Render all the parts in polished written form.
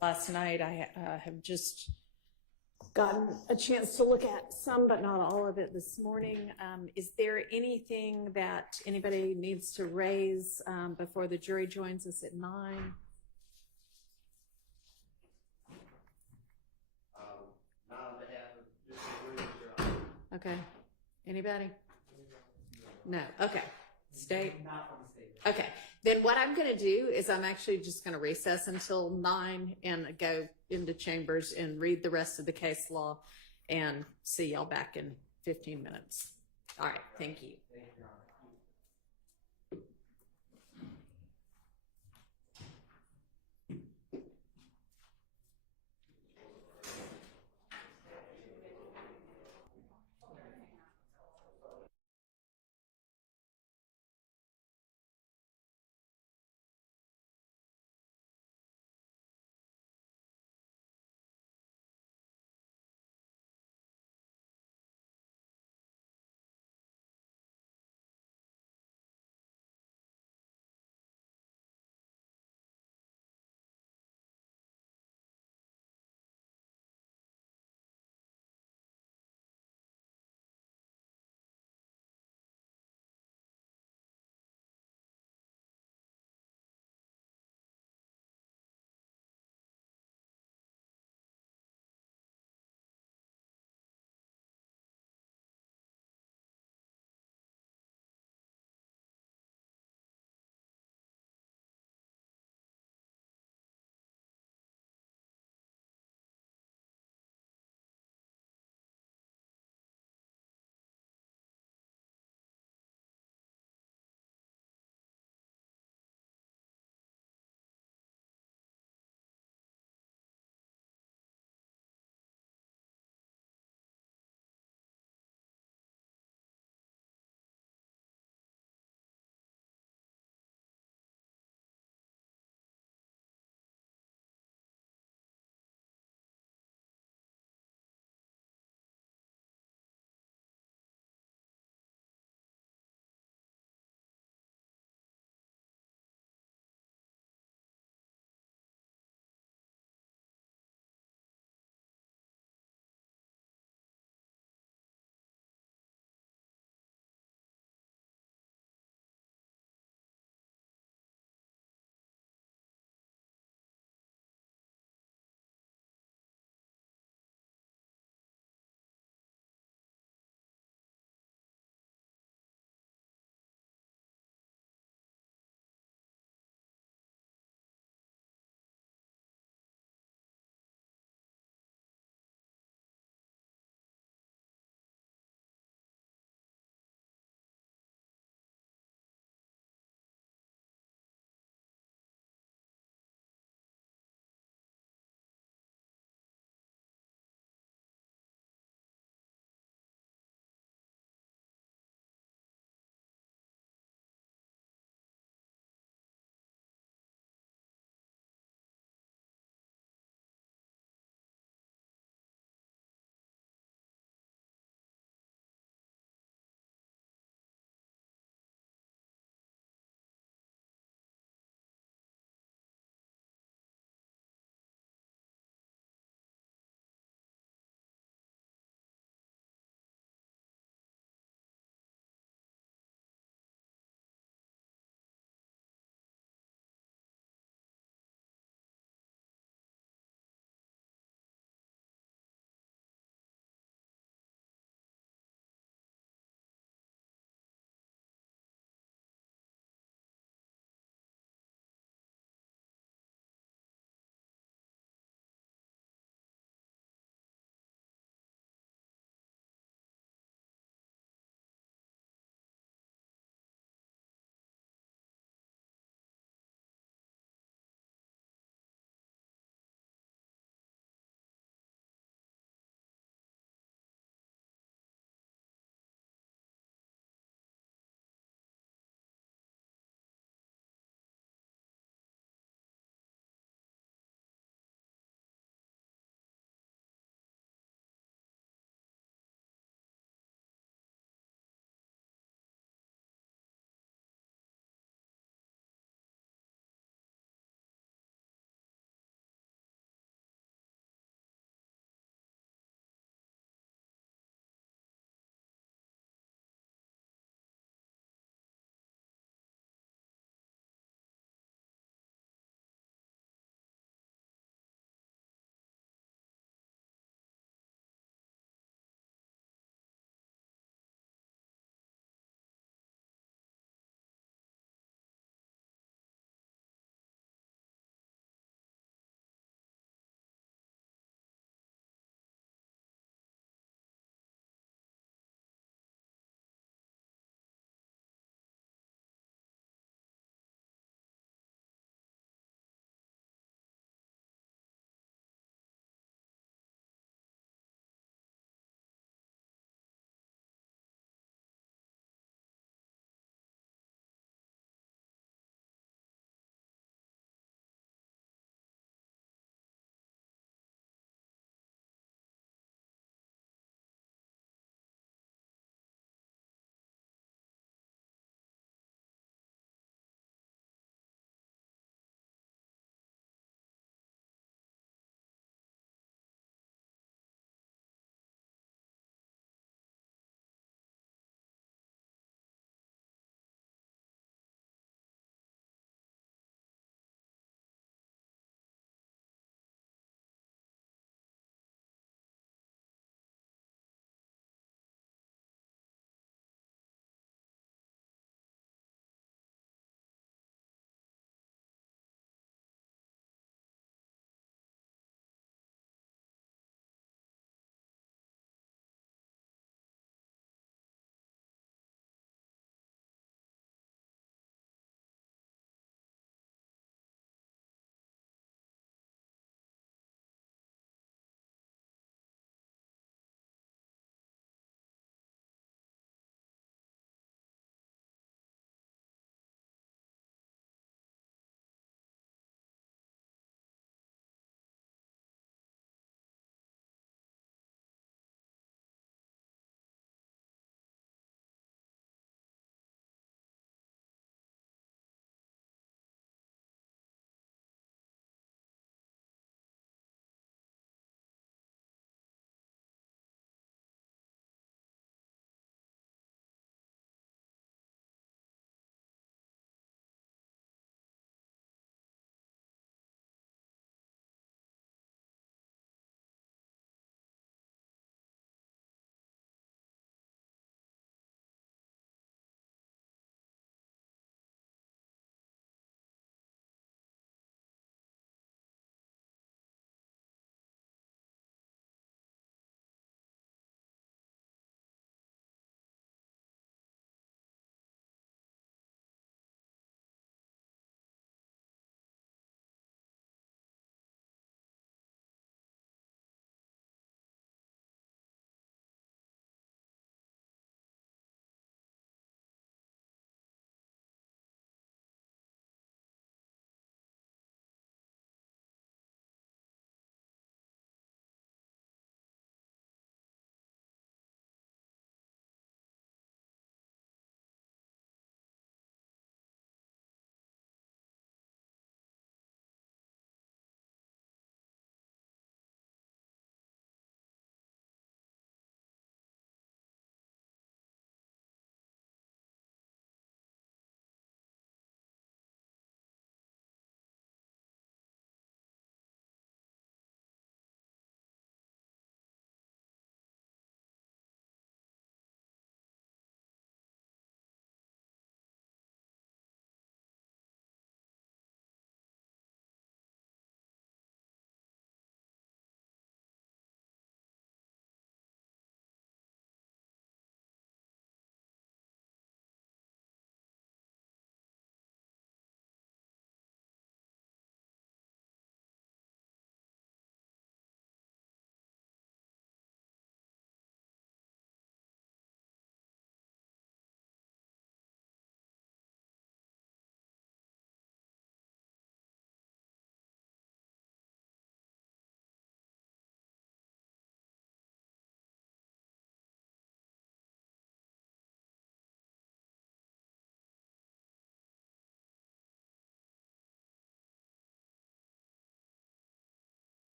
last night. I have just gotten a chance to look at some, but not all of it this morning. Is there anything that anybody needs to raise before the jury joins us at 9? Not on behalf of just the group, Your Honor. Okay. Anybody? No. Okay. State? Not from the state. Okay. Then what I'm going to do is I'm actually just going to recess until 9 and go into chambers and read the rest of the case law and see y'all back in 15 minutes. All right. Thank you. Thank you, Your Honor.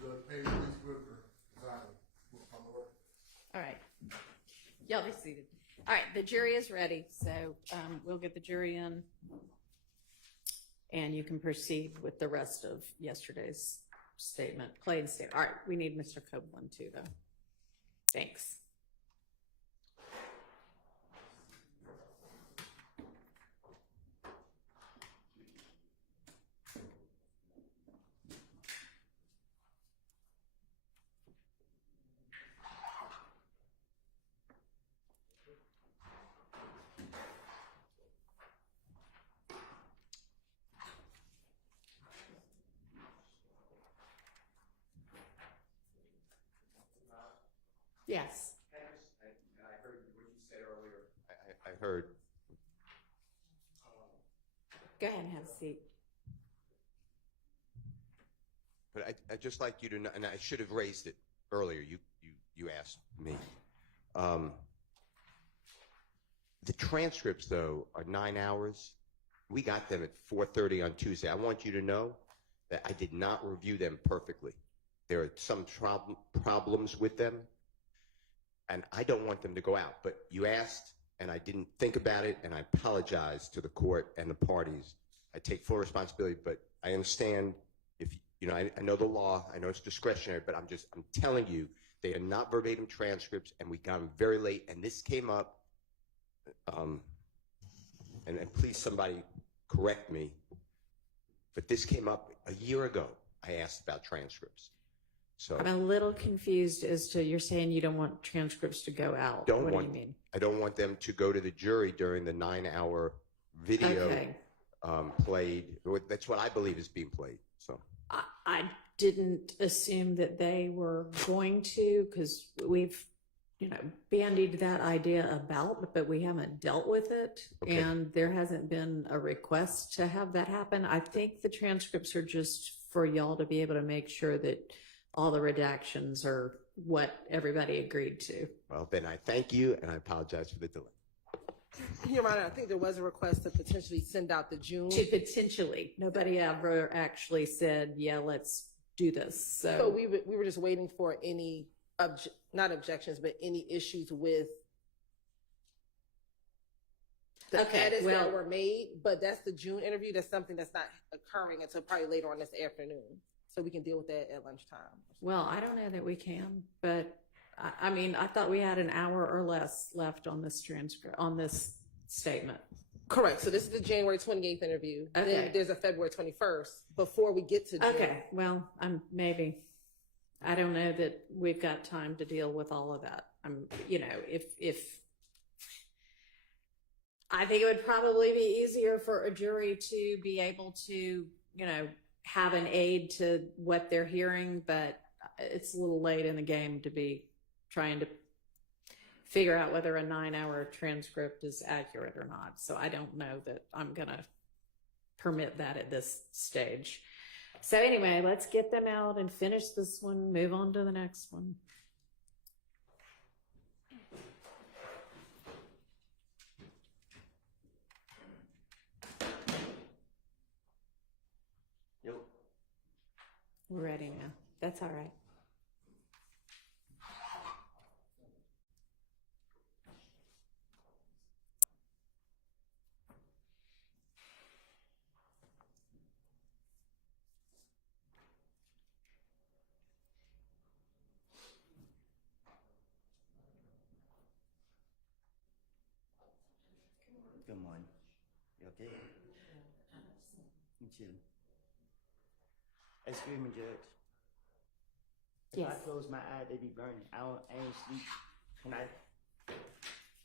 Judge Paige Reese Whitaker, presiding. All right. Y'all be seated. All right, the jury is ready, so we'll get the jury in. And you can proceed with the rest of yesterday's statement, plain statement. All right, we need Mr. Copeland too, though. Thanks. Yes. I heard what you said earlier. I heard. Go ahead and have a seat. But I'd just like you to know, and I should have raised it earlier. You asked me. The transcripts, though, are 9 hours. We got them at 4:30 on Tuesday. I want you to know that I did not review them perfectly. There are some problems with them, and I don't want them to go out. But you asked, and I didn't think about it, and I apologize to the court and the parties. I take full responsibility, but I understand if, you know, I know the law, I know it's discretionary, but I'm telling you, they are not verbatim transcripts, and we got them very late, and this came up, and please somebody correct me, but this came up a year ago. I asked about transcripts. So I'm a little confused as to, you're saying you don't want transcripts to go out. What do you mean? I don't want them to go to the jury during the 9-hour video. Okay. Played. That's what I believe is being played. So I didn't assume that they were going to, because we've, you know, bandied that idea about, but we haven't dealt with it. Okay. And there hasn't been a request to have that happen. I think the transcripts are just for y'all to be able to make sure that all the redactions are what everybody agreed to. Well, then I thank you, and I apologize for the delay. Your Honor, I think there was a request to potentially send out the June. To potentially, nobody ever actually said, yeah, let's do this. So we were just waiting for any, not objections, but any issues with the edits that were made. But that's the June interview. That's something that's not occurring until probably later on this afternoon. So we can deal with that at lunchtime. Well, I don't know that we can, but I mean, I thought we had an hour or less left on this transcript, on this statement. Correct. So this is the January 28th interview. Okay. Then there's a February 21st before we get to June. Okay. Well, maybe. I don't know that we've got time to deal with all of that. You know, if I think it would probably be easier for a jury to be able to, you know, have an aid to what they're hearing, but it's a little late in the game to be trying to figure out whether a 9-hour transcript is accurate or not. So I don't know that I'm going to permit that at this stage. So anyway, let's get them out and finish this one, move on to the next one. Yep. We're ready now. That's all right. Good morning. You okay? Me too. Excuse me, Judge. If Yes. I close my eye, they be burning. I ain't sleep. Can I?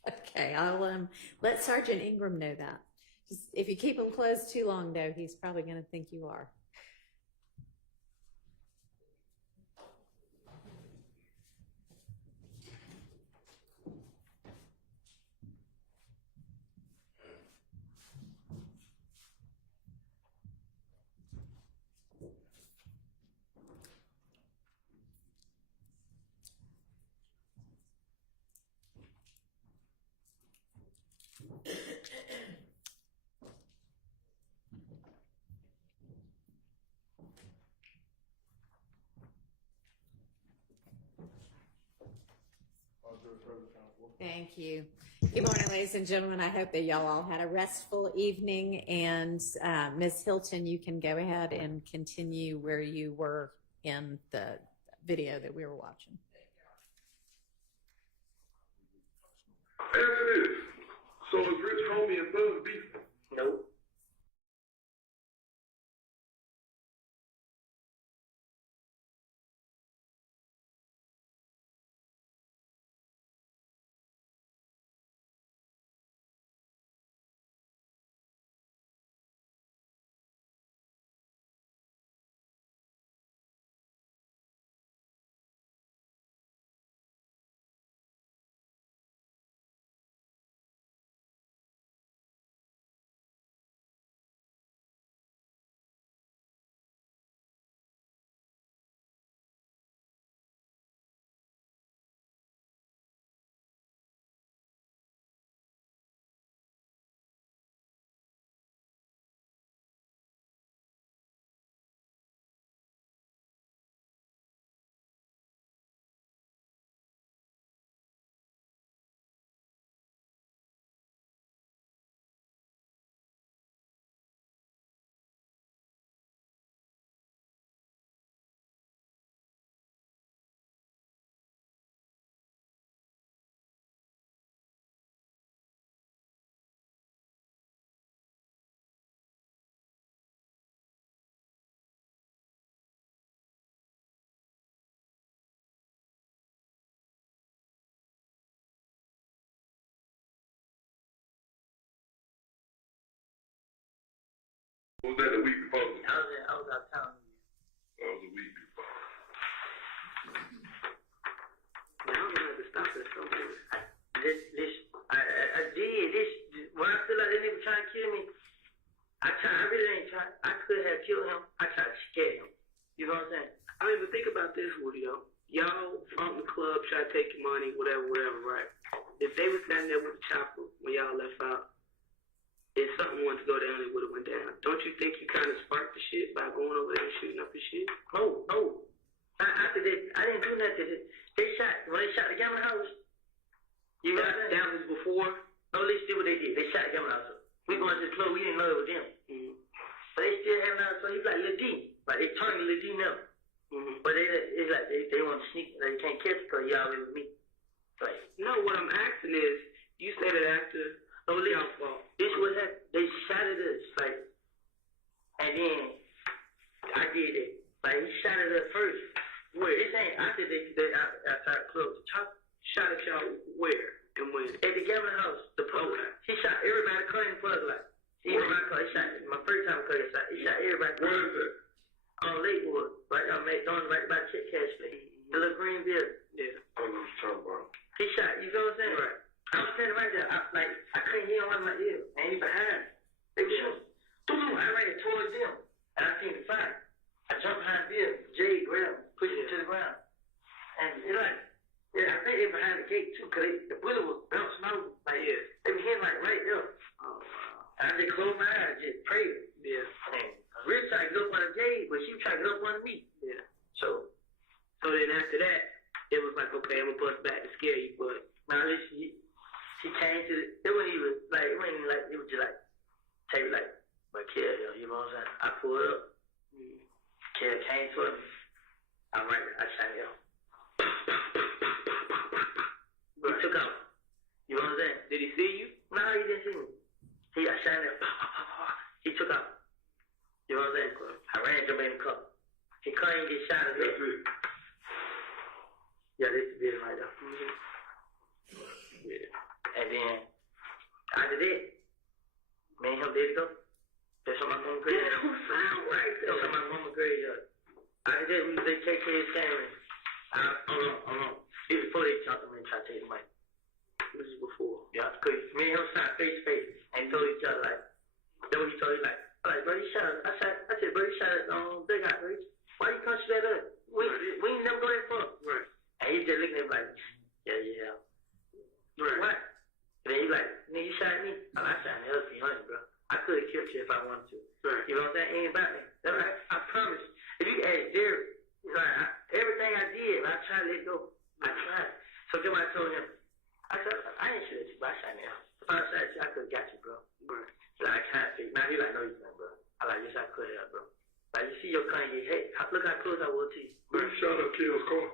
Okay, I'll let Sergeant Ingram know that. Just, if you keep him closed too long, though, he's probably going to think you are. Thank you. Good morning, ladies and gentlemen. I hope that y'all all had a restful evening. And Ms. Hilton, you can go ahead and continue where you were in the video that we were watching. As it is. So is Rich Homie and Buzz beefing? Nope. Was that the week before? I was out of town. That was the week before. I don't know how to stop this. I did. When I feel like they nigga trying to kill me, I really ain't trying. I could have killed him. I tried to scare him. You know what I'm saying? I mean, but think about this, Julio. Y'all from the club try to take your money, whatever, right? If they was standing there with the chopper when y'all left out, if something wanted to go down, it would have went down. Don't you think you kind of sparked the shit by going over there and shooting up the shit? No. After that, I didn't do nothing. When they shot the Gamma House, you got that was before. No, they did what they did. They shot the Gamma House. We going to the club, we didn't know it was them. Mm-hmm. But they still having out, so he's like Lil D. Like they turning Lil D now. Mm-hmm. But it's like they want to sneak, they can't catch it because y'all live with me. Like, no, what I'm asking is, you say that after, this was that, they shot at us, like, and then I did it. Like, he shot at us first. Where? This ain't after outside the club. The chop shot at y'all where and when? At the Gavin house, the post. He shot everybody cutting plug like. He shot my first time cutting shot. He shot everybody. Where is it? On Lakewood, right on McDonald's, right by Chick Cash Place. The little green building. Yeah. I don't know what you're talking about. He shot, you know what I'm saying? Right. I was standing right there. I couldn't hear him in my ear. And he behind. They were shooting. I ran towards them. And I seen the fire. I jumped behind Bill. Jay grabbed him, pushed him to the ground. And it like, I think they behind the gate too, because the bullet was bouncing over. Like, they were hitting like right there. Oh, wow. And I just closed my eyes, just prayed. Yeah. And I really tried to get up on Jay, but she was trying to get up on me. Yeah. So then after that, it was like, okay, I'm gonna bust back to scare you, but now she came to it wasn't even like it was just like take me like my kid, you know what I'm saying? I pulled up, kid came to me. I'm right there, I shot him. He took off. You know what I'm saying? Did he see you? No, he didn't see me. I shot him. He took off. You know what I'm saying? I ran to him in the car. He couldn't get shot at that. Yeah, this is it right there. Yeah. And then, after that, me and him did go. That's on my mama's graveyard. Yeah, that sound right there. That's on my mama's graveyard. After that, they take care of his family. Hold on. This was before they talked to me and tried to take the mic. This is before. Yeah, because me and him signed face to face and told each other, like, then when he told me, like, bro, he shot us. I said, bro, he shot us on Big House, right? Why you come shoot at us? We ain't never go that far. Right. And he just looking at me like, yeah. Right. What? And then he like, nigga, you shot me? I shot him L300, bro. I could have killed you if I wanted to. Right. You know what I'm saying? Ain't about me. I promise. If you ask Jerry, like, everything I did, I tried to let go. I tried. So then I told him, I could have got you, bro. Like, I can't see. Now he like, no, you can't, bro. I like, yes, I could have, bro. Like, you see your Kanye, hey, look how close I was to you. Who shot up Kill's car?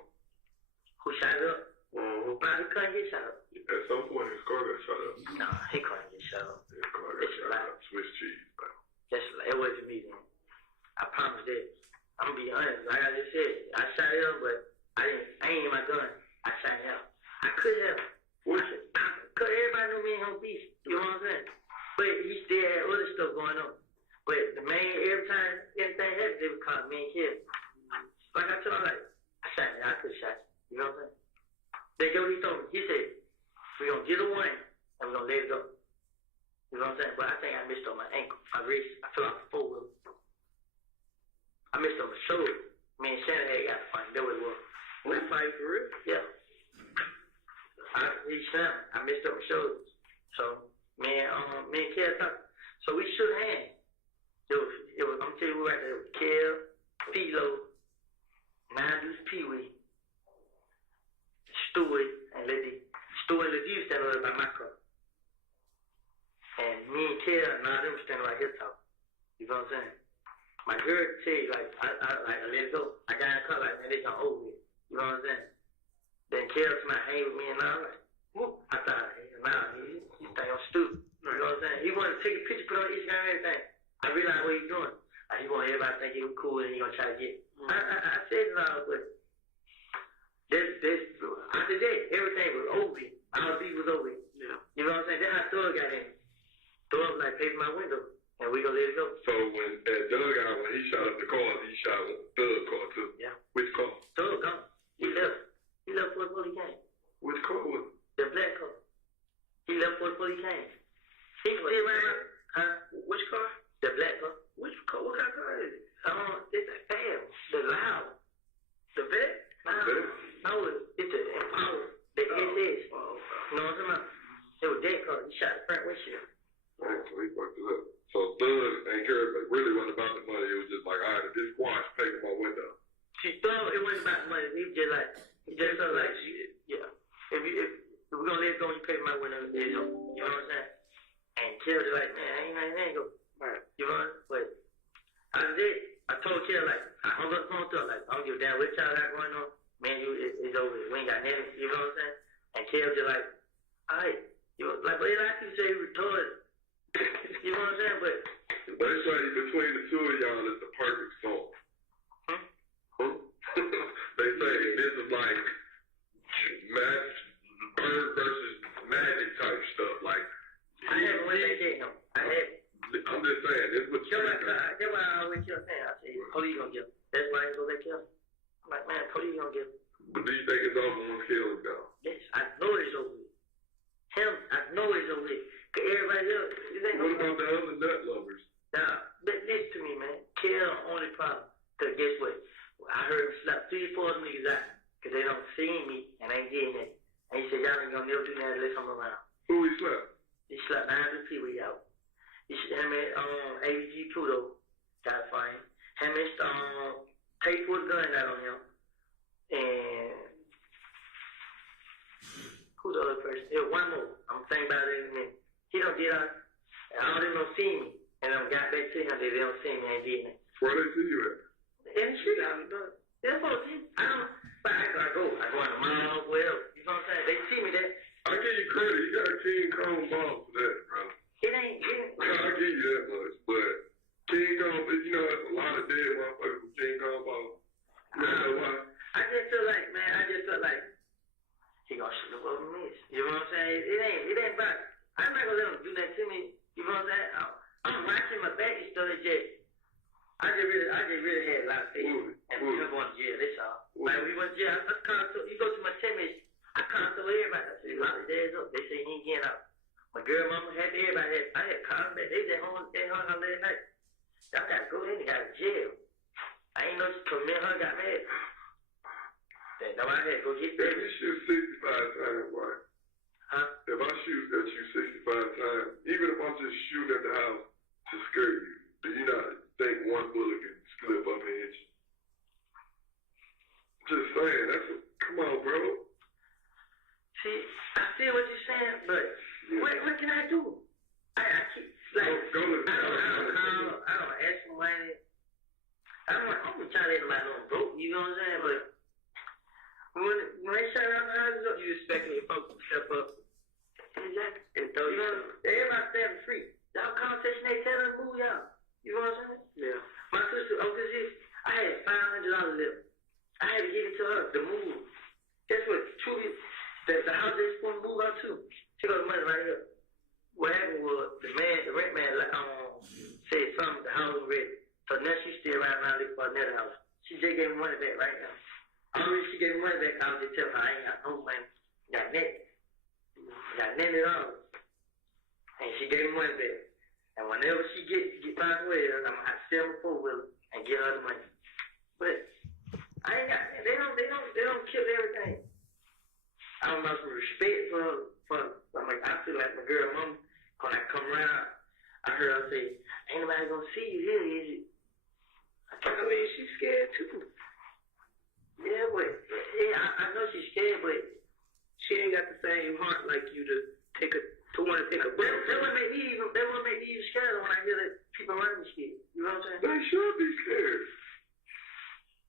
Who shot it up? Nah, he couldn't get shot up. At some point, his car got shot up. Nah, he couldn't get shot up. His car got shot up. Swiss cheese, man. Just like, it wasn't me, then. I promise that. I'm gonna be honest. Like I just said, I shot him, but I ain't in my gun. I shot him. I could have. Cause everybody knew me and him beef. You know what I'm saying? But he still had other stuff going on. But the main, every time anything happened, they would call me and kill. Like I told him, like, I shot him. I could have shot you. You know what I'm saying? Then what he told me. He said, we're gonna get a warning and we're gonna let it go. You know what I'm saying? But I think I missed on my ankle, my wrist. I fell off the four-wheel. I missed on my shoulder. Me and Shannon had got to fight. That was what it was. We fight for real? Yeah. He snapped. I missed up my shoulders. So me and Kel talked. So we shook hands. It was I'm telling you right there, it was Kel, Philo, Nandus Pee-wee, Stewart, and Stewart and LeVue standing over by my car. And me and Kel, now them standing right here talking. You know what I'm saying? My girl tell you, like, I let it go. I got in the car, like, man, they gonna over it. You know what I'm saying? Then Kel my hang with me, and I was like, whoop. I thought, hey, nah, he think I'm stupid. You know what I'm saying? He wanted to take a picture, put on Instagram and everything. I realized what he's doing. Like, he want everybody to think he was cool, and he gonna try to get. I said no, but this after that, everything was over. All the beef was over. Yeah. You know what I'm saying? Then how Thug got in. Thug was like, paved my window. And we gonna let it go. So when at Doug out, when he shot up the car, he shot up Thug car too. Yeah. Which car? Thug gone. He left. He left before he came. Which car was it? The black car. He left before he came. He still right now. Huh? Which car? The black car. Which car? What kind of car is it? It's a fam. The loud. The vet? No, it's the Impala. The SS. Oh. You know what I'm talking about? It was that car. He shot the front windshield. Man, so he fucked it up. So Thug ain't care, but really wasn't about the money. It was just like, all right, if this squash painted my window. She thought it wasn't about the money. He just felt like, yeah. If we're gonna let it go, you pay my window, you know what I'm saying? And Kel was like, man, I ain't go. Right. You know what? But I did. I told Kel, like, I hung up the phone to her, like, I don't give a damn what y'all got going on. Man, it's over. We ain't got nothing. You know what I'm saying? And Kel just like, all right. You know, like, but like you say, retarded. You know what I'm saying? But it's like between the two of y'all, it's the perfect song. They say this is like Bird versus Magic type stuff. Like, I haven't went that get him. I'm just saying, this is what you that's why I always kept saying. I say, police gonna get him. That's why I ain't go back here. I'm like, man, police gonna get him. But do you think it's over once Kel's gone? Yes, I know it's over with. Him, I know it's over with. Cause everybody else, it ain't what about the other nut lovers? Now, listen to me, man. Kel only problem. Cause guess what? I heard him slap 3 or 4 niggas out. Cause they don't see me and ain't getting it. And he said, y'all ain't gonna never do that unless I'm around. Who he slapped? He slapped 9 Pee-wee out. Him and ABG Pluto got fined. Him and Tate put a gun out on him. And who the other person? There was one more. I'm thinking about it in a minute. He don't get out. All them don't see me. And I got back to him. They don't see me. I ain't did nothing. Where they see you at? In the street, they're supposed to see me. I don't. But I go in the mall, wherever. You know what I'm saying? They see me there. I give you credit. You got a King Kong ball for that, bro. It ain't. I give you that much. But King Kong, you know, there's a lot of dead motherfuckers with King Kong ball. You know why? I just feel like, man, he gonna shoot up over me. You know what I'm saying? It ain't about. I'm not gonna let him do that to me. You know what I'm saying? I'm watching my back and stuff. I just really had a lot of faith. And we were going to jail. That's all. Like we went to jail. You go to my tennis. I constantly everybody. I said, a lot of days up. They say he ain't getting out. My girl, mama, happy. Everybody. I had called them. They was at home. They hung out last night. Y'all gotta go in and got in jail. I ain't know because me and her got mad. Then no, I had to go get If you shoot 65 times, why? Huh? If I shoot at you 65 times, even if I'm just shooting at the house to scare you, do you not think one bullet can slip up and hit you? Just saying, come on, bro. See, I see what you're saying, but what can I do? I'm gonna try to let nobody know I'm broke, you know what I'm saying? But when they shut down the houses up, you expecting your folks to step up. Exactly. And throw you know, everybody standing free. Y'all conversation, they tell them to move y'all. You know what I'm saying? Yeah. My sister, I had $500 left. I had to give it to her to move. Guess what? Truly, the house they supposed to move out to. She got the money right here. What happened was the rent man, said something. The house was ready. So now she's still right around looking for another house. She just gave me money back right now. Only she gave me money back, I was just telling her I ain't got no money. Got $90. And she gave me money back. And whenever she get back with her, I'm gonna sell her 4-wheeler and get her the money. But I ain't got. They don't kill everything. I don't know some respect for. I feel like my girl mom when I come around. I heard her say, "Ain't nobody gonna see you here, is it?" I mean, she's scared too. Yeah, but I know she's scared, but she ain't got the same heart like you to want to take a breath. That would make me even scared when I hear that people around me scared. You know what I'm saying? They should be scared.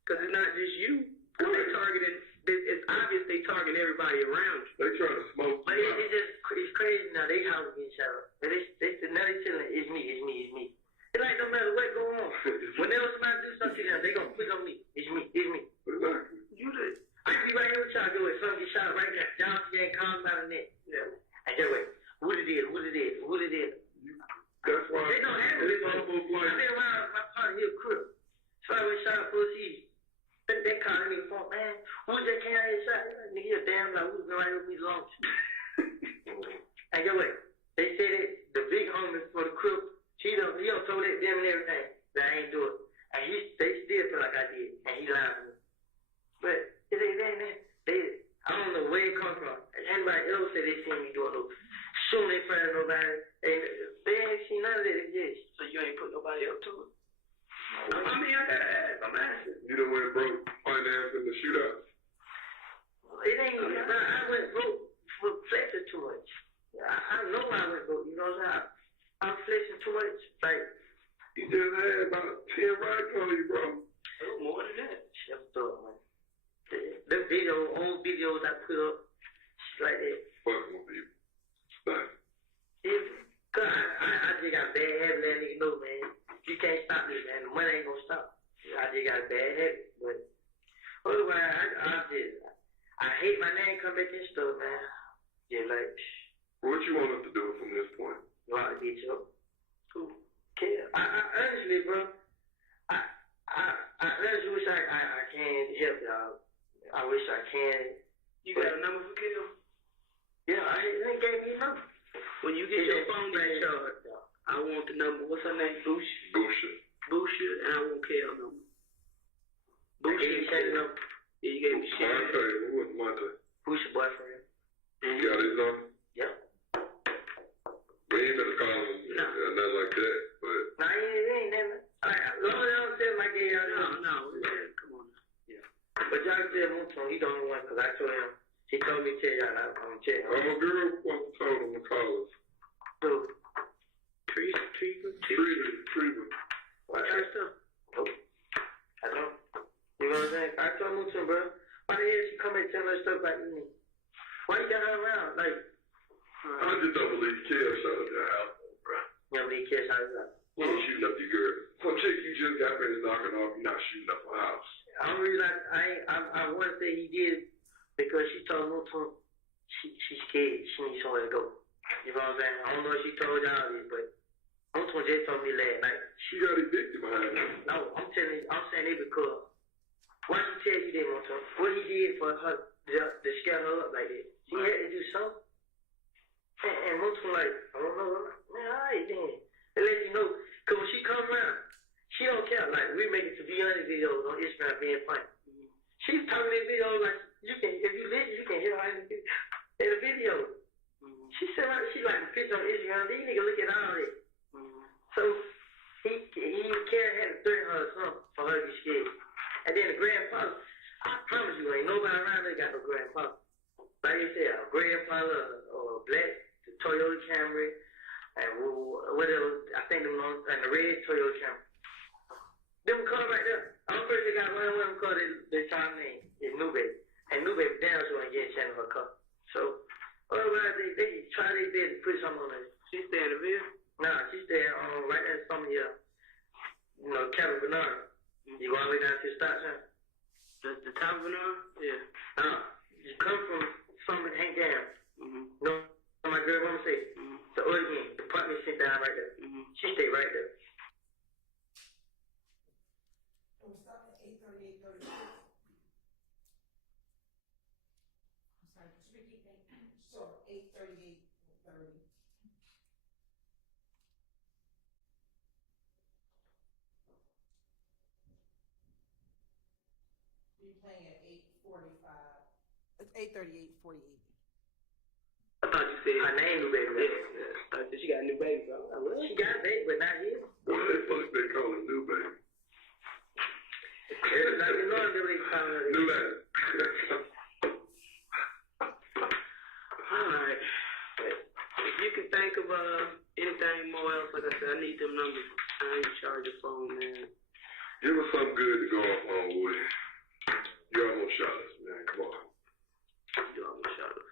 Because it's not just you. They targeting. It's obvious they target everybody around you. They trying to smoke. But it's crazy now. They house getting shut up. Now they telling it's me. It's like no matter what go on. Whenever somebody do something to them, they gonna put on me. It's me. Exactly. You did. I can be right here with y'all. Go with something get shot right now. Johnson ain't calm about the net. Yeah. And just wait. Who did it? That's why they don't have it. I've been around my partner here, crib. So I went shot for season. They calling me phone, man. Who's that can I shot? Nigga, damn, like who's been right with me long? And get what? They said it. The big homie for the crib. He done told that them and everything that I ain't do it. And they still feel like I did. And he lied to me. But it ain't that, man. I don't know where it come from. Anybody else said they seen me doing no shooting in front of nobody. And they ain't seen none of that exist. So you ain't put nobody up to it. I mean, I gotta ask. I'm asking. you done went broke financing the shootouts. It ain't. I went broke for flexing too much. I know I went broke. You know what I'm saying? I'm flexing too much. Like You just had about 10 rights on you, bro. more than that. Shut up, man. The old videos I put up, shit like that. Fucking with people. Nice. Cause I just got a bad habit, letting niggas know, man. You can't stop this, man. The money ain't gonna stop. I just got a bad habit, but otherwise, I hate my name come back and stuff, man. Just like, What you want us to do from this point? you want to get you? Who care? I honestly, bro, I honestly wish I can help y'all. I wish I can. You got a number for Kill? Yeah, they gave me a number. When you get your phone back charged, I want the number. What's her name? Busha, and I want Kale number. Busha, you said the number. Yeah, you gave me shit. Monte, what's Monte? Who's your boyfriend? You got his number? Yep. We ain't gonna call him nothing like that, but Nah, it ain't that. Long as I don't tell my gay out. No. Come on. Yeah. But y'all tell Muto, he the only one, because I told him. He told me to tell y'all, I'm going to tell him. I'm a girl supposed to told him to call us. So, treatment. What kind of stuff? Nope. I don't. You know what I'm saying? I told Muto, bro, why the hell she come and tell her stuff about me? Why you got her around? Like, I just don't believe Kel shot up your house, bro. you know, me kids out of that. You ain't shooting up your girl. Some chick you just got finished knocking off, you're not shooting up her house. I don't really like, I want to say he did because she told Muto she's scared. She needs somewhere to go. You know what I'm saying? I don't know if she told y'all this, but Muto just told me last night. She got evicted behind her. No, I'm saying it because why she tell you that, Muto? What he did for her to scare her up like that? She had to do something. And Muto like, I don't know. Man, all right then. They let you know. Because when she come around, she don't care. Like, we make it to be honest videos on Instagram being funny. She's talking in videos like, if you listen, you can hear her in the video. She said, she like the picture on Instagram. These niggas look at all that. So, he had to threaten her or something for her to be scared. And then the grandfather, I promise you, ain't nobody around there got no grandfather. Like you said, a grandfather or a black Toyota Camry, and whatever, I think and the red Toyota Camry. Them car right there. I'm pretty sure got one of them car they child name is New Baby. And New Baby down so I get in her car. So otherwise they try their best to put something on it. She stay in the vehicle? Nah, she stay right there some here. You know, Cabin Banana. You go all the way down to the stop sign. The Cabin Banana? Yeah. You come from something hang down. Mm-hmm. You know what my girl mama say? Mm-hmm. The other end, the apartment sit down right there. Mm-hmm. She stay right there. We're stopping at 8:30, 8:36. I'm sorry, could you repeat that? Sure, 8:30, 8:30. You're playing at 8:45. It's 8:30, 8:48. I thought you said her name New Baby. Yeah. I said she got a new baby. So she got a baby, but not here. Why the fuck they call it New Baby? It's like you know they call it New Baby. Alright. If you can think of anything more else, like I said, I need them numbers. I ain't charge your phone, man. Give us something good to go off on, boy. You almost shot us, man. Come on. You almost shot us.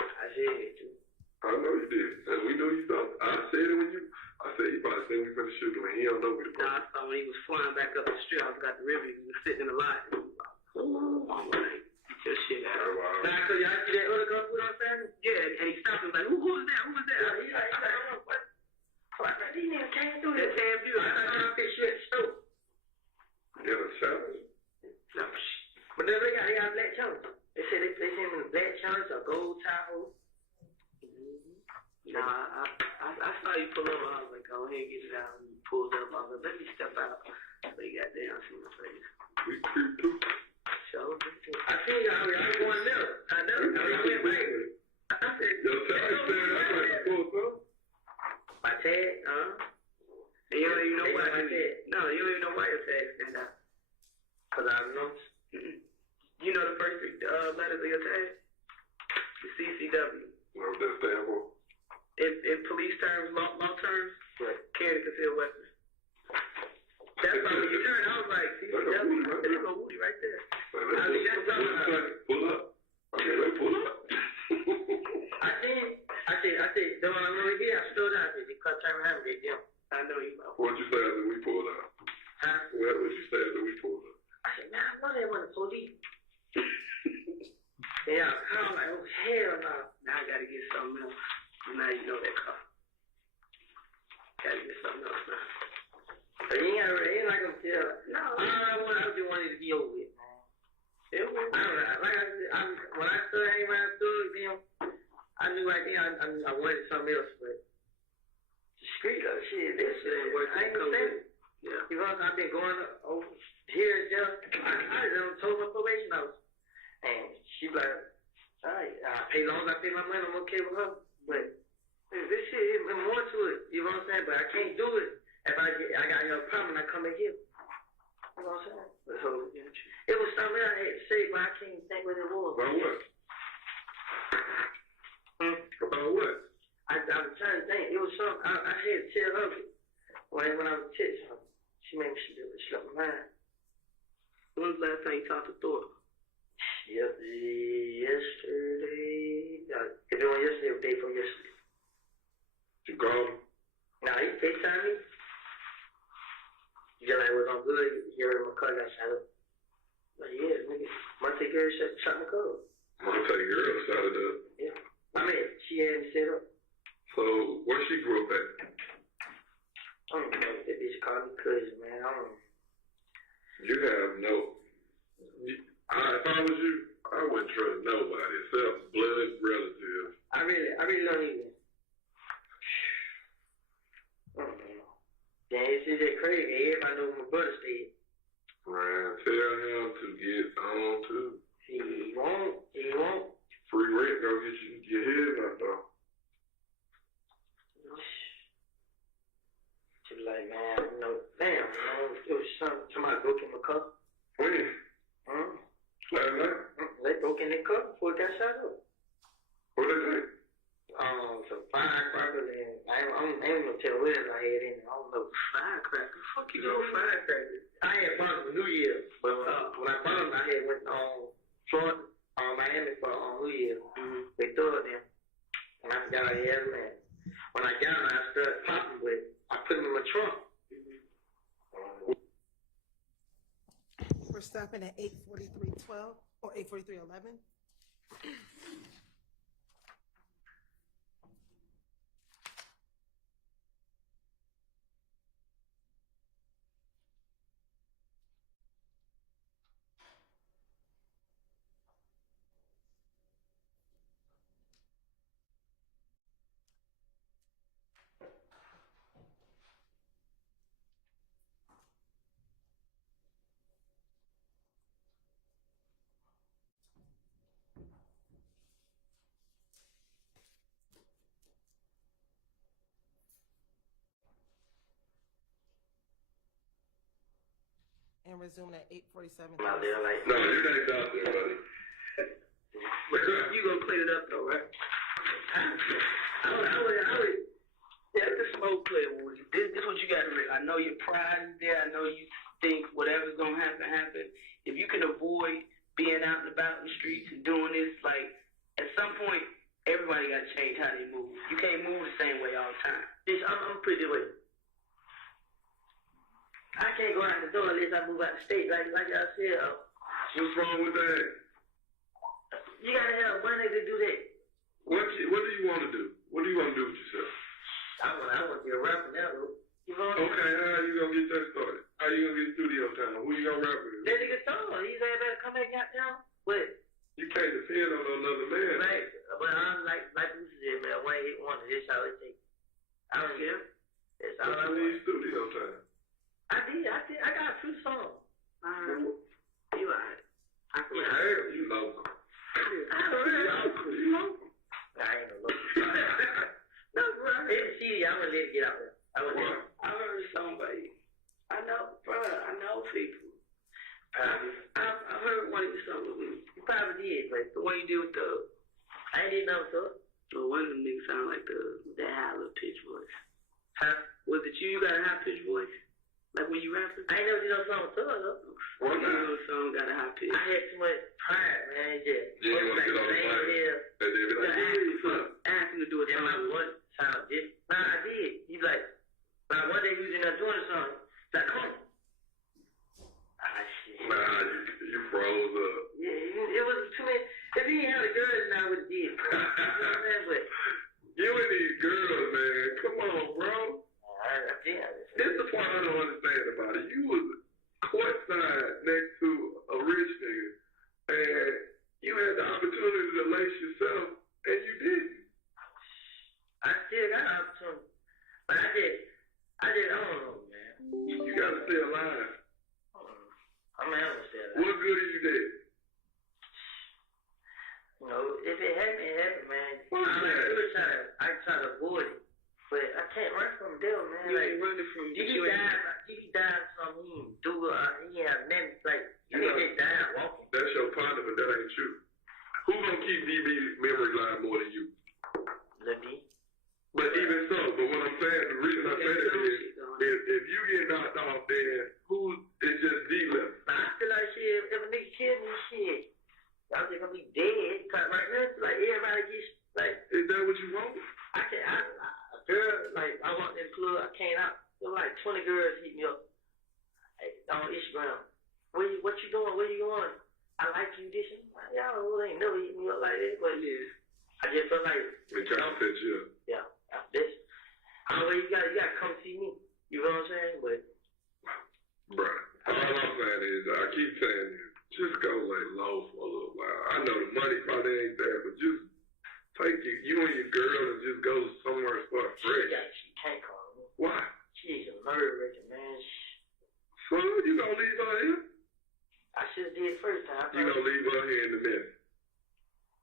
I said it too. I know you did. And we know you don't. I said it when you. I said he probably said we finna shoot him, and he don't know we the Nah, I saw when he was flying back up the street. I forgot the river. He was sitting in the lot. Oh, I'm like, get your shit out. Wow. Nah, cause y'all see that other girl put on Saturday? Yeah, and he stopped and was like, who was that? Who was that? He's like, I don't know what. Like, these niggas came through that damn view. I thought this shit stupid. Yeah, the challenge. No, but then they got black challenge. They said they sent him in a black challenge, a gold Tahoe. Nah, I saw you pull up. I was like, go ahead, get it out. And you pulled up. I was like, let me step out. So you got down, see my face. We creep too. So I seen y'all. I'm going there. I know. I went back. I said, Yo, tell me, man, I'm like, pull up. my tag, and you don't even know why I did. No, you don't even know why your tag stand out. Cause I know. You know the first letters of your tag? The CCW. What does that stand for? In police terms, law terms, carry concealed weapons. That's why when you turn, I was like, CCW, there's no Woody right there. Pull up. Okay, let's pull up. I said, the one I'm over here, I stood out there. They cut time around me, yeah. I know you. What'd you say after we pulled out? Huh? What did you say after we pulled out? I said, man, I know they want the police. Yeah, I'm like, oh, hell no. Now I gotta get something else. Now you know that car. Gotta get something else now. But you ain't like gonna tell. No, I just wanted to be over with, man. It was, like I said, when I stood hanging around with them, I knew right then I wanted something else, but the street of shit, this shit ain't working. I ain't gonna say it. Yeah. You know, I've been going over here and there. I done told my probation officer. And she like, alright, I pay long as I pay my money, I'm okay with her. But this shit is more to it, you know what I'm saying? But I can't do it if I got a problem and I come back here. You know what I'm saying? But so, it was something I had to say, but I can't think what it was. About what? About what? I was trying to think. It was something I had to tell her when I was texting her. She made me she left my mind. When was the last time you talked to Thor? Yesterday. If it was yesterday, it was day before yesterday. You called him? Nah, he FaceTimed me. Just like it was on good. He heard my car got shot up. Like, yeah, nigga. Monte girl shot my car up. Monte girl shot it up. Yeah. I mean, she had me set up. So, where she grew up at? I don't know. That bitch called me cousin, man. I don't know. You have no. If I was you, I wouldn't trust nobody except blood relatives. I really don't even. Yeah, it's just crazy. Everybody know where my brother stayed. Man, tell him to get on too. He won't. Free rent gonna get you your head knocked off. She was like, man, damn, it was somebody broke in my car. When? Huh? Last night? They broke in their car before it got shot up. What they say? some firecrackers, and I ain't gonna tell what else I had in it. I don't know. Firecrackers? Fuck you know firecrackers. I had bought them for New Year's, but when I bought them, I had went on Florida, Miami for New Year's. Mm-hmm. They threw it in, and I forgot I had them in. When I got them, I started popping with it. I put them in my trunk. We're stopping at 8:43:12 or 8:43:11. And resuming at 8:47. Out there, like, No, you ain't out there, buddy. you gonna clean it up though, right? I would, yeah, the smoke clear. This is what you gotta do. I know your pride is there. I know you think whatever's gonna happen. If you can avoid being out and about in the streets and doing this, like, at some point, everybody gotta change how they move. You can't move the same way all the time. I'm pretty way. I can't go out the door unless I move out the state, like I said. What's wrong with that? You gotta have money to do that. What do you want to do? What do you want to do with yourself? I want to be a rapper now, though. You know what I'm Okay, how are you gonna get that started? How you gonna get studio time? Who you gonna rap with? that nigga told me, he said, better come back out now. But, You can't depend on another man. but I'm like you said, man, one hit wonder, this how it takes. I don't care. That's all I You want. need studio time. I did. I got a few songs. You alright. I heard You local. I heard You local. I ain't no local. No, bro. I heard the CD. I'm gonna let it get out there. I heard a song by you. I know people. I heard one of your songs. You probably did, but the one you did with I ain't did no song. So one of them niggas sound like that high little pitch voice. Huh? Was it you? You got a high pitch voice? Like when you rapping? I ain't never did no song with Thug, though. One of those songs got a high pitch. I had too much pride, man. You want to get on the mic? And they be like, ask him to do a song. My voice sound different. Nah, I did. He's like, one day he was in there doing a song. He's like, come on. Ah, shit. nah, you froze up. Yeah, it was too many. If he ain't had a girl, then I would have did. You know what I'm saying? But You and these girls, man. Come on, bro. I did. This is the part I don't understand about it. You was courtside next to a rich nigga, and you had the opportunity to lace yourself, and you didn't. I still got an opportunity. But I don't know, man. You got to stay alive. I'm gonna stay alive. What good are you dead? You know, if it happened, it happened, man. What's that? I try to avoid it. But I can't run from them, man. You like, ain't running from If he died from he ain't do he have nothing, like, he just died walking. That's your partner, but that ain't you. Who gonna keep DB's memory alive more than you? Let me. But even so, but what I'm saying, the reason I say that is, if you get knocked off, then it's just D left. I feel like shit, if a nigga kill me, shit, I'm just gonna be dead. Cause right now, like, everybody gets, like, Is that what you want? I can't, a girl, like, I walked in the club, I came out, there were like 20 girls hit me up on Instagram. What you doing? Where you going? I like you, this and that. Y'all ain't never hit me up like that, but yeah, I just feel like, They trying to set you up. yeah, after this, you gotta come see me. You know what I'm saying? But, Bruh, all I'm saying is, I keep saying this, just go lay low for a little while. I know the money probably ain't there, but just take you and your girl and just go somewhere and start fresh. she can't call me. Why? She's a murderer, man. So you gonna leave her here? I should have did first time. You gonna leave her here in the minute?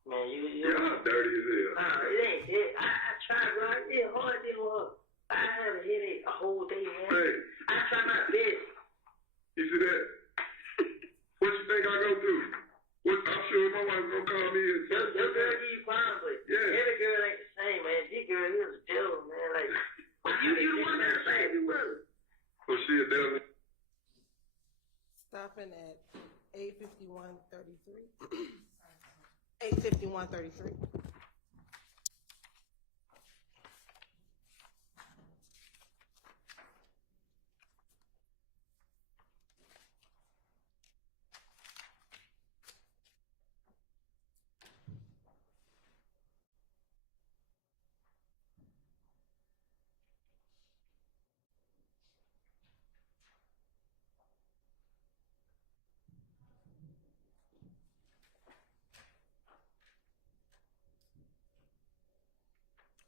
Man, Y'all dirty as hell. it ain't it. I tried, bro. I did hard dealing with her. I had a headache a whole day, man. Hey, I tried my best. you see that? What you think I go through? I'm sure my wife gonna call me and say, Your girl give you problems, but Yeah. every girl ain't the same. You the one that saved me, brother. Well, shit, damn. Stopping at 8:51:33. 8:51:33.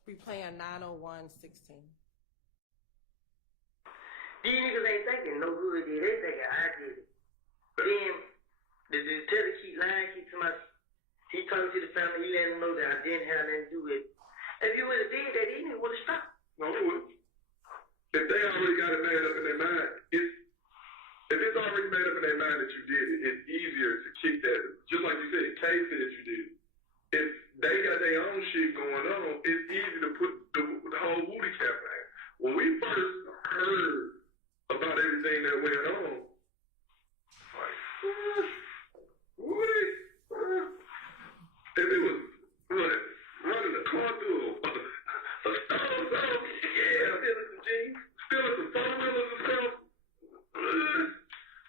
We playing 901:16. These niggas ain't thinking no good did. They thinking I did it. Then the detective keep lying, keep to my. He talking to the family. He let them know that I didn't have nothing to do with it. If you would have did that, he didn't would have stopped. No, it wouldn't. If they already got it made up in their mind, if it's already made up in their mind that you did it, it's easier to kick that. Just like you said, Kay said you did it. If they got their own shit going on, it's easy to put the whole booty cap in. When we first heard about everything that went on, like, Woody, if it was running a car through a stone, yeah, stealing some jeans, stealing some four-wheelers and stuff,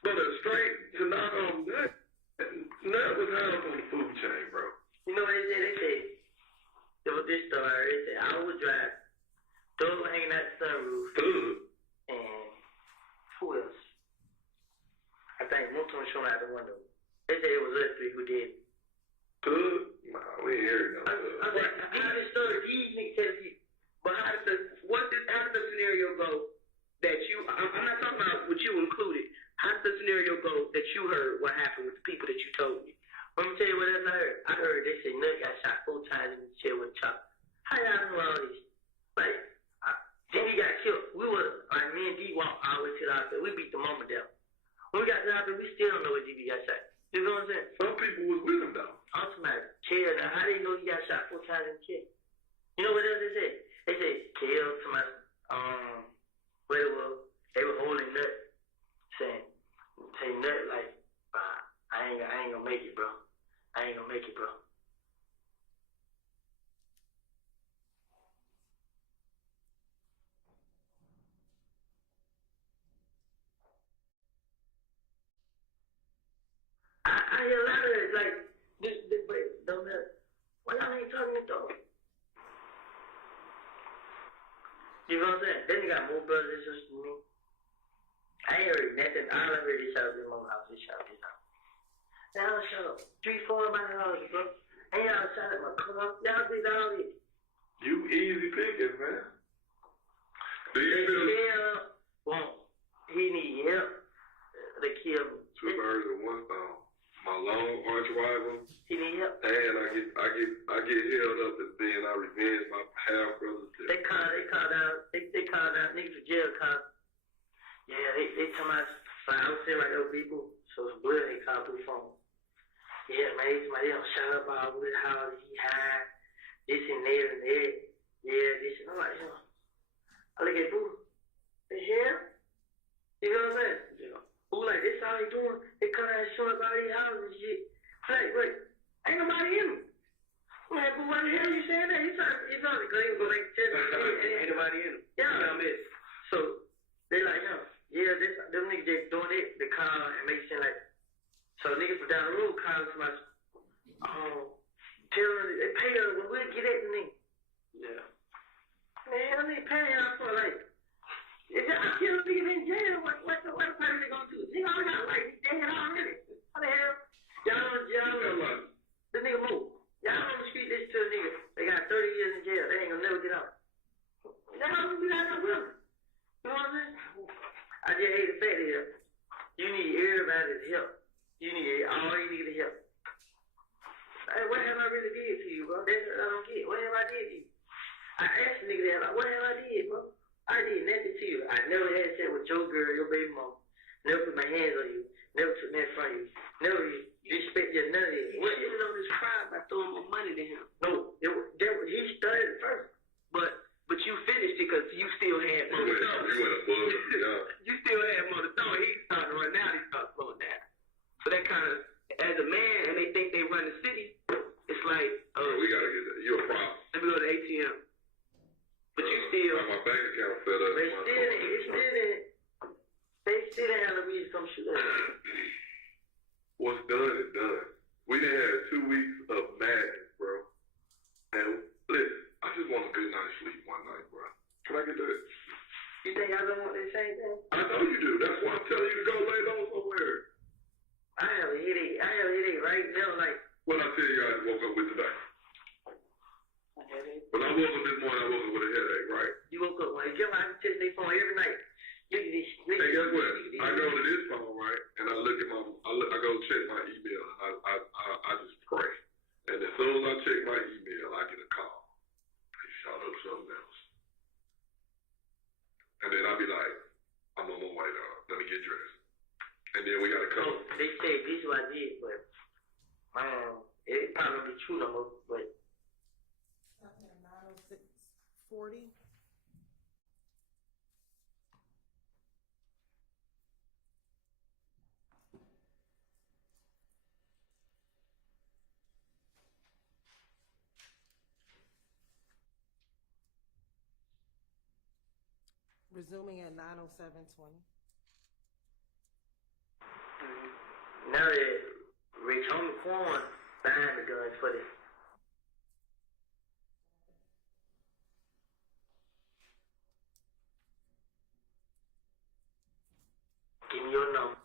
but a straight to knock on that was how on the food chain, bro. You know what they said? They said, there was this story. They said, I would drive, those hanging out the sunroof, and who else? I think most of them showing out the window. They said it was us three who did it. Good? Nah, we ain't hearing no good. I was like, how did the story these niggas tell you? But how did the scenario go that you, I'm not talking about what you included. How did the scenario go that you heard what happened with the people that you told me? Let me tell you what else I heard. I heard they said Nut got shot 4 times in the chair with a chop. How y'all know all this? Like, then he got killed. We were, like, me and D walked all the way to the hospital. We beat the mama down. When we got to the hospital, we still don't know what DB got shot. You know what I'm saying? Some people was with him, though. I'm talking about chair. Now, how they know he got shot 4 times in the chair? You know what else they said? They said, killed somebody, what it was, they were holding Nut, saying, say Nut, like, I ain't gonna make it, bro. I ain't gonna make it, bro. I hear a lot of it, like, this don't matter. Why y'all ain't talking though? You know what I'm saying? Then you got more brothers and sisters than me. I ain't heard nothing. All I heard is shout in my house, this shout this house. Y'all shut up. 3-4 of my houses, bro. And y'all shot at my car. Y'all did all this. You easy pickings, man. Do you feel He need help. They kill me. 2 birds with 1 stone? My long arch rival, He need help. and I get held up as being I revenge my half brothers. They called out niggas for jail called. Yeah, they tell my I was sitting right there with people, so it's blood they called through the phone. Yeah, man, somebody else shut up all with how he hide, this and that and that. Yeah, this and I'm like, yo. I look at Boo. The hell? You know what I'm saying? Yeah. Boo like, this all he doing, they come out and show up all these houses and shit. I'm like, wait, ain't nobody in them. I'm like, Boo, why the hell you saying that? He's talking, because he was going to tell me. Ain't nobody in them. Yeah. You know what I mean? So, they like, yo, yeah, them niggas just doing it, they call and make it seem like, so niggas from down the road call to my, tell them, they pay us, well, we'll get at the nigga. Yeah. Man, how they pay y'all for, like, if y'all kill a nigga in jail, what the person they gonna do? Nigga, I got like, he's dead already. How the hell? Y'all, the nigga move. Y'all on the street, listen to a nigga, they got 30 years in jail, they ain't gonna never get out. Y'all gonna be like that with them. You know what I'm saying? I just hate to say it here. You need everybody's help. All you need is help. Hey, what have I really did to you, bro? That's what I don't get. What have I did to you? I asked the nigga that, like, what have I did, bro? I did nothing to you. I never had sex with your girl, your baby mom. Never put my hands on you. Never took nothing from you. Never disrespect you, none of it. What is it on this crime by throwing more money to him? No, he started it first. But you finished because you still had come shoot at me. What's done is done. We done had 2 weeks of madness, bro. And listen, I just want a good night's sleep one night, bro. Can I get that? You think I don't want the same thing? I know you do. That's why I'm telling you to go lay low somewhere. I have a headache right now, like. What I tell you, I just woke up with today. A headache? When I woke up this morning, I woke up with a headache, right? You woke up when you get my text their phone every night. Look at this. Hey, guess what? I go to this phone, right, and I look at I go check my email, and I just pray. And as soon as I check my email, I get a call. He shot up something else. And then I'll be like, I'm on my way, dog. Let me get dressed. And then we got to come. They say this is what I did, but it probably don't be true no more, but 90640. Resuming at 90720. now that Rich Homie Quan buying the guns for this. Give me your number.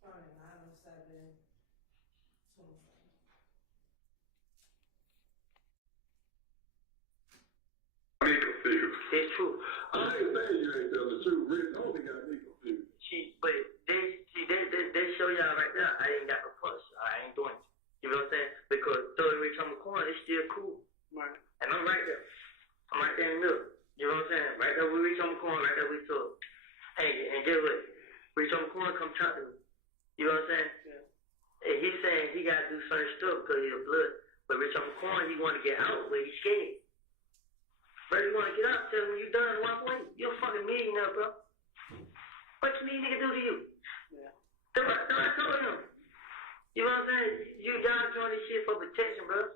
Starting 90720. Me confused. It's true. I ain't saying you ain't telling the truth. Rich Homie got me confused. But they show y'all right now, I ain't got no push. I ain't doing it. You know what I'm saying? Because though Rich on the corner, it's still cool. Right. And I'm right there. I'm right there in the middle. You know what I'm saying? Right there, we reach on the corner, right there, we talk. Hey, and guess what? Rich on the corner, come talk to me. You know what I'm saying? Yeah. And he's saying he got to do certain stuff because he's a blood. But Rich on the corner, he want to get out, but he's scared. Bro, you want to get out, tell him you done, walk away. You're a fucking millionaire, bro. What you need nigga do to you? Yeah. That's what I told him. You know what I'm saying? Y'all doing this shit for protection, bro.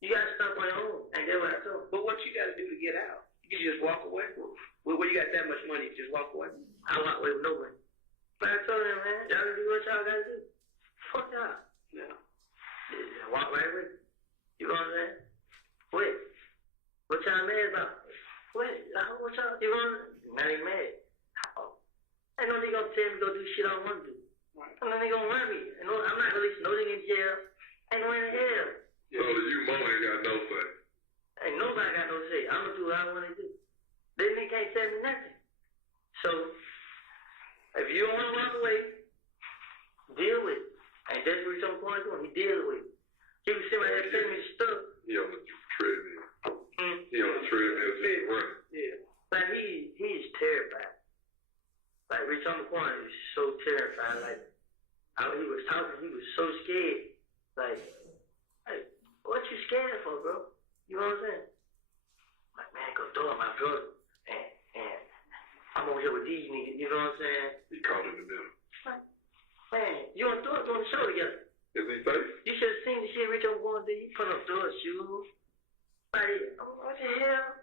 You got to stop on your own. And that's what I told him. But what you got to do to get out? You can just walk away. Well, you got that much money, you just walk away? I walk away with no money. But I told him, man, y'all can do what y'all got to do. Fuck y'all. Yeah. Just walk right away. You know what I'm saying? Wait. What y'all mad about? What y'all, you know what I'm saying? Now they mad. Oh. Ain't no nigga gonna tell me to go do shit I don't want to do. Right. Ain't no nigga gonna run me. I'm not gonna release no nigga in jail. Ain't no in hell. So you Mo ain't got no say. Ain't nobody got no say. I'm gonna do what I want to do. They nigga can't tell me nothing. So, if you don't want to walk away, deal with it. And that's what he's going to do. He deal with it. He was sitting right there telling me stuff. He on the treadmill. He on the treadmill just running. Yeah. Like, he's terrified. Like, Rich on the corner is so terrified. Like, how he was talking, he was so scared. Like, what you scared for, bro? You know what I'm saying? Like, man, go throw my brother. And I'm over here with these niggas, you know what I'm saying? He caught in the middle. Like, man, you and Thor doing the show together. Is he safe? You should have seen the shit Rich on going through. He put up Thor's shoes. Like, what the hell?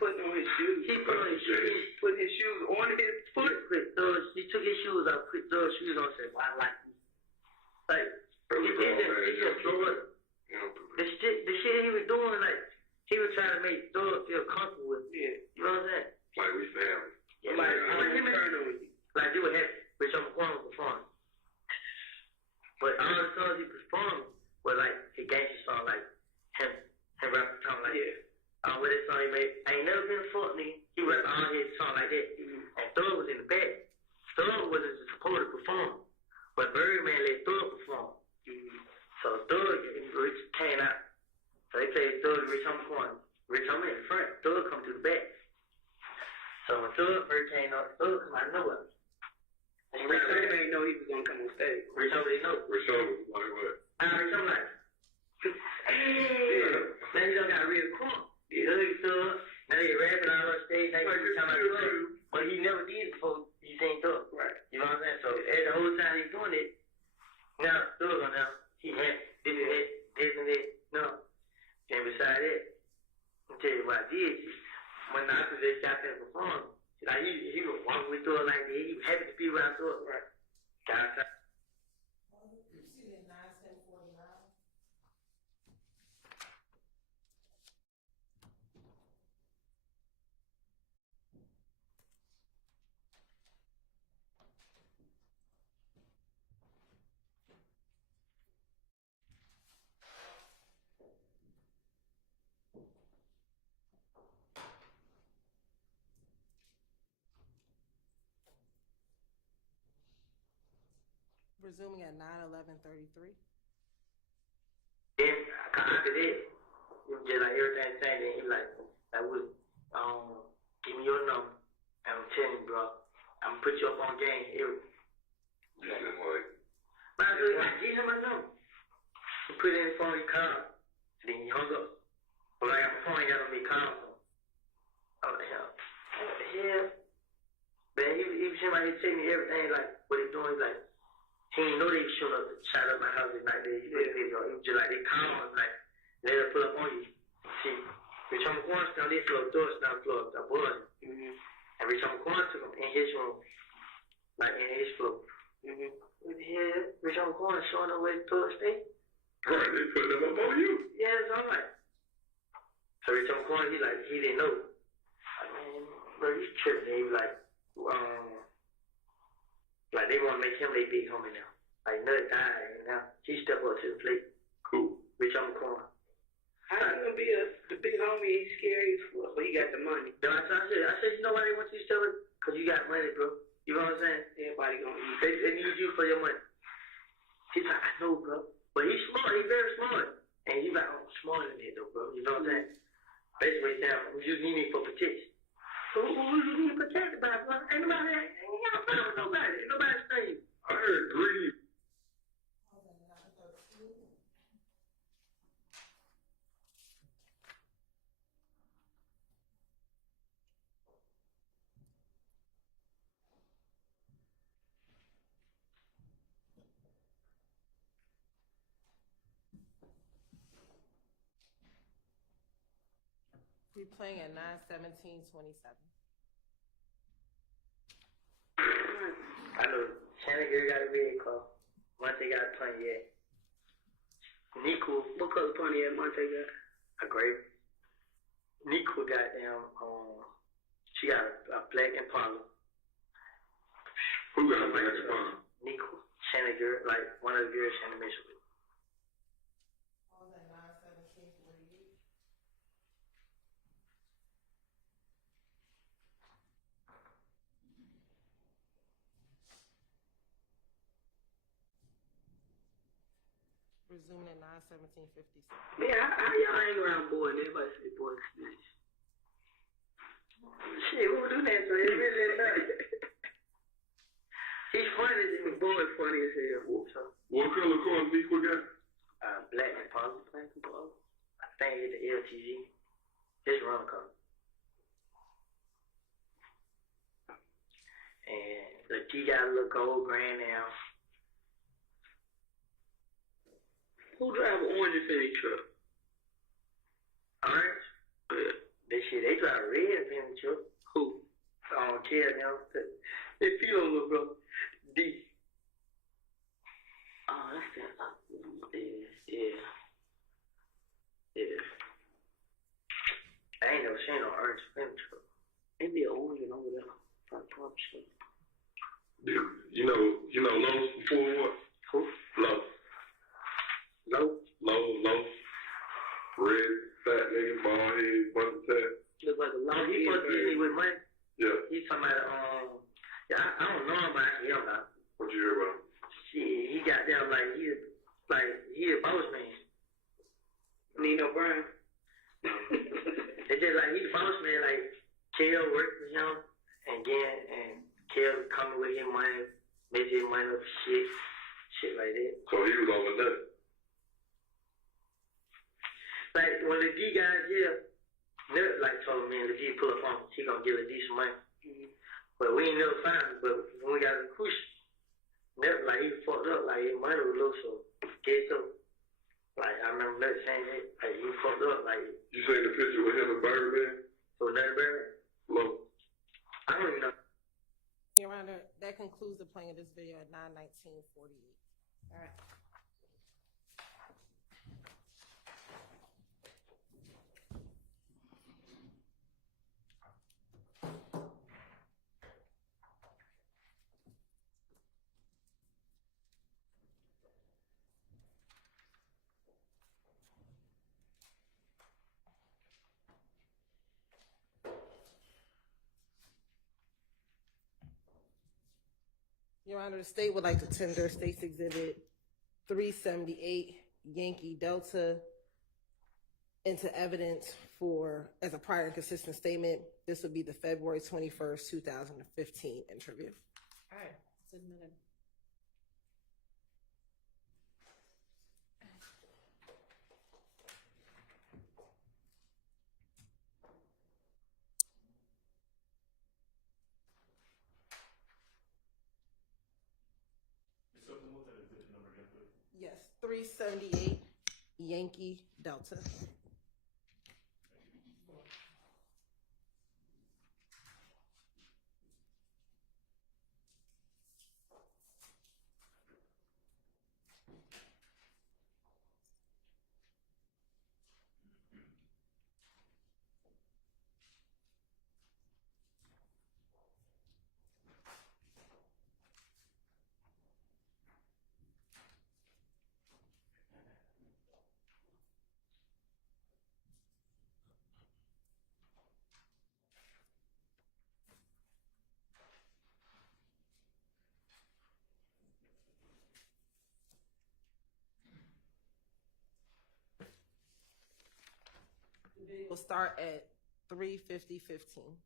Putting on his shoes. He put on his shoes. Put his shoes on his foot. He took his shoes off, put Thor's shoes on, and said, well, I like these. Like, he just threw it. The shit he was doing, like, he was trying to make Thor feel comfortable with it. Yeah. You know what I'm saying? Like we family. Yeah, like they would have Rich on the corner performing. But all the songs he performed were like his gangster song, like him rapping song like that. With his song he made, I ain't never been a fuck nigga. He rapped all his songs like that. And Thor was in the back. Thor wasn't supposed to perform. But Birdman let Thor perform. So Thor Rich came out. So they played Thor Rich on the corner. Rich on in the front. Thor come to the back. So when Thor first came out, Thor come out of nowhere. And Rich didn't know he was gonna come on stage. Rich already know. Rich was like what? Rich I'm like, hey, now you done got real cool. You know, Thor. Now they rapping all on stage. Now you talking about Thor. But he never did before he seen Thor. Right. You know what I'm saying? So everybody he was walking me through it like that. He was happy to be around through it. Right. Downtown. Resuming at 9:11:33. Then after that, it was just like everything changed. And he like, I would give me your number. And I'm telling you, bro, I'm gonna put you up on game. Everything. You seem like, But I was like, give him my number. He put it in the phone, he called. Then he hung up. When I got my phone, he got on me call. Oh, the hell. What the hell? But he was seemed like he tell me everything, like what he doing, like he didn't know they showed up, shot up my house at night. He was just like they called, like let her pull up on you. See, Rich on the corner down this floor, door down the floor, I was. And Rich on the corner took him in his room, like in his floor. What the hell? Rich on the corner showing up where the door stay. right, they put them up on you. Yeah, so I'm like, so Rich on the corner, he didn't know. Like, man, bro, you tripping. He was like they want to make him their big homie now. Like Nut died, and now he stepped up to the plate. Cool. Rich on the corner. How you gonna be the big homie? He's scary as fuck, but he got the money. Then I said, you know why they want you to sell it? Cause you got money, bro. You know what I'm saying? Everybody gonna eat. They need you for your money. He's like, I know, bro. But he's smart. He's very smart. And he's like, I'm smarter than that, though, bro. You know what I'm saying? Basically, he's saying, you need me for protection. So who you need protected by, bro? Ain't nobody got a problem with nobody. Ain't nobody saying you. I heard greedy. Replaying at 9:17:27. I know Shannon got a red car. Monte got a Pontiac. Nico, What color pony at Monte got? a gray. Nico got she got a black Impala. Who got a black phone? Nico, Shannon girl, like one of the girls Shannon mentioned with. What was that, 9:17:38? Resuming at 9:17:56. Man, how y'all hang around boy and everybody say boy snitch? Shit, we would do that to him. He's funny as hell. Boy funny as hell. So, What color car Nico got? black and Impala, I think it's the LTG. His run car. And the G got a little gold grand now. Who drive an orange Infiniti truck? Orange? Yeah. They drive a red Infiniti truck. Who? I don't care now. They feel a little bro. D. Oh, that's that. Yeah. I ain't never seen no orange Infiniti truck. Maybe an orange one over there. Probably. You know Lowe's before what? Who? Lowe's. Low. Red, fat nigga, bald head, bunch of tat. Look like a Oh, long he supposed to get me with money. Yeah. He's talking about, yeah, I don't know him, but I can hear him now. What you hear about him? Shit, he got down like he a boss man. Nino Brown. It's just like he's a boss man, like Kel worked with him, and Kel coming with his money, making his money up shit like that. So he was over there. Like when the D guys here, never like told me, if he pull up on him, he gonna give a decent money. But we ain't never found him. But when we got the push, never like he fucked up, like his money was low, so get so. Like I remember never saying that, like he fucked up, like You seen the picture with him and Birdman? so never. Low. I don't even know. Your Honor, that concludes the playing of this video at 9:19:48. All right. Your Honor, the state would like to tender State's Exhibit 378 Yankee Delta into evidence as a prior and consistent statement. This would be the February 21st, 2015 interview. All right. It's admitted. Yes, 378 Yankee Delta. We'll start at 3:50:15.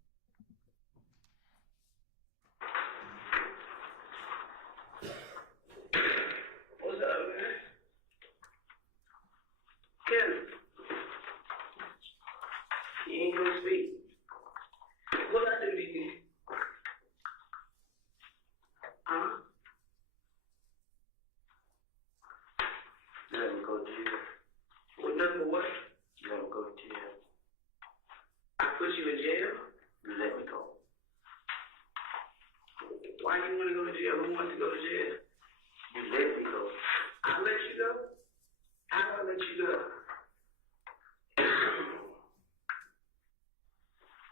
What's up, man? Kevin. You ain't gonna speak. What I do to you? Huh? Let me go to jail. Well, number what? Let me go to jail. I put you in jail? You let me go. Why you want to go to jail? Who wants to go to jail? You let me go. I let you go? How do I let you go?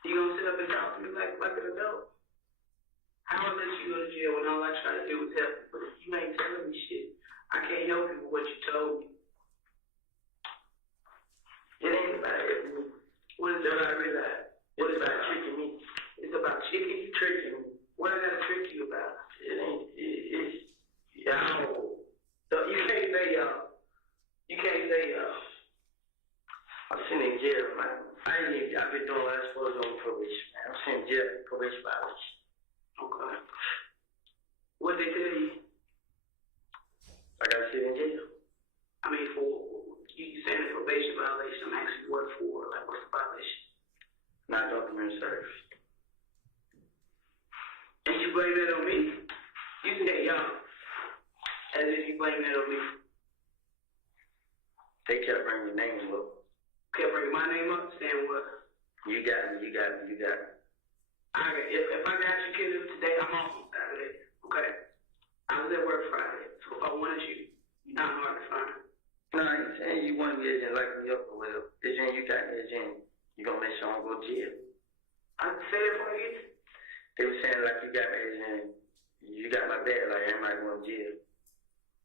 You gonna sit up and talk to me like an adult? How I let you go to jail when all I try to do is help you? But if you ain't telling me shit, I can't help you with what you told me. It ain't about it. What is it about realize? What is about tricking me? It's about tricking me. What I gotta trick you about? It ain't. It's y'all. So you can't say y'all. You can't say y'all. I'm sitting in jail, man. I've been doing what I'm supposed to do on probation, man. I'm sitting in jail for probation violation. Okay. What they tell you? I gotta sit in jail. I mean, for you saying a probation violation, I'm actually what for? Like, what's the violation? Not document service. And you blame that on me? You say y'all. As if you blame that on me. They kept bringing your name up. Kept bringing my name up, saying what? You got me. If I got you killed today, I'm off on Saturday. Okay? I was at work Friday. So if I wanted you, you're not hard to find. No, I ain't saying you want me as in like me up or whatever. As in you got me as in you gonna make sure I don't go to jail. I say that for you. They were saying like you got me as in you got my back, like I'm not going to jail.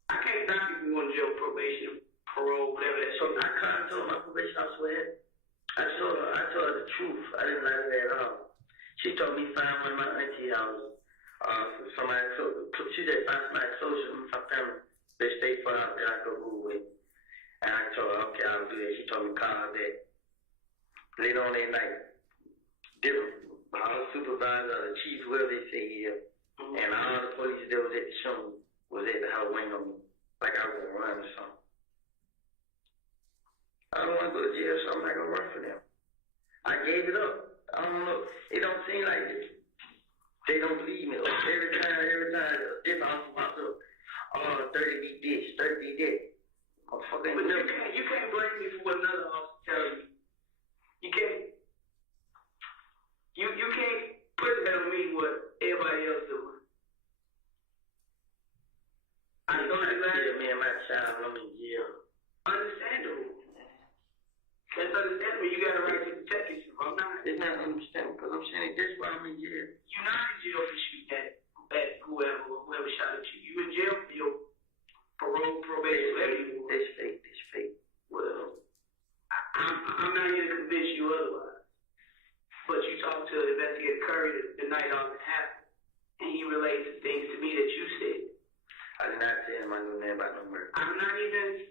I can't stop you from going to jail, probation, parole, whatever that shit. So I kind of told my probation officer. I told her the truth. I didn't like it at all. She told me find one of my auntie houses. Somebody she said find somebody social in my family. They stay far out there I go move with. And I told her, okay, I'll do that. She told me call her back. Later on that night, different supervisor, the chief, whoever they say here, and all the police that was at the show was at the house waiting on me, like I was gonna run or something. I don't want to go to jail, so I'm not gonna run for them. I gave it up. I don't know. It don't seem like it. They don't believe me. Every time, different officer pops up. 30 beat this, 30 beat that. I'm fucking. But you can't blame me for what another officer tells you. You can't. You can't put that on me what everybody else does. understand because I'm saying that's why I'm in jail. You not in jail for shooting at whoever shot at you. You in jail for your parole, probation, whatever you want. That's fake. That's fake. Well, I'm not here to convince you otherwise. But you talked to Investigator Curry the night all this happened, and he relayed some things to me that you said. I did not tell him I knew nothing about no murder. I'm not even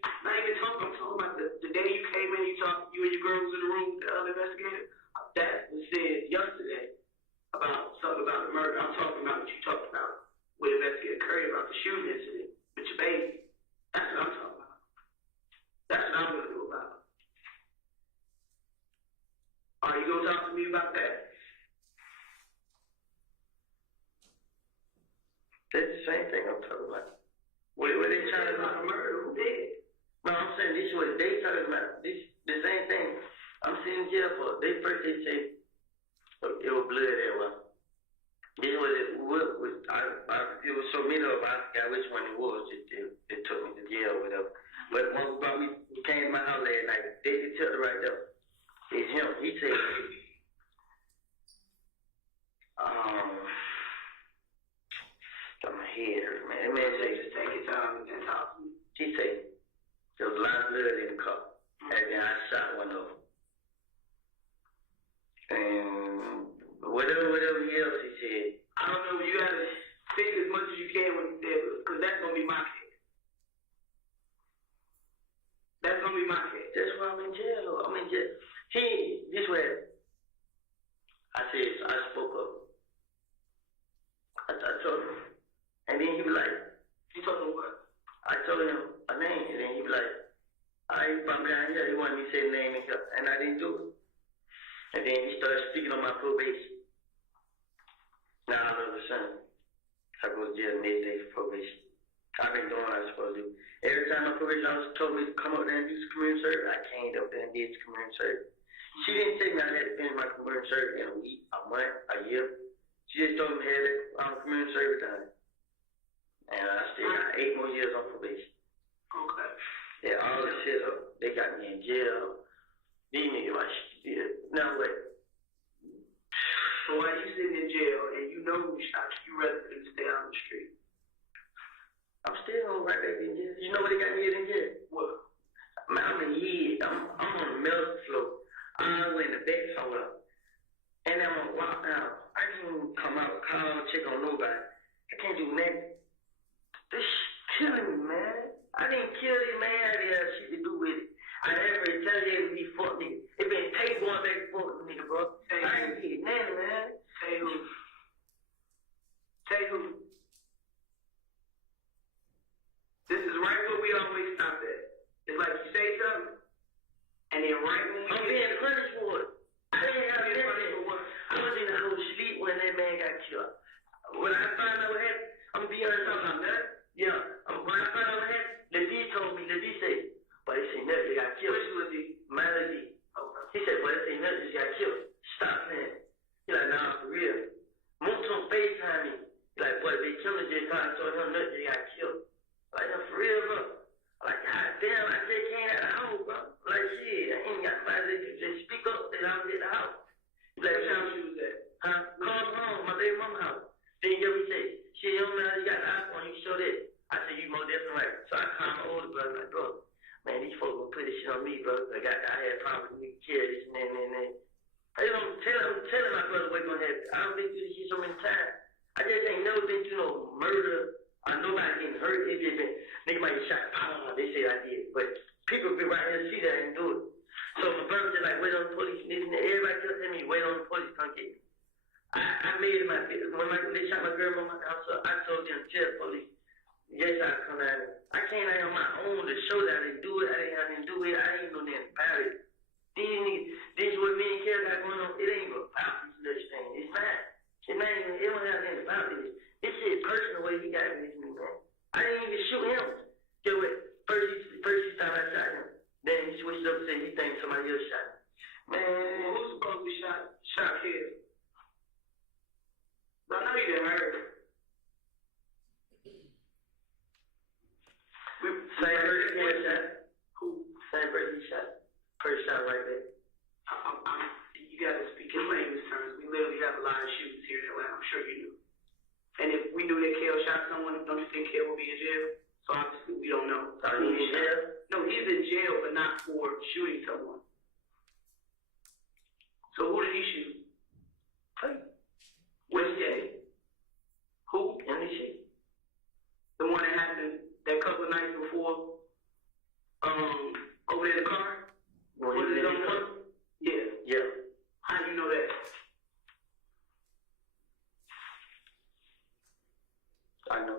talking. I'm talking about the day you came in. You and your girl was in the room with the other investigator. That was said yesterday about something about the murder. I'm talking about what you talked about with Investigator Curry about the shooting incident with your baby. That's what I'm talking about. That's what I'm gonna do about it. Are you gonna talk to me about that? That's the same thing I'm talking about. What they trying to about the murder? Who did? No, I'm saying this is what they talking about. This the same thing. I'm sitting in jail for. They first they say it was blood that one. This was it. It was so many of them. I forgot which one it was. It took me to jail or whatever. But one brought me came to my house last night. They tell it right there. It's him. He said, got my head hurt, man. That man said, Just take your time and talk to me. he said, there was a lot of blood in the car. And then I shot one of them. And whatever else he said. I don't know. You gotta think as much as you can when you say it, because that's gonna be my case. That's gonna be my case. That's why I'm in jail. I'm in jail. This way, I said, so I spoke up. I told him. And then he was like, You told him what? I told him a name, and then he was like, I from down here, he wanted me to say the name and stuff, and I didn't do it. And then he started speaking on my probation. Now all of a sudden, I go to jail next day for probation. I've been doing what I was supposed to do. Every time my probation officer told me to come up there and do some community service, I came up there and did some community service. She didn't tell me I had to finish my community service in a week, a month, a year. She just told me I had community service done. And I still got 8 more years on probation. Okay. Yeah, all this shit up. They got me in jail. These niggas my shit. Now what? So while you sitting in jail and you know who shot you, rather than stay on the street. I'm still on right back in jail. You know what they got me in jail? What? Man, I'm in here. I'm on the middle floor. I'm in the back somewhere. And I'm gonna walk out. I can't come out, call, check on nobody. I can't do nothing. This shit killing me, man. I didn't kill this man. I didn't have shit to do with it. I never retaliated with these fuck niggas. It been tape going back and forth with nigga, bro. I ain't get nothing, man. Say who? Say who? This is right where we always stop at. It's like you say something, and then right when we I'm being punished for it. I didn't have Being punished nothing. for what? I was in the whole sleep when that man got killed. When I found out what happened, I'm gonna be honest about that. Yeah. When I found out what happened, Lady told me, Lady said, but they say nothing, they got killed. Which Lady? My Lady. Okay. He said, but they say nothing, they got killed. Stop, man. He like, nah, for real. Moved on FaceTime me. He like, boy, they killed the J. I told him nothing, they got killed. Like, no, for real, bro. Like, god damn, I just came out of the house, bro. Like, shit, I ain't got my Lady to just speak up, then I was at the house. He like, Which house you was at? huh? Come home, my baby mama house. Then you ever say, shit, you don't know you got the iPhone, you show that. I said, you most definitely right. So I called my older brother, like, bro, man, these folks gonna put this shit on me, bro. I had problems with me, kill this and that. I don't tell my brother what's gonna happen. I've been through this shit so many times. I just ain't never been through no murder or nobody getting hurt. It just been, nigga might get shot, they say I did. But people be right here to see that and do it. So my brother said, like, wait on the police, and this and that. Everybody kept telling me, wait on the police, come get me. I made it my business. When they shot my girl on my house, I told them, tell the police. Yes, I come out. I came out on my own to show that I didn't do it. I didn't have anything to do with it. I ain't know nothing about it. These niggas, this is what me and Kelly got going on. It ain't even about this little thing. It's not. It ain't even, it don't have anything about this. This shit personal way he got with me, man. I didn't even shoot him. Get what? First he thought I shot him. Then he switched up and said he thinks somebody else shot him. Man. Who's supposed to be shot here? But I know you didn't hurt. Same person he shot. Who? Same person he shot. First shot right there. You gotta speak his name this time. here in Atlanta. I'm sure you knew. And if we knew that Kale shot someone, don't you think Kale would be in jail? So obviously we don't know. Are you in jail? No, he's in jail, but not for shooting someone. So who did he shoot? Hey, Which day? Who? and he shit. The one that happened that couple of nights before, over there in the car? When Was he it was in on the car? foot? Yeah. Yeah. How do you know that? I know.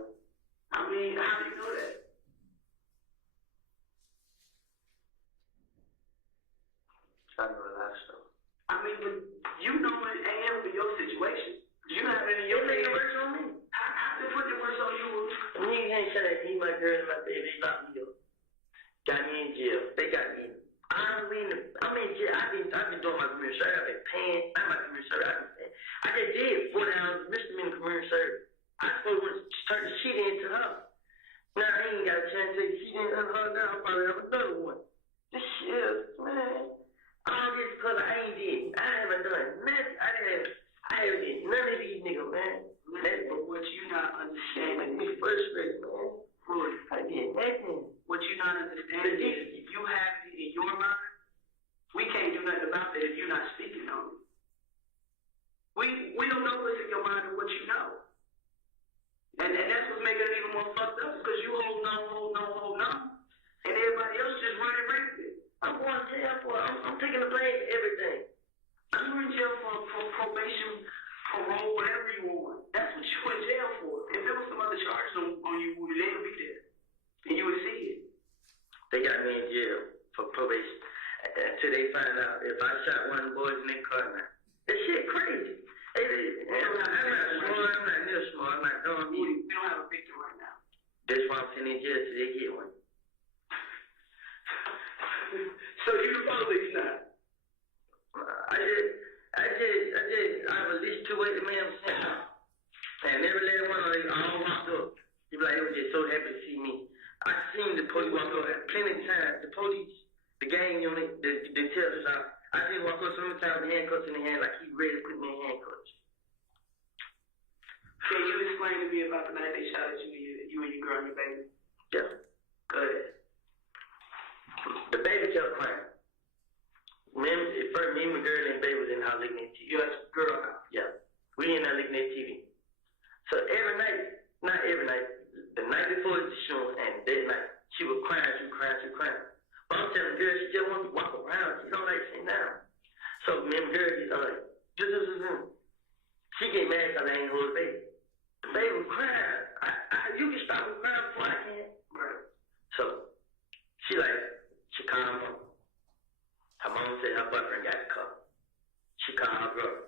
I mean, how do you know that? I know a lot of stuff. I mean, but you know it ain't ever been your situation. You have it in your They head. works on me. How they put the words on you? And you can't say that he my girl, my baby, they locked me up. Got me in jail. They got me. I'm in jail. I've been doing my community service. I've been paying. Not my community service. I've been paying. I just did 40 hours misdemeanor community service. I supposed to turn the shit into her. Now I ain't got a chance to take the shit into her. Now I'll probably have another one. This shit, man. All this because I ain't did. I haven't done nothing. I haven't did none of these niggas, man. But what you not understanding Me is, frustrated, man. I did nothing. what you not understanding is, if you have it in your mind, we can't do nothing about that if you're not speaking on it. We don't know what's in your mind and what you know. And that's what's making it even more fucked up because you holding on. And everybody else just running rampant. I'm going to jail for. I'm taking the blame for everything. You in jail for probation, parole, whatever you want. That's what you in jail for. If there was some other charges on you, they'd be there. And you would see it. They got me in jail for probation until they find out if I shot one of the boys in their car now. That shit crazy. I'm not smart. I'm not near smart. I'm not dumb. We don't have a victim right now. That's why I'm sitting in jail till they get one. So you the police now. I released 2 at the man sent out. And every last one of them all walked up. He be like, they were just so happy to see me. I seen the police walk up plenty of times. The police, the gang unit, they tell us out. I seen him walk up so many times with handcuffs in the hand like he ready to put me in handcuffs. Can you explain to me about the night they shot at you and your girl and your baby? Yeah. Go ahead. The baby kept crying. Me and my girl and baby was in the house looking at TV. Your girl now. Yeah. We in there looking at TV. So every night, not every night, the night before the show and that night, she was crying. But I'm telling the girl, she just wants to walk around. She don't like sitting down. So me and my girl get like, she get mad because I ain't hold the baby. The baby was crying. You can stop her crying before I can. Right. So she called her mom. Her mom said her boyfriend got the car. She called her brother.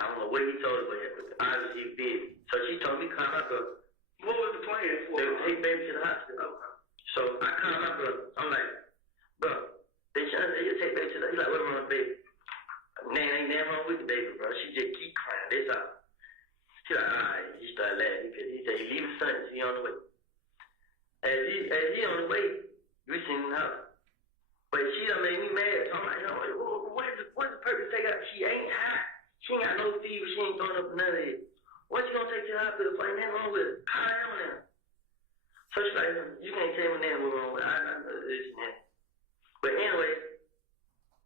I don't know what he told her, but obviously he did. So she told me to call my brother. What was the plan for? They would take baby to the hospital. Okay. So I called my brother. I'm like, bro, they trying to say you take baby to the hospital. He's like, what's wrong with the baby? Man, ain't nothing wrong with the baby, bro. She just keep crying. That's all. She's like, all right. He started laughing because he said, he leave his son. He on the way. As he on the way, we seen the house. But she done made me mad. So I'm like, what's the purpose take out? She ain't high. She ain't got no fever. She ain't throwing up none of it. What you gonna take to the hospital for? Ain't nothing wrong with it. Call him now. So she's like, you can't tell me nothing what's wrong with it. I know this and that. But anyway,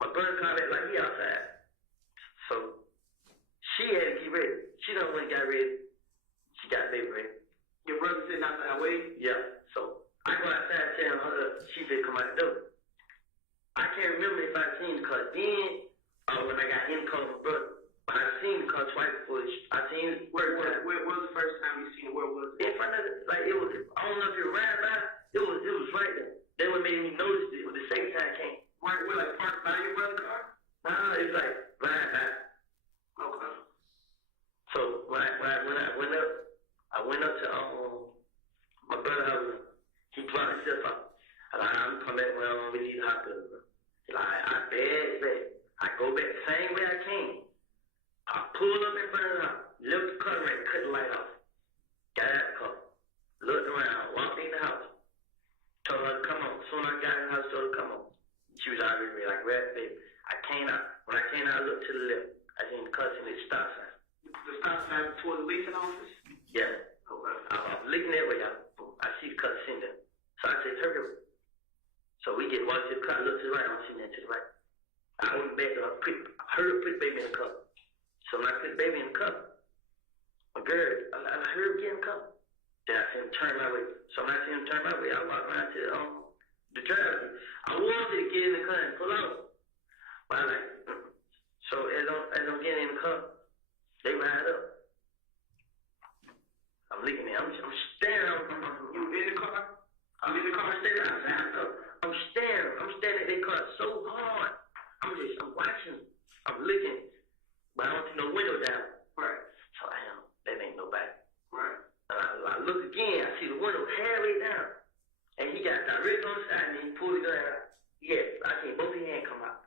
my brother called back like he outside. So she had to get ready. She done went and got ready. She got baby ready. Your brother sitting outside waiting? Yeah. So I go outside telling her she did come out the door. I can't remember if I seen the car then or when I got in the car with my brother. But I seen the car twice before. I seen it. Where was the first time you seen it? Where was it? In front of it. Like it was, I don't know if it was right by. It was right there. That what made me notice it. It was the second time I came. Right, where, like parked by your brother's car? Nah, it was like right by. Okay. So when I went up, I went up to my brother house. He dropped himself up. I'm coming back when we leave the hospital. He's like, I bad. I go back the same way I came. I pulled up in front of the house, left the car and cut the light off. Got out of the car, looked around, walked in the house. Told her to come on. Soon as I got in the house, told her to come on. She was already ready, like, baby. I came out. When I came out, I looked to the left. I seen the car in the stop sign. The stop in the office? Yeah. Okay. I'm looking that way. I see the car sitting there. So I said, hurry up. So we get walk to the car, look to the right. I'm sitting there to the right. I went back to her, put the baby in the cup. So when I put the baby in the cup, my girl, I heard her get in the cup. Then I see him turn my way. So when I see him turn my way, I walk around to the driver. I wanted to get in the car and pull out. But I like, so as I'm getting in the car, they ride up. I'm looking at, I'm staring. You in the car? I'm in the car, I'm standing outside. I'm staring at their car so hard. I'm watching. I'm looking, but I don't see no window down. Right. So that ain't nobody. Right. I look again, I see the window halfway down. And he got direct on the side and he pulled the gun out. Yes, I seen both his hands come out.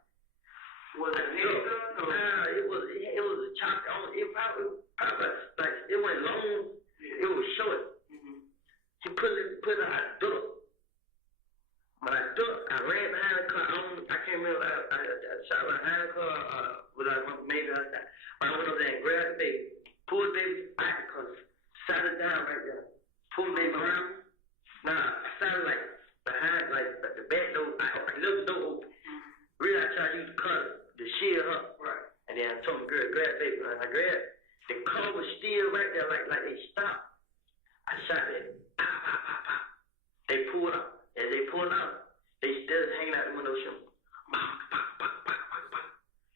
Was it a handgun or? Nah, it was a chop. It probably like it went long. It was short. Mm-hmm. He put it out the door. When I ducked, I ran behind the car. I can't remember. I shot behind the car. Maybe I went over there and grabbed the baby, pulled the baby out the car, sat it down right there, pulled the baby around. Nah, I started like behind, like the back door. I left the door open. Really, I tried to use the car to shield her. Right. And then I told the girl, grab the baby. And I grabbed. The car was still right there, like they stopped. I shot it. Pop, pop, pop, pop. They pulled out. As they pulled out, they still hanging out the window shooting. Pop, pop, pop, pop, pop, pop.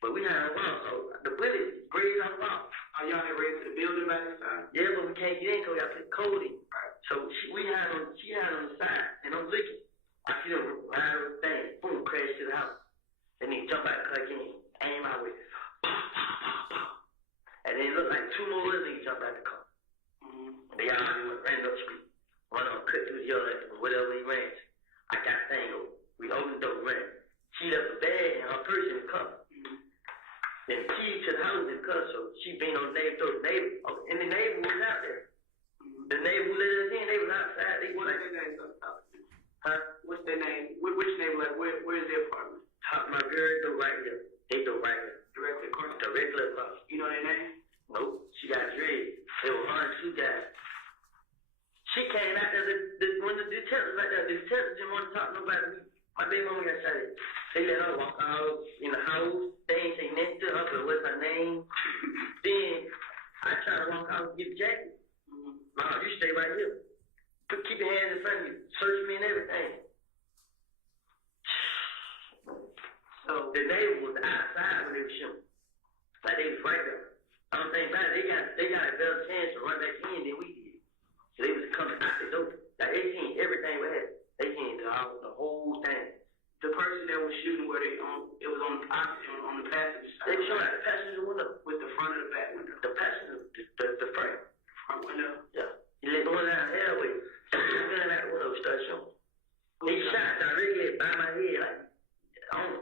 But we had a wall, so the bullet grazed our wall. Are y'all had ran to the building by this time? Yeah, but we can't get in because we got to put code in. So she had on the side, and I'm looking. I see them ride on the thing, boom, crash to the house. Then he jump out the car again, aim my way. Pop, pop, pop, pop. And then it looked like two more other niggas jumped out the car. Mm-hmm. They all ran up the street. One of them cut through the yard, whatever he ran. I got the thing over. We opened the door, ran. She left the bag and her purse in the car. Mm-hmm. Then the key to the house in the car, so she been on the neighbor's door. And the neighbor was out there. Mm-hmm. The neighbor who let us in, they was outside. They What's were their like, name? huh? What's their name? Which neighbor? Like, where's their apartment? My girl go right here. They go right here. Directly across. Directly across. You know their name? Nope. She got dread. They were her and two guys. She came out there, when the detectives right there, the detectives didn't want to talk to nobody. My baby mama got shot at. They let her walk out in the house. They ain't say nothing to her, but what's her name? Then I tried to walk out and get the jacket. Mm-hmm. No, you stay right here. Keep your hands in front of you. Search me and everything. So the neighbor was outside when they were shooting. Like they was right there. I don't think about it. They got a better chance to run back in than we did. So they was coming out the door. Like they seen everything we had. They seen the whole thing. The person that was shooting, where they it was on the passenger side. They showed out the passenger window. With the front and the back window. The passenger, the front. Front window. Yeah. He let go down the airway. Gun out the window, start shooting. He shot directly by my head. Like,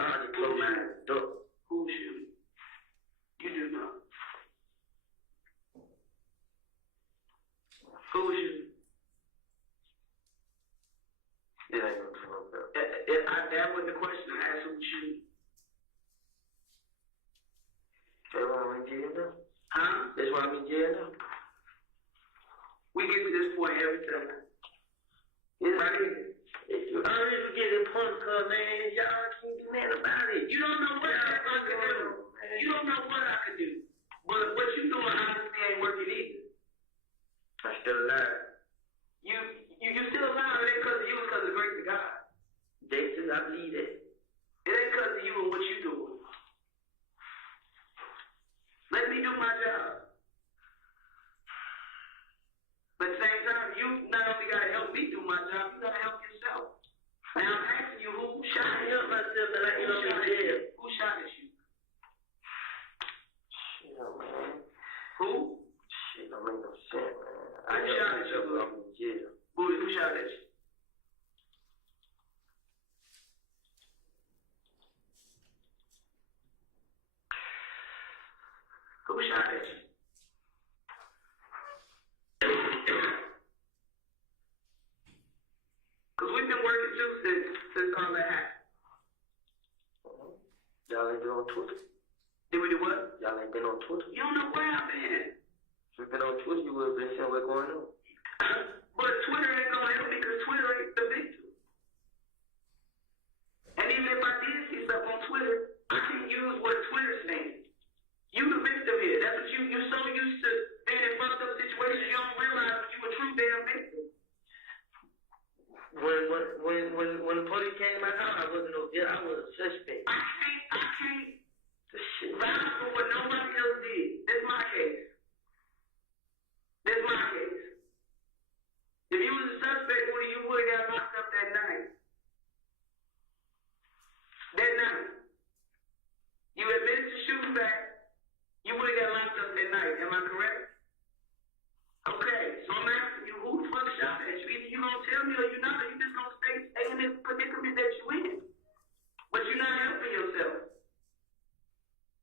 I just closed my door. Who was shooting? You do know. Who was shooting? It ain't gonna smoke up. That was the question. I asked who was shooting. That's why I'm in jail now. Huh? That's why I'm in jail now. We get to this point every time. It's right here. If you always get in point, cause man, y'all can't do nothing about it. You don't know what I could do. You don't know what I could do. But what you doing honestly ain't working either. I'm still alive. You still alive. It ain't because of you, it's because of the grace of God. Jason, I believe that. It ain't because of you and what you doing. Let me do my job. But at the same time, you not only gotta help me do my job, you gotta help yourself. Now I'm asking you, who shot I you? help myself and I ain't in jail. Who shot at you? Shit, man. Who? Shit, don't make no sense, man. I Who help shot at myself you? when I'm in jail. Booty, who shot at you? Who shot at you? Because we've been working too since all that happened. Y'all ain't doing Twitter? Did we do what? Y'all ain't been on Twitter. You don't know where I've been. If you been on Twitter, you would have been seeing what's going on. But Twitter ain't gonna help me because Twitter ain't the victim. And even if I did see stuff on Twitter, I can use what Twitter's saying. You the victim here. That's what you're so used to being in fucked up situations, you don't realize when you a true damn victim. When the police came to my house, I wasn't no guilty. I was a suspect. I can't vouch for what nobody else did. That's my case. That's my case. If you was a suspect, you would have got locked up that night. That night. You admitted to shooting back, you would have got locked up that night. Am I correct? Okay, so I'm asking you, who the fuck shot at you? Either you gonna tell me or you not, or you just gonna stay in this predicament that you in. But you're not helping yourself.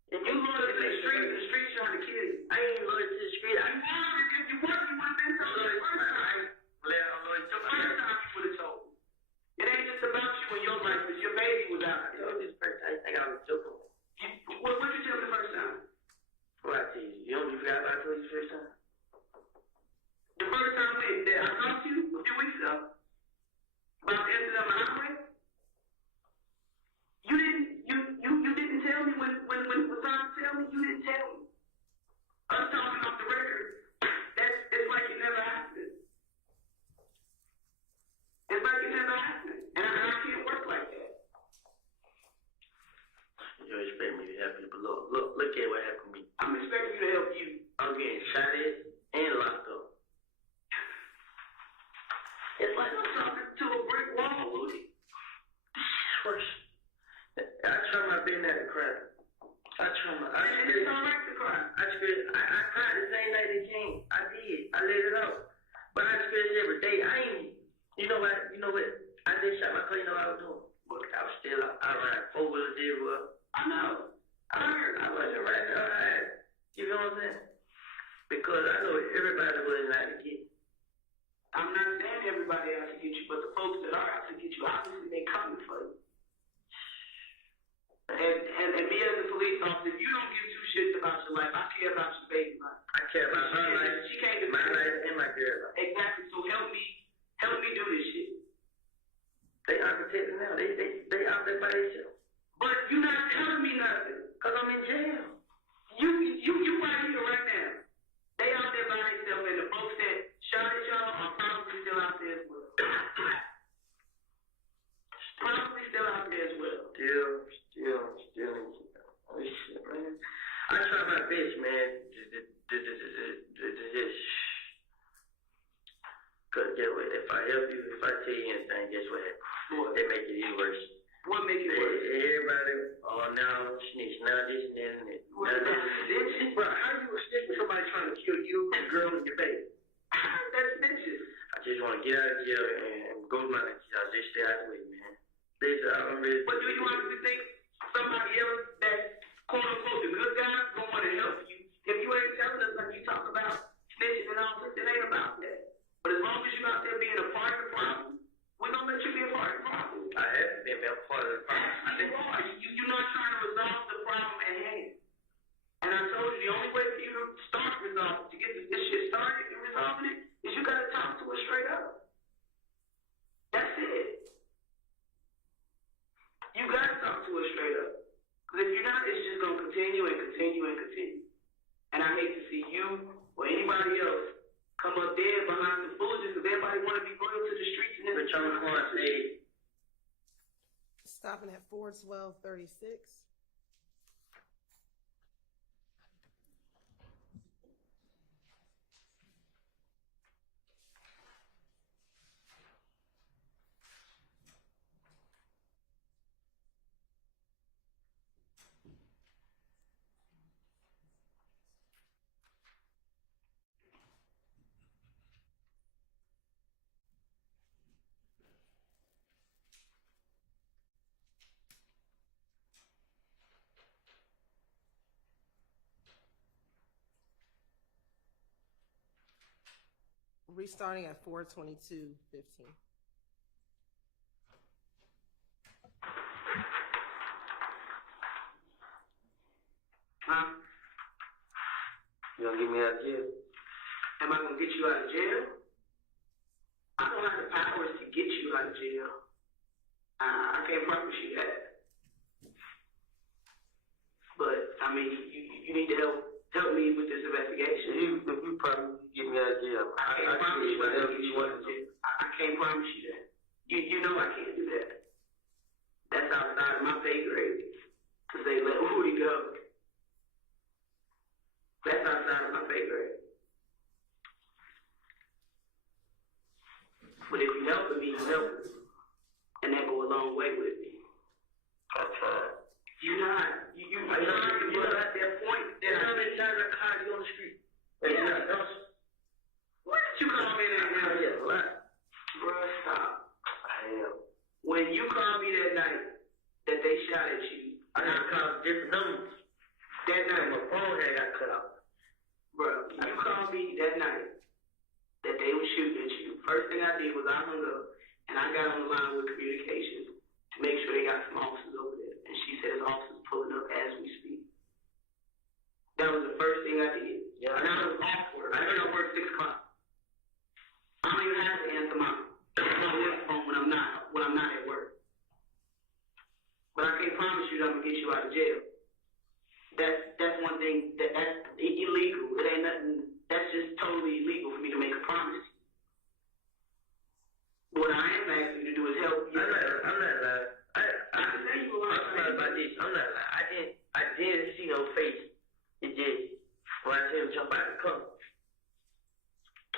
And you loyal to the streets trying to kill you. I ain't loyal to the street. If you weren't, you would have been told the first time. The first time you would have told me. It ain't just about you and your life, because your baby was out. You know, this first time, I think I was joking. What did you tell me the first time? What I tell you? You forgot about I told you the first time? The first time that I talked to you a few weeks ago about the incident on the highway, you didn't tell me when time to tell me, you didn't tell me. Us talking off the record, it's like it never happened. It's like it never happened. And I can't work like that. You expect me to help you, but look at what happened to me. I'm expecting you to help you. I'm getting shot at and locked up. It's like I'm talking to a brick wall, Woody. I try my best not to cry. It's all right to cry. I cried the same night they came. I did. I let it out. But I stress every day. You know what? I just shot my car. You know what I was doing? But I was still out. I ran 4-wheelers everywhere. I know. I heard. I wasn't riding outside. You know what I'm saying? Because I know everybody wasn't out to get. I'm not saying everybody out to get you, but the folks that are out to get you, obviously they coming for you. And me as a police officer, you don't give two shits about your life. I care about your baby life. I care about her life. She came to my life and my girl life. Exactly. So help me do this shit. They are protected now. They out there by themselves. But you're not telling me nothing. Cause I'm in jail. You right here right now. They out there by themselves, and the folks that shot at y'all are probably still out there as well. Probably still out there as well. Still in jail. Oh shit, man. I try my best, man. Cause guess what? If I help you, if I tell you anything, guess what? They make it even worse. What make it worse? Everybody, now snitch, now this and that and that. Bro, how you a snitch with somebody trying to kill you, your girl, and your baby? That's snitches. I just want to get out of jail and go to my life. Just stay out of the way, man. I'm ready. But do you honestly think somebody else that quote unquote the good guy gonna want to help you? If you ain't telling us like you talk about snitching and all this, it ain't about that. But as long as you out there being a part of the problem, we're gonna let you be a part of the problem. I have been a part of the problem. You are. You're not trying to resolve the problem at hand. And I told you the only way for you to start resolving, to get this shit started and resolving it, is you gotta talk to us straight up. That's it. You gotta talk to us straight up. Because if you're not, it's just gonna continue and continue and continue. And I hate to see you or anybody else come up dead behind the foolishness because everybody want to be loyal to the streets and But y'all want to say, Stopping at 41236. Restarting at 422:15. of jail. Am I gonna get you out of jail? I don't have the powers to get you out of jail. I can't promise you that. But I mean, you need to help me with this investigation. If you promise to get me out of jail, I can't promise you I can get you out of jail. I can't promise you that. You know I can't do that. That's outside of my pay grade to say let Woody go. That's outside of my pay grade. But if you help me, you help me. And that go a long way with me. You're not. You're at that point that I'm in charge of car you on the street. Hey, yeah. What did you call me that now? Yeah, what? Bruh, stop. I am. When you called me that night that they shot at you, I got called different numbers. That night, my phone had got cut off. Bruh, you called me that night that they were shooting at you. First thing I did was I hung up and I got on the line with communications to make sure they got some officers over there. And she says officers pulling up as we speak. That was the first thing I did. Yeah. And I was off work. I heard I work 6 o'clock. I don't even have to answer my phone when I'm not at work. But I can't promise you that I'm gonna get you out of jail. That's one thing that's illegal. It ain't nothing. That's just totally illegal for me to make a promise. What I am asking you to do is help. I'm not lying. I can tell you what I'm saying about this. I'm not lying. I didn't see no face. It just when I said jump out the car,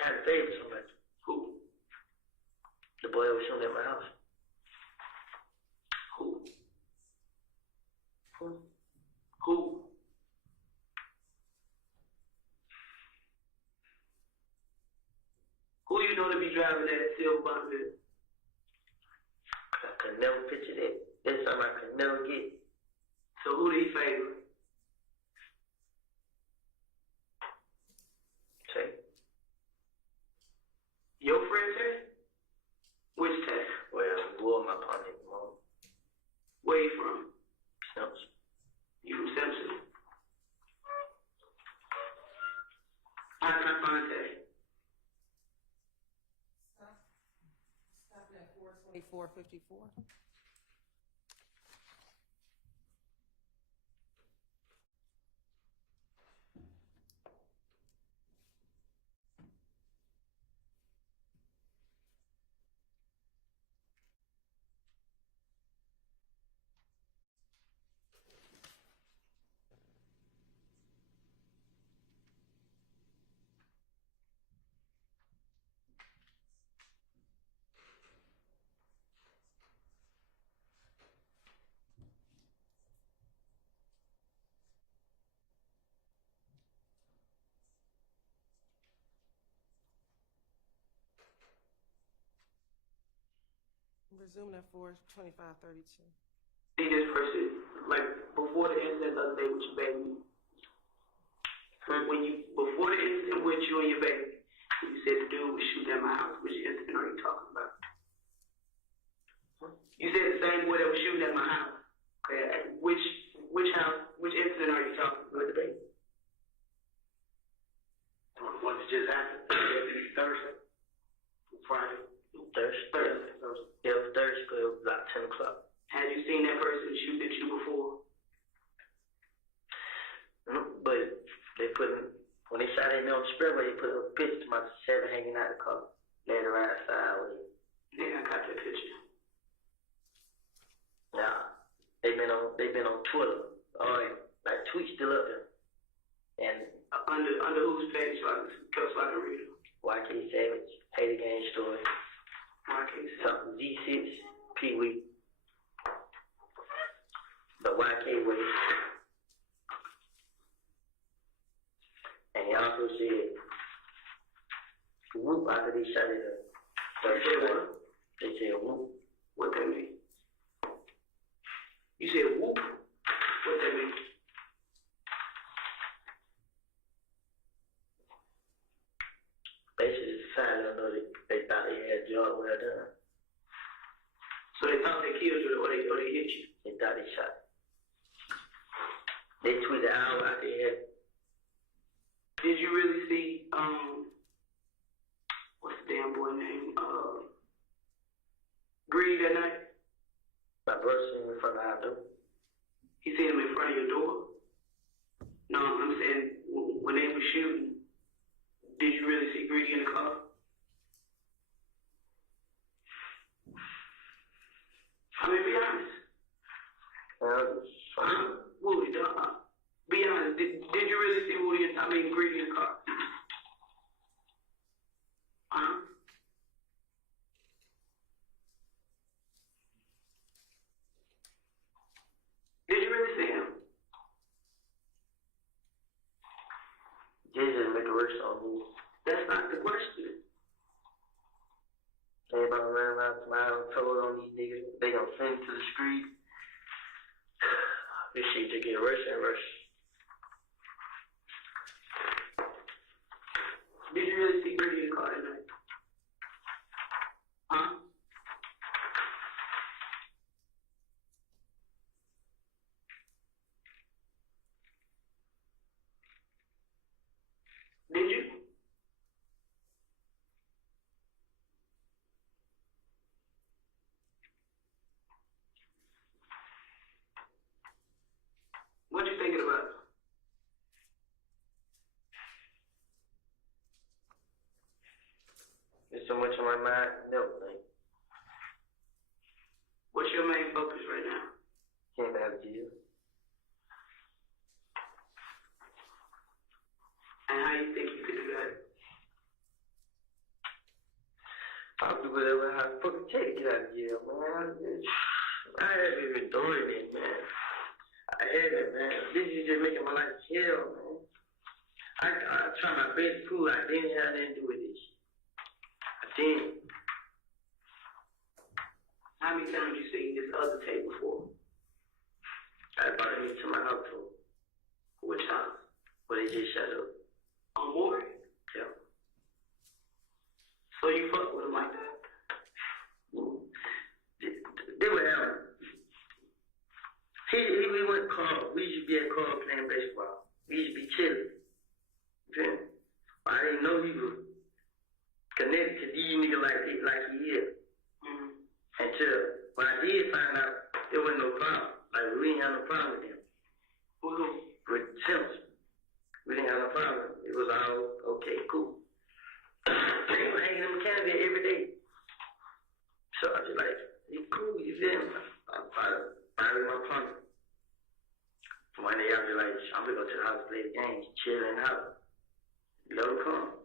kind of favored somebody. Who? The boy that was shooting at my house. Who? Who? Who you know to be driving that silver Bonneville? I could never picture that. That's something I could never get. So who do you favor? Tay. Your friend Tay? Which Tay? Well, boy, my partner at the moment. Where you from? Simpson. You from Simpson? How can I find Tay? Stop at 42454. Resume at 42532. See this person, like before the incident the other day with your baby. Before the incident with you and your baby, you said the dude was shooting at my house. Which incident are you talking about? You said the same boy that was shooting at my house. Okay, which house? Which incident are you talking about? With the baby? What just happened? Thursday, Friday, Thursday. Yeah, it was Thursday. It was about 10 o'clock. Had you seen that person shoot at you before? But they when they shot at me on the spillway, they put a picture of my Chevy hanging out the car, laying around sideways. Yeah, I got that picture. Nah, they've been on Twitter. Like tweets still up there. And under whose page so I can read them? YK Savage, Hate Game Story. Something Z6, Pee Wee, the YK way. And he also said, whoop after they shot it up. They said what? They said whoop. What that mean? You said whoop? What that mean? Basically, it's a sign that they thought they had a job well done. So they thought they killed you or they hit you? They thought they shot. They tweeted an hour after they had Did you really see, what's the damn boy name? Greed that night? My brother seen me in front of our door. He seen him in front of your door? No, I'm saying when they were shooting, did you really see Greedy in the car? I mean, be honest. Woody, be honest. Did you really see Greedy in the car? Huh? Did you really see him? Jesus make it worse on me. That's not the question. Everybody running around smiling, told on these niggas. They gonna send to the street. This shit just get worse and worse. Did you really see Greedy in the car tonight? Huh? Did you? What you thinking about? There's so much on my mind, never think. What's your main focus right now? Can't have jail. And how you think you could do that? I'll do whatever I fucking take to get out of jail, man. I haven't even doing it, man. I haven't, man. This is just making my life hell, man. I try my best to prove I didn't have nothing to do with this. I didn't. How many times you seen this other tape before? I brought him to my house, too. Which house? But they just shut up. On Maury? Yeah. So you fuck with him like that? They were having. We went call. We used to be at call playing baseball. We used to be chilling. Okay? I didn't know he was connected to these niggas like he is. Mm-hmm. Until when I did find out, there wasn't no problem. Like we didn't have no problem with him. With Simpson. We didn't have no problem. It was all okay, cool. They were hanging in the canopy every day. So I was like, he's cool, you feel me? I'm probably my partner. One day I was like, I'm gonna go to the house, play the game, chill in the house. Let him come.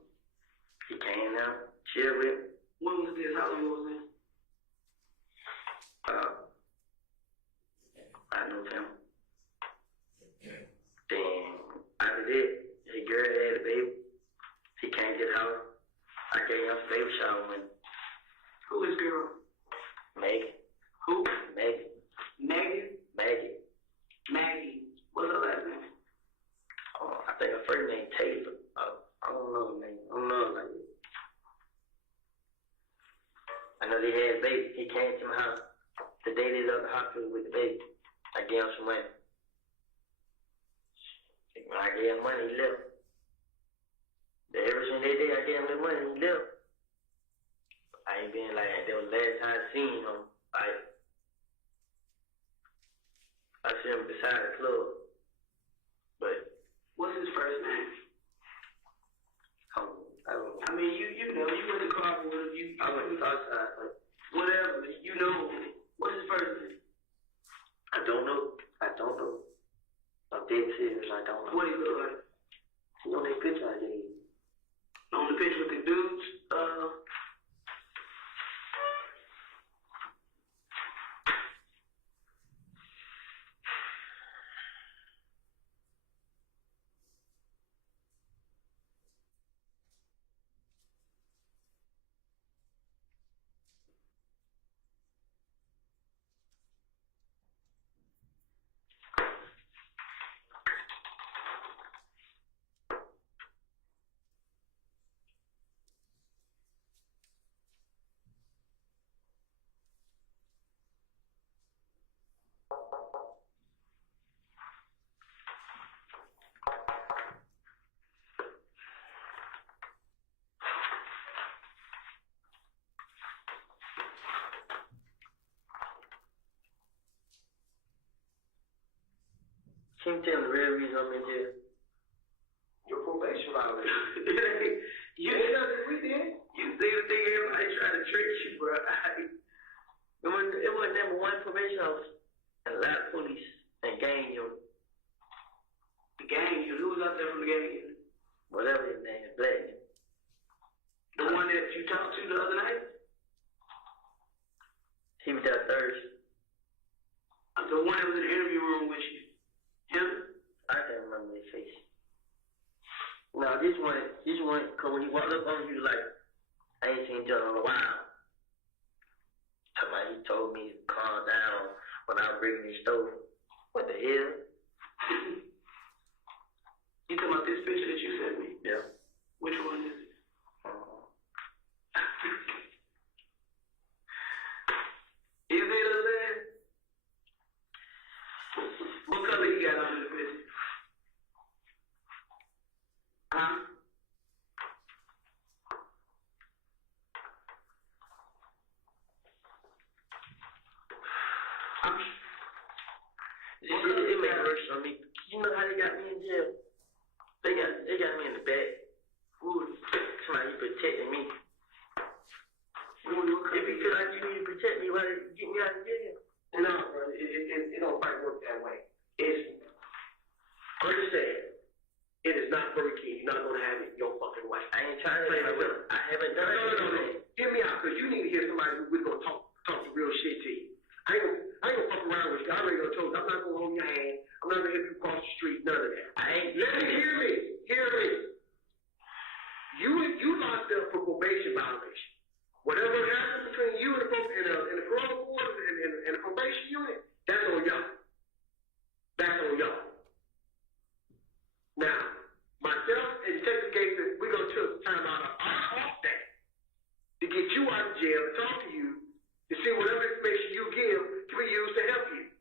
He came down, chill with me. When was this? How long was it? I knew him. Then after that, his girl had a baby. He came to the house. I gave him a baby shower money. Who is girl? Maggie. Who? Maggie. Maggie? Maggie. Maggie. What's her last name? I think her first name Taylor. I don't know her name. I don't know her like that. I know they had a baby. He came to my house. The day they left the hospital with the baby, I gave him some money. When I gave him money, he left. Ever since that day I gave him the money, he left. I ain't been like that. That was the last time I seen him. I see him beside the club. But What's his first name? I don't know. I mean, you know, you went to Carver with him. I went outside. Whatever, you know. What's his first name? I don't know. I'm dead serious. I don't know. What he look like? You know that picture I gave you? On the picture with the dudes, Can you tell me the real reason I'm in jail? Your probation violation. You we did. You see the thing everybody trying to trick you, bro. It was number one probation officer and a lot of police and gang unit. The gang unit? Who was out there from the gang unit? Whatever his name is, Black. The one that you talked to the other night? He was there Thursday. The one that was in the interview room with you. Him? I can't remember his face. No, this one, cause when he walked up on you, like, I ain't seen John in a while. Somebody told me to calm down when I was bringing his stove. What the hell? You talking about this picture that you sent me? Yeah. Which one is it? You see what I'm saying? What color you got on in the picture? Huh? It may worse on me. You know how they got me in jail? They got me in the back. Ooh, somebody protecting me. If you feel like you need to protect me, why did you get me out of jail? No, bro, it don't quite work that way. It's understand. It is not Burger King. You're not gonna have it your fucking way. I ain't trying to play with it. I haven't done it. No. Hear me out, cause you need to hear somebody who's gonna talk some real shit to you. I ain't gonna fuck around with you. I already told you. I'm not gonna hold your hand. I'm not gonna help you cross the street. None of that. Let me hear me. Hear me. You locked up for probation violation. Whatever happens between you and the parole board and the probation unit, that's on y'all. That's on y'all. Now, myself and Detective Gates, we're gonna take time out of our off day to get you out of jail and talk to you to see whatever information you give can be used to help you.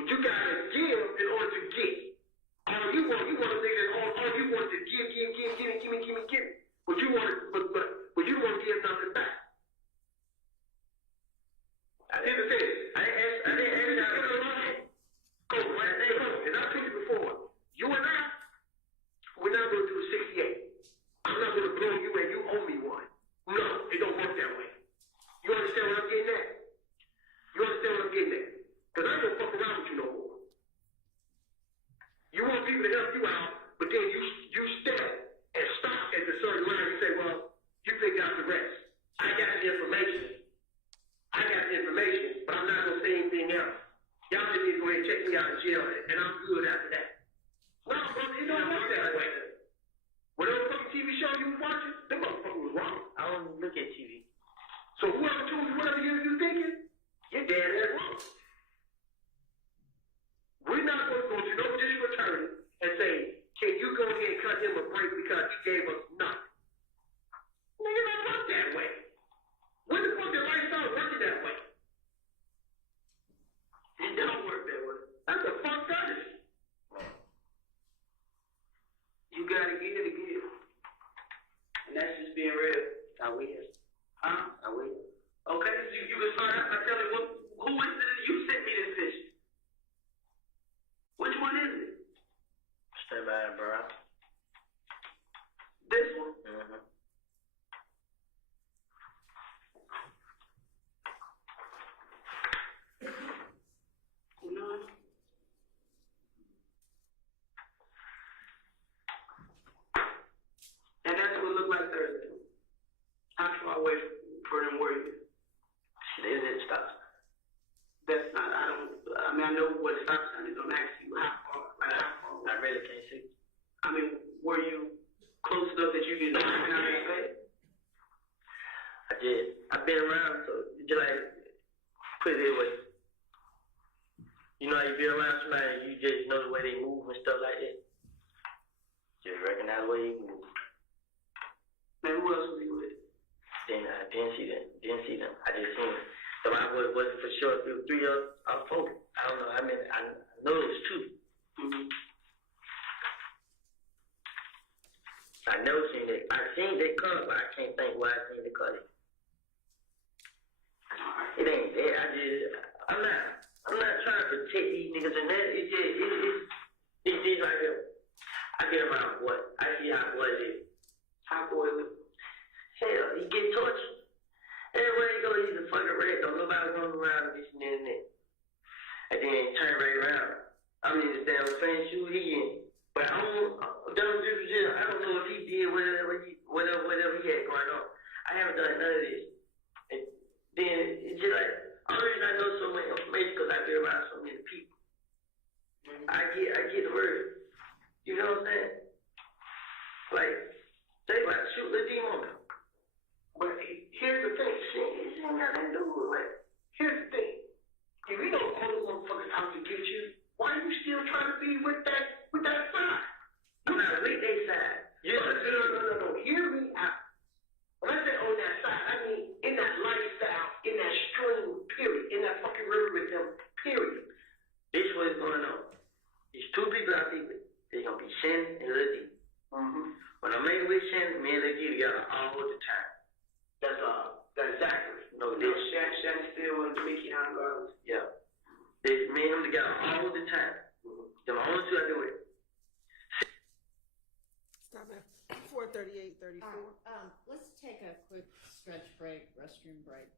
What you gotta give in order to get. All you want to think that all you want is give me. But you want to give nothing back. I didn't say it. I didn't ask you. Go, and I told you before, you and I, we're not going to do 68. I'm not going to blow you and you owe me one. No, it don't work that way. You understand what I'm getting at? Because I ain't gonna fuck around with you no more. You want people to help you out, but then you step and stop at the certain line. You say, well, you figure out the rest. I got the information, but I'm not gonna say anything else. Y'all just need to go ahead and check me out of jail, and I'm good after that. No, brother, it don't work that way. Whatever fucking TV show you was watching, them motherfuckers was wrong. I don't look at TV. So whoever told you whatever you thinking, you're dead ass wrong. We're not going to go to no district attorney and say, can you go ahead and cut him a break because he gave us nothing? Nigga, don't work that way. When the fuck did life start working that way? It don't work that way. That's the fuck that is. You gotta give to give. And that's just being real. I will. Huh? I will. Okay, so you can start out by telling who is it that you sent me this picture? Which one is it? Stay by it, bro. This one? Mm-hmm. No. And that's what it looked like Thursday. How far away for them were you? They didn't stop. That's not, I know what stop sign is. I'm asking you how far, like how far. I really can't see. I mean, were you close enough that you didn't know how to say? I did. I've been around, so just like, put it this way. You know how you be around somebody, you just know the way they move and stuff like that. Just recognize the way they move. Man, who else was you with? Then I didn't see them. I just seen them. So I was for sure through 3 or 4. I don't know. I mean, I know it was 2. Mm-hmm. I never seen it. I seen that car, but I can't think why I seen the car. It ain't there. I'm not trying to protect these niggas and that. It's He's like him. I get around boy. I see how boy live. How boy live. Hell, he get tortured. Everywhere he go, he's a fucking red. Don't nobody run around this and that and that. And then turn right around. I'm in the damn same shoe he in. But I don't know if he did whatever he had going on. I haven't done none of this. And then it's just like, only reason I know so much information because I get around so many people. I get the word. You know what I'm saying? Like, they about to shoot the demon. But here's the thing. It ain't got nothing to do with it. Here's the thing. If we don't all the motherfuckers out to get you, why are you still trying to be with that side? I'm not with their side. Yeah. No. Hear me out. When I say on that side, I mean in that lifestyle, in that stream, period. In that fucking river with them, period. This is what's going on. These two people I see with, they're going to be Shannon and Lil D. Mm-hmm. When I make it with Shannon, me and Lil D together all the time. That's exactly. No, this Shannon still in Jamaican Island. Yeah. Me and him together all the time. Mm-hmm. The only two I do it. Stop at 4:38:34. Let's take a quick stretch break, restroom break.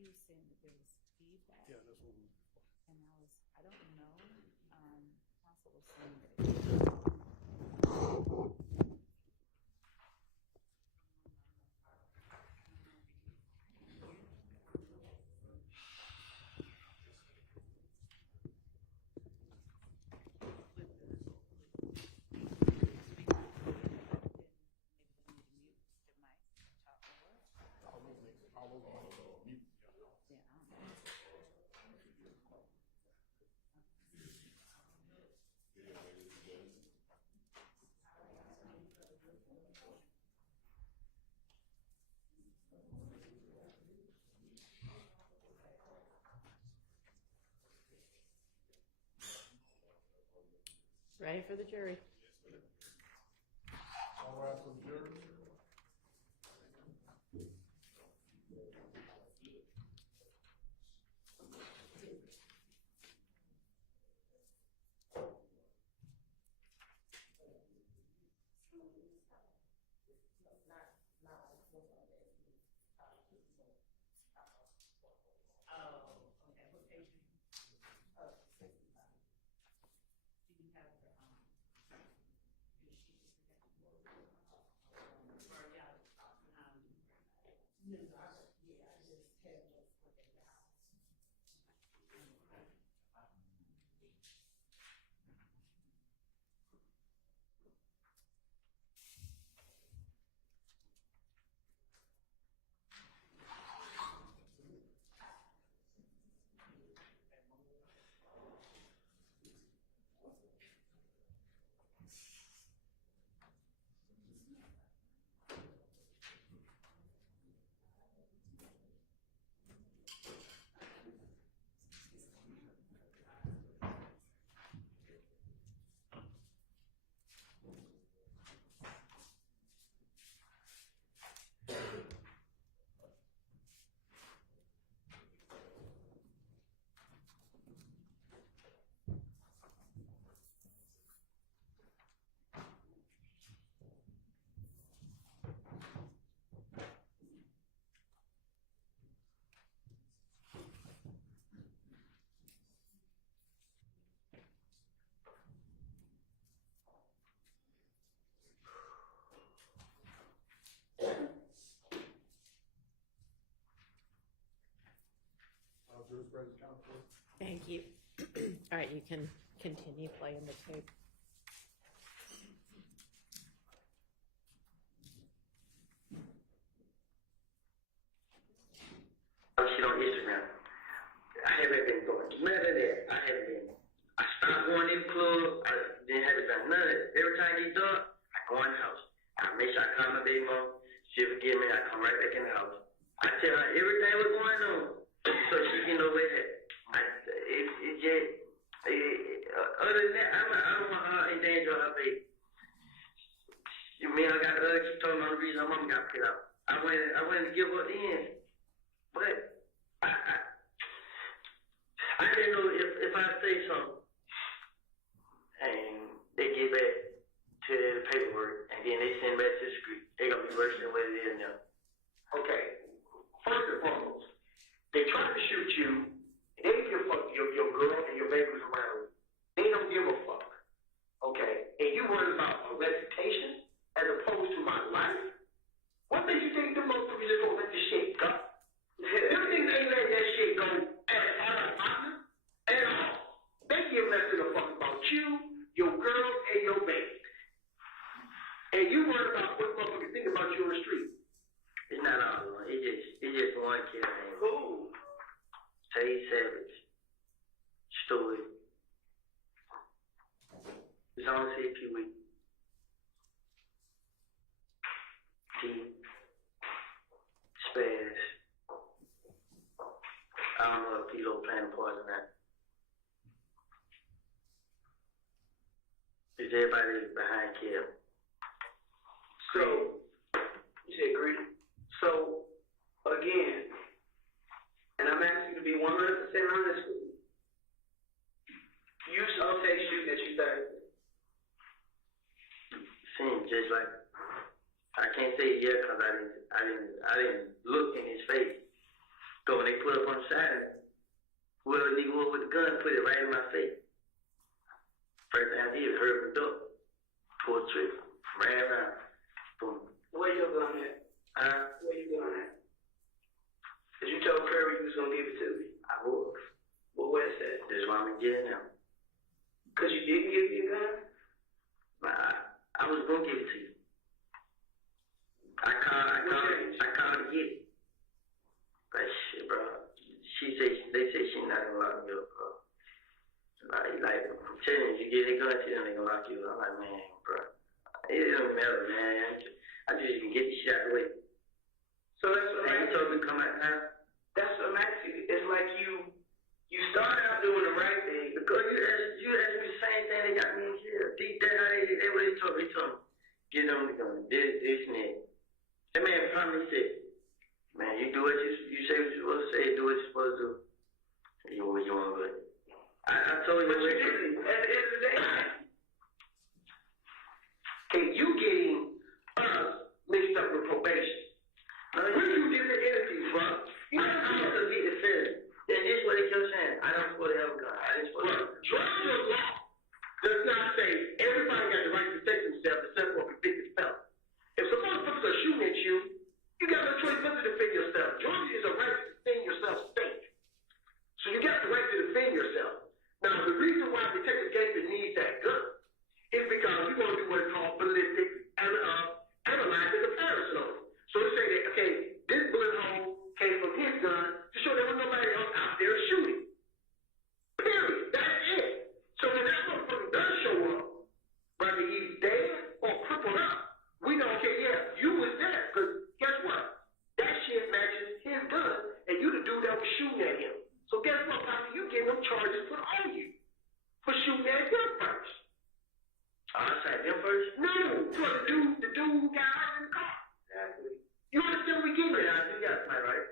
he was saying that there was feedback. Yeah, that's what we. And I don't know, counsel was saying that. Ready for the jury. All right, for the jury. Jurisprudence counsel. Thank you. All right, you can continue playing the tape. Shit on Instagram. I haven't been doing none of that. I stopped going in the club. I didn't have done none of it. Every time I get done, I go in the house. I make sure I call my baby mom. She'll forgive me. I come right back in the house. I tell her everything what's going on so she can know where it is. Other than that, I don't want her endanger her baby. You mean I got her? She told me the reason her mom got put out. I went to give her in. But I didn't know if I say something and they get back to the paperwork and then they send back to the street, they're going to be worse than what it is now. Okay, first and foremost, they tried to shoot you. They didn't give a fuck your girl and your baby was around. They don't give a fuck. Okay, and you worry about a reputation as opposed to my life? What makes you think the motherfuckers just gonna let this shit go? Everything they let that shit go at all. They give less than a fuck about you, your girl, and your baby. And you worry about what motherfuckers think about you on the street. It's not all one. It's just one kid named Who? Paige Savage. Story. It's on CP week. T. Spaz. I don't know if Pilo playing a part in that. Is everybody behind Kim? So, you said greedy. So, again, and I'm asking you to be 100% honest with me. You saw Tay shoot that you Thursday. Seemed just like, I can't say yeah because I didn't look in his face. So when they put up on the side, whoever nigga was with the gun put it right in my face. First thing I did, hurry up the door, pulled the trigger, ran around, boom. Where your gun at? Where you gun at? Cause you told Curry you was gonna give it to me. I was. Well, where's that? That's why I'm getting now. Cause you didn't give me a gun? I was gonna give it to you. I called to get it. But shit, bro. They say she not gonna lock me up, bro. Like, I'm telling you, you get a gun to them, they gonna lock you up. I'm like, man, bro. It don't matter, man. I just even get the shit out of the way. So that's what And he told me to come out now. That's what I'm asking. It's like you started out doing the right thing. Because you asked me the same thing they got me in jail. Deep down, they what they told me. They told me, get them to come. This and that. That man promised it. Man, you do what you say what you're supposed to say, do what you're supposed to do. You want good. I told you But you didn't. At the end of the day, okay, you getting mixed up with probation. We're two different entities, bro. I'm supposed to be the defendant. And this is what they kept saying. I don't supposed to have a gun. I didn't supposed to have a gun. Georgia law does not say everybody got the right to protect themselves except for a convicted felon. If some motherfuckers are shooting at you, you got no choice but to defend yourself. Georgia is a right to defend yourself state. So you got the right to defend yourself. Now, the reason why Detective Gaither needs that gun is because you're going to do what is called ballistic analyzing comparison on it. So they say that, okay, this bullet hole came from his gun to show there was nobody else out there shooting. Period. That's it. So when that motherfucker does show up, whether he's dead or crippled up, we know, okay, yeah, you was there. Because guess what? That shit matches his gun, and you the dude that was shooting at him. So guess what, Poppy? You getting them charges put on you for shooting at him first. I shot them first? No, for the dude who got out in the car. Exactly. You understand what we getting But at? I do got to fight, right?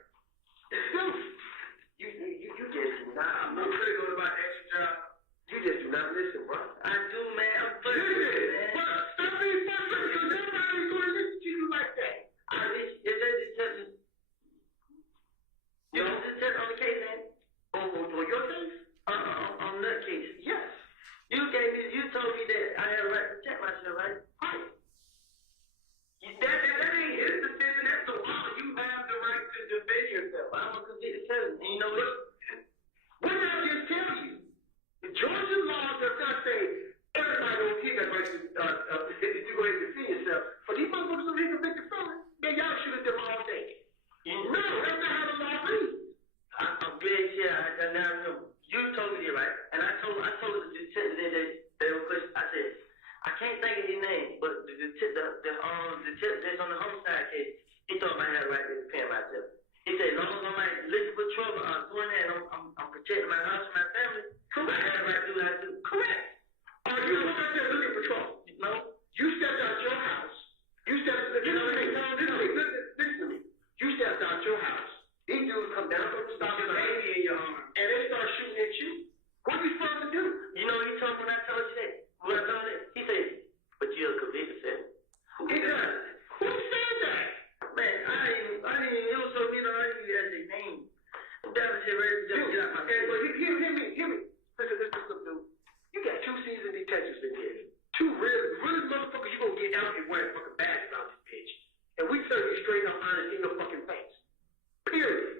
You just do not. I'm not critical about extra job. You just do not listen, bro. I do, man. I'm Listen, man. but stop being frustrated because nobody's going to listen to you like that. You know, just test on the case, man. On your case? On that case. Yes. You told me that I had a right to protect myself, right? Right. That ain't his decision. That's the law. You have the right to defend yourself. I'm a convicted felon. And you know what? What did I just tell you? The Georgia law does not say everybody over here got right to go ahead and defend yourself. But these motherfuckers over here convicted felons, then y'all shoot at them all day. No, that's not how the law reads. I'm glad I now remember. You told me that, right? And I told the detective that they were questioning. I said, I can't think of his name, but the detective that's on the homicide case, he told me I had a right to defend myself. He said, as long as I'm like looking for trouble, I'm doing that, and I'm protecting my house and my family. I had a right to do what I do. Correct. Are you out there looking for trouble? No. You stepped out your house. Listen to me. You stepped out your house. These dudes come down from the stop sign in your arm, and they start shooting at you. What are you supposed to do? You know what he told me when I told you that? When I told him, he said, but you're a convicted felon. He does. Who said that? Man, I didn't even, it was so mean, I didn't even have their name. I'm down to ready to just get out my face. Well, hear me. Listen, dude. You got two seasoned detectives in here. Two really motherfuckers you gonna get out and wearing fucking badges out this bitch. And we tell you straight up honest in your fucking face. Period.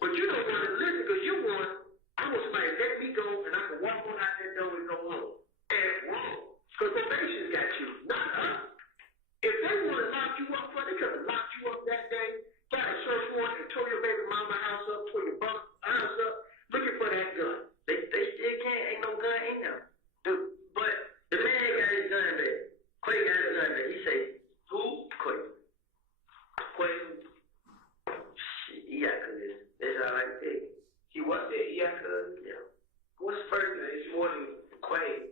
But you don't want to listen because you want, I want somebody to let me go and I can walk on out that door and go home. And wrong. Because probation's got you, not us. If they want to lock you up, they could have locked you up that day, got a search warrant and tore your baby mama house up, tore your brother's house up, looking for that gun. They still can't, ain't no gun in there. But the man got his gun back. Quay got his gun back. He say, who? Quay. Shit, he got this. That's all I can tell you. He was there, yeah. What's the first name? It's more than Quay.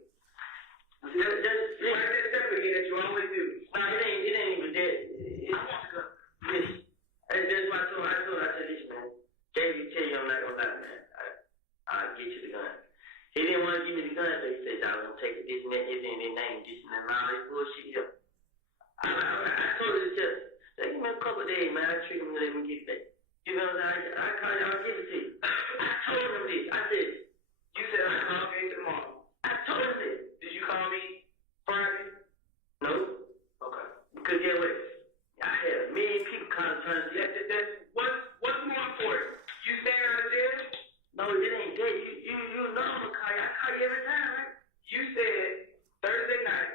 That's definitely that you always do. No, it ain't even that. That's why I told him, I said, listen, man, Jamie tell you I'm not gonna lie, man. I'll get you the gun. He didn't want to give me the gun, so he said, I was gonna take it, this and that, his name, this and that, all this bullshit here. I told him to give me a couple of days, man. I treat him and let me get back. You know what I'm saying? I call you, I'll give it to you. I told him this. I said, you said I call you tomorrow. I told him this. Did you call me Friday? No? Okay. Because guess what? I had a million people trying to see that. What's more important? You staying out of jail? No, it ain't that. You know I'm gonna call you. I call you every time, right? You said Thursday night,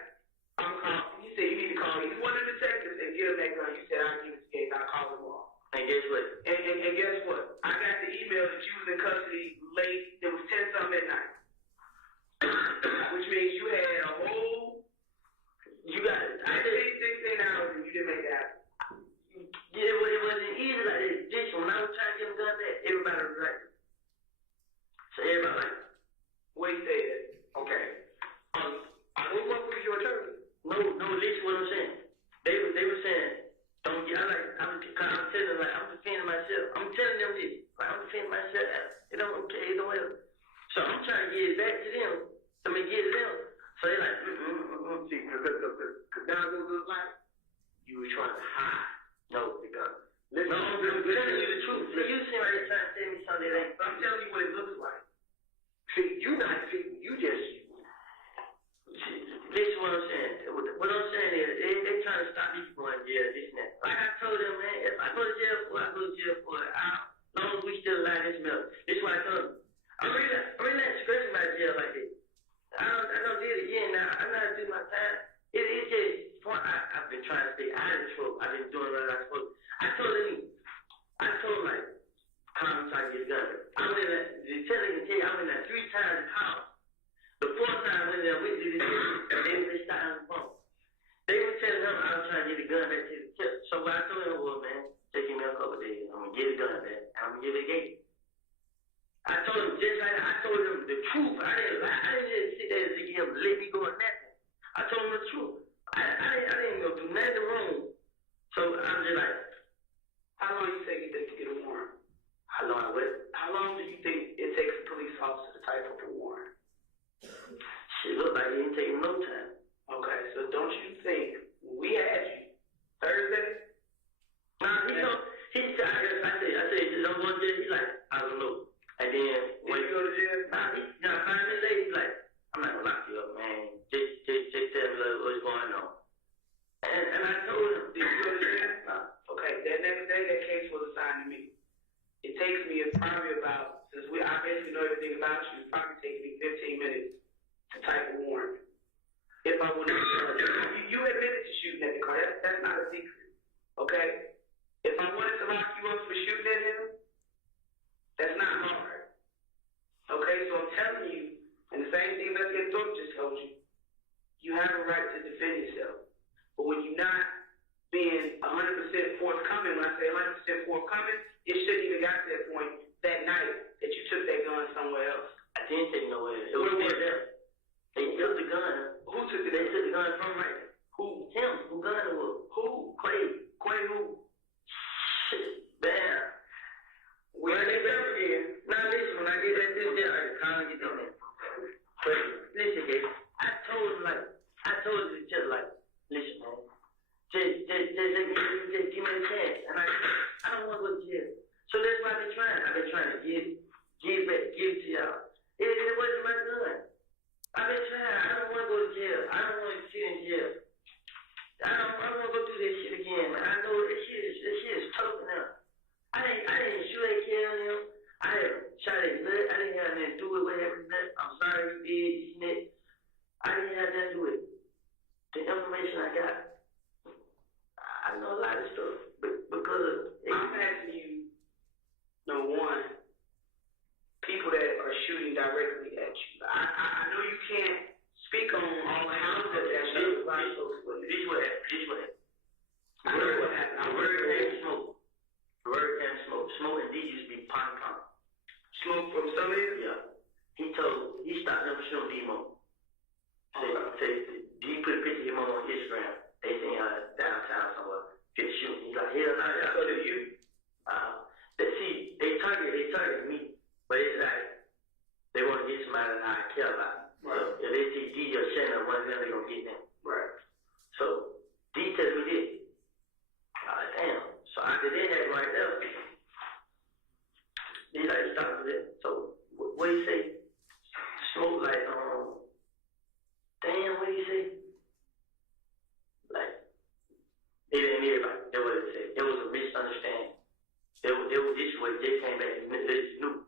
I'm calling. You said you need to call either one of the detectives and give them that gun. You said I'll give it to you. I'll call them all. And guess what? And guess what? I got the email that you was in custody late. It was 10 something at night. Which means you had a whole, you got it. I did 16 hours and you didn't make it happen. Yeah, but it wasn't easy like this. When I was trying to get them done back, everybody was like, so everybody like, wait there. Okay. What was your attorney? No, listen what I'm saying. They were saying, don't get, I'm telling them, like, I'm defending myself. I'm telling them this. Like, I'm defending myself. It don't help. So I'm trying to get it back to them. Get it them. So they're like, see, because now it looks like you were trying to hide. No, because, listen, no, I'm telling you the truth. So you seem like you're trying to tell me something that ain't. I'm telling you what it looks like. See, you just, listen what I'm saying. What I'm saying is, they trying to stop me from going to jail, this and that. Like I told them, man, if I go to jail for it, I go to jail for it. As long as we still alive, this milk. This is what I told them. I'm really not stressing about jail like this. I don't do it again now. I'm not doing my time. It's just fun. I've been trying to stay out of trouble. I've been doing what I'm supposed to. I told him, like, calm trying to get done. I went in there, the teller can tell you, I went in there 3 times in the house. The 4th time I went there with the and they started on the phone. They were telling him I was trying to get the gun back to the tip. So what I told him was, man, take me a couple of days. I'm going to get the gun back. I'm going to give it a gate. I told him just like I told him the truth. I didn't lie. I didn't just sit there and let him let me go on nothing. I told him the truth. I didn't go do nothing wrong. So I'm just like, how long do you think it takes to get a warrant? How long do you think it takes a police officer to type up a warrant? Shit looked like it didn't take no time. Okay, so don't you think we had you Thursday? Nah, he said, I said, don't go to jail. He's like, I don't know. And then when you go to jail, nah, 5 minutes later, he's like, I'm not gonna lock you up, man. Just tell me what's going on. And I told him, did you go to jail? Nah. Okay, that next day that case was assigned to me. It takes me probably about, since I basically know everything about you, it probably takes me 15 minutes to type a warrant. If I would have, you admitted to shooting at the car. That's not a secret. Okay? If I wanted to lock you up for shooting at him, that's not hard. Okay? So I'm telling you, and the same thing that your throat just told you, you have a right to defend yourself. But when you're not being 100% forthcoming, when I say 100% forthcoming, it shouldn't even got to that point that night that you took that gun somewhere else. I didn't take it nowhere. It was there. They took the gun. Who took it? They took the gun from right. Who? Him. Who gun it was? Who? Quay who? Shit. Man. When they got again. Now listen, when I get that this there, I can't get on there. But listen, Gabe, I told the judge, like, listen, man. Just give me a chance. And I don't want to go to jail. So that's why I've been trying to give it to y'all. It wasn't my gun. I've been trying. I don't want to go to jail. I don't want to sit in jail. I don't want to go through this shit again, man. I know this shit is tough enough. I didn't shoot at kill him. I didn't shot his nut. I didn't have nothing to do with whatever nut. I'm sorry you did this and that. I didn't have nothing to do with it. The information I got, I know a lot of stuff. Because I'm asking you, number one, people that are shooting directly at you. I know you can't speak on all the houses that shoot. This way. I know what happened. I heard him smoke. Smoke and these used to be pom-pom. Smoke from somebody? Yeah. He stopped never shooting D-Mo. He put a picture of him on Instagram. They seen her downtown somewhere. Just shooting. He's like, hell no, I go to you. They target me. But it's like, they want to get somebody that I care about. Right. So if they see D or Shannon, one of them, they're going to get them. Right. So, D tells me this. Damn. So after that happened right there, stop it. So what do you say? Smoke like damn, what do you say? Like it ain't everybody. That's what it said. It was a misunderstanding. It was this way. They came back and they knew.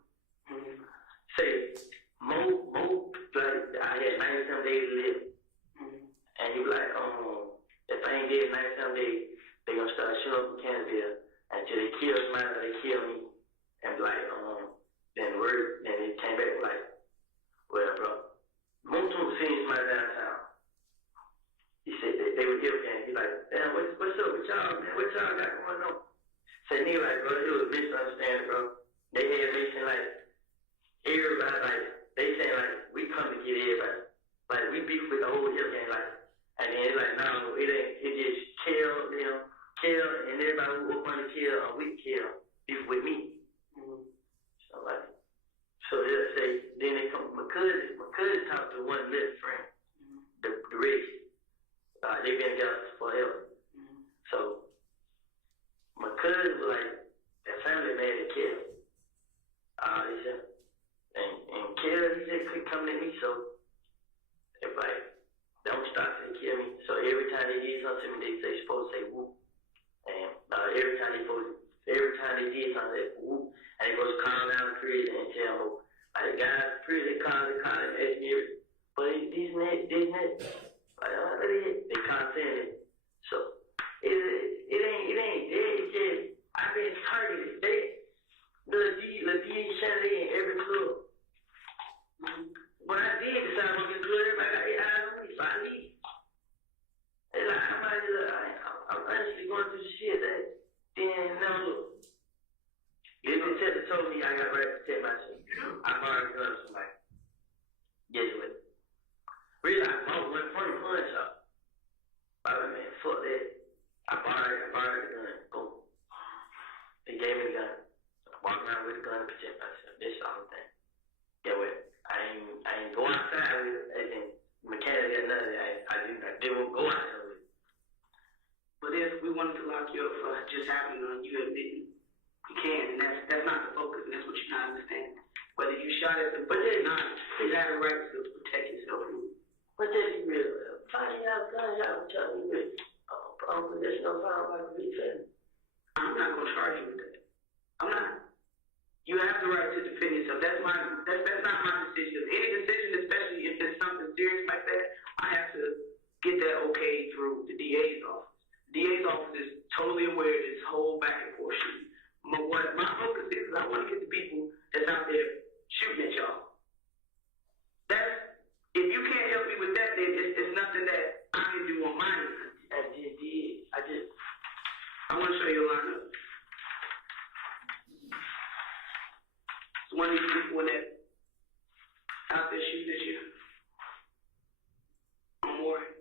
Say Mo like I had 97 days to live, and he was like if I ain't dead 97 days, they gonna start shooting up in Canada until they kill somebody or they kill me. And like, then he came back like, well, bro, most of them seen somebody downtown. He said they were here again. He like, damn, what's up with y'all, man? What y'all got going on? Say, nigga, like, bro, it was a misunderstanding, bro. They had me saying like, everybody, like, they saying like, we come to get everybody. Like, we beef with the whole hill gang, like, and then it's like, no, it ain't, it just kill, and everybody who want to kill, or we kill, beef with me. So like, so they'll say, then they come, my cousin talked to one little friend, the rich. They've been together forever. So my cousin was like, their family mad at Kill. He said, and Kill, he said, quit coming at me, so everybody, don't stop and kill me. So every time they did something to me, they supposed to say whoop. And every time they did something, they whoop. And they goes calm down the prison and tell them, like the guys in prison, they call and ask me, but these niggas, like, they can't saying it. So it ain't dead. It's just I've been targeted. Lil D Shanley in every club. When I did decide on this club, everybody got their eyes on me, so I leave. They like, I'm honestly going through the shit that then never look. If the tester told me I got right to protect myself, I've already done somebody. Guess what? Really, I bought one from the pawn shop. I was like, man, fuck that. I borrowed the gun. Boom. They gave me the gun. So I walked around with the gun to protect myself. This is all the thing. Get what? I ain't go outside with it. As in, mechanic got none of that. I didn't go outside with it. But if we wanted to lock you up for just happening on you and didn't, you can, and that's not the focus, and that's what you're not understanding. Whether you shot at them, but they're not, you have a right to protect yourself. But let's be real. Finding out guns out with y'all, be real. There's no problem like a big fan. I'm not gonna charge you with that. I'm not. You have the right to defend yourself. That's not my decision. Any decision, especially if it's something serious like that, I have to get that okay through the DA's office. The DA's office is totally aware of this whole back and forth shooting. What my focus is I want to get the people that's out there shooting at y'all. If you can't help me with that, then it's nothing that I can do on my end. I want to show you a lineup. It's one of these people that out there shooting at you. I'm worried.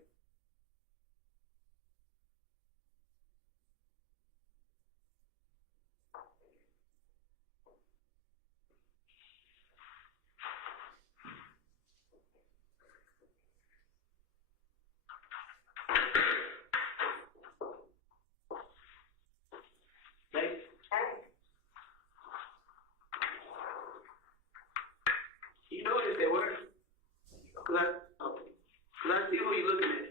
You know if they were. Cause I see who you're looking at.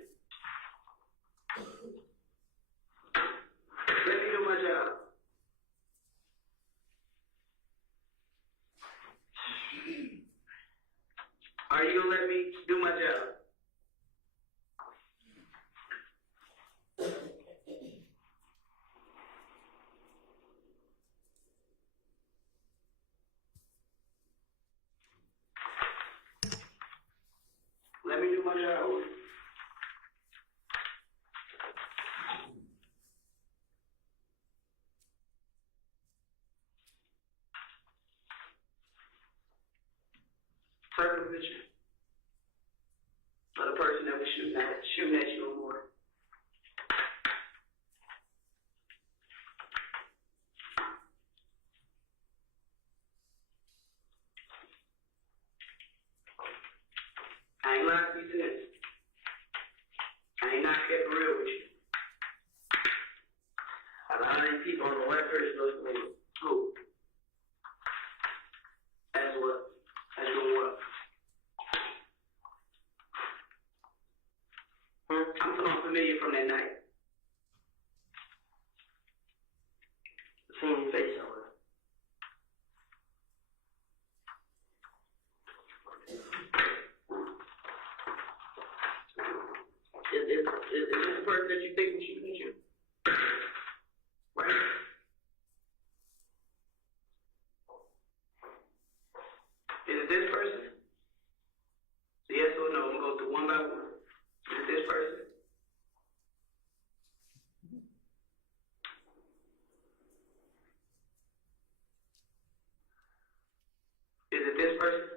Let me do my job. Are you gonna let me do my job? Let me do my job. Circle the picture of the person that was shooting at you or more. I ain't lying to you today. I ain't not kept real with you. A lot of these people on the one person looking at me. Who? that night. Seen your face somewhere. Is this the person that you think was shooting at you? Right. Is it this person? Yes or no? I'm gonna go through one by one. Is it this person? Is it this person?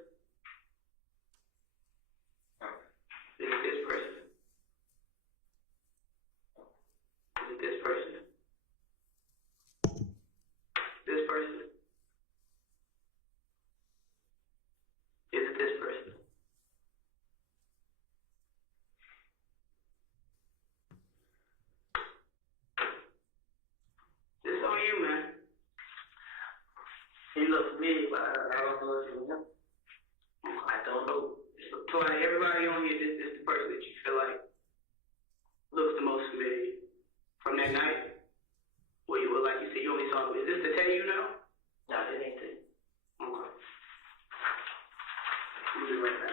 Is it this person? Is it this person? This person? Is it this person? This on you, man. He looks familiar, but I don't know if it was him. I don't know. So like everybody on here, this is the person that you feel like looks the most familiar from that night. Where you were like you said you only saw. Is this the Tay you know? No, it ain't Tay. Okay. We'll be right back.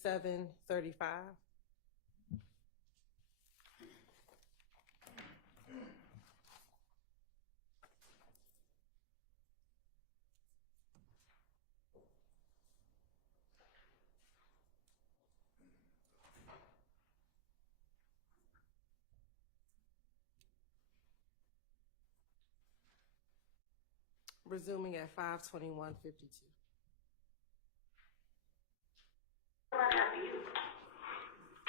Stopping at 457:35. Resuming at 5:21:52.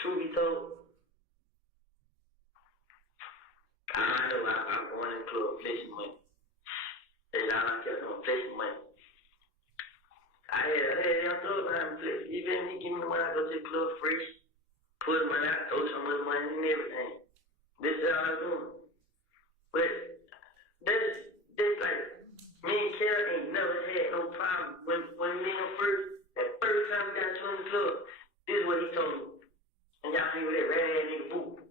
Truth be told, I know I'm going into a fishing money. And I kept on fishing money. I thought about it. Even he give me money, I go to the club fresh, put money out, throw some little money and everything. This is how I'm doing. But that's like, me and Kara ain't never had no problem. When me and that first time we got to the club, this is what he told me. And y'all ain't with that red ass nigga boo.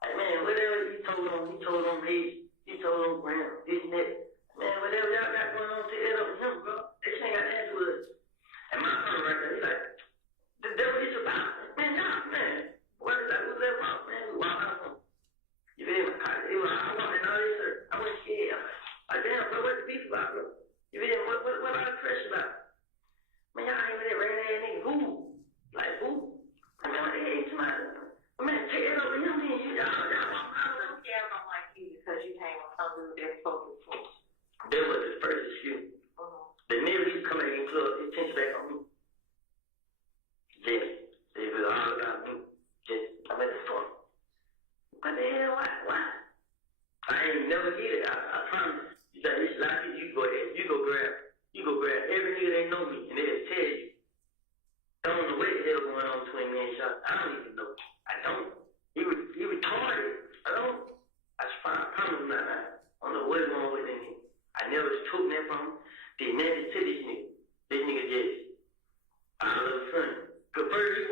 Like, man, whatever he told on Paige, he told on Graham, this and that. Man, whatever y'all got going on, take that up with him, bro. This ain't got nothing to do with us. And my son right there, he's like, that's what it's about. Man, nah, man. What is that? What's that about, man? We walk out home. You feel me? I walked in all this, sir. I went scared. I'm like, damn, bro, what's the beef about, bro? You feel me? What all the pressure about? Man, y'all ain't with that red ass nigga who? Like, who? I mean, hey, somebody. Man, take it over him, man. Y'all walk out. Some scams don't like you because you came on some dude that's focused for. That was the first excuse. The nigga used to come in the club, his attention back on me. Yeah, they was all about me. Just, I'm at the phone. What the hell? Why? I ain't never get it. I promise. You say, it's like you go there, you go grab every nigga that know me, and they'll tell you. I don't know what the hell going on between me and Sean. I don't even know. I don't. He retarded. I don't. I promise you, I don't know what's going on with him. I never took that from him. Did nothing to this nigga. This nigga just all of a sudden. Cause first he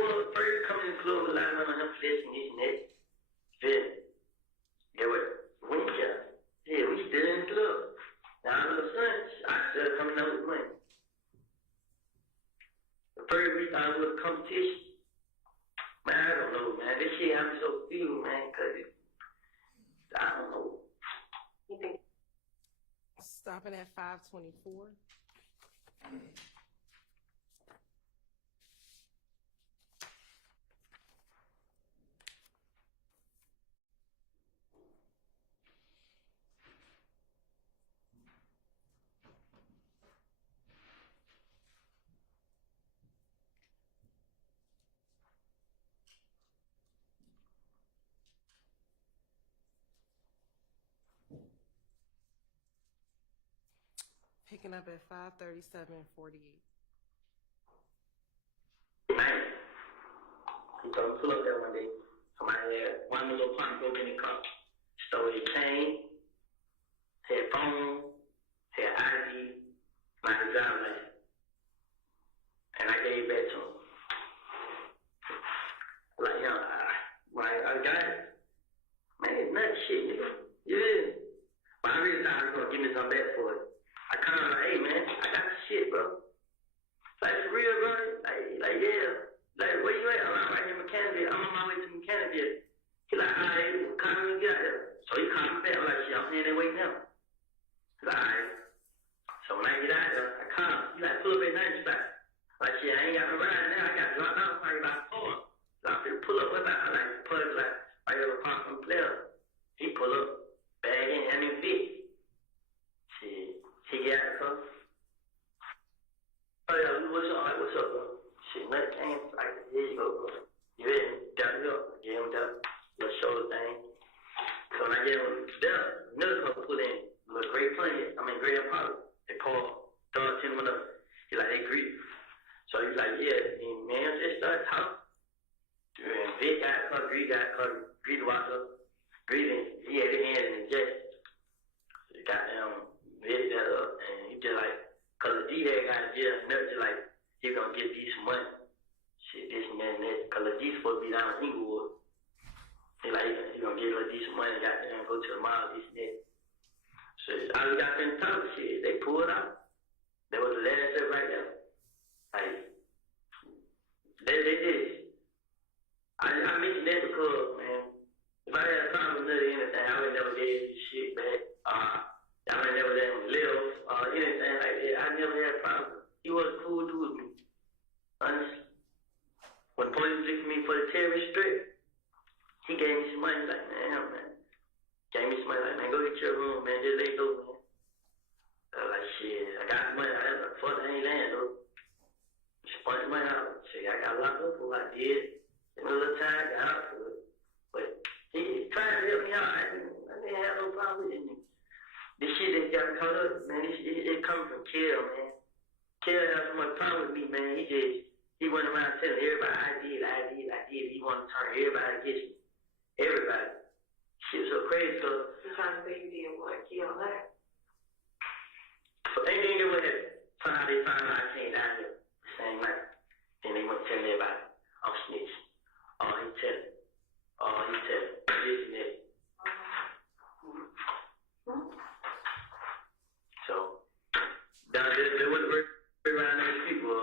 come in the club with a lot of money on him, flesh and this and that. Feel me? Get what? We still in the club. Now all of a sudden, I started coming up with money. The first week I was a competition. Man, I don't know, man. This shit had me so feel, man, cause I don't know. You think Stopping at 5:24. Picking up at 5:37:48. Man, he told me pull up there one day. Somebody had one little punk broke in the car, stole his chain, his phone, his ID, my driver's license. And I gave it back to him. Like, you know, I got it. Man, it's not shit, nigga. Yeah. But I really thought he was gonna give me some back for it. I called him like, hey man, I got the shit, bro. Like, for real, bro? Like, yeah. Like, where you at? I'm right here in Mechanicsville. I'm on my way to Mechanicsville. He like, alright, call me when you get out there. So he called me back. I'm like, shit, I'm here there waiting now. He like, alright. So when I get out there, I call him. He like, pull up at 90 spot. Like, shit, I ain't got no ride now. I got dropped out probably about 4. So I'm finna pull up with that. I like, pull up like, I got a pop from player. He pull up, bag in, and he fit. Shit, he get out the car. Oh yeah, what's up? Like, what's up, bro? Shit, nothing came. Like, here you go, bro. You ready? Got it up. I gave him that little shoulder thing. So when I gave him that, another couple put in a little gray Pontiac. Gray Apollo. They called, dog 10 went up. He like, hey, greet. So he's like, yeah, and man, just started talking. And Vic got a car, Greed got a car, Greed walked up. Greed, he had his hand in his chest. He got Vic that up, and he just like, cause the D had got a jail, never just like, he gonna give D some money. Shit, this and that and that. Cause the D supposed to be down in Inglewood. He like, he gonna give Lil D some money, got them, go to the mall, this and that. So I got them talk shit, they pulled out. That was the last step right there. Like, they did. I mentioned that because, man, if I had a problem with anything, I would never gave this shit back. I would never let him live or anything like that. I never had a problem. He was a cool dude with me. Honestly. When police looked for me for the terrorist threat, he gave me some money. Like, man. Gave me some money. Like, man, go get your room, man. Just lay low, man. I was like, shit, I got money. I was like, fuck, I ain't land, though. Spent the money out. Shit, I got locked up for what I did. In a little time, I got out for it. But he tried to help me out. I didn't have no problem with it. This shit that got caught up, man, it comes from Kill, man. Kill had so much problem with me, man. He went around telling everybody I did. He wanted to turn everybody against me. Everybody. Shit was so crazy, so. You trying to say you didn't want to kill that? So anything that would happen, somehow they found out I came down here the same night. Then they went telling everybody, I'm snitching. Oh, he telling. This and that. So, down there was around these people,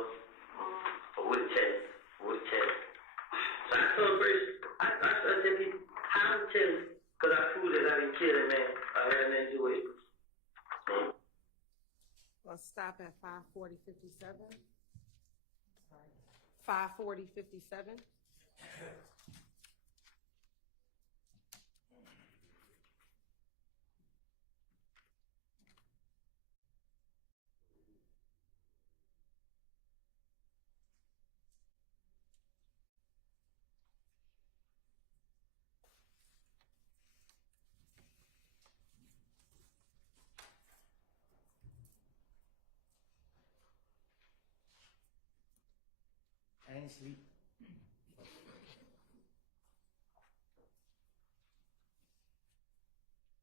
but would tell. So I told first, I started telling people, how to tell you, because I proved that I didn't kill that man. I had nothing to do with it. Let's stop at 5:40:57. 5:40:57. I ain't sleep.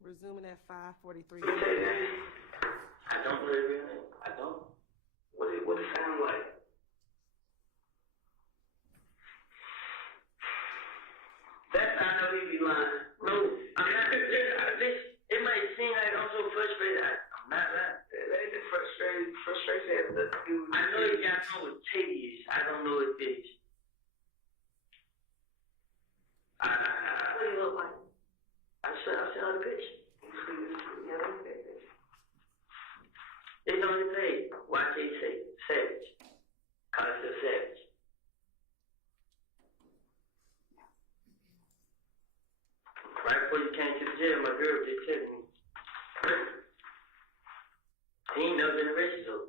Resuming at 5:43. I don't really. I don't. What it sound like? That's I know he be lying. No, it might seem like I'm so frustrated. I'm not lying. That ain't frustration. I know you got to know what Tate is. I don't know what it is. What do you look like? I've seen all the pictures. It's on the page. Watch it say Savage. Call it Savage. Right before you came to the jail, my girl just texted me. He ain't never been arrested though.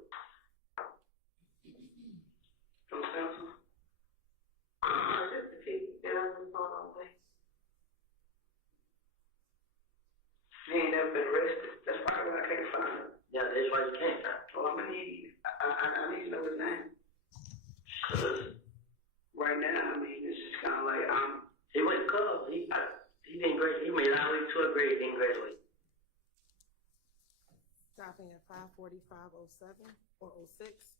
From Samson? Just the people that I was on all day. He ain't never been arrested. That's probably why I can't find him. Yeah, that's why you can't find him. Well, I'm gonna need, I need to know his name. Cause right now, I mean, it's just kind of like, he went to club. He made all the way to 12th grade, then graduate. Stopping at 5:45:07 or 06.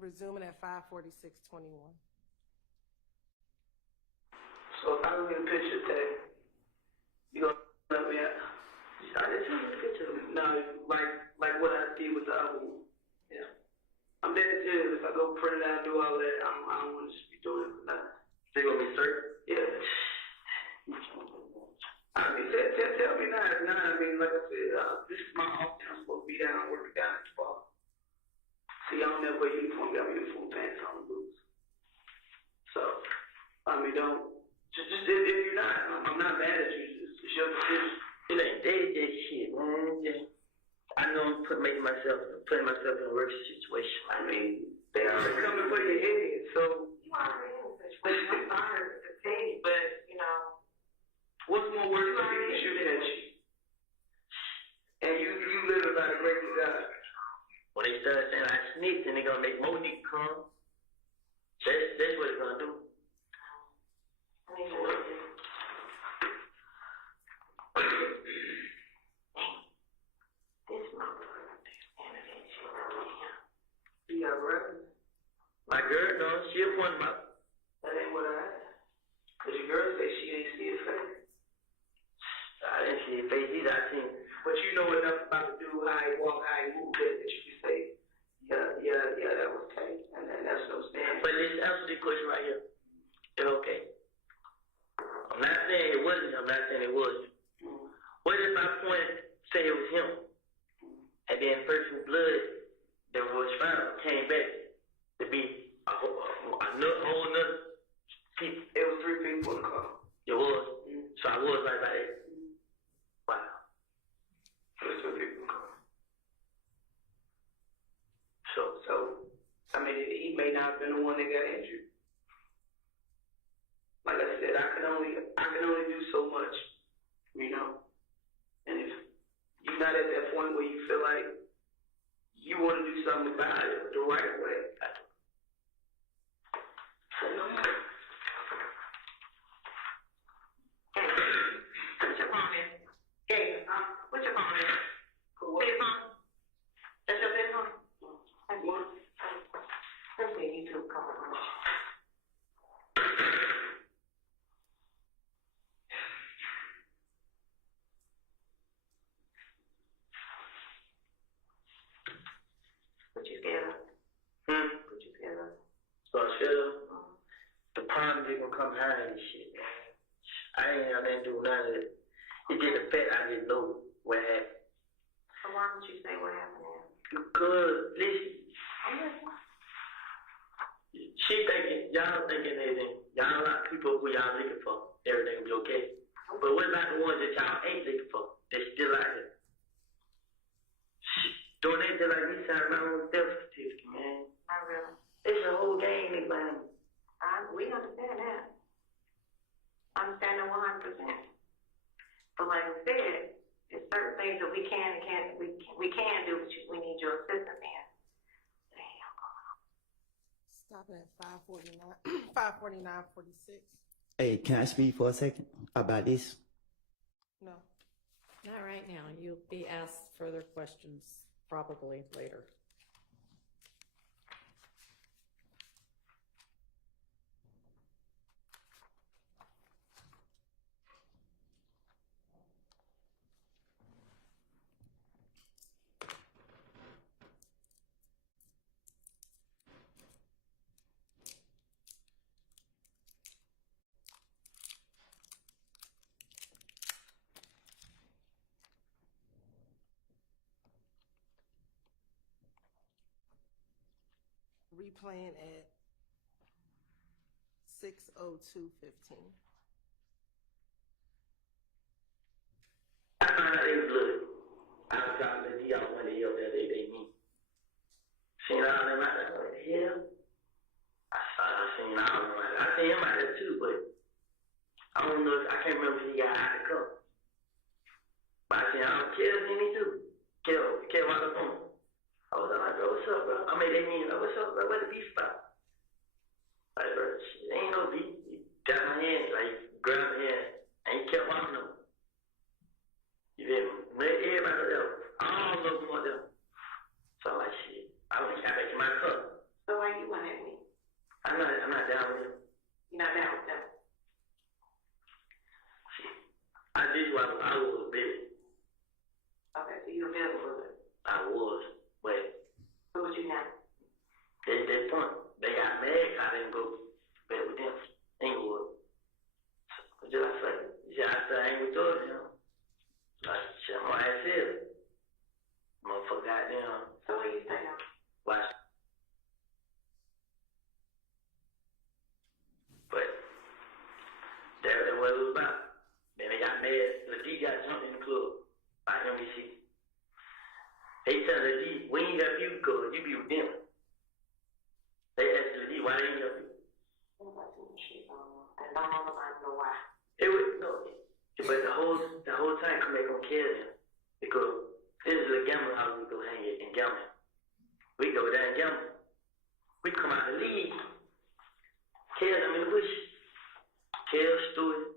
Resuming at 5:46:21. So if I don't get a picture today, you gonna let me out? I didn't see the picture. No, like what I did with the other one. Yeah. I'm dead serious. If I go print it out and do all that, I don't want to just be doing it for nothing. So you want me to search? Yeah. I mean, tell me now. I mean, like I said, this is my off day. I'm supposed to be down working down at the bar. See, I don't never wear uniform. Got me uniform pants on and boots. So, I mean, don't. Just if you're not, I'm not mad at you. It's your decision. It ain't that shit, man. Yeah. I know I'm putting myself in a worse situation. I mean, they already coming for your head, so. You already in a situation. I'm sorry to say, but, you know. What's more worse than people shooting at you? And you live by the grace of God. When they start saying I sneaked and they're gonna make more niggas come, that's what it's gonna do. I mean, this motherfucker, Yeah, right. My girl, no, she a point about. That ain't what I asked. Cause your girl said she ain't see his face. I didn't see his face either. I seen. But you know enough about the dude, how he walk, how he move, that you can say, yeah, that was okay. And then that's what I'm saying. But let's answer the question right here. It's okay. I'm not saying it wasn't. I'm not saying it was. What if I say it was him, and then person's blood that was found came back to be a whole nother people? It was 3 people in the car. It was. So I was like that. Wow. It was 3 people in the car. So I mean, he may not have been the one that got injured. Like I said, I can only do so much, you know. And if you're not at that point where you feel like you want to do something about it the right way, say no more. what's your phone in? Hey, what's your phone in? What? Big phone? That's your big phone? That's one. Let's see, YouTube coming on. What you scared of? What you scared of? So I feel the problem is gonna come behind this shit, man. I ain't have nothing to do with none of it. It just the fact I didn't know what happened. So why don't you say what happened then? Because, listen, I'm listening. y'all thinking that y'all like people who y'all looking for, everything will be okay. But what about the ones that y'all ain't looking for? They're still out there. Doing that just like me signing my own death certificate, man. Not really. It's a whole game, nigga, man. We understand that. I understand that 100%. But like I said, there's certain things that we can and can't do, but we need your assistance in. Stopping at 5:49, 5:49:46. Hey, can I speak for a second about this? No. Not right now. You'll be asked further questions probably later. replaying at 6:02:15. I found out they was little. I was dropping the D off one day up there, they meet. Seen all them out there, what the hell? I seen all them out there. I seen him out there too, but I don't know, I can't remember if he got out of the cup. But I seen all the kids in me too. Kill on the phone. I was like, bro, what's up, bro? I made that mean, like, what's up, bro? Where the beef spot? Like, bro, shit, ain't no beef. He got my hand, like, grabbed my hand, and he kept walking up. You feel me? Let everybody else, all of them want them. So I'm like, shit, I went back to my cup. So why you want at me? I'm not down with him. You're not down with them? Shit. I did what I was, baby. Okay, so you available with it? I was, but What would you now? at that point, they got mad 'cause I didn't go bed with them. Inglewood. So just like, I said, I ain't with those, you know. Like, shit, I'm gonna ask him. Motherfucker, goddamn. So what you say now? Watch. But that's what it was about. Then they got mad. The D got jumped in the club by MBC. They tell the D, we ain't help you because you be with them. They asked the D, why they ain't help you? Nobody too much shit going on. And don't nobody know why. It was no, but the whole time come back on care them because this is a gambling house we go hang it and gamble. We go down and gamble. We come out the league. Care them in the bush. Care Stewart,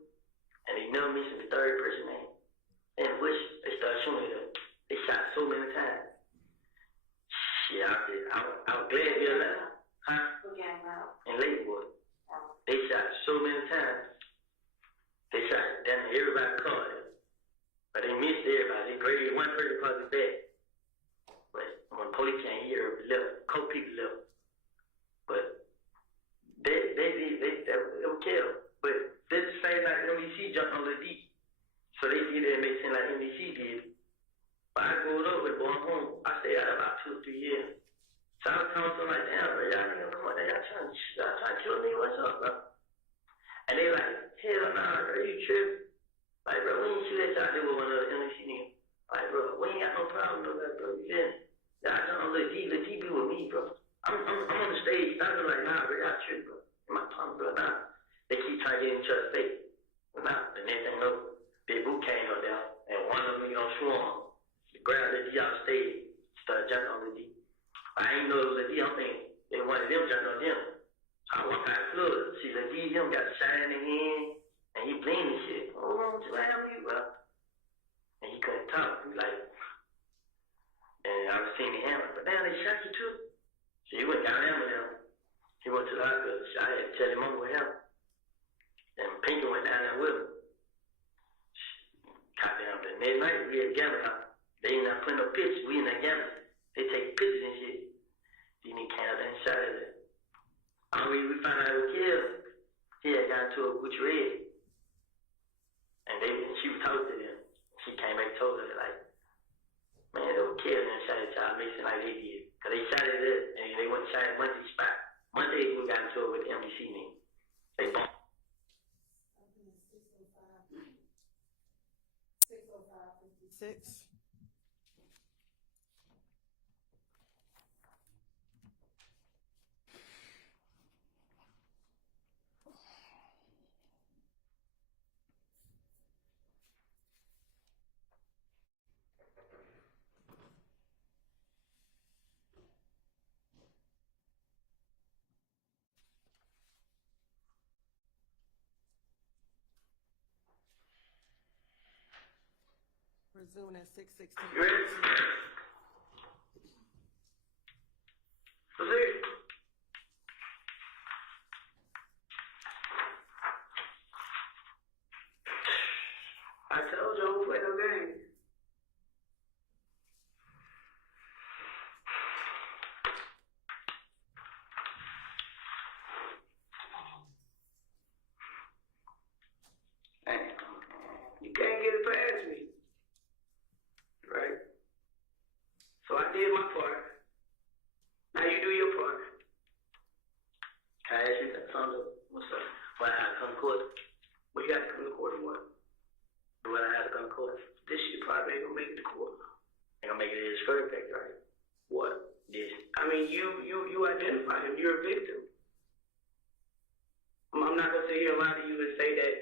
and they never mentioned the third person name. In the bush, they started shooting at them. They shot so many times. Shit, I was glad to be alive. Huh? Who gang out? In Lakewood. They shot so many times. They shot down everybody caught it. But they missed everybody. They graded one person across the back. But when police came here, left, couple people left. But they were killed. But this is the same like NBC jumped on the D. So they did it and they seemed like NBC did. But I go over going home. I stayed out about 2 or 3 years. So I was telling them like, damn, bro, y'all niggas come out there, y'all trying to kill me, what's up, bro? And they like, hell nah, bro, you tripping. Like, bro, we ain't shoot that shot there with one of the NBC niggas. Like, bro, we ain't got no problem with that, bro, you feel me? Y'all jumped on Lil D be with me, bro. I'm on the stage, I was like, nah, bro, y'all tripping, bro. In my tongue, bro, nah. They keep trying to get in each other's face. But nah, the next thing over, Big Boo came up there, and one of them, swarm. Grabbed the D off stage, started jumping on the D. I ain't know it was a D, I'm thinking they wanted them jumping on them. So I walked out the club, see the D, him got shot in the hand, and he bleeding and shit. What's wrong with you, you, bro? And he couldn't talk, he like, and I was seeing the hammer, but damn, they shot you too. So he went down there with him. He went to the hospital, so I had to tell him I'm with him. And Pinky went down there with him. Goddamn, the next night we had gambling house. They ain't not putting no pictures. We in that gambling. They take pictures and shit. Then he came out there and shot at it. We found out it was killed. He had got into a Gucci Red. And she was talking to them. She came back and told her, like, man, they were killed and shot at y'all. They seemed like they did. Because they shot at it and they went and shot at Monday spot. Monday we got into it with the MDC name. They bumped. 6:56. Resume at 6:16. You ready? Proceed. I told you I don't play no games. You can't get it past me. Right? So I did my part. Now you do your part. make it his skirt pick, right? What? This. I mean, you identify him. You're a victim. I'm not gonna sit here and lie to you and say that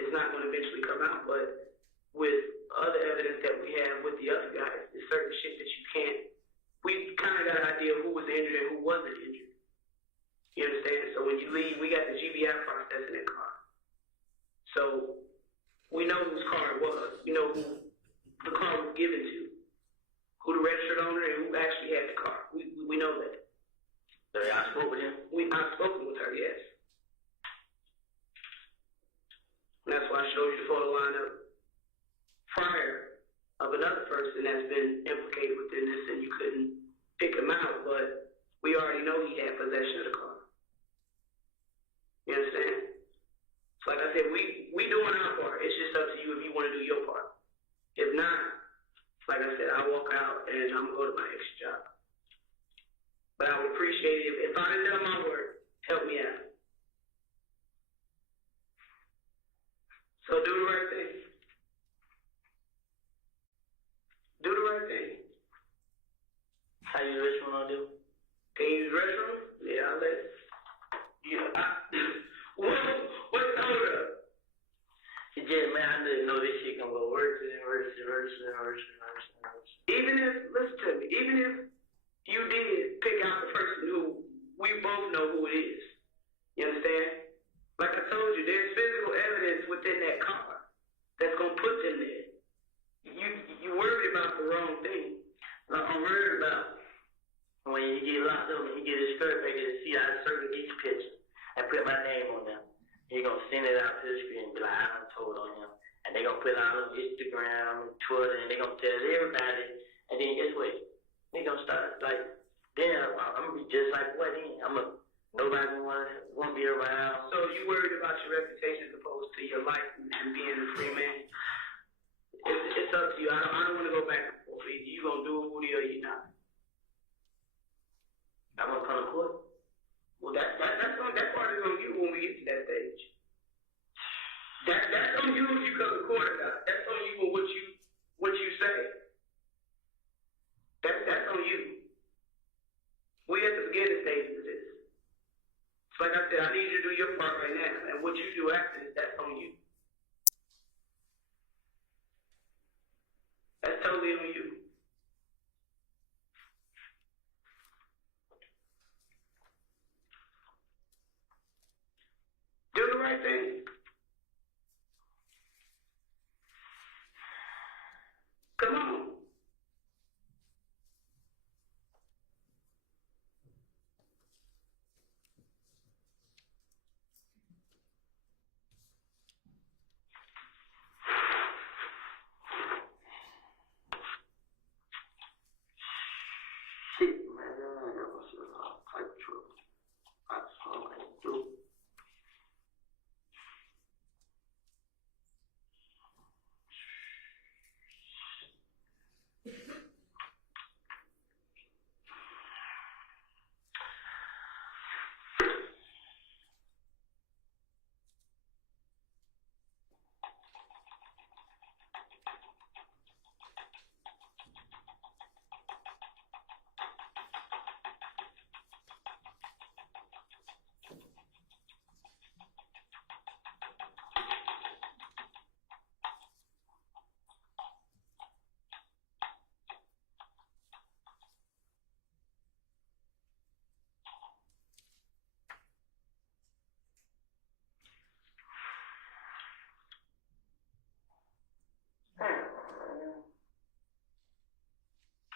it's not gonna eventually come out, but with other evidence that we have with the other guys, there's certain shit that you can't. We kind of got an idea of who was injured and who wasn't injured. You understand? So when you leave, we got the GBI process in that car. So we know whose car it was. We know who the car was given to, who the registered owner and who actually had the car. We know that. So I spoke with him. I've spoken with her, yes. And that's why I showed you the photo lineup prior of another person that's been implicated within this, and you couldn't pick him out, but we already know he had possession of the car. You understand? So like I said, we doing our part. It's just up to you if you want to do your part. If not, like I said, I'll walk out and I'm going to go to my next job. But I would appreciate it if I done done my work, help me out. So do the right thing. Do the right thing. How you use the restroom I'll do? Can you use the restroom? Yeah, I'll let it. What's hold up? It just, man, I didn't know this shit gonna go worse and worse and worse and worse and worse and worse. Even if, listen to me, even if you did pick out the person who we both know who it is, you understand? Like I told you, there's physical evidence within that car that's gonna put them there. You worried about the wrong thing. Like I'm worried about when you get locked up and you get his skirt back and see I circle each picture and put my name on them. He gonna send it out to the screen and be like, I done told on him. And they gonna put it out on Instagram, Twitter, and they gonna tell everybody. And then guess what? They gonna start like, damn, I'm gonna be just like what then? Nobody wanna be around. So you worried about your reputation as opposed to your life and being a free man? It's up to you. I don't want to go back and forth. Either you gonna do it, Woody, or you not. I'm gonna come to court. Well, that part is on you when we get to that stage. That's on you if you come to court or not. That's on you for what you say. That's on you. We at the beginning stages of this. So like I said, I need you to do your part right now, and what you do after this, that's on you. That's totally on you. Do the right thing. Come on. Shit, man, that was a type of trouble. That's all I can do.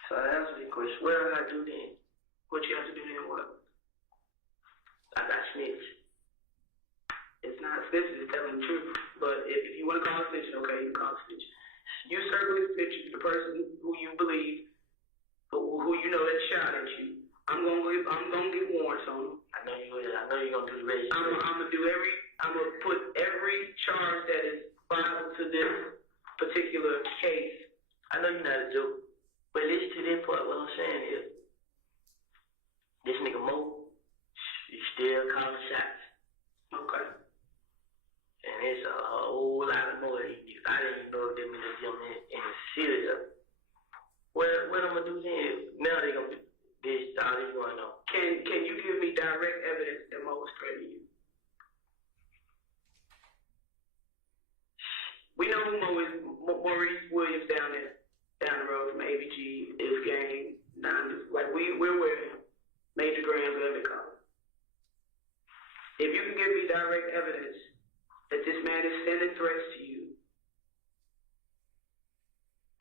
So I answer the question, what do I do then? What you have to do then what? I got snitch. It's not snitch, it's telling the truth. But if you want to call a snitch, okay, you can call a snitch. You certainly snitch the person who you believe, who you know that shot at you. I'm gonna get warrants on them. I know you will. I know you're gonna do the rest. I'm gonna put every charge that is vital to this particular case. I know you're not a joke. But listen to this part, what I'm saying is, this nigga Mo, he's still calling shots. Okay. And it's a whole lot of more than he did. I didn't even know if them in the city. What I'm gonna Maurice Williams down the road from ABG, is gang, like we're with him. Major Graham, whatever they call it. If you can give me direct evidence that this man is sending threats to you,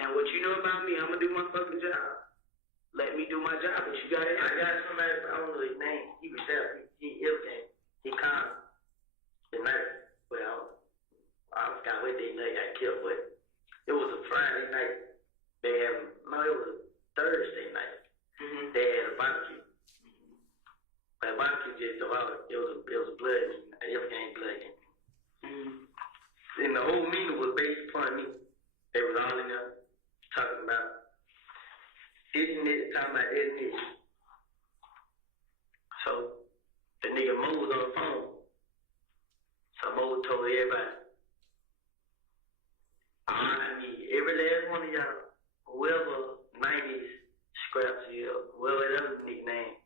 and what you know about me, I'm gonna do my fucking job. Let me do my job, but you got it. I got somebody, I don't know his name. He was there. He everything. He called the night. Well, I forgot what day night got killed, but it was a Friday night. It was a Thursday night. Mm-hmm. They had a barbecue. But barbecue just it was a blood meeting. Everything blood. Mm-hmm. And the whole meeting was based upon me. They was all in there talking about talking about this. So the nigga Mo was on the phone. So Mo told everybody, I need every last one of y'all, whoever 90s scraps here, whoever that other nickname,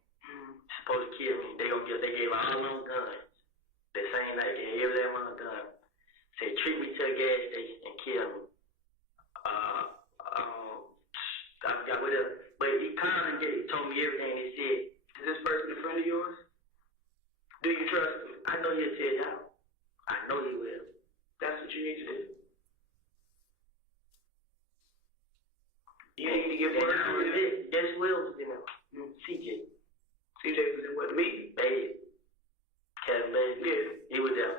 supposed to kill me. They gave all them guns. The same night, they gave every last one of them guns. Say, treat me to a gas station and kill me. I forgot what else. But he called and told me everything. He said, is this person a friend of yours? Do you trust him? I know he'll tell y'all. I know he will. That's what you need to do. You need to get word on it. Guess who else was in there? CJ. CJ was in what? Me? Baby. Kevin Baby. Yeah. He was there.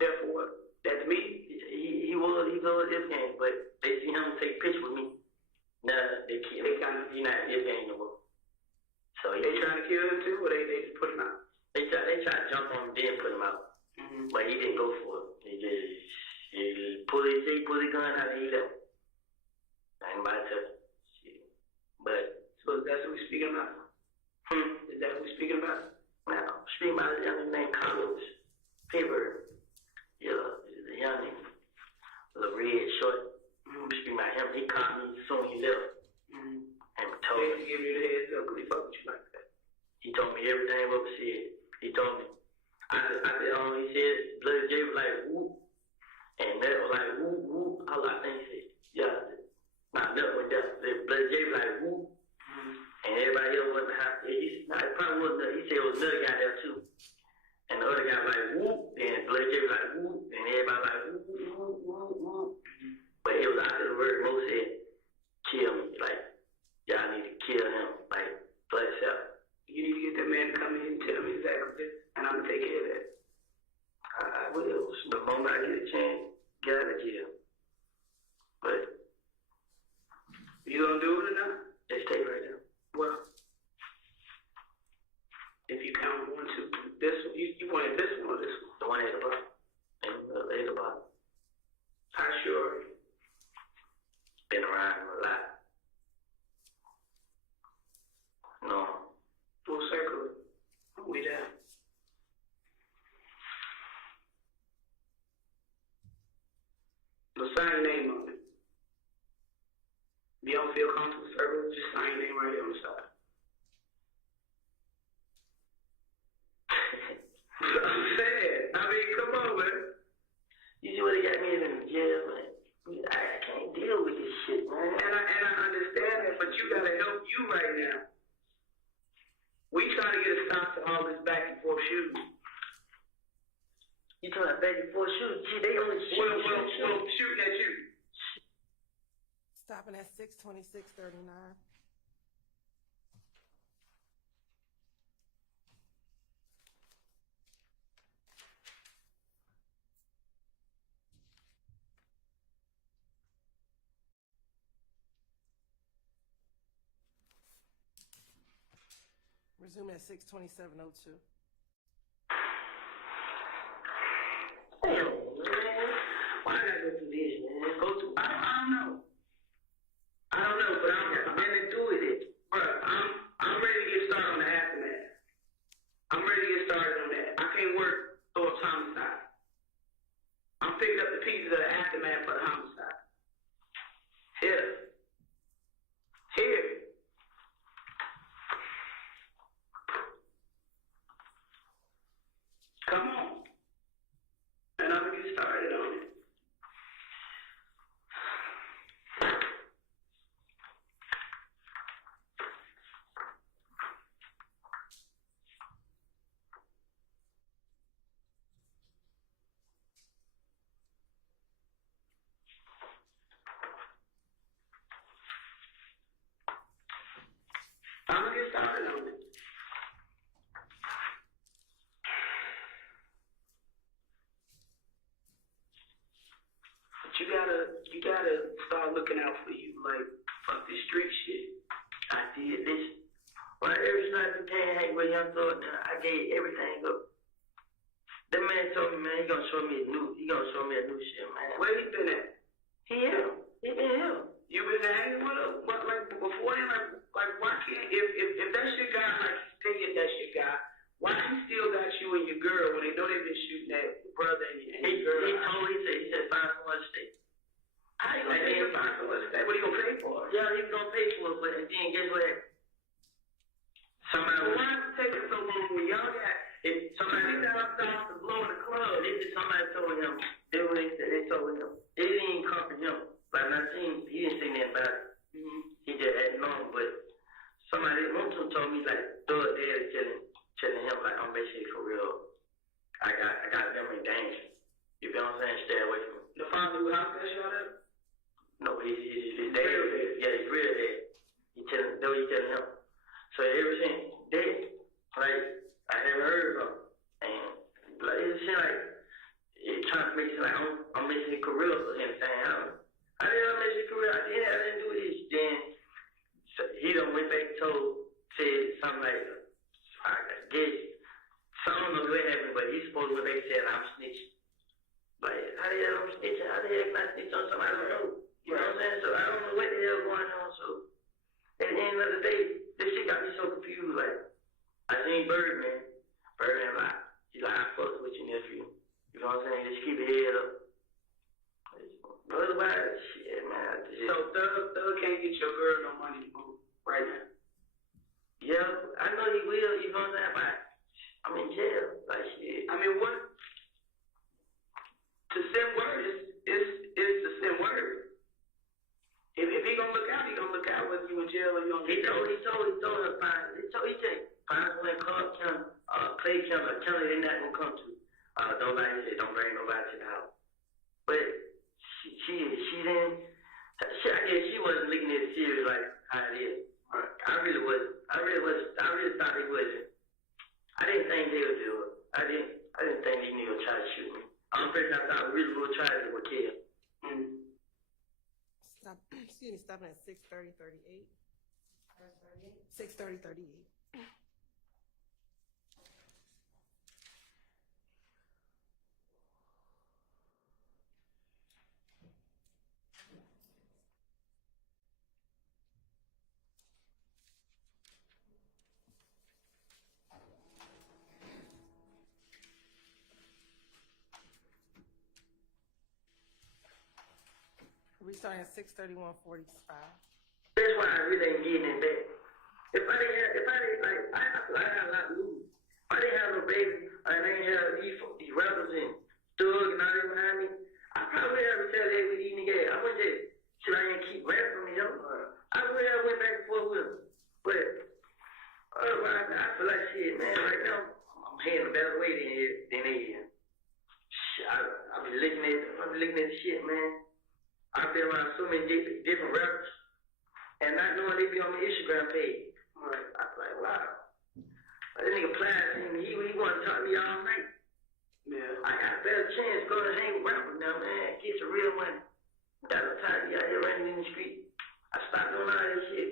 There for what? That's me. He was this game, but they see him take pictures with me. Nah, they kind of, he not his game no more. So they trying to kill him too, or they just put him out? They try to jump on him, then put him out. Mm-hmm. But he didn't go for it. He pulled his gun out and he left. I ain't about to shit. But so that's what we're speaking about. Is that what we're speaking about? Now, speaking about a young named Carlos Paper. Yeah, he's a young nigga. Little red short. Speaking about him, he caught me as soon as he left. And told me. He give you the heads up because he fuck with you like that. He told me everything what was said. He told me. I said, he said, Blood J was like, whoop. And that was like, whoop, whoop. All I think he said, yeah. Nah, that went down. Blood J was like, whoop. And everybody else wasn't happy. It probably wasn't. He said it was another guy there too. And the other guy was like, whoop. And Blood J was like, whoop. And everybody was like, whoop, whoop, whoop, whoop. But it was after the word Mo said, kill me. Like, y'all need to kill him. Like, blood cell. You need to get that man to come in and tell me exactly this, and I'm going to take care of that. I will. The moment I get a chance, get out of jail. But, you going to do it or not? Just stay right now. Well, if you count 1, 2, this one, you wanted this one or this one? The one at the bottom. At the bottom. How sure? Been around a lot. No. Full circle. We down. So sign your name on it. If you don't feel comfortable circle, just sign your name right here on the side. I'm saying. I mean, come on, man. You see what they got me in the jail, man? I can't deal with this shit, man. And I understand that, but you gotta help you right now. We trying to get a stop to all this back and forth shooting. You talking about back and forth shooting? Gee, they only shooting at you. Stopping at 6:26:39. Resume at 6:27:02. Damn, man. Why I gotta go through this, man? I don't know, but I'm ready to do it. Bro, I'm ready to get started on the aftermath. I'm ready to get started on that. I can't work towards homicide. I'm picking up the pieces of the aftermath for the homicide. Here. you gotta start looking out for you. Like, fuck this street shit. I did this. When every time you can't hang with Young Thug, I gave everything up. That man told me, man, he gonna show me a new shit, man. Where he been at? He been here. You been hanging with him? What, like, before then, like, why can't, if that shit guy, like, saying that shit guy, why he still got you and your girl when they know they been shooting at your brother and your girl? He said, find someone to stay. How you gonna pay him $5 a day? What are you gonna pay for? Yeah, he was gonna pay for it, but then guess what? Somebody, Why is it taking so long when y'all got, if somebody got to blow in the club, somebody told him, they told him, they didn't even come from him. But he didn't say nothing about it. mm-hmm. He just had known, but somebody, one of them told me, like, Thug Dad is telling him, like, I'm basically for real. I got them in danger. You feel what I'm saying? Stay away from him. The father who house that shot at? No, he's dead. Yeah, he's real dead. He telling him. So ever since dead, like, I never heard of him. And, like, it seemed like, it trying to make it like I'm missing a career for him, saying, I didn't miss a career. I didn't do this. Then, so he done went back and said something like, I guess, so I don't know what happened, but he's supposed to go back and say, I'm snitching. Like, how the hell I'm snitching? How the hell can I snitch on somebody I don't know? You know what I'm saying? So I don't know what the hell going on. So at the end of the day, this shit got me so confused. Like, I seen Birdman like, he's like, I fucked with your nephew. You know what I'm saying? Just keep your head up. Otherwise, shit, man. So Thug can't get your girl no money right now. Yeah, I know he will. You know what I'm saying? But I'm in jail. Like, shit. I mean, what? To send word is to send word. If he gonna look out, he gonna look out whether you in jail or you on jail. He told her find one Clark County, Clay County, county they're not gonna come to. Don't bring nobody to the house. But she didn't. I guess she wasn't looking at it serious like how it is. I really thought they wasn't. I didn't think they would do it. I didn't think they would try to shoot me. I'm pretty sure I thought really would try to kill. Stopping at 6:30:38. 6:30:38. We starting at 6:31:45. That's why I really ain't getting in bed. If I had a lot to lose. If I didn't have no baby, I didn't have these rappers and Thug and all that behind me, I probably would have retaliated with these niggas. I wouldn't just sit out here and keep rapping from me, yo. I would have went back and forth with them. But otherwise, I feel like shit, man. Right now, I'm heading a better way than they is. Shit, I be looking at the shit, man. I've been around so many different rappers, and not knowing they be on my Instagram page. I was like, wow. But that nigga Plies, he wanted to talk to me all night. Yeah. I got a better chance going to hang with rappers now, man. Get some real money. Got no time to be out here running in the street. I stopped doing all that shit.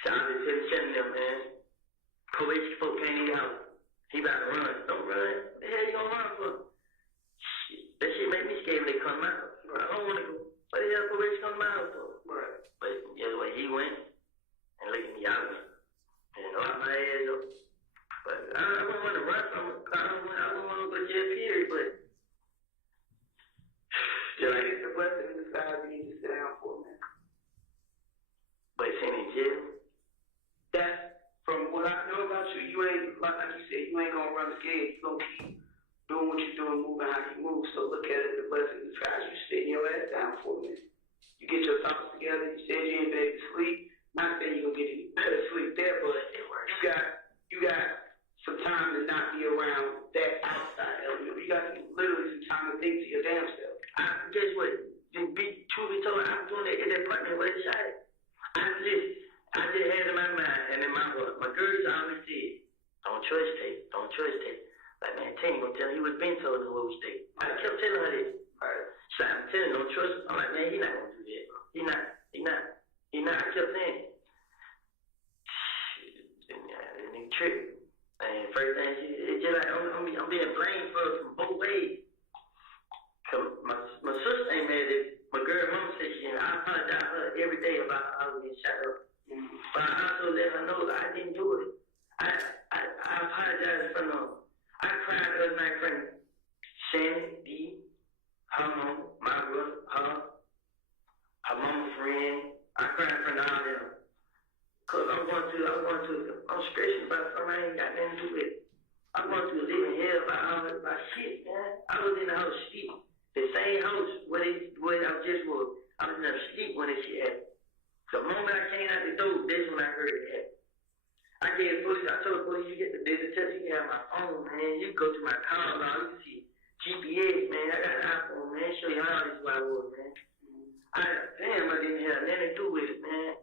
So I was just telling them, man, Coach folk can't eat out. He about to run. Don't run. What the hell you gonna run for? Shit. That shit make me scared when they come out. I don't want to go. What the hell Coach come out for? Right. But guess what? He went and look at me. I went. And locked my ass up. But I wouldn't want to run from him. I don't want to go to jail, period. But it's a blessing in disguise. You need to sit down for, man. But sitting in jail? That's from what I know about you. You ain't, like you said, you ain't gonna run scared. You gonna keep doing what you're doing, moving how you move. So look at it as a blessing in disguise. You sitting your ass down for a minute. You get your thoughts together. You said you ain't ready to sleep. Not saying you're gonna get any better sleep there, but you got some time to not be around that outside element. You got literally some time to think to your damn self. Guess what? To be truly told, I'm doing it in that apartment where they shot it. I just had it in my mind and in my heart. My girls always said, don't trust Tate. Don't trust Tate. Like, man, Tate ain't gonna tell her. He was been told her where we stay. I kept telling her this. So I'm telling him, don't trust him. I'm like, man, he not gonna do that. He not. I kept saying, and he tripped. And first thing, it's just like I'm being blamed for from both ways. Cause my sister ain't mad at it. My girl mama said I apologize to her every day about how I was getting shot up. But I also let her know that I didn't do it. I apologize for no. I cried the other night for Shannon, D, her mom, my brother, her mama friend. I cried for all of them. Cause I'm stressing about something I ain't got nothing to do with. I'm going through a living hell about all that about shit, man. I was in the house sleep. The same house where I just was. I was in there sleep when this shit happened. The moment I came out the door, that's when I heard it happen. I told the police, you get the business test, you can have my phone, man. You go to my car, man. You can see GPS, man. I got an iPhone, man. Show you how this is where I was, man. I didn't have nothing to do with it, man.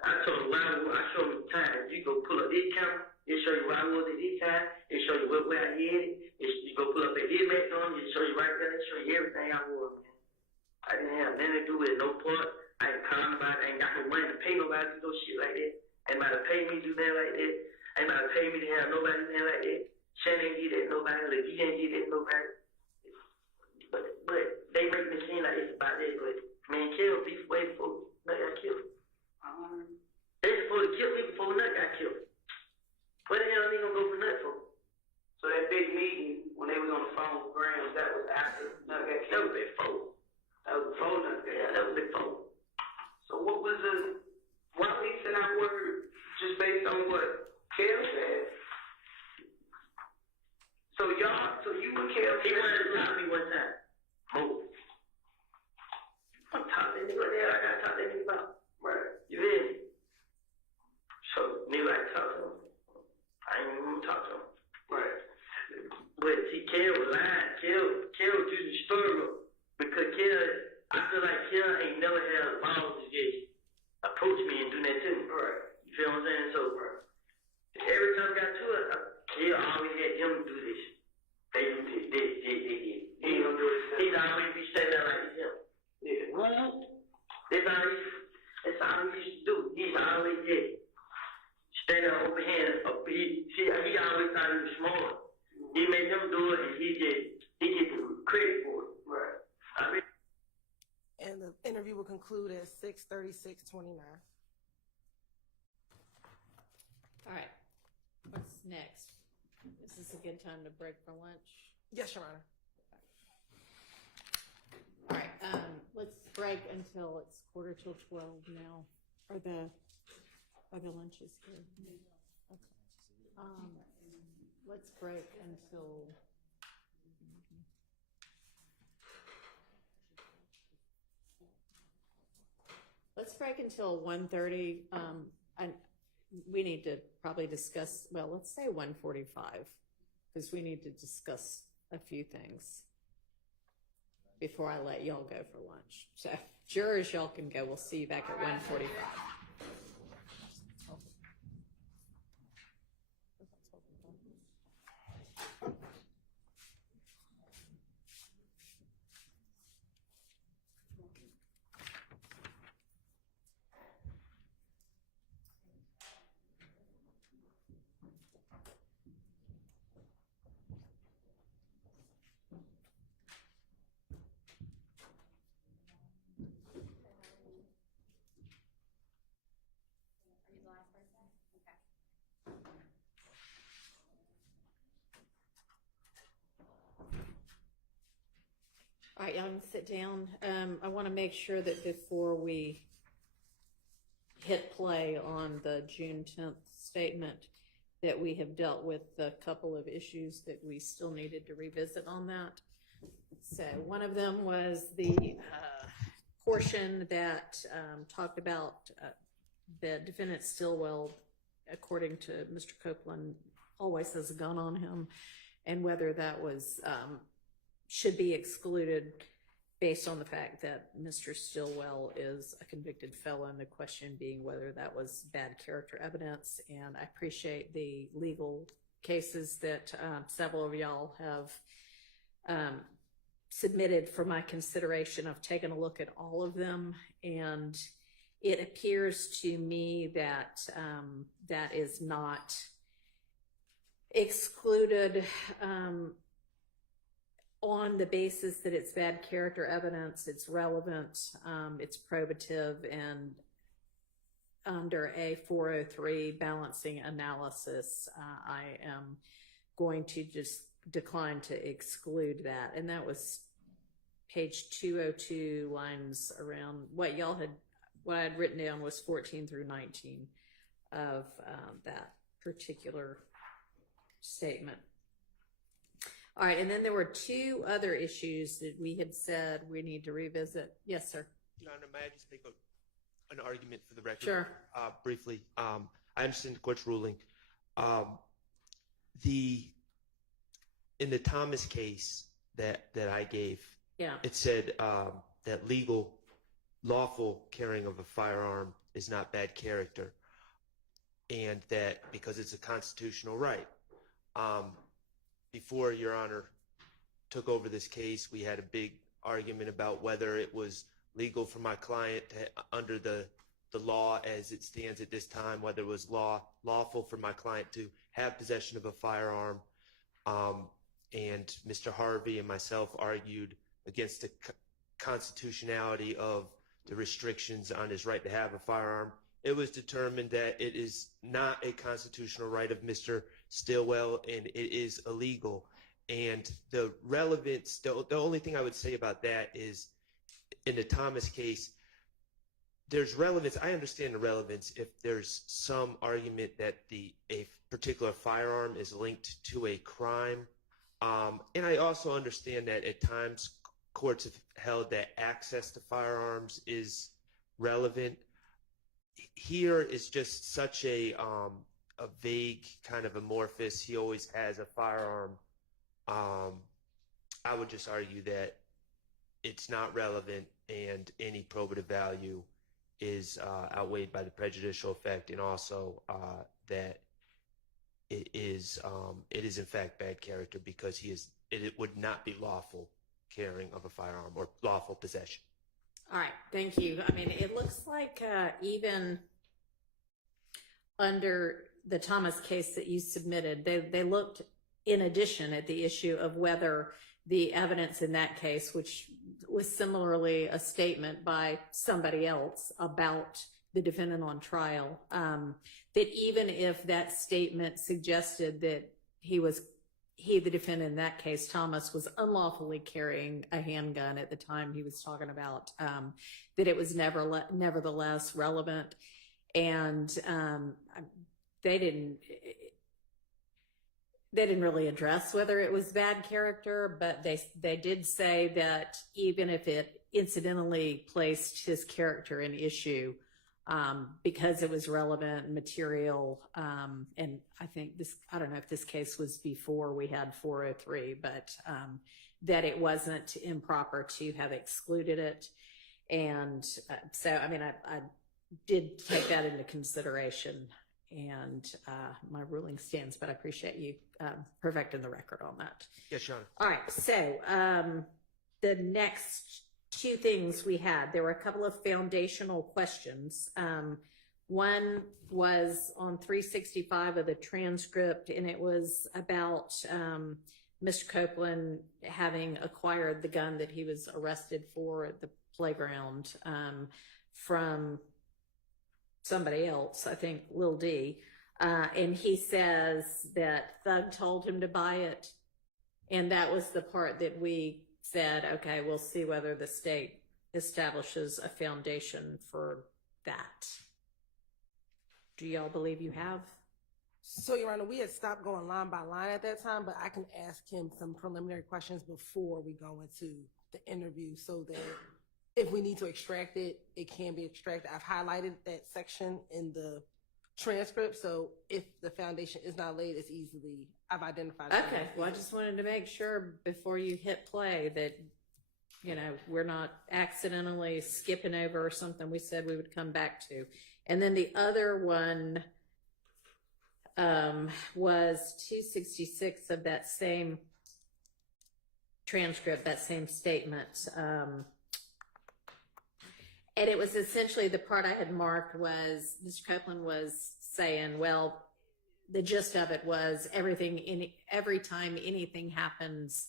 I told him where I was. I showed him the time. You go pull up this camera. It show you where I was at this time. It show you where I headed. You go pull up at his back on. It show you right there. It show you everything I was, man. I didn't have nothing to do with it. No part. I ain't calling nobody. I ain't got no money to pay nobody to do shit like that. Ain't about to pay me to do that like that. Ain't about to pay me to have nobody do that like that. Shannon ain't did that to nobody. Like, he ain't did that to nobody. But they make me seem like it's about that. But man, kill beef way before Nut got killed. They supposed to kill me before Nut got killed. Where the hell are they gonna go for Nut for? So that big meeting when they was on the phone with Grams, that was after Nut got killed. That was before. That was before Nut got killed. Yeah, that was before. So what was why we sent out word just based on what Kel said? So you and Kel, He wanted to talk to me one time. Move. I'm talking to what the hell I gotta talk to him about? right? You hear me? So nigga like talk to him. I ain't even gonna talk to him. Right. But see, Kel was lying. Kel was using story because I feel like Kel ain't never had the balls to just approach me and do that to me. Right. You feel what I'm saying? So every time I got to it, Kel always had him do this. They do this. He ain't gonna do it. He's always be standing there like him. Yeah. What? That's all he used to do. He's always did. Standing over here. He always thought he was smart. He made them do it, and he get the credit for it. Right. I mean, And the interview will conclude at 6:36:29. All right. What's next? Is this a good time to break for lunch? Yes, Your Honor. All right. Let's break until it's 11:45 now. Are the lunches here? Okay. Let's break until. Let's break until 1:30. We need to probably discuss, well, let's say 1:45, because we need to discuss a few things before I let y'all go for lunch. So jurors, y'all can go. We'll see you back at 1:45. All right, y'all can sit down. I want to make sure that before we hit play on the June 10th statement that we have dealt with a couple of issues that we still needed to revisit on that. So one of them was the portion that talked about the defendant Stillwell, according to Mr. Copeland, always has a gun on him, and whether that was should be excluded based on the fact that Mr. Stillwell is a convicted felon, the question being whether that was bad character evidence. And I appreciate the legal cases that several of y'all have submitted for my consideration. I've taken a look at all of them, and it appears to me that that is not excluded on the basis that it's bad character evidence, it's relevant, it's probative, and under a 403 balancing analysis, I am going to just decline to exclude that. And that was page 202, lines around what I had written down was 14 through 19 of that particular statement. All right, and then there were two other issues that we had said we need to revisit. Yes, sir. Your Honor, may I just make an argument for the record? Sure. Briefly. I understand the court's ruling. In the Thomas case that I gave, Yeah. it said that lawful carrying of a firearm is not bad character, and that because it's a constitutional right. Before Your Honor took over this case, we had a big argument about whether it was legal for my client under the law as it stands at this time, whether it was lawful for my client to have possession of a firearm. And Mr. Harvey and myself argued against the constitutionality of the restrictions on his right to have a firearm. It was determined that it is not a constitutional right of Mr. Stillwell, and it is illegal. And the relevance, the only thing I would say about that is in the Thomas case, there's relevance. I understand the relevance if there's some argument that a particular firearm is linked to a crime. And I also understand that at times courts have held that access to firearms is relevant. Here is just such a vague kind of amorphous, he always has a firearm. I would just argue that it's not relevant, and any probative value is outweighed by the prejudicial effect, and also that it is in fact bad character because it would not be lawful carrying of a firearm or lawful possession. All right, thank you. I mean, it looks like even under the Thomas case that you submitted, they looked in addition at the issue of whether the evidence in that case, which was similarly a statement by somebody else about the defendant on trial, that even if that statement suggested that the defendant in that case, Thomas, was unlawfully carrying a handgun at the time he was talking about, that it was nevertheless relevant. And they didn't really address whether it was bad character, but they did say that even if it incidentally placed his character in issue, because it was relevant material, and I think I don't know if this case was before we had 403, but that it wasn't improper to have excluded it. And so, I mean, I did take that into consideration, and my ruling stands, but I appreciate you perfecting the record on that. Yes, Your Honor. All right, so the next two things we had, there were a couple of foundational questions. One was on 365 of the transcript, and it was about Mr. Copeland having acquired the gun that he was arrested for at the playground from somebody else, I think Lil D. And he says that Thug told him to buy it. And that was the part that we said, okay, we'll see whether the state establishes a foundation for that. Do y'all believe you have? So, Your Honor, we had stopped going line by line at that time, but I can ask him some preliminary questions before we go into the interview so that if we need to extract it, it can be extracted. I've highlighted that section in the transcript, so if the foundation is not laid, I've identified it. Okay, well, I just wanted to make sure before you hit play that, you know, we're not accidentally skipping over something we said we would come back to. And then the other one was 266 of that same transcript, that same statement. And it was essentially the part I had marked was Mr. Copeland was saying, well, the gist of it was every time anything happens,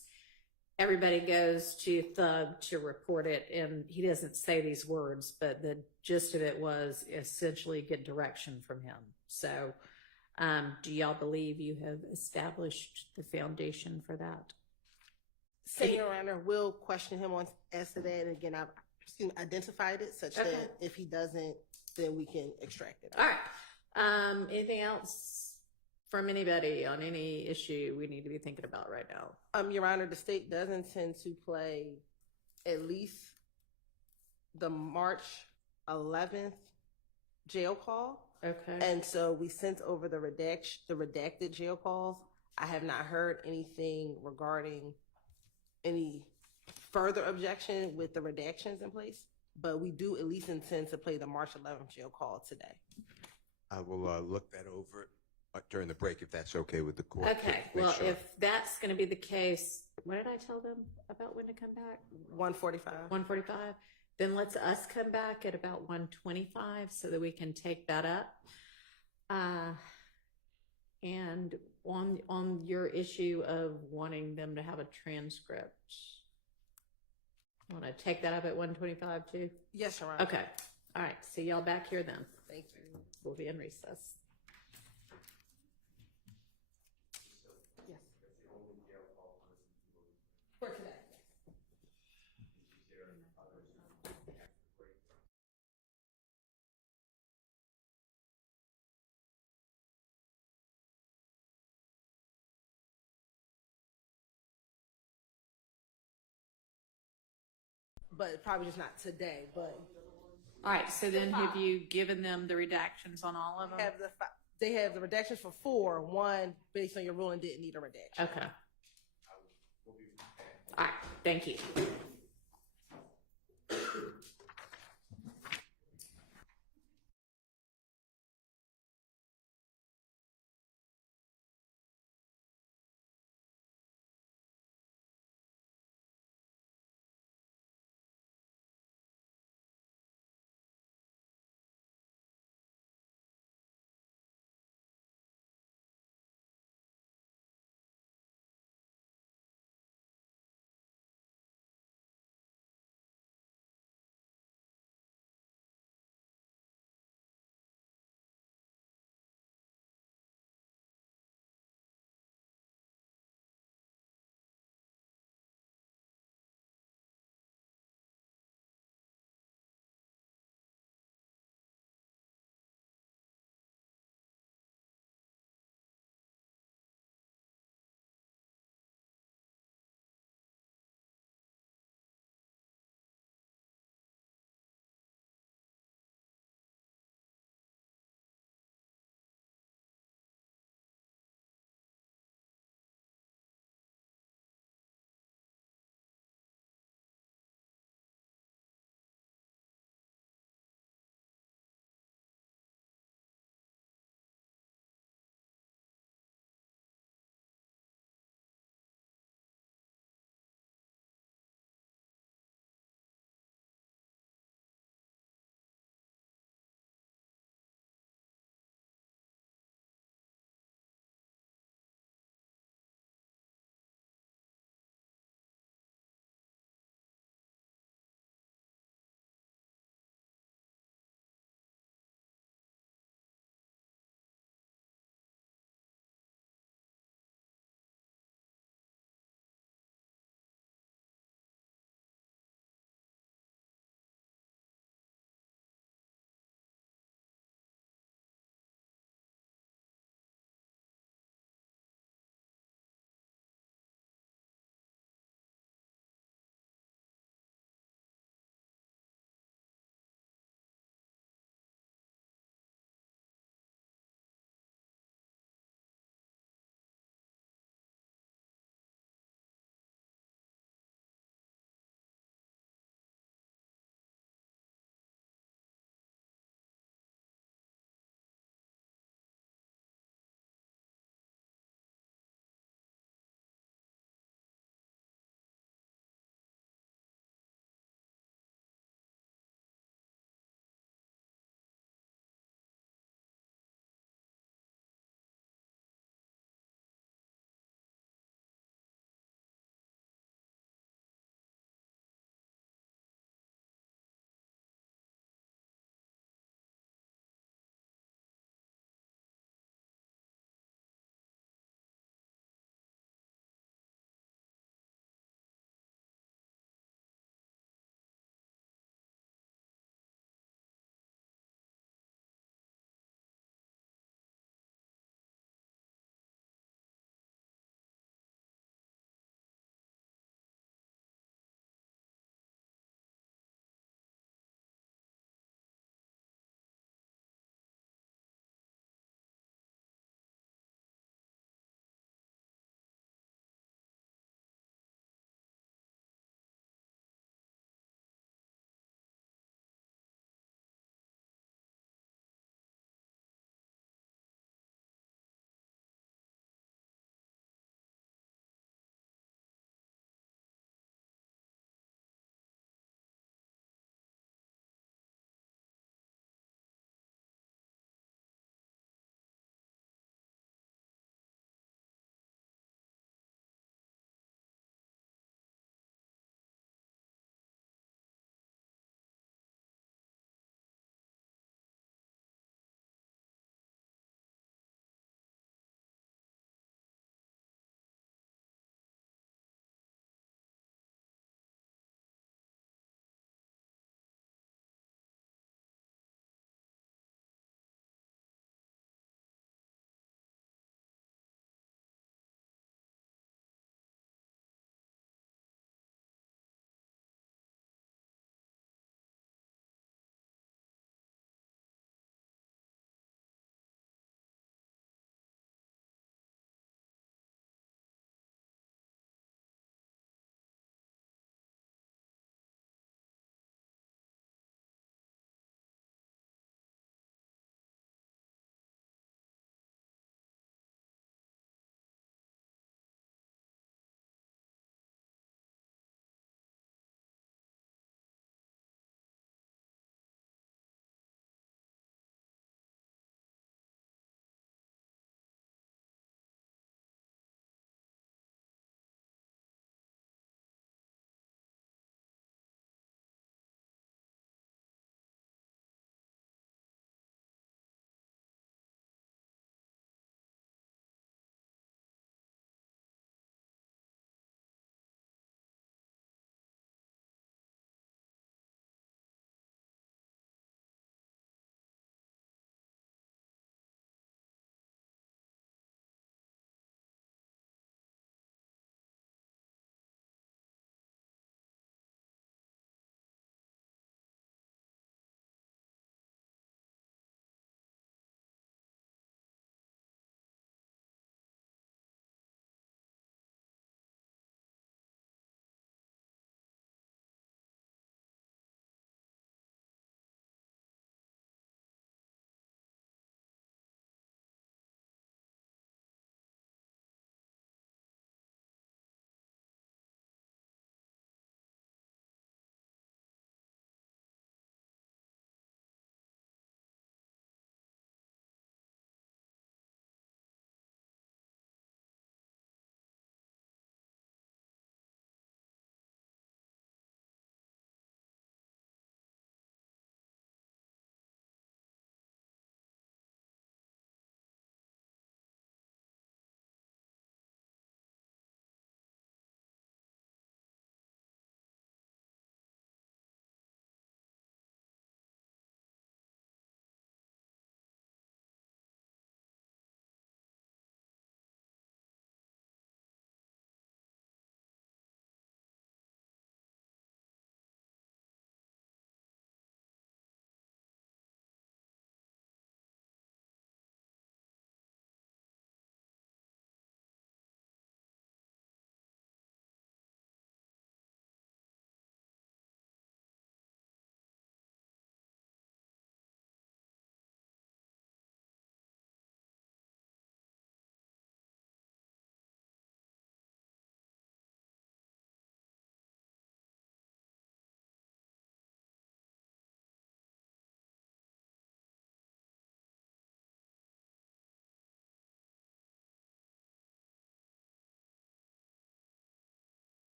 everybody goes to Thug to report it. And he doesn't say these words, but the gist of it was essentially get direction from him. So, do y'all believe you have established the foundation for that? Say, Your Honor, we'll question him on as to that. And again, I've identified it such that if he doesn't, then we can extract it. All right. Anything else from anybody on any issue we need to be thinking about right now? Your Honor, the state does intend to play at least the March 11th jail call. Okay. And so we sent over the redacted jail calls. I have not heard anything regarding any further objection with the redactions in place, but we do at least intend to play the March 11th jail call today. I will look that over during the break if that's okay with the court. Okay. Well, if that's going to be the case, what did I tell them about when to come back? 1:45. 1:45. Then let's us come back at about 1:25 so that we can take that up. And on your issue of wanting them to have a transcript, want to take that up at 1:25 too? Yes, Your Honor. Okay. All right. See y'all back here then. Thank you. We'll be in recess. Yes. For today. But probably just not today, but All right. So then have you given them the redactions on all of them? they have the redactions for 4. 1, based on your ruling, didn't need a redaction. Okay. All right. Thank you.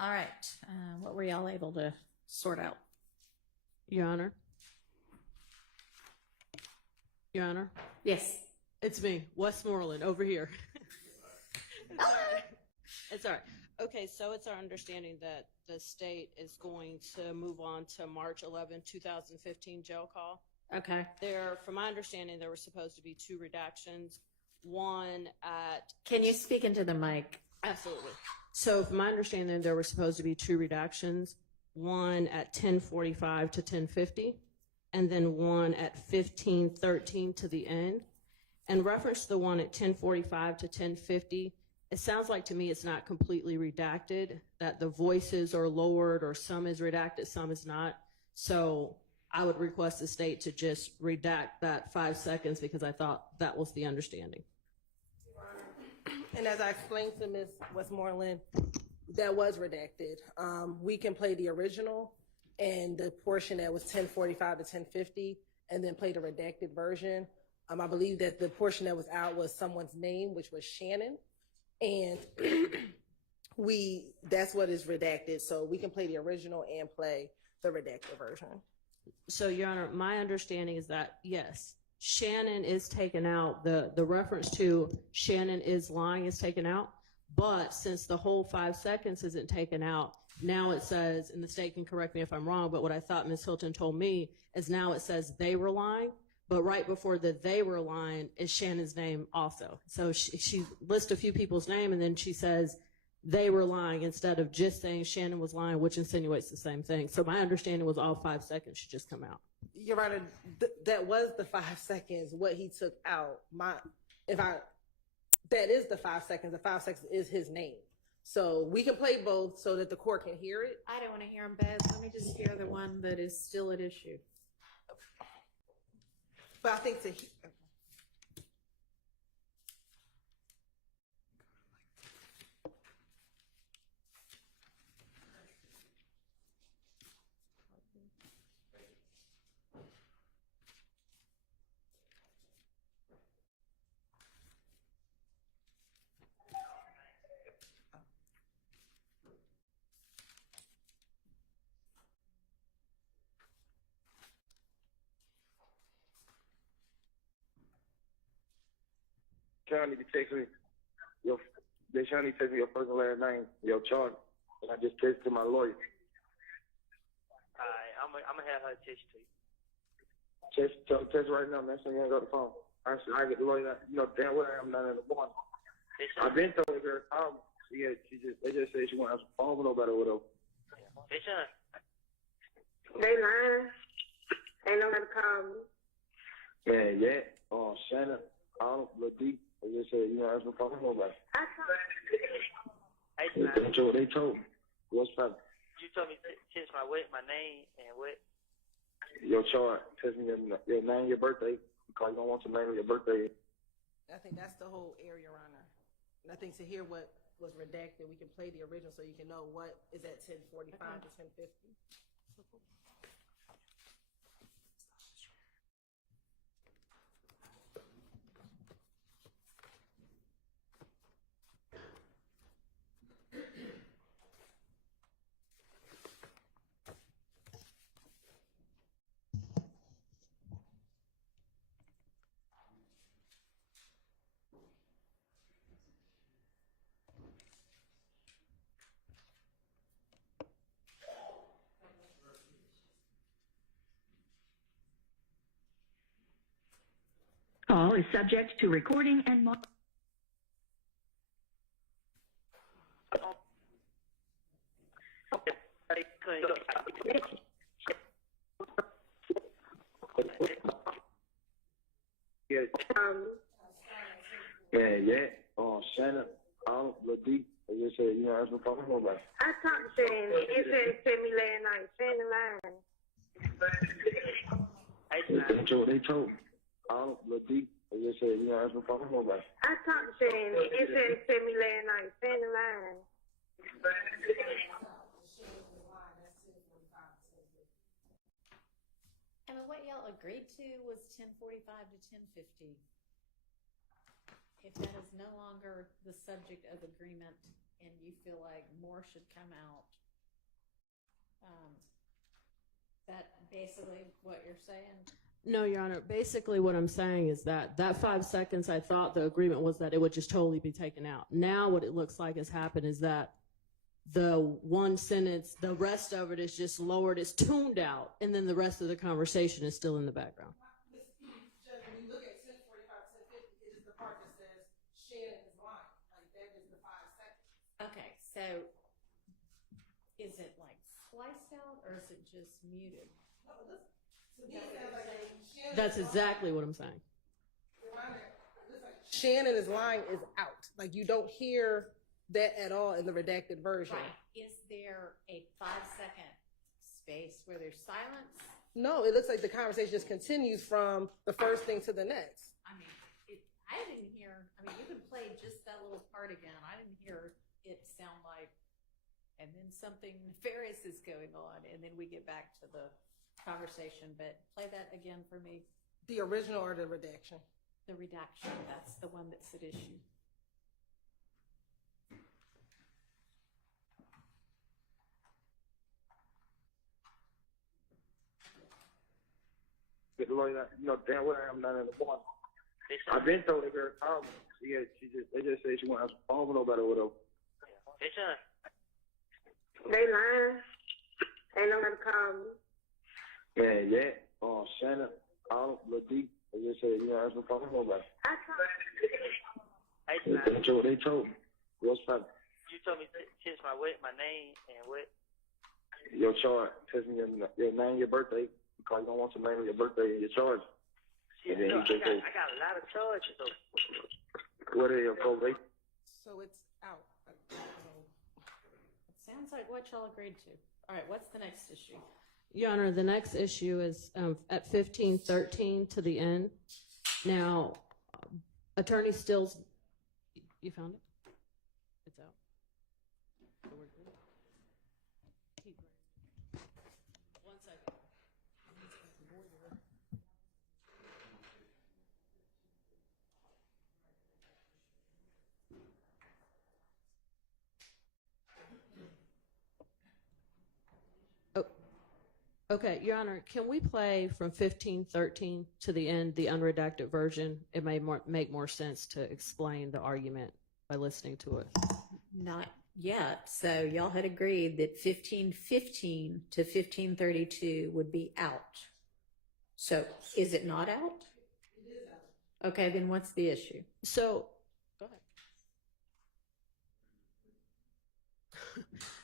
All right. What were y'all able to sort out? Your Honor. Your Honor. Yes. It's me, Westmoreland, over here. It's all right. Okay, so it's our understanding that the state is going to move on to March 11, 2015 jail call. Okay. From my understanding, there were supposed to be 2 redactions. One at... Can you speak into the mic? Absolutely. So from my understanding, there were supposed to be 2 redactions. One at 10:45 to 10:50, and then one at 15:13 to the end. In reference to the one at 10:45 to 10:50, it sounds like to me it's not completely redacted, that the voices are lowered or some is redacted, some is not. So I would request the state to just redact that 5 seconds because I thought that was the understanding. And as I explained to Ms. Westmoreland, that was redacted. We can play the original and the portion that was 10:45 to 10:50, and then play the redacted version. I believe that the portion that was out was someone's name, which was Shannon, and that's what is redacted. So we can play the original and play the redacted version. So, Your Honor, my understanding is that, yes, Shannon is taken out. The reference to Shannon is lying is taken out. But since the whole 5 seconds isn't taken out, now it says, and the state can correct me if I'm wrong, but what I thought Ms. Hilton told me is now it says they were lying. But right before the they were lying is Shannon's name also. So she lists a few people's name and then she says they were lying instead of just saying Shannon was lying, which insinuates the same thing. So my understanding was all 5 seconds should just come out. Your Honor, that was the 5 seconds. What he took out, that is the 5 seconds. The 5 seconds is his name. So we can play both so that the court can hear it. I don't want to hear them both. Let me just hear the one that is still at issue. But I think County to text me they trying to text me your first and last name, your chart. And I just texted my lawyer. Alright, I'm gonna have her text to you. Text right now, man. So you ain't got the phone. I get the lawyer. Damn well I'm not in the morning. I've been told her. They just said she won't have a phone with nobody or whatever. Hey, Sean. They lying. Ain't nobody call me. Yeah. Shannon, D. They just said you don't have a phone with nobody. I told Hey, Sean. That's what they told me. What's up? You told me to text my name and what? Your chart. Text me your name, your birthday. Because you don't want to name your birthday. I think that's the whole area, Your Honor. And I think to hear what was redacted, we can play the original so you can know what is at 10:45 to 10:50. Call is subject to recording and Yeah. Shannon, D. They just said you don't have a phone with nobody. I talked to him. He said to me last night. Shannon lying. That's what they told me. D. They just said you don't have a phone with nobody. I talked to him. He said to me last night. Shannon lying. And what y'all agreed to was 10:45 to 10:50. If that is no longer the subject of agreement and you feel like more should come out. That basically what you're saying? No, Your Honor. Basically, what I'm saying is that 5 seconds, I thought the agreement was that it would just totally be taken out. Now, what it looks like has happened is that the one sentence, the rest of it is just lowered, it's tuned out, and then the rest of the conversation is still in the background. Judge, when you look at 1045, 1050, it is the part that says Shannon is lying. Like, that is the 5 seconds. Okay, so is it like spliced out or is it just muted? No, listen. To me, it sounds like Shannon That's is exactly what I'm saying. lying. Shannon is lying is out. Like, you don't hear that at all in the redacted version. Right. Is there a 5-second space where there's silence? No, it looks like the conversation just continues from the first thing to the next. I mean, I didn't hear, I mean, you can play just that little part again. I didn't hear it sound like, and then something nefarious is going on, and then we get back to the conversation. But play that again for me. The original or the redaction? The redaction, that's the one that's at issue. Get the lawyer, damn well I'm not in the morning. I've been told that girl called me. They just said she won't have a phone with nobody or whatever. Hey, son. They lying. Ain't nobody call me. Yeah. Shannon, Lil D. They just said you won't have a phone with nobody. I tried. Hey, That's what they told me. What's up? You told me to change my name and what? Your charge. Tell me your name, your birthday. Because you don't want your name and your birthday in your charge. Shit, And then no, I got a lot of charges though. What are your probate? So it's out. It sounds like what y'all agreed to. All right, what's the next issue? Your Honor, the next issue is at 1513 to the end. Now, Attorney Stills, you found it? It's out. So we're good. Keep going. 1 second. Okay, Your Honor, can we play from 1513 to the end, the unredacted version? It may make more sense to explain the argument by listening to it. Not yet. So y'all had agreed that 1515 to 1532 would be out. So is it not out? It is out. Okay, then what's the issue? So, go ahead.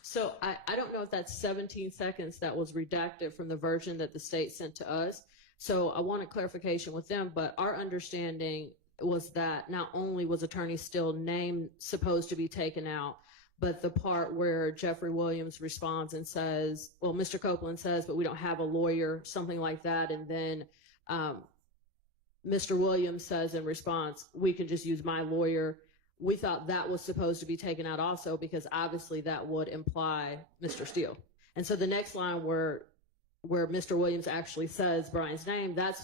So I don't know if that's 17 seconds that was redacted from the version that the state sent to us. So I wanted clarification with them, but our understanding was that not only was Attorney Still name supposed to be taken out, but the part where Jeffrey Williams responds and says, well, Mr. Copeland says, but we don't have a lawyer, something like that. And then Mr. Williams says in response, we can just use my lawyer. We thought that was supposed to be taken out also because obviously that would imply Mr. Steele. And so the next line where Mr. Williams actually says Brian's name, that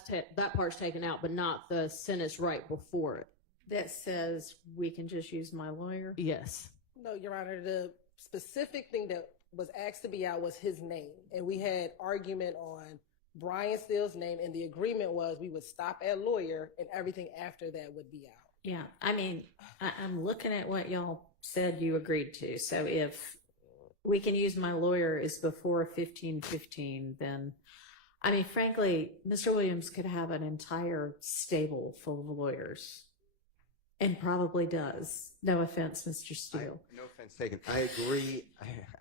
part's taken out, but not the sentence right before it. That says we can just use my lawyer? Yes. No, Your Honor, the specific thing that was asked to be out was his name. And we had argument on Brian Steele's name, and the agreement was we would stop at lawyer and everything after that would be out. Yeah, I mean, I'm looking at what y'all said you agreed to. So if we can use my lawyer is before 1515, then, I mean, frankly, Mr. Williams could have an entire stable full of lawyers and probably does. No offense, Mr. Steele. No offense taken. I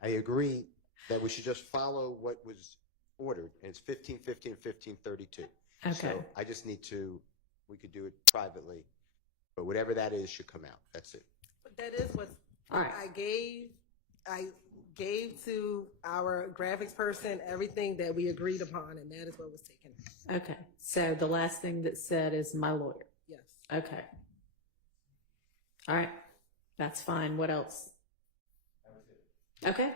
agree that we should just follow what was ordered, and it's 1515, 1532. Okay. So I just need to, we could do it privately, but whatever that is should come out. That's it. But that is what All right. I gave to our graphics person everything that we agreed upon, and that is what was taken out. Okay. So the last thing that said is my lawyer. Yes. Okay. All right. That's fine. What else? Okay.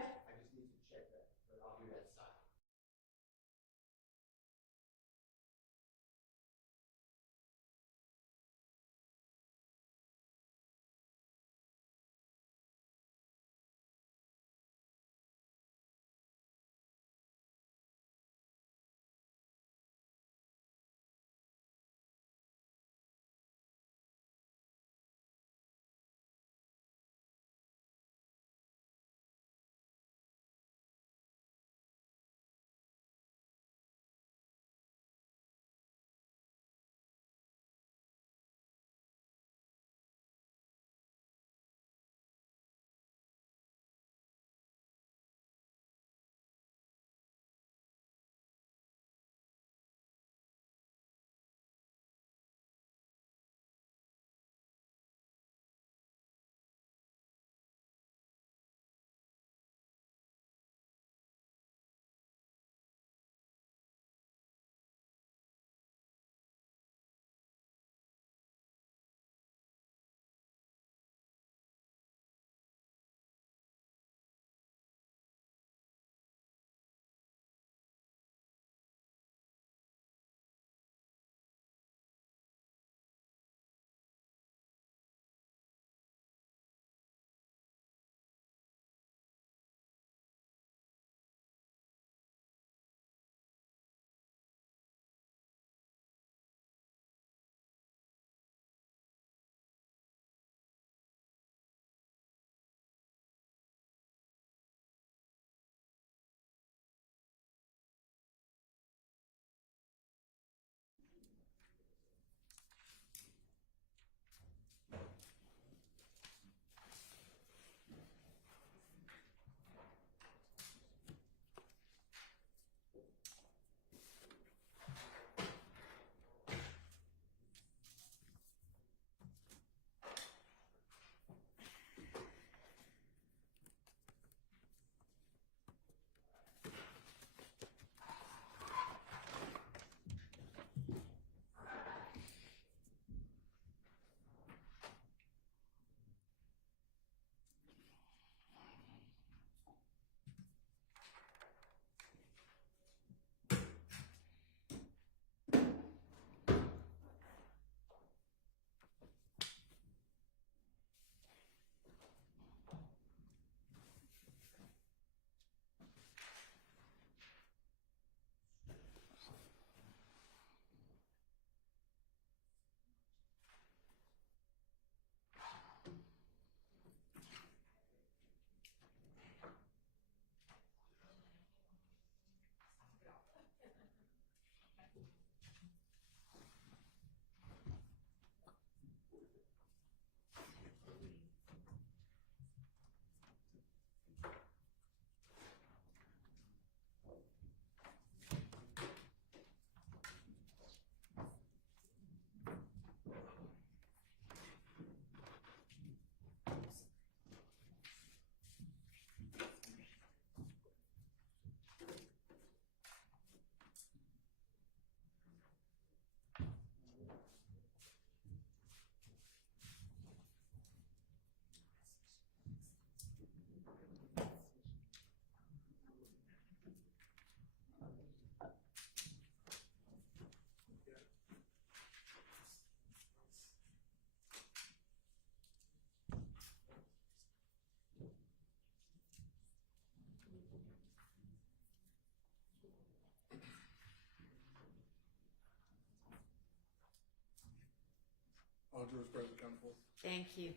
All jurisprudence comes forth. Thank you.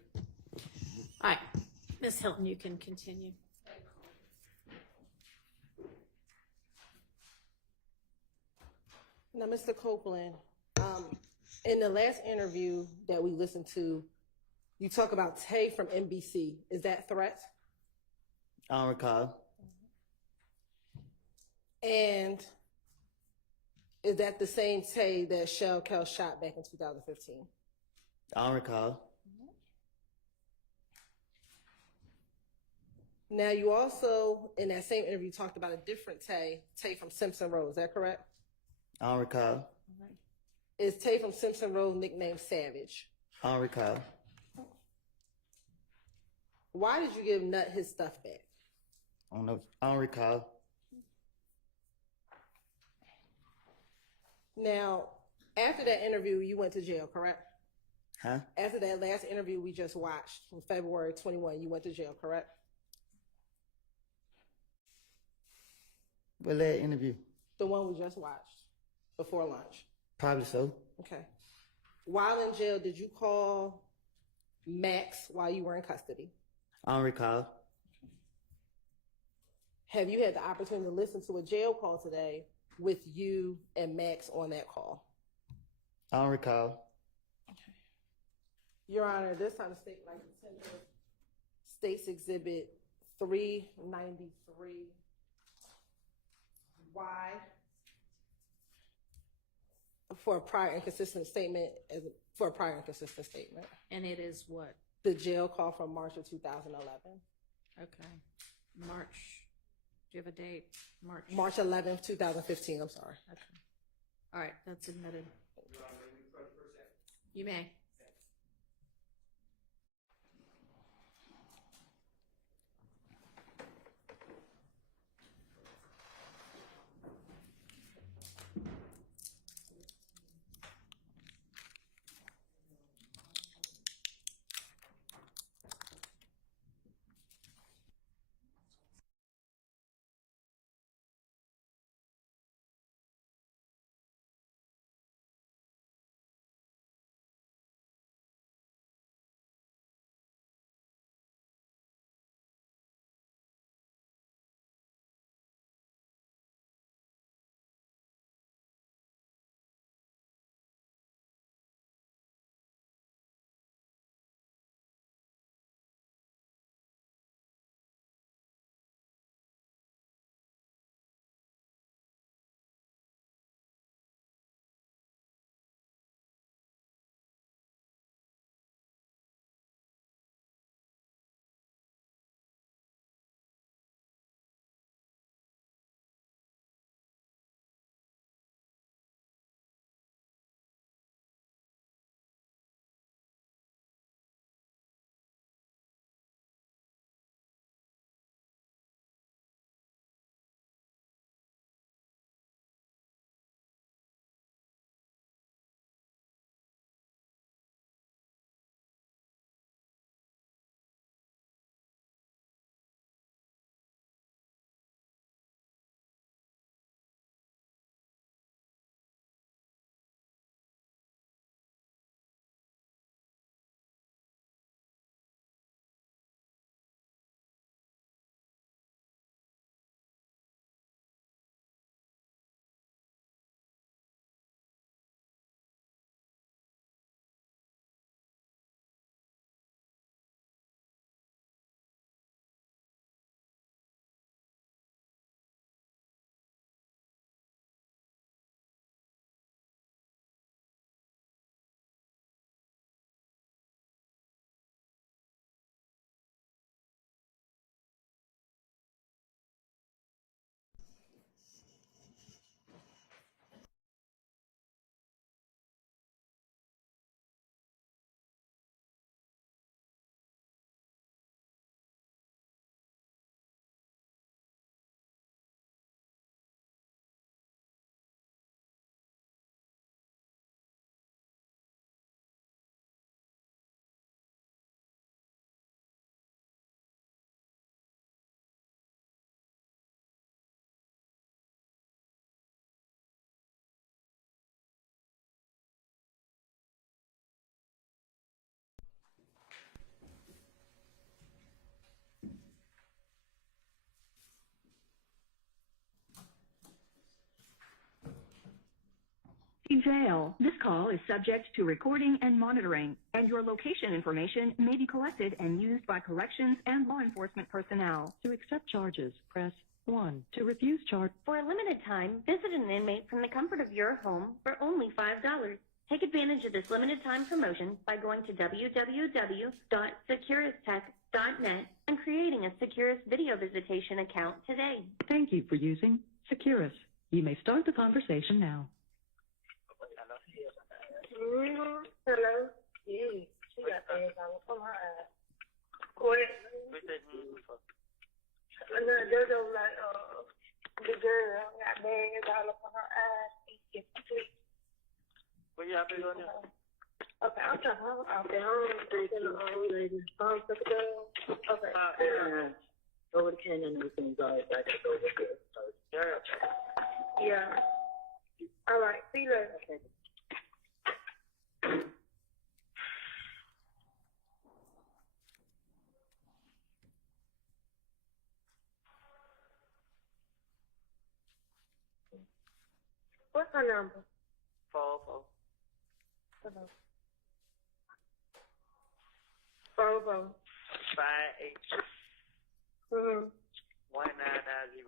All right, Ms. Hilton, you can continue. Now, Mr. Copeland, in the last interview that we listened to, you talk about Tay from NBC. Is that threat? I don't recall. And is that the same Tay that Shell Kel shot back in 2015? I don't recall. Now, you also, in that same interview, talked about a different Tay from Simpson Road. Is that correct? I don't recall. Is Tay from Simpson Road nicknamed Savage? I don't recall. Why did you give Nut his stuff back? I don't know. I don't recall. Now, after that interview, you went to jail, correct? Huh? After that last interview we just watched from February 21, you went to jail, correct? What that interview? The one we just watched before lunch. Probably so. Okay. While in jail, did you call Max while you were in custody? I don't recall. Have you had the opportunity to listen to a jail call today with you and Max on that call? I don't recall. Your Honor, this time the state would like to tender State's Exhibit 393Y for a prior inconsistent statement. And it is what? The jail call from March of 2011. Okay. March. Do you have a date? March 11th, 2015. I'm sorry. Okay. All right, that's admitted. You may. Jail. This call is subject to recording and monitoring, and your location information may be collected and used by corrections and law enforcement personnel. To accept charges, press 1. To refuse charge. For a limited time, visit an inmate from the comfort of your home for only $5. Take advantage of this limited time promotion by going to www.securistech.net and creating a Securus video visitation account today. Thank you for using Securus. You may start the conversation now. Hello? Yeah, she got things on her eye. What? There's like, the girl got bags all up on her eyes. What y'all been doing now? Okay, I'm trying to out there. Okay. Over the canyon and everything, guys. I gotta go with it. Yeah. All right. See you later. Okay. What's her number? 404. 404. 58. 1990.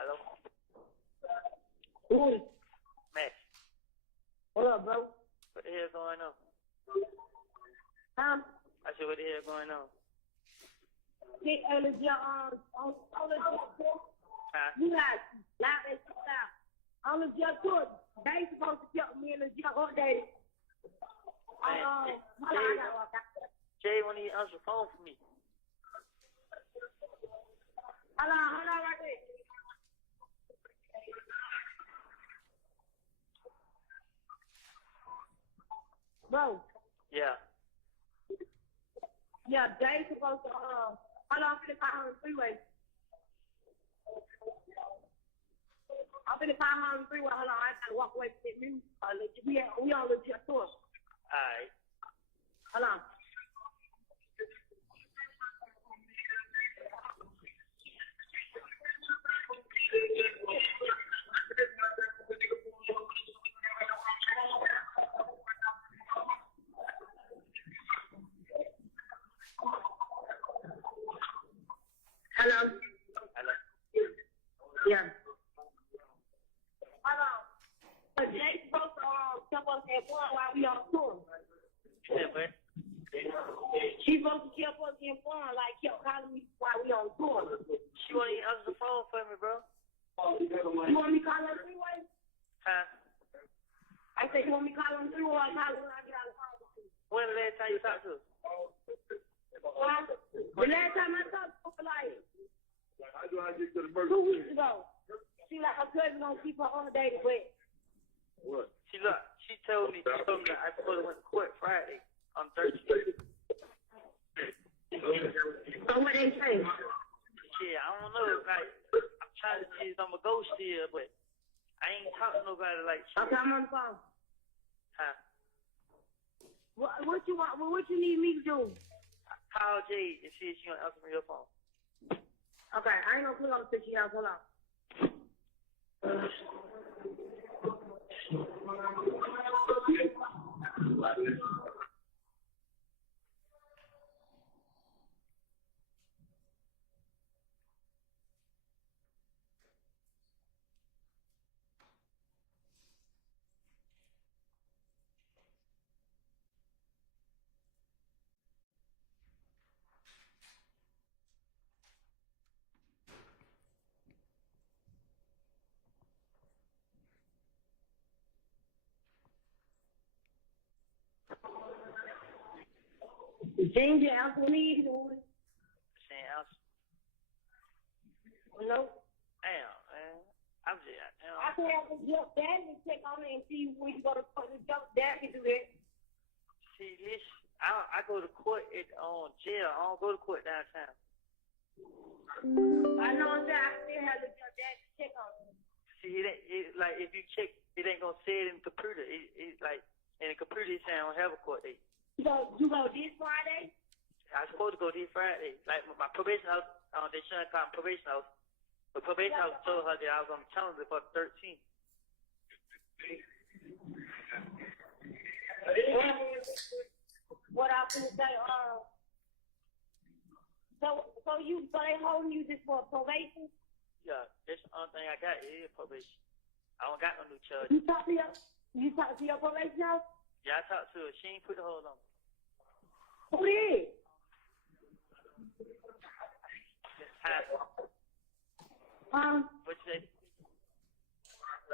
Hello? Who? Max. What up, bro? What the hell going on? Huh? I said, what the hell going on? Get on the huh? You got loud and loud. On the jump tour, they supposed to keep me in the jump all day. Hold on, I gotta walk out. Jay, when he answer the phone for me. Hold on right there. Bro. Yeah. Yeah, they supposed to, hold on, I'm finna call on the freeway. I'm finna call on the freeway, hold on, I gotta walk away from it. We on the jet tour. Alright. Hold on. Hello? Hello? Yeah. Hold on. But they supposed to keep us informed while we on tour. Yeah, man. She supposed to keep us informed, like kept calling me while we on tour. She won't even answer the phone for me, bro. You want me to call on the freeway? Huh? I said, you want me to call on the freeway or call when I get out of the phone? When the last time you talked to her? The last time I talked to her, like, How do I get to the birthday? 2 weeks ago. She like her cousin gonna keep her on the day, but What? She told me that I supposed to went to court Friday on Thursday. so what they say? Shit, I don't know. Like, I'm trying to see if I'm a ghost here, but I ain't talking to nobody like shit. Okay, I'm on the phone. Huh? What you want? What you need me to do? Call Jade and see if she gonna answer me your phone. Okay, I ain't gonna put on the picture, y'all. Hold on. Ginger, Alpha, Saying answer. Nope. Damn, man. I'm just, I can have the judge daddy check on it and see when you go to court. The judge daddy can do that. see, listen, I go to court at jail. I don't go to court downtown. I know that I still have the judge daddy check on it. See, like if you check, it ain't gonna say it in the computer. It's like in the computer, it's saying I don't have a court date. You go this Friday? I was supposed to go this Friday. Like my probation house, they shouldn't call me probation house. The probation house told her that I was on the calendar for the 13th. What I was gonna say, so they holding you just for probation? Yeah, that's the only thing I got is probation. I don't got no new charge. You talk to your probation house? Yeah, I talked to her. She ain't put the hold on. Who did? What you say?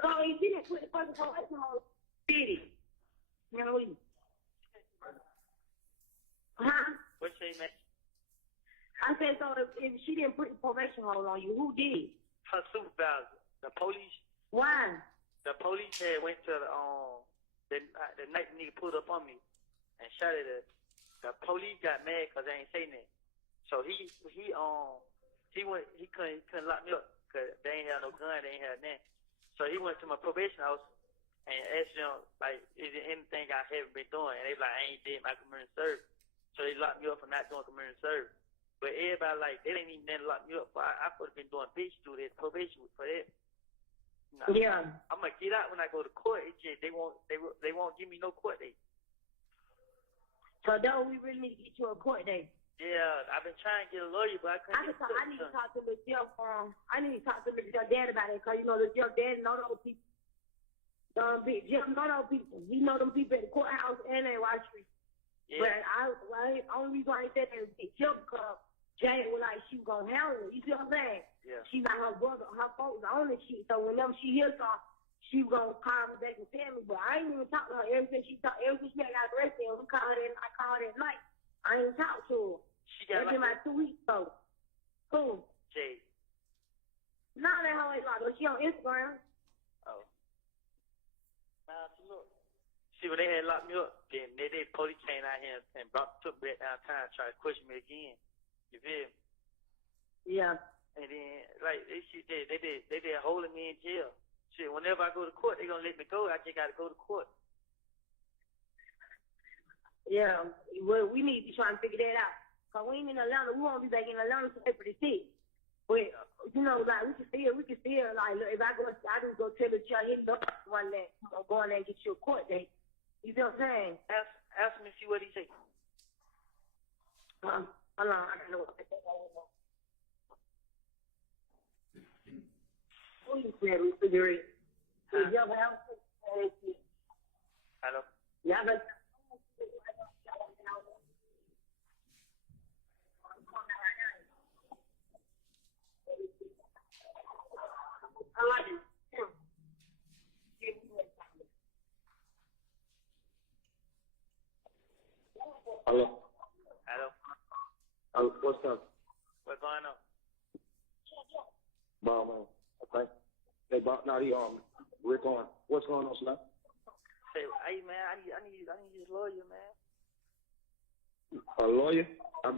So he didn't put the person probation hold, did he? No. What you say, man? I said, so if she didn't put the probation hold on you, who did? Her supervisor. The police. Why? The police had went to the night the nigga pulled up on me and shot at her. The police got mad because they ain't say nothing. So he couldn't lock me up because they ain't have no gun, they ain't have nothing. So he went to my probation house and asked them, like, is there anything I haven't been doing? And they like, I ain't did my community service. So they locked me up for not doing community service. But everybody, like, they didn't even never lock me up for I could have been doing bitch through this probation for that. Nah, yeah. I'm gonna get out when I go to court. It's just they won't give me no court date. So though we really need to get you a court date. Yeah, I've been trying to get a lawyer, but I couldn't. I need to talk to the jail I need to talk to the jail dad about it, because you know the jail dad know those people. Big Jim know those people. He know them people at the courthouse and at Wall Street. Yeah. But only reason I ain't said that is Jim, because Jay was like she was gonna handle it. You see what I'm saying? Yeah. She like her brother, her folks on the shit. So whenever she hears her, she was gonna call me back and tell me. But I ain't even talk to her ever since she got arrested. And I called her at night. I ain't talked to her. She got like 2 weeks ago. Who? Jay. No, that hoe ain't like her. She on Instagram. Oh. Nah, look. See, when they had locked me up, then they police came out here and took me back downtown, tried to question me again. You feel me? Yeah. And then, like, they did holding me in jail. Shit, whenever I go to court, they gonna let me go. I just gotta go to court. Yeah, well, we need to try and figure that out. Because we ain't in Atlanta. We won't be back in Atlanta until April the 6th. But, you know, like, we can still, like, look, if I just go tell the judge, hit up one day, go in there and get you a court date. You know what I'm saying? Ask him and see what he say. Hold on, I don't know what to say. Who you said refrigerator? Hello? Yeah, but I like it. Hello. Hello? What's up? What's going on? Bob, man. Okay. Hey, Bob, now Rick on. What's going on, Snap? Say, hey, man, I need this lawyer, man. A lawyer? I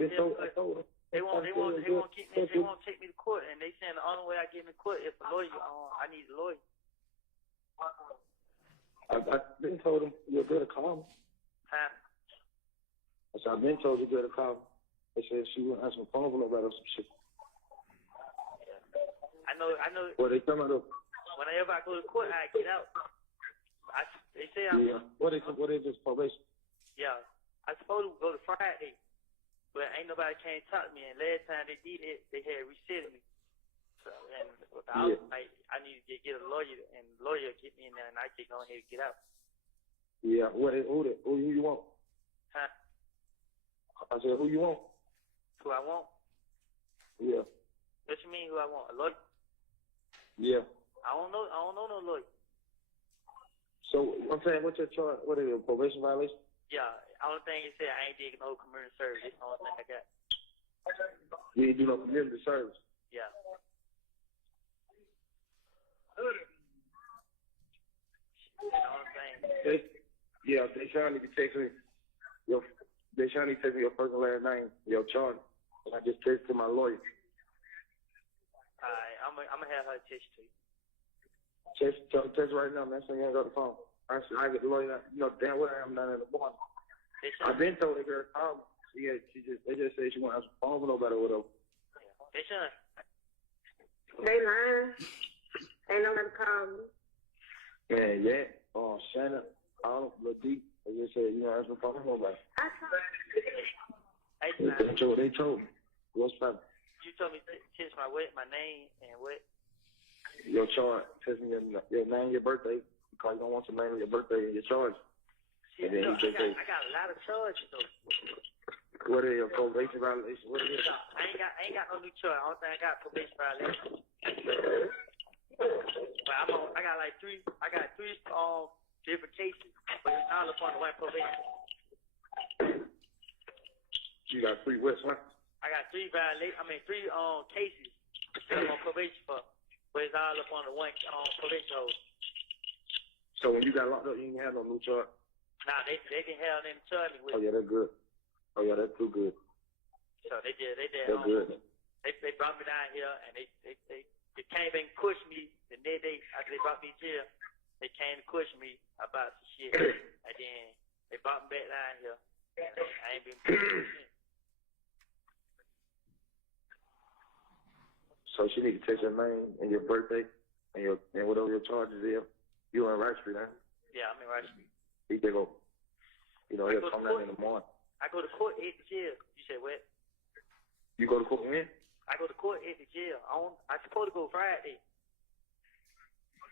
told him. They won't keep me. They won't take me to court, and they saying the only way I get in court is a lawyer. I need a lawyer. I've been told him you're good at calling. Huh? I said, I've been told you're good at calling. They said she wouldn't answer my phone for nobody or some shit. I know. Well, they come out of. Whenever I go to court, I get out. They say I'm. Yeah. What is this probation? Yeah. I supposed to go to Friday, but ain't nobody came talk to me. And last time they did it, they had resetted me. So, and I need to get a lawyer, and the lawyer get me in there, and I can go ahead and get out. Yeah. Who you want? Huh? I said, who you want? Who I want? Yeah. What you mean? Who I want? A lawyer? Yeah. I don't know no lawyer. So I'm saying, what's your charge? What is it? Probation violation? Yeah. Only thing is that I ain't did no community service. That's the only thing I got. You ain't do no community service. Yeah. You know what I'm saying? They trying to text me your first and last name, your charge. I just texted my lawyer. Alright, I'm gonna have her text to you. Text right now, man. So you ain't got the phone. I get the lawyer. You know damn well I am not in the morning. I've been told that girl called me. They just said she won't answer the phone for nobody or whatever. Hey, son. They lying. Ain't nobody called me. Man, yeah. Shannon, all the deep. They just said you don't answer the phone for nobody. I told Hey, That's what they told me. What's up? you told me to text my name and what? Your charge. Text me your name, your birthday. Because you don't want your name and your birthday and your charge. Shit, And then look, I got a lot of charges though. What is your probation violation? What is it? I ain't got no new charge. Only thing I got probation violation. But I got like three different cases, but it's all upon the one probation. You got 3 what, son? I got three cases that I'm on probation for, but it's all upon the one probation hold. So when you got locked up, you didn't have no new charge? Nah, they didn't have them charge me with. Oh, yeah, that's good. Oh, yeah, that's too good. So they did. That's good. They brought me down here and they came and pushed me the next day after they brought me to jail. They came to push me about some shit, and then they brought me back down here. I ain't been pushed since. So she need to text your name and your birthday and whatever your charges is. You on Rice Street, huh? Yeah, I'm in Rice Street. He can go. He'll come down in the morning. I go to court at the jail. You said what? You go to court when? I go to court at the jail. I supposed to go Friday.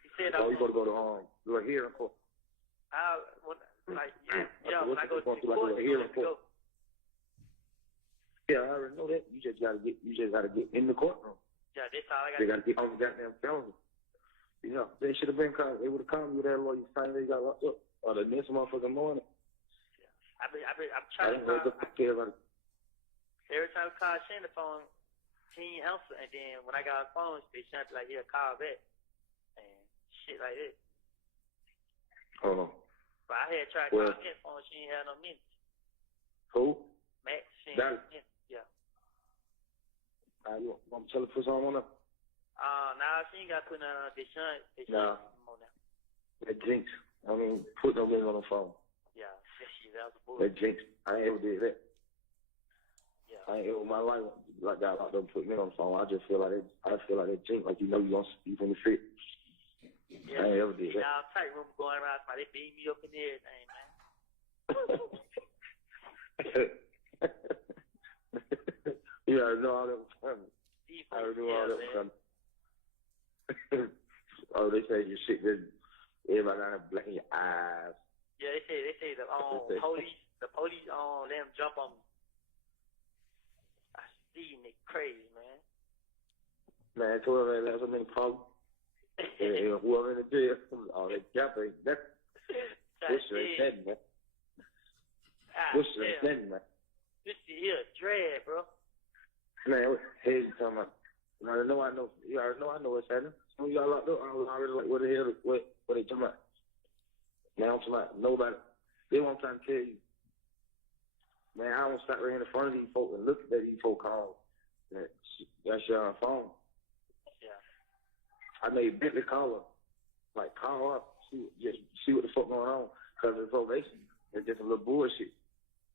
He said you got to go to hearing court. When I go to the court, hearing court. Yeah, I already know that. You just gotta get in the courtroom. Yeah, that's all I got. They gotta get on the goddamn felony. You know, they should have been called. They would have called me with that lawyer saying they got locked up or the next motherfucking morning. I'm trying to call. Every time I call Shane the phone, he ain't answer, and then when I got a phone, they Shane like he'll call back and shit like that. Hold on. But I had tried to call that phone, she ain't had no minutes. Who? Max, she ain't had no minutes. Yeah. You want me to tell her to put something on her? Nah, she ain't got to put nothing on this Shane. Nah. That jinx. I mean, put no minutes on the phone. Yeah, that was a bull. That jinx. I ain't ever did that. Yeah. I ain't ever in my life like got locked up and put me on the phone. I just feel like that jinx, like you know you gonna speak from the fit. Yeah. I ain't ever did that. Now tight room going around, they beat me up and everything, man. You already know all that was coming. I already knew all that was coming. Oh, they say your shit just everybody down there blinking your eyes. Yeah, they say the police let them jump on me. I see Nick crazy, man. Man, 12 ain't so many problems. And whoever in the jail, all they got ain't that. This shit ain't man. This shit ain't man. This shit here a drag, bro. Man, what the hell you talking about? You already know I know what's happening. When you got locked up, I was already like, what the hell, what they talking about? Now I'm talking about nobody. They won't try to tell you. Man, I don't stop right in front of these folks and look at these folks call. That's your phone. Yeah. I made Bentley call her. Like, call her up. See what the fuck going on. Because the probation is just a little bullshit.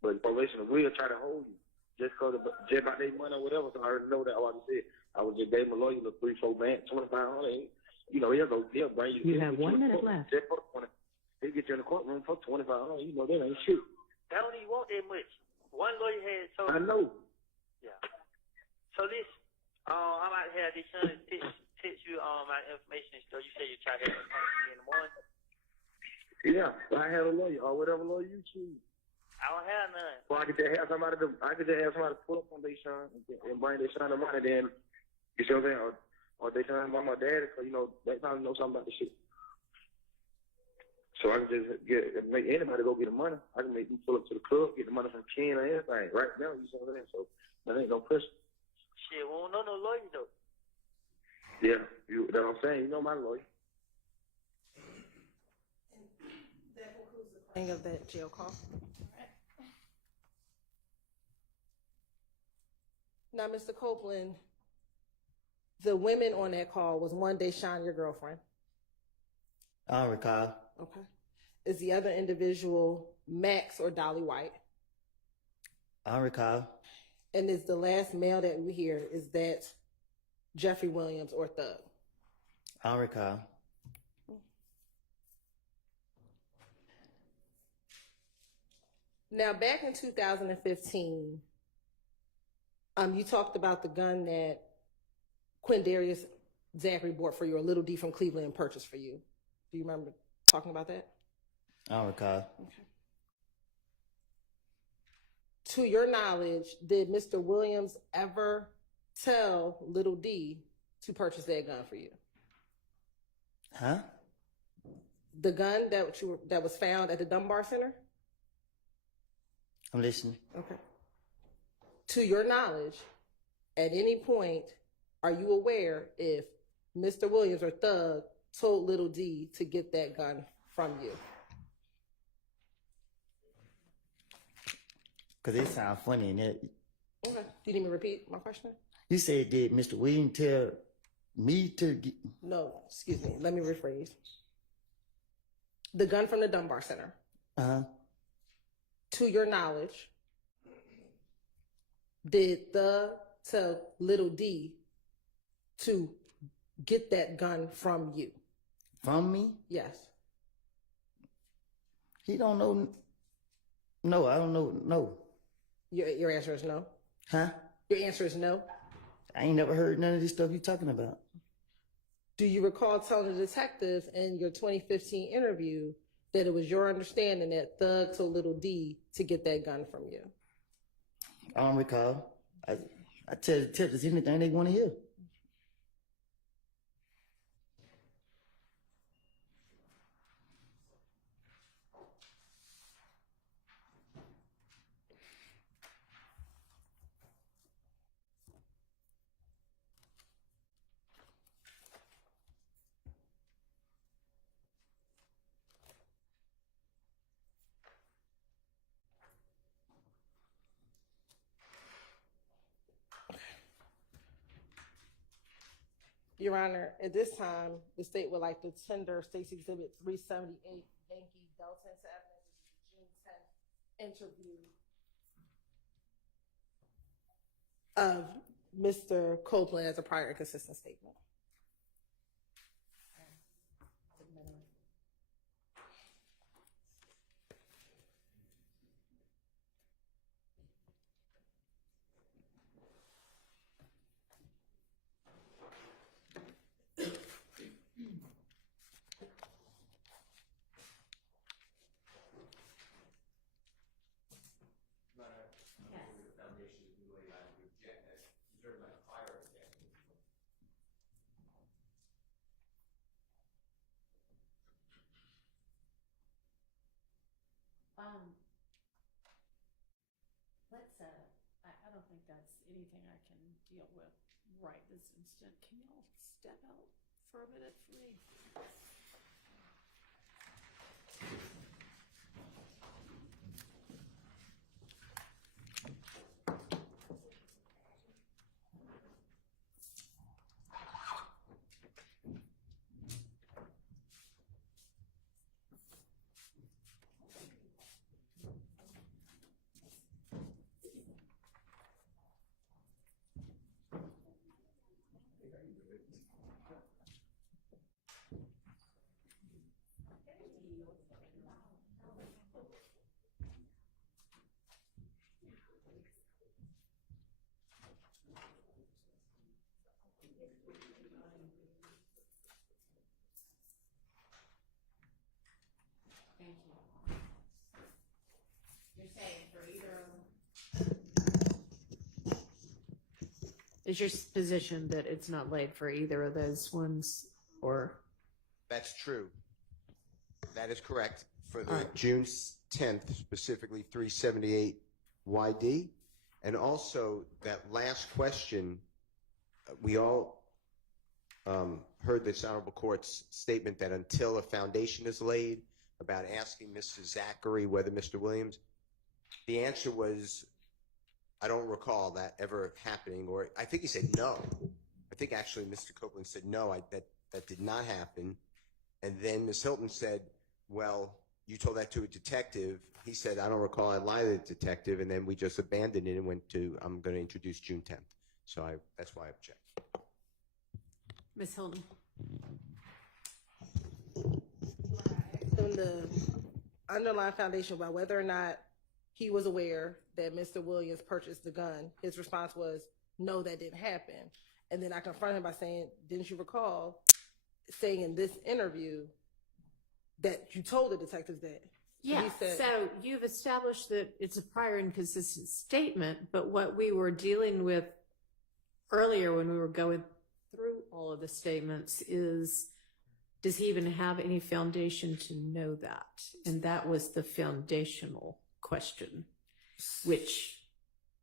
But the probation will try to hold you. Just about their money or whatever. So I already know that. I already said. I was just gave him a lawyer, a 3-4 man, $2,500. You know, he'll bring you. You have 1 minute left. He'll get you in the courtroom for $2,500. You know, that ain't shit. They don't even want that much. One lawyer had told me. I know. Yeah. So this, I might have this son text you my information. So you say you try to have me in the morning. Yeah, I have a lawyer or whatever lawyer you choose. I don't have none. Well, I could just have somebody pull up on their son and bring their son the money. Then you see what I'm saying? Or they son by my dad, because you know they probably know something about the shit. So I can just make anybody go get the money. I can make them pull up to the club, get the money from Ken or anything right now. You see what I'm saying? So that ain't no pressure. Shit, we don't know no lawyer though. Yeah, that's what I'm saying. You know my lawyer. Of that jail call. Now, Mr. Copeland, the women on that call, was one Deshawn your girlfriend? I don't recall. Okay. Is the other individual Max or Dolly White? I don't recall. And is the last male that we hear, is that Jeffrey Williams or Thug? I don't recall. Now, back in 2015, you talked about the gun that Quindarius Zachary bought for you, or Little D from Cleveland and purchased for you. Do you remember talking about that? I don't recall. Okay. To your knowledge, did Mr. Williams ever tell Little D to purchase that gun for you? Huh? The gun that was found at the Dunbar Center? I'm listening. Okay. To your knowledge, at any point, are you aware if Mr. Williams or Thug told Little D to get that gun from you? Because it sounds funny in it. Okay. You need me to repeat my question? You said, did Mr. Williams tell me to get... No, excuse me. Let me rephrase. The gun from the Dunbar Center. Uh-huh. To your knowledge, did Thug tell Little D to get that gun from you? From me? Yes. He don't know. No, I don't know. No. Your answer is no? Huh? Your answer is no? I ain't never heard none of this stuff you talking about. Do you recall telling the detective in your 2015 interview that it was your understanding that Thug told Little D to get that gun from you? I don't recall. I tell the detectives anything they want to hear. Your Honor, at this time, the state would like to tender State's Exhibit 378, Yankee Delta into evidence. This is the June 10th interview of Mr. Copeland as a prior and consistent statement. I don't think that's anything I can deal with right this instant. Can y'all step out for a minute for me? Thank you. You're saying for either of them? Is your position that it's not laid for either of those ones, or? That's true. That is correct. For the June 10th, specifically 378 YD. And also that last question, we all heard this honorable court's statement that until a foundation is laid, about asking Mr. Zachary whether Mr. Williams, the answer was, I don't recall that ever happening, or I think he said no. I think actually Mr. Copeland said no, that did not happen. And then Ms. Hilton said, well, you told that to a detective. He said, I don't recall I lied to the detective, and then we just abandoned it and went to, I'm going to introduce June 10th. So that's why I object. Ms. Hilton. In the underlying foundation about whether or not he was aware that Mr. Williams purchased the gun, his response was, no, that didn't happen. And then I confronted him by saying, didn't you recall saying in this interview that you told the detectives that? Yeah, He said, so you've established that it's a prior inconsistent statement, but what we were dealing with earlier when we were going through all of the statements is, does he even have any foundation to know that? And that was the foundational question, which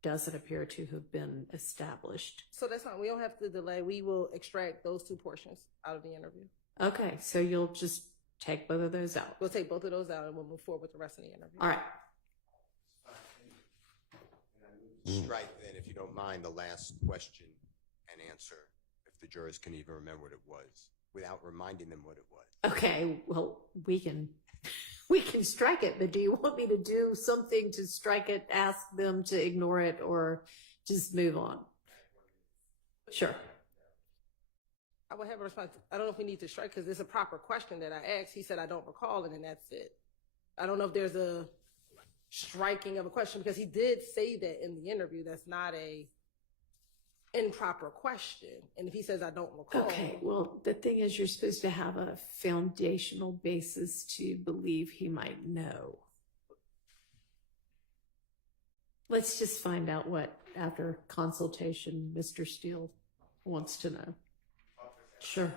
doesn't appear to have been established. so that's fine. We don't have to delay. We will extract those two portions out of the interview. Okay, so you'll just take both of those out. We'll take both of those out and we'll move forward with the rest of the interview. All right. Strike then, if you don't mind, the last question and answer, if the jurors can even remember what it was, without reminding them what it was. Okay, well, we can strike it, but do you want me to do something to strike it, ask them to ignore it, or just move on? Sure. I would have a response. I don't know if we need to strike because it's a proper question that I asked. He said, I don't recall, and then that's it. I don't know if there's a striking of a question because he did say that in the interview. That's not a improper question. And if he says, I don't recall. Okay, well, the thing is, you're supposed to have a foundational basis to believe he might know. Let's just find out what, after consultation, Mr. Steele wants to know. Sure.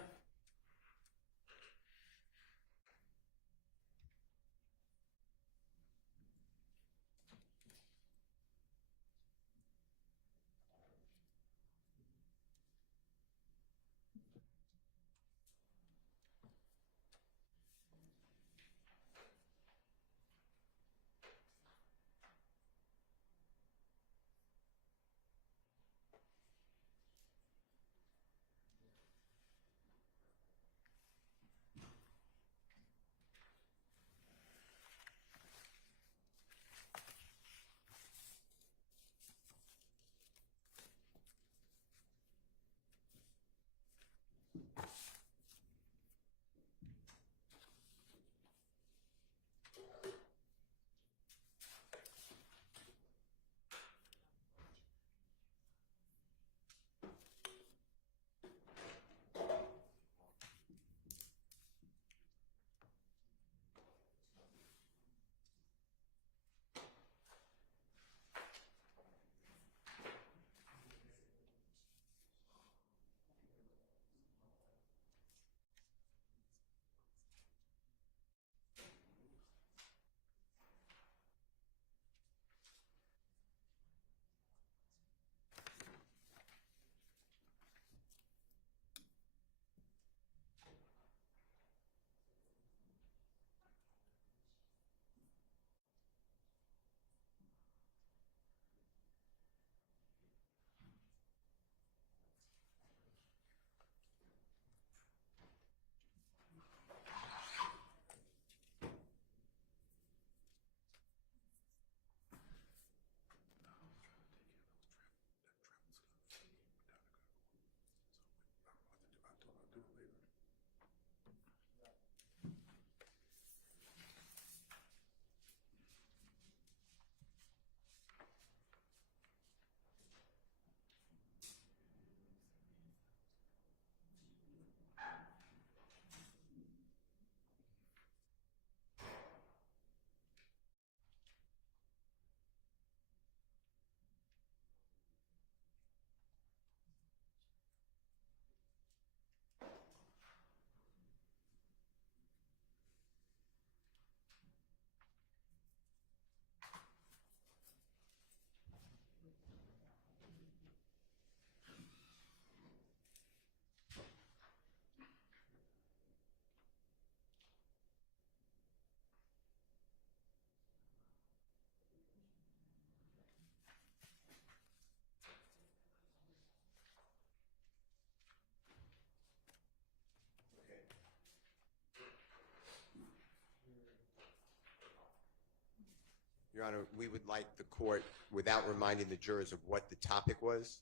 Your Honor, we would like the court, without reminding the jurors of what the topic was,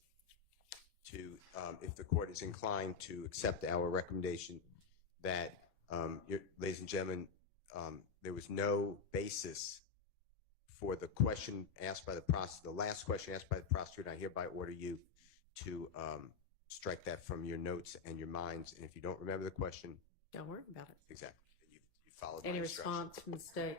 to, if the court is inclined to accept our recommendation that, ladies and gentlemen, there was no basis for the question asked by the prosecutor, the last question asked by the prosecutor. I hereby order you to strike that from your notes and your minds. And if you don't remember the question, Don't worry about it. exactly, you followed my Any instructions. response from the state?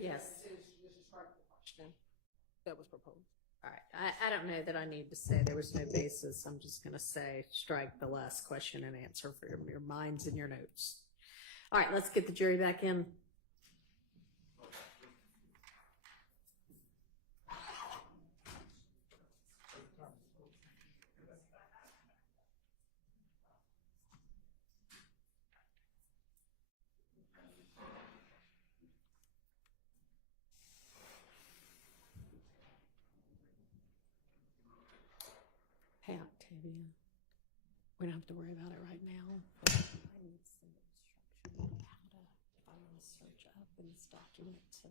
Yes. This is strike the question that was proposed. All right. I don't know that I need to say there was no basis. I'm just going to say strike the last question and answer for your minds and your notes. All right, let's get the jury back in. Hey, Octavia, we don't have to worry about it right now. But I need some instruction on how to, if I want to search up in this document to.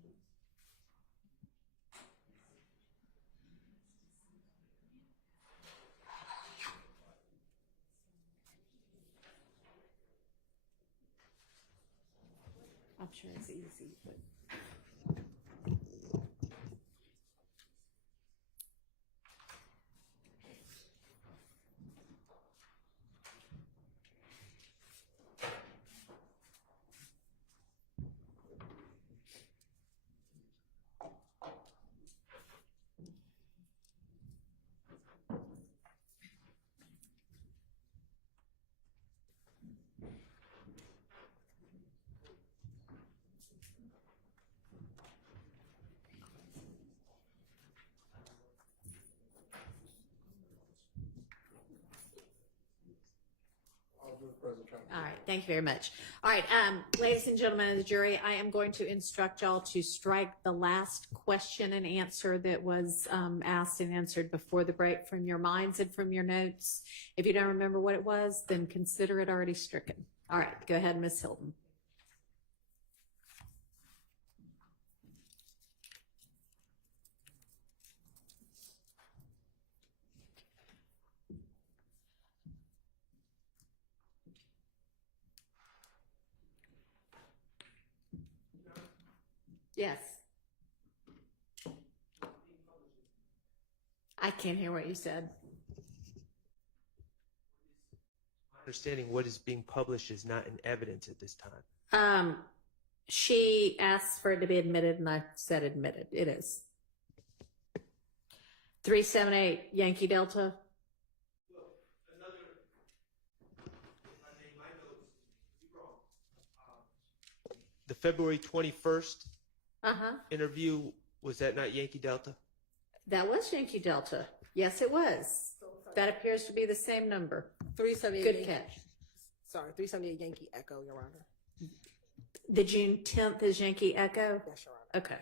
I'm sure it's easy, but. All right, thank you very much. All right, ladies and gentlemen of the jury, I am going to instruct y'all to strike the last question and answer that was asked and answered before the break from your minds and from your notes. If you don't remember what it was, then consider it already stricken. All right, go ahead, Ms. Hilton. Yes. I can't hear what you said. Understanding what is being published is not in evidence at this time. She asked for it to be admitted, and I said admitted. It is. 378 Yankee Delta. The February 21st interview, was that not Yankee Delta? That was Yankee Delta. Yes, it was. That appears to be the same number. 378. Good catch. Sorry, 378 Yankee Echo, Your Honor. The June 10th is Yankee Echo? Yes, Your Honor. Okay.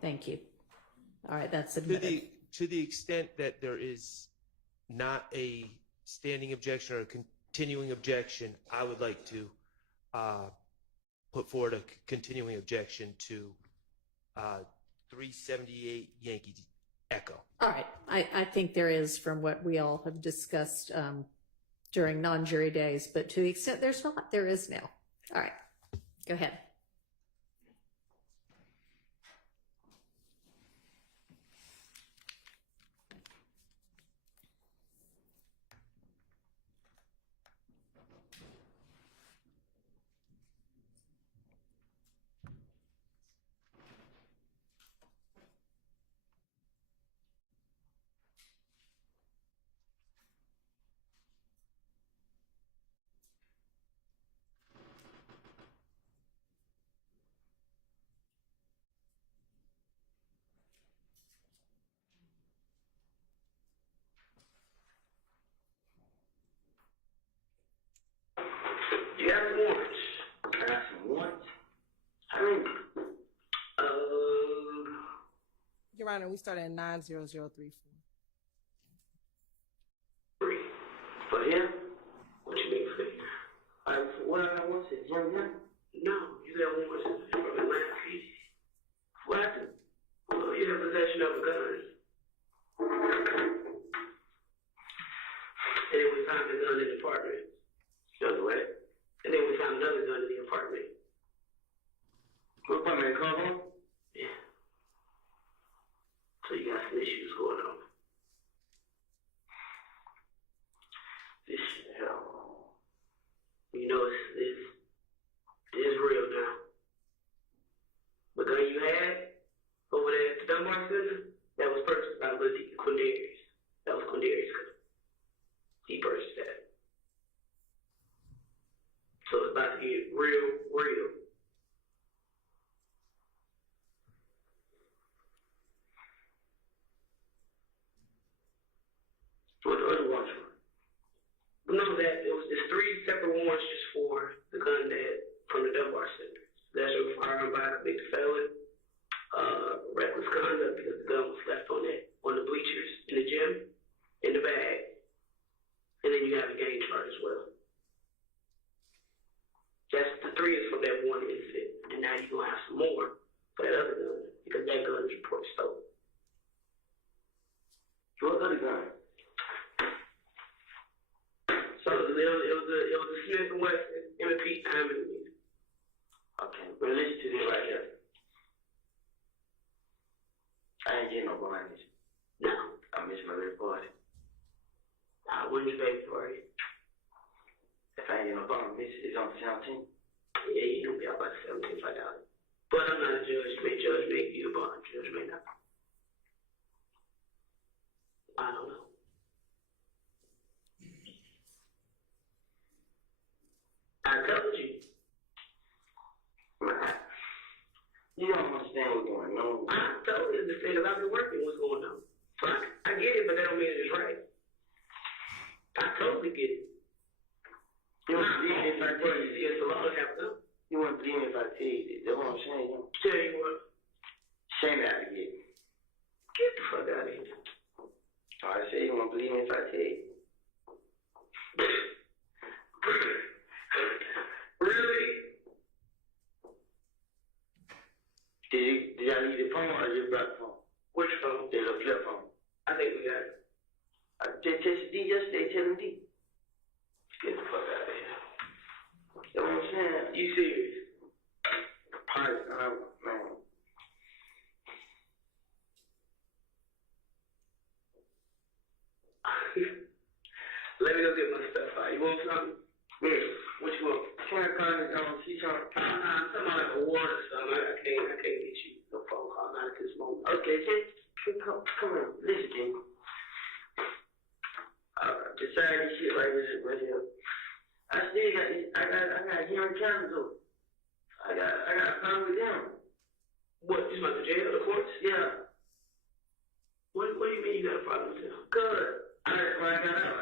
Thank you. All right, that's admitted. To the extent that there is not a standing objection or a continuing objection, I would like to put forward a continuing objection to 378 Yankee Echo. All right. I think there is, from what we all have discussed during non-jury days, but to the extent there's not, there is now. All right. Go ahead. You have warrants. I got some warrants. I mean, Your Honor, we started at 90034. for him? What what I want to say, Jim? No, you got one more sister from Atlanta. What happened? Well, you have possession of a gun. And then we found the gun in the apartment. The way. And then we found another gun in the apartment. What apartment? Cover? Yeah. So you got some issues going on. This shit, hell. You know, it's real now. The gun you had over there at the Dunbar Center, that was purchased by Lizzie Quindarius. That was Quindarius' gun. He purchased that. So it's about to get real. What the other ones were? Know that there's 3 separate warrants just for the gun that from the Dunbar Center. That's a firearm by a convicted felon, reckless conduct because the gun was left on the bleachers in the gym, in the bag, and then you have a gang charge as well. That's the 3 is from that one incident, and now you're gonna have some more for that other gun because that gun is reported stolen. What other gun? So it was a Smith and Wesson M&P Diamond. Okay, well listen to this right here. I ain't getting no bonus. No. I missed my baby party. When's your baby party? If I ain't getting no bonus, it's on the 17th. Yeah, you know me about the 17th, I doubt it. But I'm not a judge. Judge may give you a bond. Judge may not. I don't know. I told you. You don't understand what's going on. I totally understand because I've been working what's going on. So I get it, but that don't mean it's right. I totally get it. You wouldn't believe me if I tell you. See, it's a lot of happening. You wouldn't believe me if I tell you. That's what I'm saying. Tell you what. Shame out of it. Get the fuck out of here. I say you won't believe me if I tell you. Really? Did I leave the phone or your brother phone? Which phone? The little flip phone. I think we got it. They tested D yesterday, tell him D. Get the fuck out of here. You know what I'm saying? You serious? Man. Let me go get my stuff out. You want something? Yeah. What you want? I'm talking about like a award or something. I can't get you no phone call not at this moment. Okay, come on. Listen to me. Decide this shit right here. I still got this. I got hearing cameras though. I got a problem with them. What? You about the jail, the courts? Yeah. What do you mean you got a problem with them? Good. When I got out,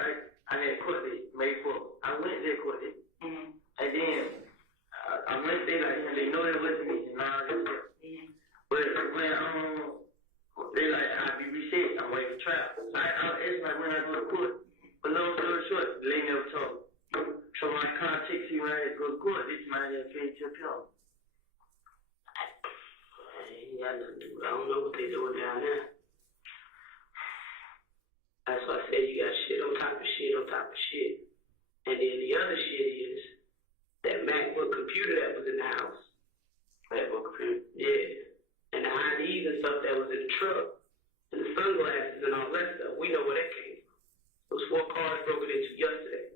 I had court date, May 4th. I went there court date. Mm-hmm. And then I went there like they know it wasn't me and all that stuff. Mm-hmm. But when they like I'll be reset, I'm waiting for trial. It's like when I go to court. But long story short, the lady never told me. So when I contact you when I go to court, this man just paid to appeal. I don't know what they doing down there. That's why I said you got shit on top of shit on top of shit. And then the other shit is that MacBook computer that was in the house. MacBook computer? Yeah. And the IDs and stuff that was in the truck. And the sunglasses and all that stuff. We know where that came from. Those 4 cars broken into yesterday.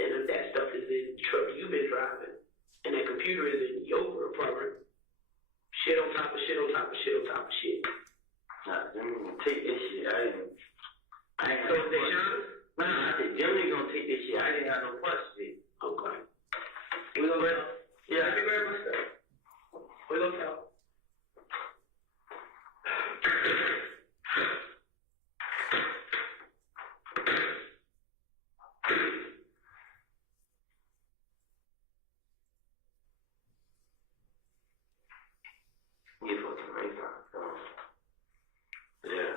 And that stuff is in the truck you've been driving. And that computer is in your apartment. Shit on top of shit on top of shit on top of shit. Nah, them gonna take this shit. I ain't so they yours? Nah, I said them niggas gonna take this shit. I didn't have no question. Okay. We gonna go. Yeah, I can grab my stuff. We gonna talk. Yeah.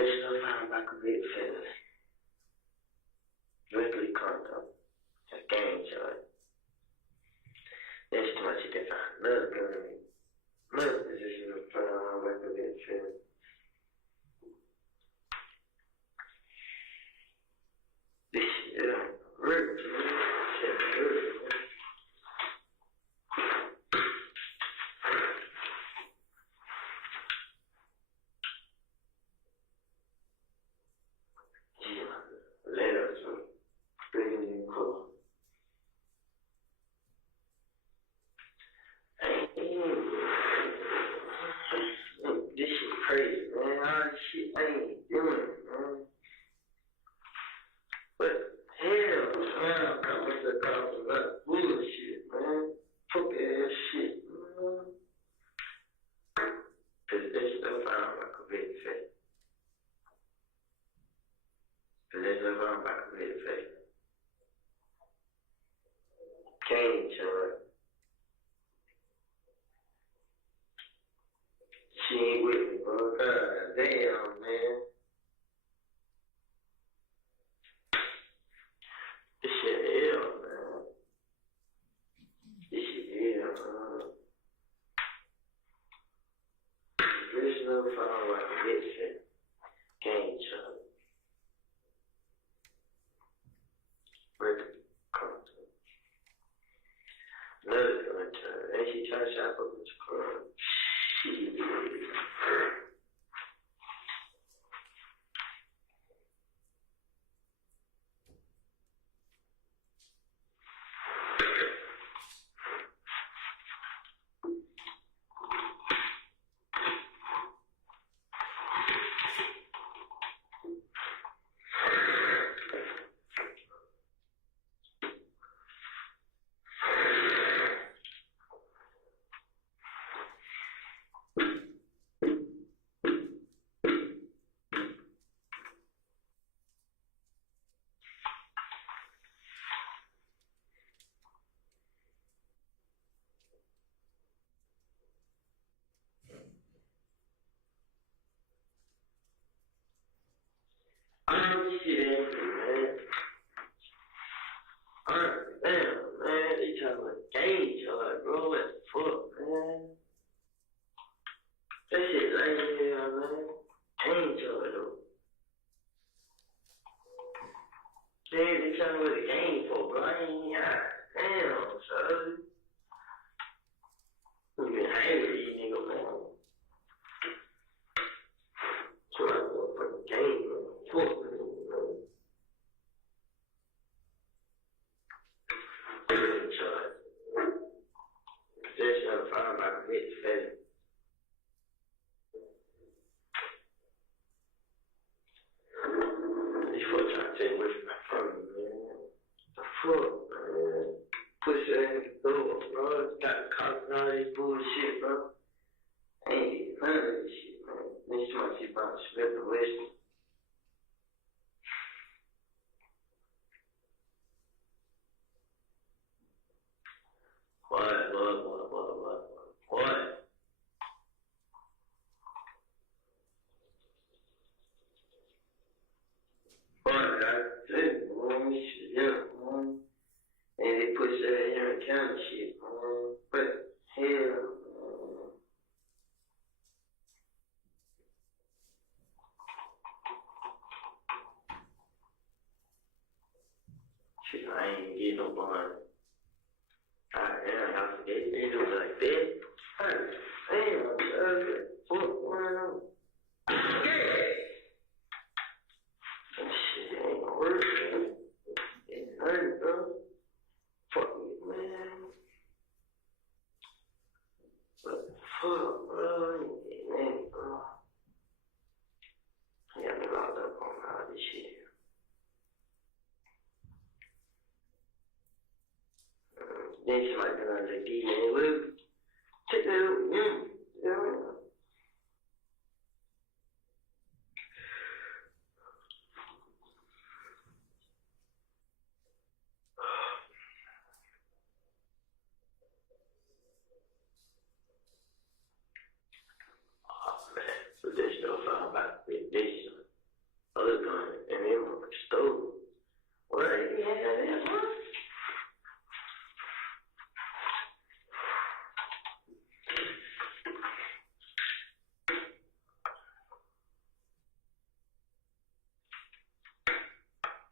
Additional found by committed felony. Mentally conduct. A gang charge. That's too much to define. Another position of found by committed felony. This shit, really, letters from bringing in court. This shit crazy, man. All this shit I ain't doing, man. But hell, man, I'm coming to cause a lot of bullshit, man. Fuck ass shit, man. Possession of firearm by committed felony. Possession of firearm by committed felony. Cane charge. She ain't with me, bro. God damn, man. This shit hell, man. This shit hell, man. Possession of firearm by committed felony. Cane charge. Record content. Another content. And she tried to shop up this club. Shit.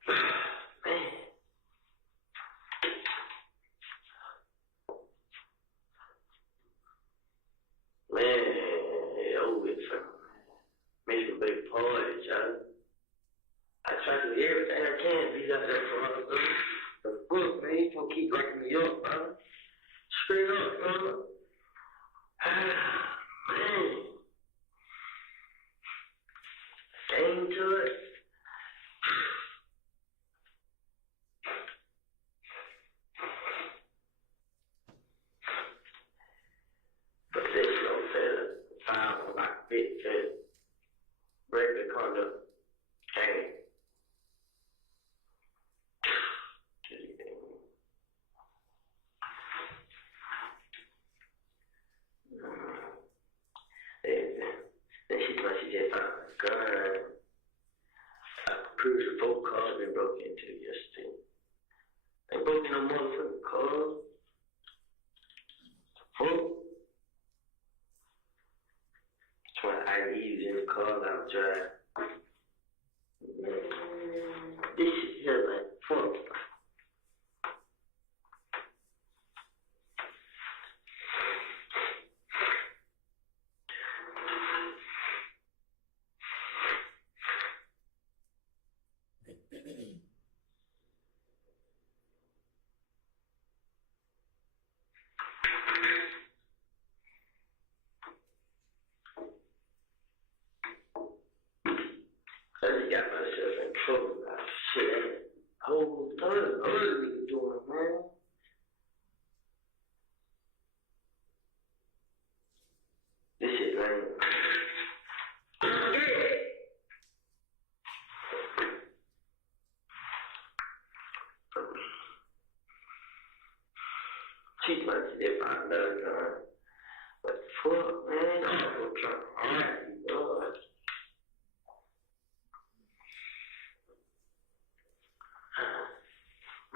Man, over with, make a big party, child. I try to do everything I can to be out there for other girls. The book, man, you gonna keep locking me up, brother. Straight up, brother. Man. Came to it. But this little fella, filed on my big fella. Regular conduct. Came. Then she thought she just found a gun. I proved the 4 cars they broke into yesterday. They broke in no motherfucking cars. 4. 20 IDs in the cars I was driving. This shit just like fuck. I just got myself in trouble about shit. Whole other nigga doing, man. This shit, man. She might say find another gun. But fuck, man, I'm gonna try hard, you know.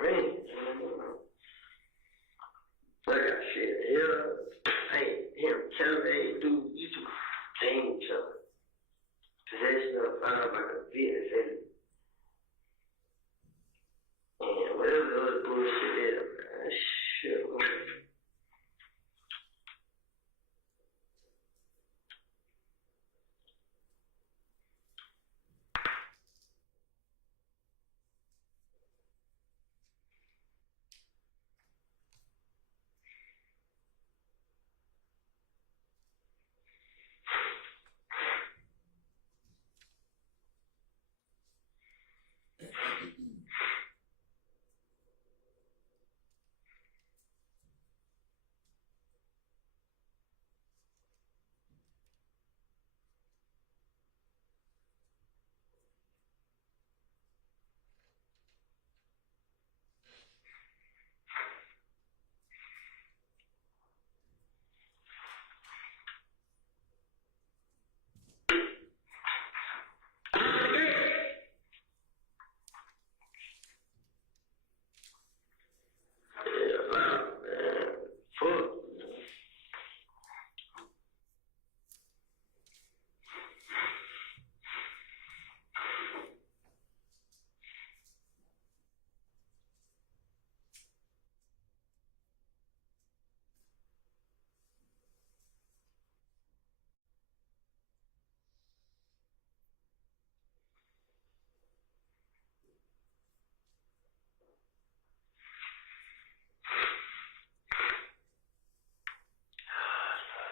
Man, I got shit here. I ain't him telling me, ain't do you two change each other. Possession of firearm like a vehicle. And whatever the other bullshit is, man, shit, man.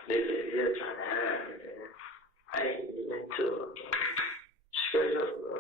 Nigga here trying to hide me, man. I ain't even into it. Straight up, bro.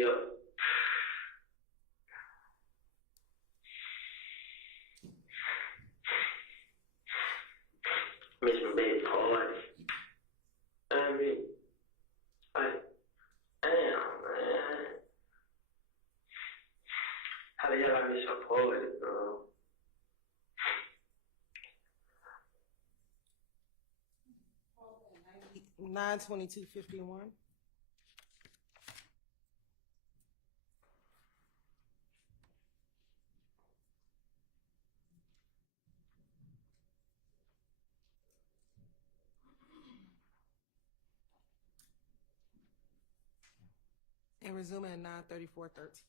me up. Miss my baby hard. I mean, like, damn, man. How the hell I miss her poetry, bro? 9/22/51. And resume at 9/34/13.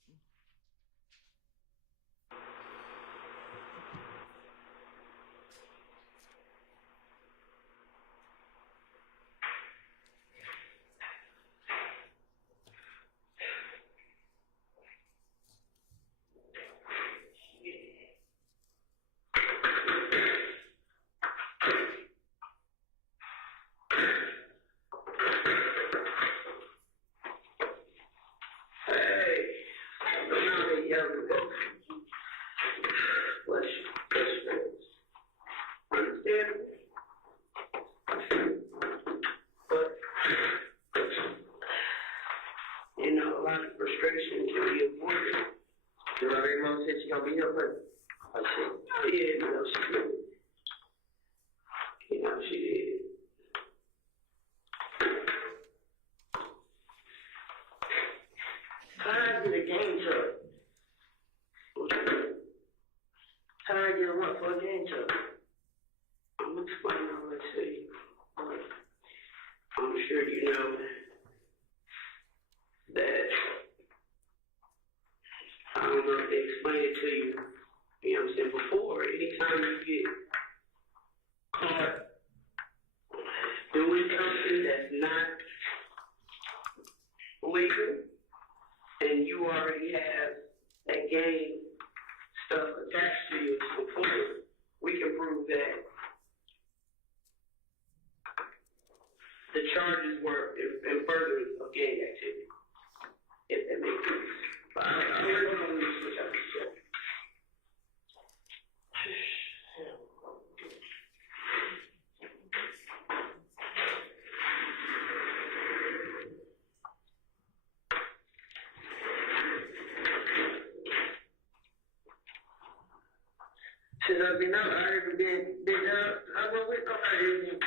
Since I've been out, I haven't been out. I went with nobody.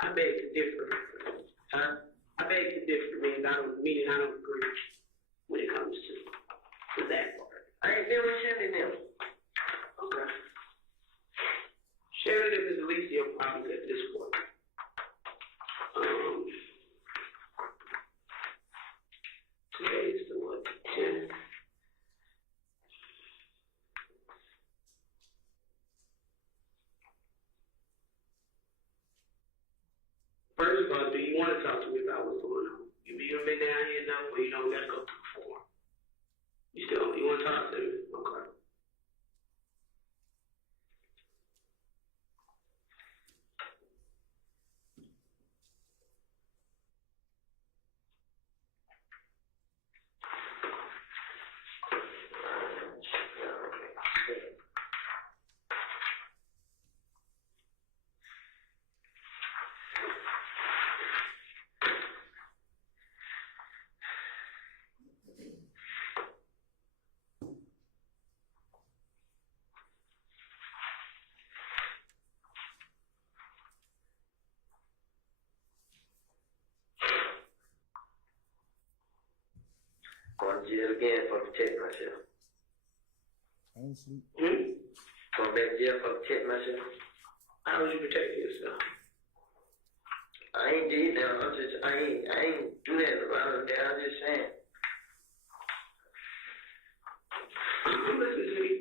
I beg to differ. Huh? I beg to differ, man. I don't agree when it comes to that part. I ain't dealing with Shannon now. Okay. Shannon is at least your problem at this point. Today is the what? 10th. First of all, do you want to talk to me about what's going on? You been down here enough where you don't got to go through the form. You want to talk to me? Okay. Going to jail again for protect myself. Going back to jail for protect myself. How would you protect yourself? I ain't did that. I ain't do that around there. I'm just saying. I'm listening to you.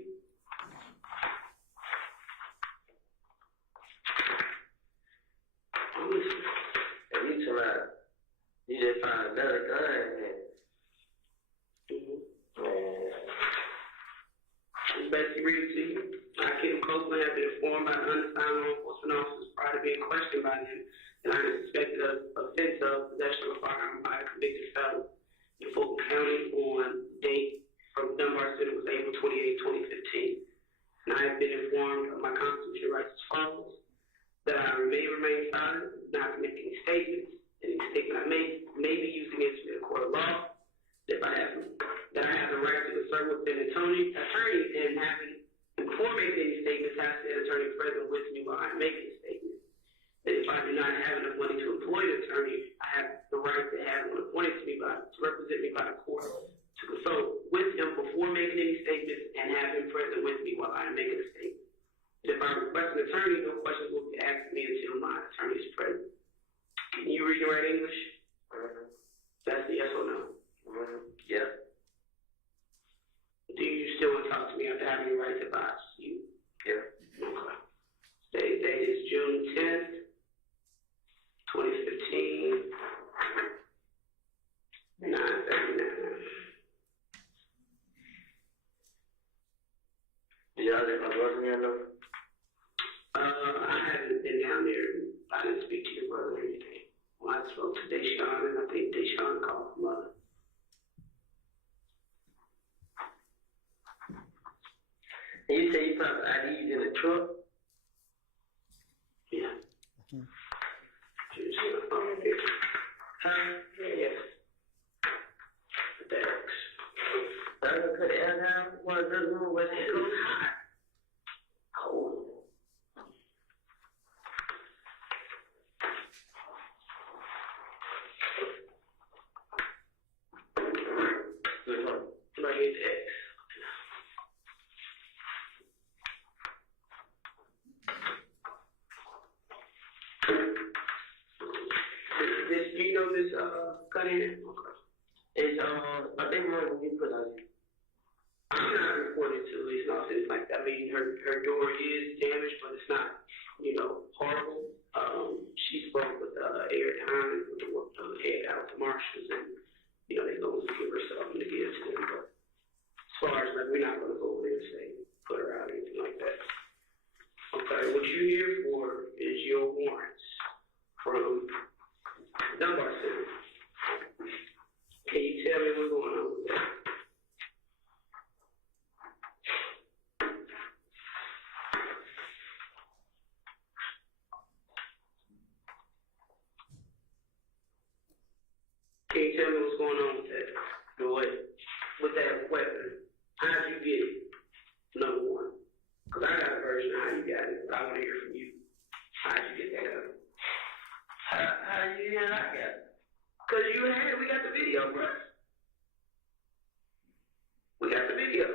I'm listening. If you somebody, you just find another gun and it's basically real to you. I killed Copeland County have been informed by the undersigned law enforcement officers prior to being questioned by them, and I am suspected of offense of possession of a firearm by a convicted felon in Fulton County on date from Dunbar City was April 28, 2015. And I have been informed of my constitutional rights as follows: that I remain silent, not to make any statements. Any statement I make may be used against me in a court of law. That I have the right to assert with an attorney and having, before making any statements, have the attorney present with me while I'm making a statement. That if I do not have enough money to employ an attorney, I have the right to have one appointed to represent me by the court, to consult with him before making any statements and have him present with me while I'm making a statement. If I request an attorney, no questions will be asked me until my attorney is present. Can you read and write English? That's a yes or no? Yeah. Do you still want to talk to me after having your rights advised to you? Yeah. Okay. Today's date is June 10th, 2015, 9:39. Y'all let my brother know? I haven't been down there. I didn't speak to your brother or anything. Well, I spoke to Deshaun, and I think Deshaun called my mother. And you say you talk IDs in the truck? Yeah. Okay. Yes. Thanks. I'm gonna cut it out now. One of those room where it goes hot. Cold. Like it's X. Do you know this cut in? Okay. It's I think more than you put on it. I'm not reporting to police and officers like that. I mean, her door is damaged, but it's not, horrible. She spoke with Air Time, with the head out to marshals, and they going to give her something to give to them. But as far as we're not going to go over there and say put her out or anything like that. Okay, what you're here for is your warrants from Dunbar City. Can you tell me what's going on with that? Can you tell me what's going on with that? With that weapon? How'd you get it? Number one. Because I got a version of how you got it, but I want to hear from you. How'd you get that gun? How you hear I got it? Because you had it. We got the video, bro. We got the video.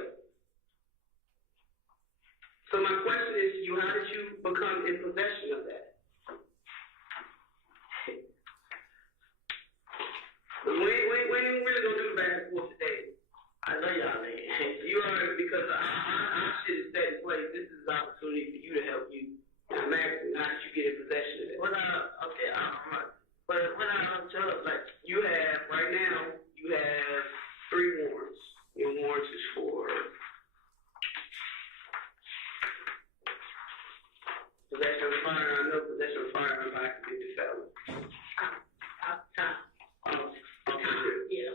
So my question is to you, how did you become in possession of that? We ain't really gonna do the back and forth today. I know y'all ain't. You are, because our shit is set in place. This is an opportunity for you to help you. And I'm asking, how did you get in possession of it? When I'm told, like, You have, right now, you have 3 warrants. Your warrants is for possession of a firearm, no possession of a firearm by a convicted felon. yeah.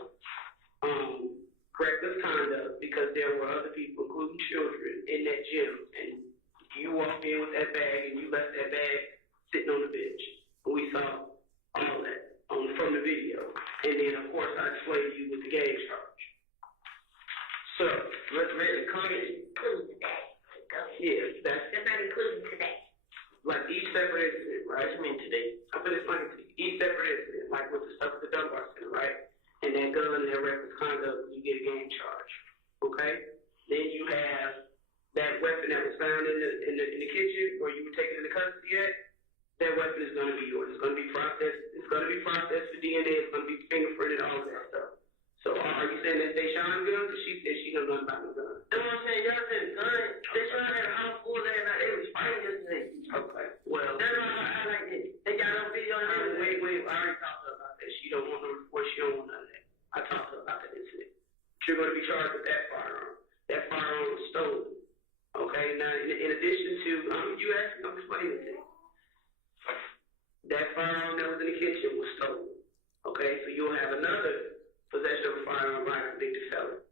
Reckless conduct, because there were other people, including children, in that gym, and you walked in with that bag and you left that bag sitting on the bench. We saw all that from the video, and then of course I explained to you with the game charge. So let's really Including today. yeah, that's not including today. like each separate incident, right? What you mean today? I'm gonna explain to you. Each separate incident, like with the stuff at the Dunbar Center, right? And that gun and that reckless conduct, you get a game charge. Okay? Then you have that weapon that was found in the kitchen where you were taken into custody at. That weapon is gonna be yours. It's gonna be processed. It's gonna be processed for DNA. It's gonna be fingerprinted, all of that stuff. So are you saying that's Deshaun's gun? Because she said she knows nothing about the gun. That's what I'm saying. Y'all said gun. Deshaun had a house full that night. They was fighting yesterday. Okay. Well, That's why I like it. They got no video on it. wait. I already talked to her about that. She don't want no report. She don't want none of that. I talked to her about that incident. You're going to be charged with that firearm. That firearm was stolen. Okay. Now, in addition to you asked me, I'm explaining to you. That firearm that was in the kitchen was stolen. Okay, so you'll have another possession of a firearm by a convicted felon.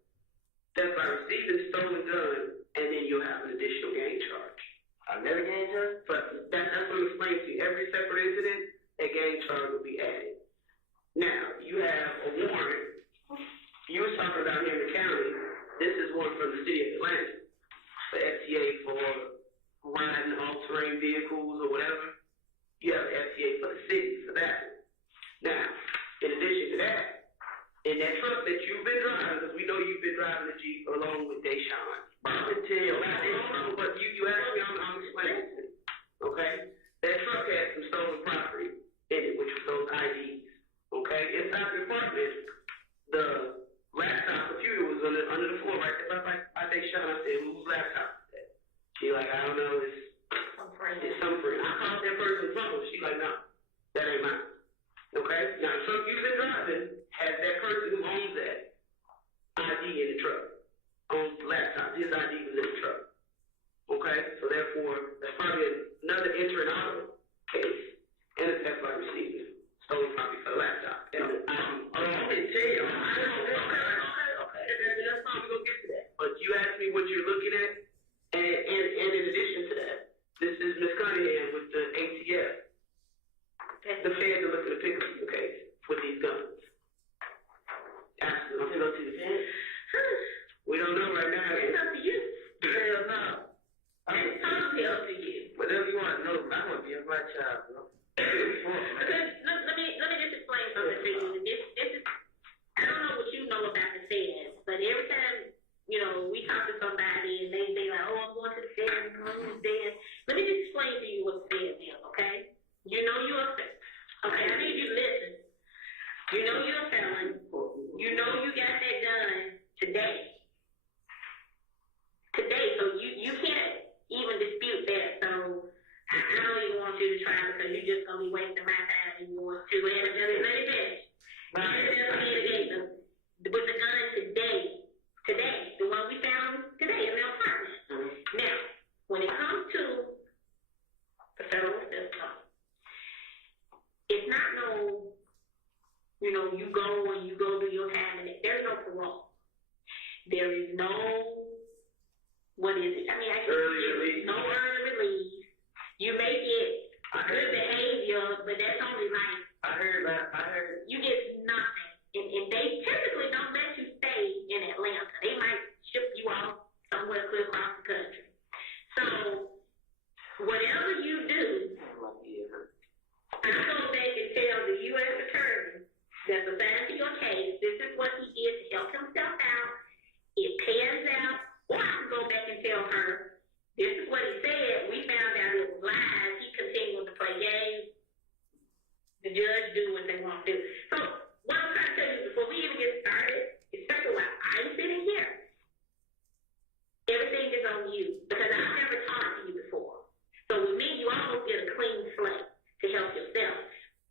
That's by receiving stolen gun, and then you'll have an additional gang charge. Another gang charge? But that's what I'm explaining to you. Every separate incident, a gang charge will be added. Now, you have a warrant. You was talking about here in the county. This is one from the city of Atlanta. The FTA for riding all-terrain vehicles or whatever. You have the FTA for the city for that. Now, in addition to that, in that truck that you've been driving, because we know you've been driving the Jeep along with Deshaun. But you asked me, I'm explaining to you. Okay? That truck had some stolen property in it, which was those IDs. Okay? Inside the apartment, the laptop computer was under the floor right there. I think Sean, I said, whose laptop is that? She like, I don't know, it's some friend. I called that person's phone. She like, no, that ain't mine. Okay? Now, the truck you've been driving has that person who owns that ID in the truck. Owns the laptop. His ID was in the truck. Okay? So therefore, that's probably another enter and auto case. And a theft by receiving stolen property for the laptop. And the ID. I didn't tell you. Okay. That's fine. We're going to get to that. But you asked me what you're looking at. And in addition to that, this is Ms. Cunningham with the ATF. The feds are looking to pick up the case with these guns. Absolutely. Go to the feds? We don't know right now. It's up to you. Hell no. It's totally up to you. Whatever you want to know, I want to be a black child, bro. Let me just explain something to you. This is, I don't know what you know about the feds, but every time, we talk to somebody and they like, oh, I'm going to the feds, I'm going to the feds. Let me just explain to you what the feds is, okay? You know you're a felon. Okay, I need you to listen. You know you're a felon. You know you got that gun today. So you can't even dispute that. So I don't even want you to try because you're just going to be wasting my time and yours too. And just let it finish. With the gun today, the one we found today in the apartment. Now, when it comes to the federal system, it's not you go do your time, and there's no parole. There is no, what is it? Early release. No early release. You may get good behavior, but that's only like, I heard. You get nothing. And they typically don't let you stay in Atlanta. They might ship you off somewhere clear across the country. So, whatever you do, I go back and tell the U.S. attorney that's assigned to your case, this is what he did to help himself out. It pans out. Or I can go back and tell her, this is what he said. We found out it was lies. He continued to play games. The judge do what they want to do. So, what I'm trying to tell you before we even get started, especially while I'm sitting here, everything is on you because I've never talked to you before. So with me, you almost get a clean slate to help yourself.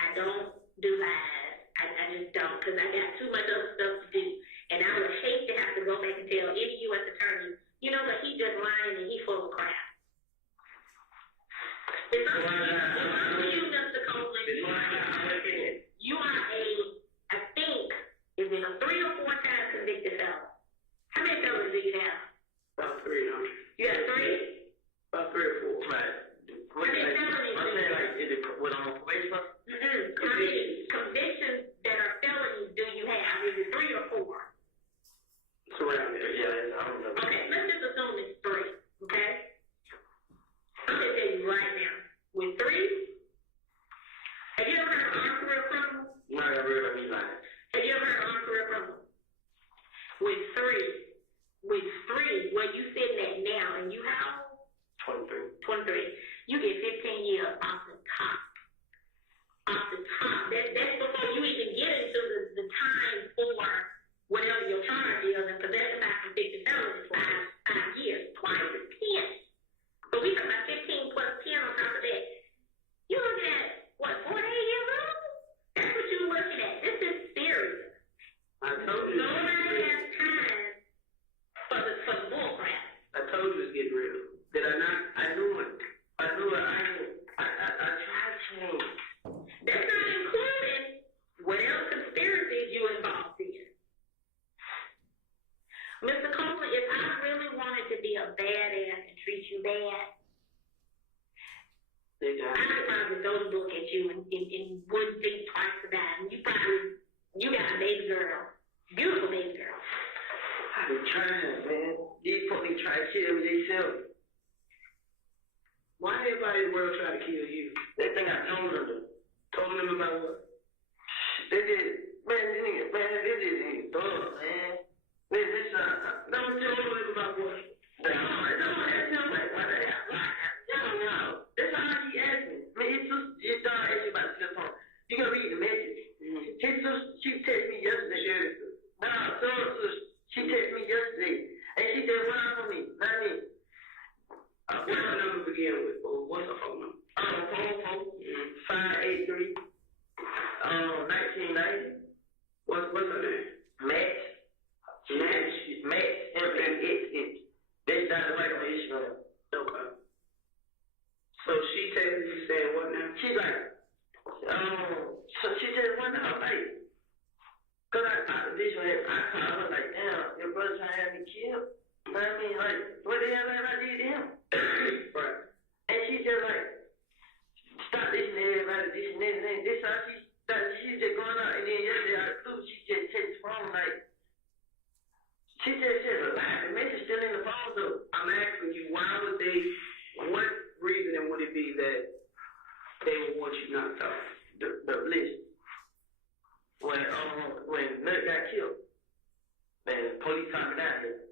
I don't do lies. I just don't because I got too much other stuff to do. And I would hate to have to go back and tell any U.S. attorney, you know what, he just lying and he full of crap. It's up to you, Mr. Copeland. You are I think, is it a 3 or 4 times convicted felon? How many felons do you have? About 3, huh? You have 3? About 3 or 4. Right. How many felonies? I'm saying, like, is it what I'm on probation for? How many convictions that are felonies do you have? Is it 3 or 4? It's around there, yeah. I don't know. Okay, let's just assume it's 3, okay? I'm going to tell you right now. With 3, have you ever heard of armed career criminal? No, I never heard of me lying. Have you ever heard of armed career criminal? With 3, where you sitting at now, and you how old? 23. You get 15 years off the top. That's before you even get into the time for whatever your charge is, and possession by convicted felon is 5 years. Twice is 10. So we talking about 15 plus 10 on top of that. You're looking at, what, 48 years old? That's what you're looking at. This is serious. I told you. Nobody has time for the bull crap. I told you it's getting real. Did I not? I knew it. I could probably throw the book at you and wouldn't think twice about it. You got a baby girl. Beautiful baby girl. I've been trying, man. These police try to kill me themselves. Why everybody in the world try to kill you? They think I told them. Told them about what? They did. Man, this is dumb, man. This don't tell them about what? Don't ask them like, why the hell? No. That's all she asked me. I mean, it's done asked you about the cell phone. You gonna read the message. She texted me yesterday. She texted me yesterday. And she said, what up for me? Not me. What's her number begin with? What's her phone number? 583 1990. What's her name? Max. M-A-X-X. That's not the right on Instagram. Okay. So she texted you saying what now? She's like, so she said what now? Like, cause I called her like, damn, your brother trying to have me killed. You know what I mean? Like, what the hell have I did to him? Right. And she just like, stop listening to everybody, this and that and that. This how she's just going out. And then yesterday out of the blue, she just takes the phone like, she just said a lie. The message still in the phone though. I'm asking you, what reason would it be that they would want you knocked off the list? When Nut got killed, man, the police took me down here.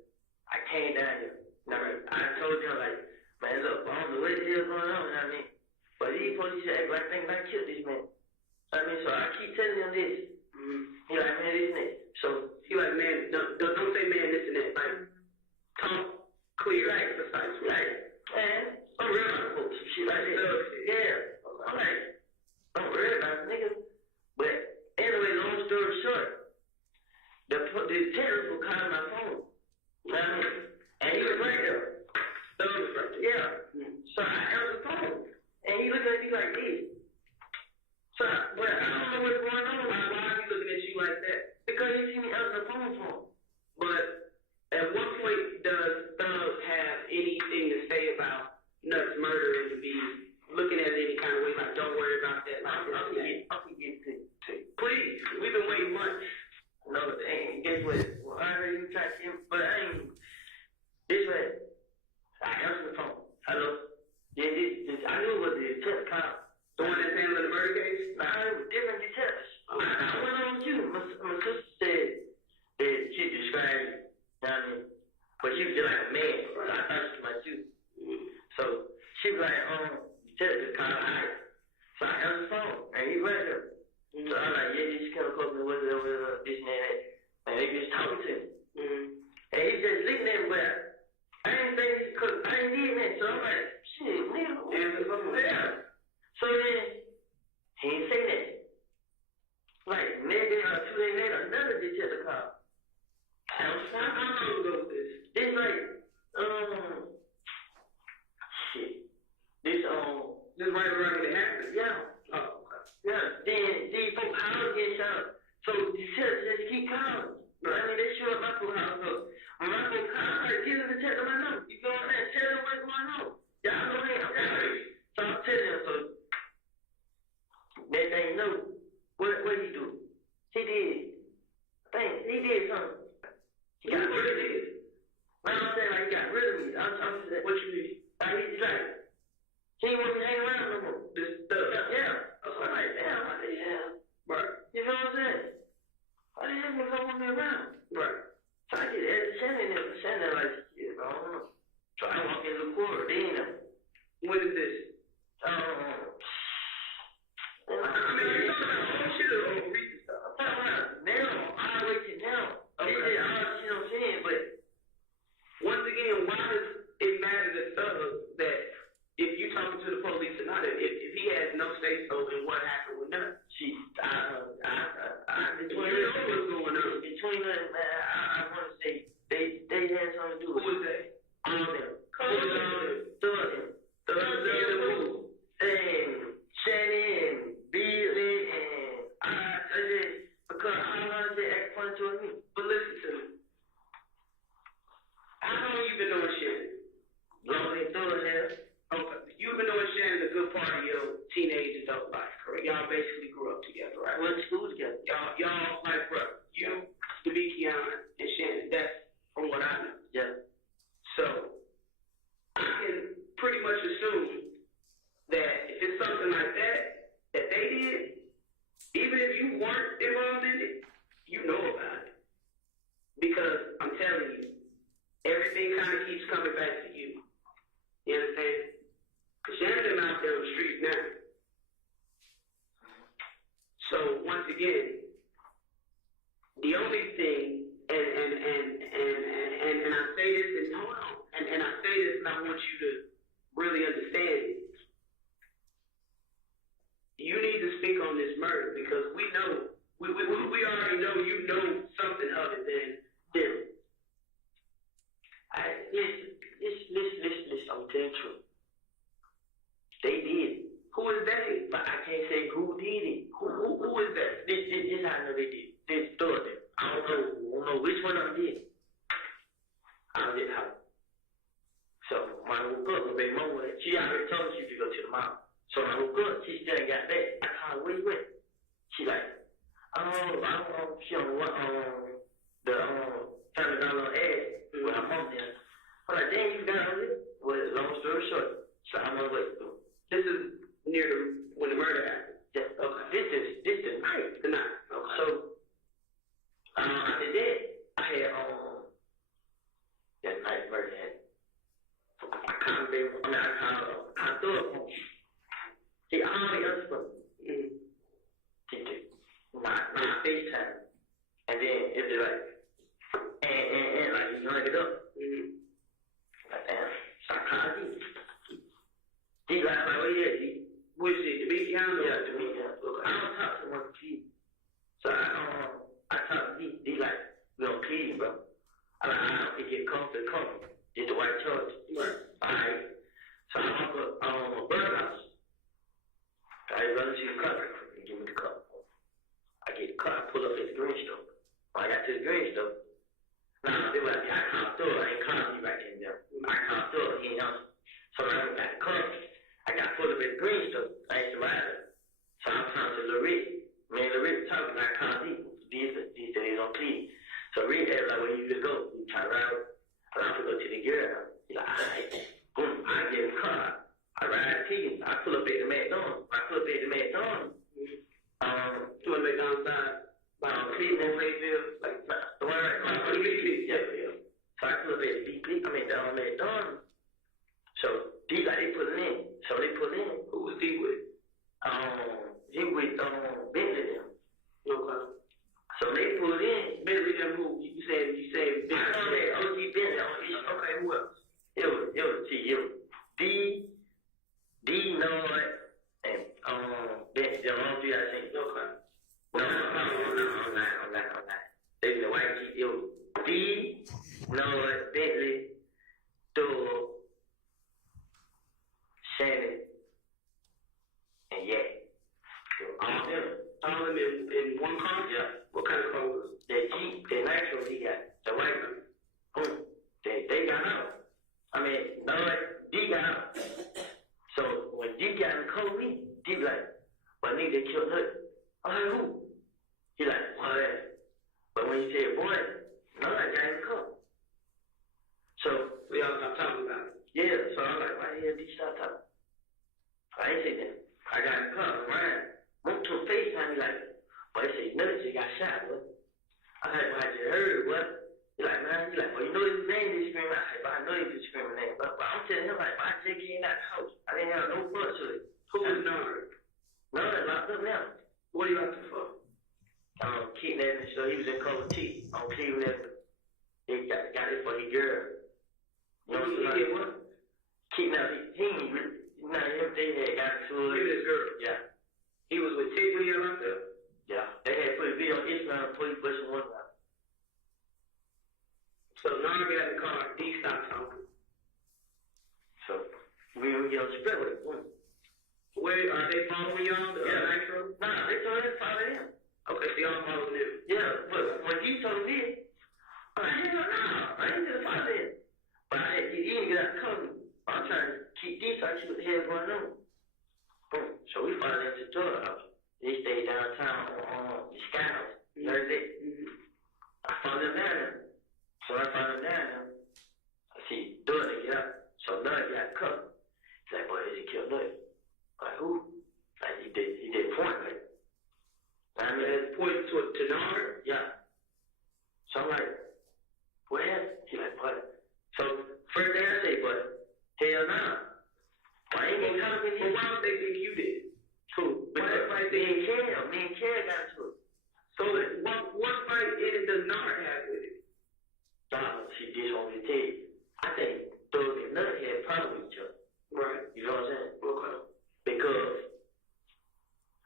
I came down here. Now, I told them like, man, look, I don't know what the hell going on, you know what I mean? But these police act like they might kill this man. I mean, so I keep telling them this. You know what I mean? This and that. So he like, man, don't say man this and that. Like, talk clear, right? Precise, right? Man, I'm real about folks. Shit like that. Yeah. I'm like, I'm real about nigga. But anyway, long story short, the terrorist will call my phone. You know what I mean? And he was right there. Yeah. So I answered the phone. And he looked at me like this. So, but I don't know what's going on. Why are you looking at you like that? Because he see me answer the phone for him. But at what point does Thugs have anything to say about Nuts murder and to be looking at it any kind of way like, don't worry about that? Like, I'll get to you. Please. We've been waiting months. No, and guess what? Well, I heard you try to kill me, but I ain't. This way. I answered the phone. Hello? Yeah, I knew it was the detective cop. The one that's handling the murder case? Nah, it was different detectives. I went on too. My sister said that she described it. You know what I mean? But she was just like a man. I thought she was my too. So she was like, detective cop. So I answered the phone, and he right there. So I was like, yeah, you just come close to whatever, this and that. And they just talking to him. And he just looking everywhere. I didn't think he could. I didn't need that. So I'm like, shit, nigga. Yeah. So then, he ain't say that. Like, maybe 2 days later, another detective called. How long ago was this? It's like, shit. This right around when it happened? Yeah. Oh, okay. Yeah. Then these folks' house get shot. So the detectives just keep calling. I mean, they show up my poor house up. When I go call, I'm like, tell them to tell them I know. You go in there and tell them what's going on. Y'all know me. I'm crazy. So I'm telling them, so that they know what he do. He did something. He got rid of me. I'm saying like he got rid of me. I'm saying what you mean? Like he's like, he ain't want me to hang around no more. This stuff. Yeah. So I'm like, damn, what the hell? Right. You know what I'm saying? Why the hell you don't want me around? Right. So I get Shannon like, yeah, I don't know. So I walk in the corner, they ain't know. What is this? I mean, you're talking about whole shit or whole recent stuff? I'm talking about now, all the way to now. Okay. They did all the shit I'm saying, but once again, why does it matter to Thugs that if you talking to the police or not, if he has no say so in what happened with Nut? Between us, what's going on? Between us, man, I want to say they had something to do with it. Who was that? All of them. Thugs, and Shannon, Billy, and I just, because I don't want to say act funny towards me. But listen to me. How long you been knowing Shannon? Longer than Thugs has. Okay. You've been knowing Shannon a good part of your teenage adult life, correct? Y'all basically grew up together, right? Went to school together. Y'all like brothers. You, Demekion, and Shannon. That's from what I know. Yeah. So I can pretty much assume that if it's something like that they did, even if you weren't involved in it, you know about it. Because I'm telling you, everything kind of keeps coming back to you. You understand? Because Shannon's out there on the streets now. So once again, the only thing, and I say this, and hold on, and I say this, and I want you to really understand it. You need to speak on this murder because we know, we already know you know something other than them. Listen, I'm telling you truth. They did it. Who is they? But I can't say who did it. Who is that? This how I know they did it. This story. I don't know which one of them did. I don't know. So when I woke up, my baby mama, she already told me she to go to the mall. So when I woke up, she still ain't got back. I called her, where you at? She like, she on what, the $30 ad with her mom there. I'm like, damn, you got on it? Well, long story short, so I'm on the way. This is near when the murder happened. Yeah, okay. This is night. The night. Okay. So, after that, I had, that night murder happened. I called them, I threw up. See, I already answered them. My FaceTime. And then it was like, and like, you hung it up. Like, damn. So I called D. D like, where you at, D? Which is Demekion? Yeah, Demekion. Look, I don't talk to one kid. So I talked to D. D like, we don't plead, bro. I like, I don't think you're comfortable. Did the white charge. Right. Alright. So I walk up a bird house. I run to the car. Give me the car. I get the car, pull up at the green store. When I got to the green store, now they were like, I called through. I ain't called you right there. I called through. He ain't answer. So when I went back to the car, I got pulled up at the green store. I ain't survived. So I'm talking to Lorette. Me and Lorette talking. I called people. These said they don't plead. So Lorette asked like, where you to go? You turn around. I have to go to the girl. He's like, all right. Boom. I get in the car. I ride to you. I pull up at the McDonald's. You want to make downside? Cleveland, Lakeville, like the one right across from the yeah. So I pull up at the McDonald's. So D like they put it in. So they put it in. Who was D with? He with Bentley them. Okay. So they put it in. Bentley them who? You said Bentley. I know that. OG Bentley. Okay, who else? It was D, Noyd, and Bentley. The only three I think. Okay. No, I'm not. They the white key. It was D, Noyd, Bentley, Thor, Shannon, and All of them in one car? Yeah. What kind of car was it? That Jeep, the nitro he got, the white one. Boom. They got out. I mean, Noyd, D got out. So when D got in the car with me, D like, but nigga, they killed her. I'm like, who? He like, what? But when he said, boy, no, I got in the car. So we all stopped talking about it. Yeah, so I'm like, why the hell did you stop talking? I ain't say that. I got in the car, ran. Went to a FaceTime, he like, boy, he said, nothing, he got shot, boy. I like, well, I just heard, what? He like, man, he like, well, you know his name, he screaming. I said, but I know he could scream his name. But I'm telling him, like, I just came out the house. I didn't have no fun to it. Who was Nard? Nard locked up now. What are you locked up for? Kidnapping, so he was in Cola T on Cleveland. He got it for his girl. You know what I'm saying? He did what? Kidnapping. He ain't really, everything had got to it. Him and his girl? Yeah. He was with Tick when he got locked up? Yeah. They had put a video on Instagram, police busting one out. So Nard got in the car, D stopped talking. So we get on the spreadway. Where are they following y'all? The nitro? Nah, they told us to follow them. Okay, so y'all following them? Yeah, but when he told me, I'm like, hell no, I ain't gonna follow them. But I had to get in and get out of cover. I'm trying to keep these, so I see what the hell's going on. followed him to the tour house. He stayed downtown on the Sky House. You heard it? I followed him down there. So I followed him down there. I see Nutty get up. So Nutty got cut. He's like, boy, he killed Nutty. Like, who? Like, he did point, like. I mean, point to Nard? Yeah. So I'm like, where? He like, what? So first thing I say, but hell no. Why ain't they coming in here? Why would they think you did? Who? Because me and Kel got into it. So what fight did the Nard have with it? Nah, she did on the tape. I think Thug and Nut had a problem with each other. Right. You know what I'm saying? Okay. Because,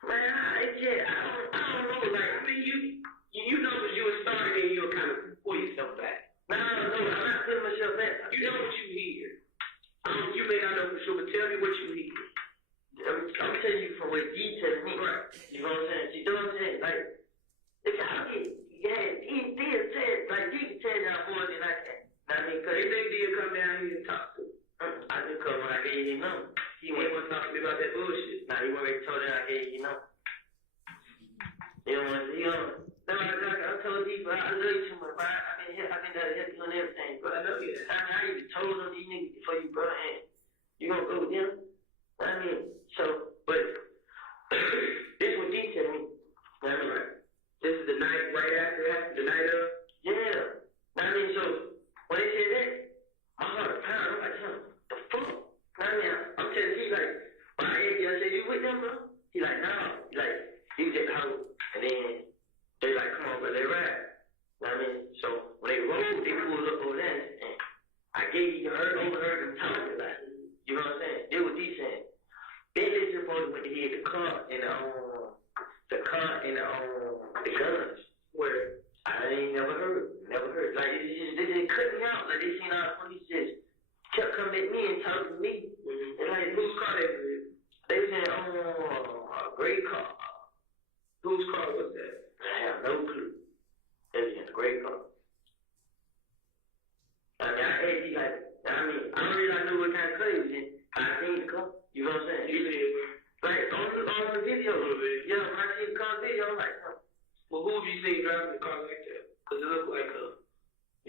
man, I don't know. Like, I mean, you know when you were starting and you'll kind of pull yourself back. No, I'm not putting myself back. You know what you hear. You may not know for sure, but tell me what you hear. I'm telling you from what G telling me. Right. You know what I'm saying? You know what I'm saying? Like, if I get, he did say, like, G can tell y'all boys and like that. I mean, cause they did come down here and talk to him. I just come when I gave you number. He ain't want to talk to me about that bullshit. Nah, he already told her I gave you number. I told people I love you too much, bro. I've been helping you on everything, bro. I know you. I even told them these niggas before you, bro, and you gonna go with them? I mean, so, but this what he tell me. I mean, right. This is the night right after the night of? Yeah. I mean, so, when they said that, my heart pounded. I'm like, the fuck? I mean, I'm telling you, like, when I asked you, I said, you with them, bro? He like, no. He like, he was at the house, and then they like, come on, bro, they ride. I mean, so when they rolled, they pulled up over there, and I overheard them talking about it. You know what I'm saying? They were decent. Then they supposed when they hit the car and the guns, where I ain't never heard. Like, they just cut me out. Like, they seen all the police just kept coming at me and talking to me. And like, whose car they was? They was in a gray car. Whose car was that? I have no clue. They was in a gray car. I mean, I don't really know what kind of car he was in. I seen the car. You know what I'm saying? You did. Like, on the video. Yeah, when I seen the car video, I'm like, well, who have you seen driving the car like that? Because it looked like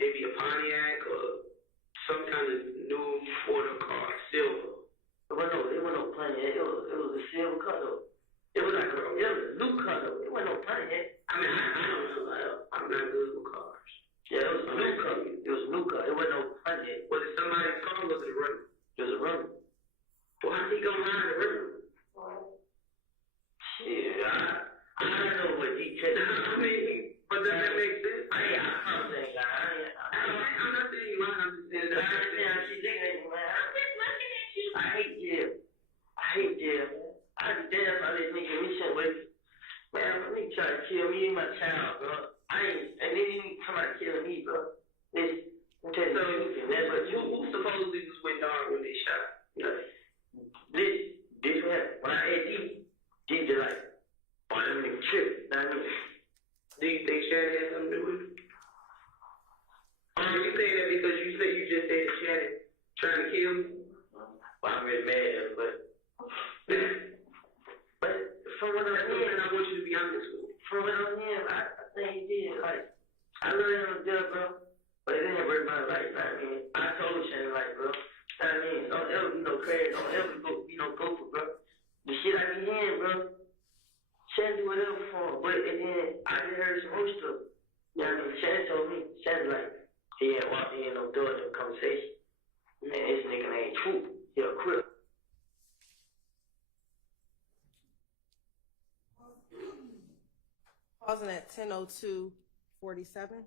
maybe a Pontiac or some kind of new Ford car, silver. But no, it wasn't no Pontiac. It was a silver car, though. It was a new car, though. It wasn't no Pontiac. I mean, I don't know. I'm not good with cars. Yeah, it was a new car. It wasn't no Pontiac. Was it somebody's car or was it a runner? It was a runner. Well, how he gonna ride the runner? Shit, I don't know what details. I mean, but does that make sense? I'm saying, I'm not saying you lying. I'm just saying that. I understand how she's looking at you, man. I'm just looking at you. I hate jail, man. I be damn if I let nigga me shit with me. Man, let me try to kill me and my child, bro. And then you come out killing me, bro. Listen, I'm telling you, but who supposedly was with Nard when they shot? You know, this happened. When I had D just like, boy, that nigga tripping. Know what I mean? Do you think Shannon had something to do with it? You saying that because you just said Shannon trying to kill me? Well, I'm really mad, but from what I'm hearing, I want you to be honest with me. From what I'm hearing, I think he did. Like, I love him to death, bro. But it didn't hurt my life. I mean, I told Shannon, like, bro. I mean, don't ever be no crazy. Don't ever be no gopher, bro. The shit I be hearing, bro. Shannon do whatever for him. But and then I just heard some more stuff. You know what I mean? Shannon told me. Shannon like, he ain't walked in no door in the conversation. Man, this nigga ain't true. He a crip. Pausing at 10:02:47.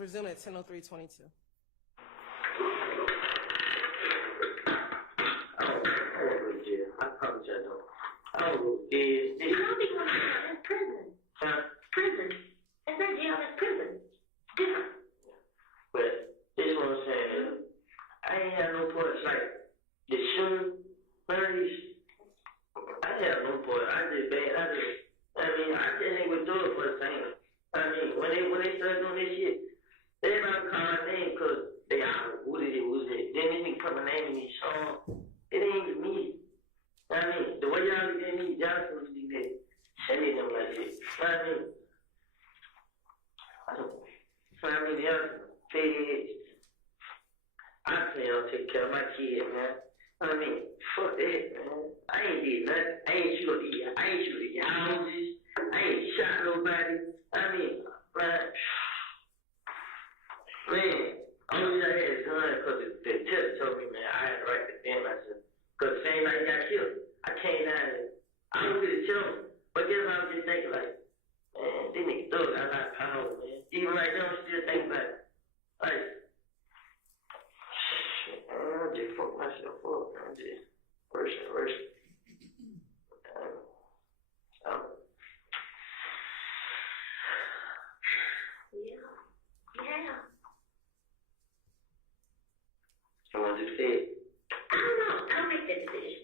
Resume at 10:03:22. I apologize, though. I don't know. I don't think one of them is prison. Huh? Prison. It's not jail, it's prison. Different. But this is what I'm saying. I ain't had no points like the shooting, parties. I had no points. I just ain't gonna do it for the same. I mean, when they started doing this shit, everybody call my name because they out. Who did it? Then they be coming naming me, Sean. It ain't me. I mean, the way y'all look at me, y'all supposed to be there, shading them like this. I mean, y'all fed. I say I'll take care of my kids, man. I mean, fuck that, man. I ain't did nothing. I ain't shoot the houses. I ain't shot nobody. I mean, man, only I had a gun because the judge told me, man, I had the right to defend myself. Because the same night he got killed, I came down there. I was going to tell him. But guess what I was just thinking, like, man, these niggas thug got a lot of power, man. Even right now, I'm still thinking about it. Like, I just fuck myself up. I'm just worse and worse. Yeah. I want to say it. I don't know. I don't make that decision.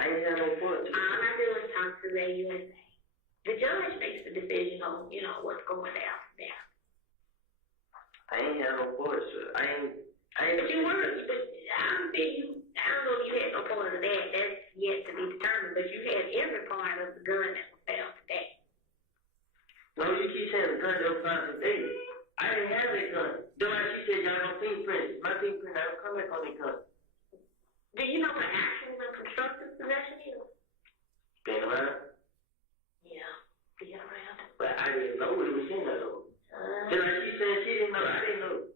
I ain't got no point. All I do is talk to the USA. The judge makes the decision on, what's going down there. I ain't got no voice. I ain't. But you weren't. But I don't know if you had no part of that. That's yet to be determined. But you had every part of the gun that was found today. No, you keep saying the gun that was found today. I didn't have that gun. Though she said y'all don't fingerprint. My fingerprint, I don't come back on that gun. Do you know what actual and constructive possession is? Been around. Yeah, be around. But I didn't know it was in there though. Just like she said she didn't know, I didn't know.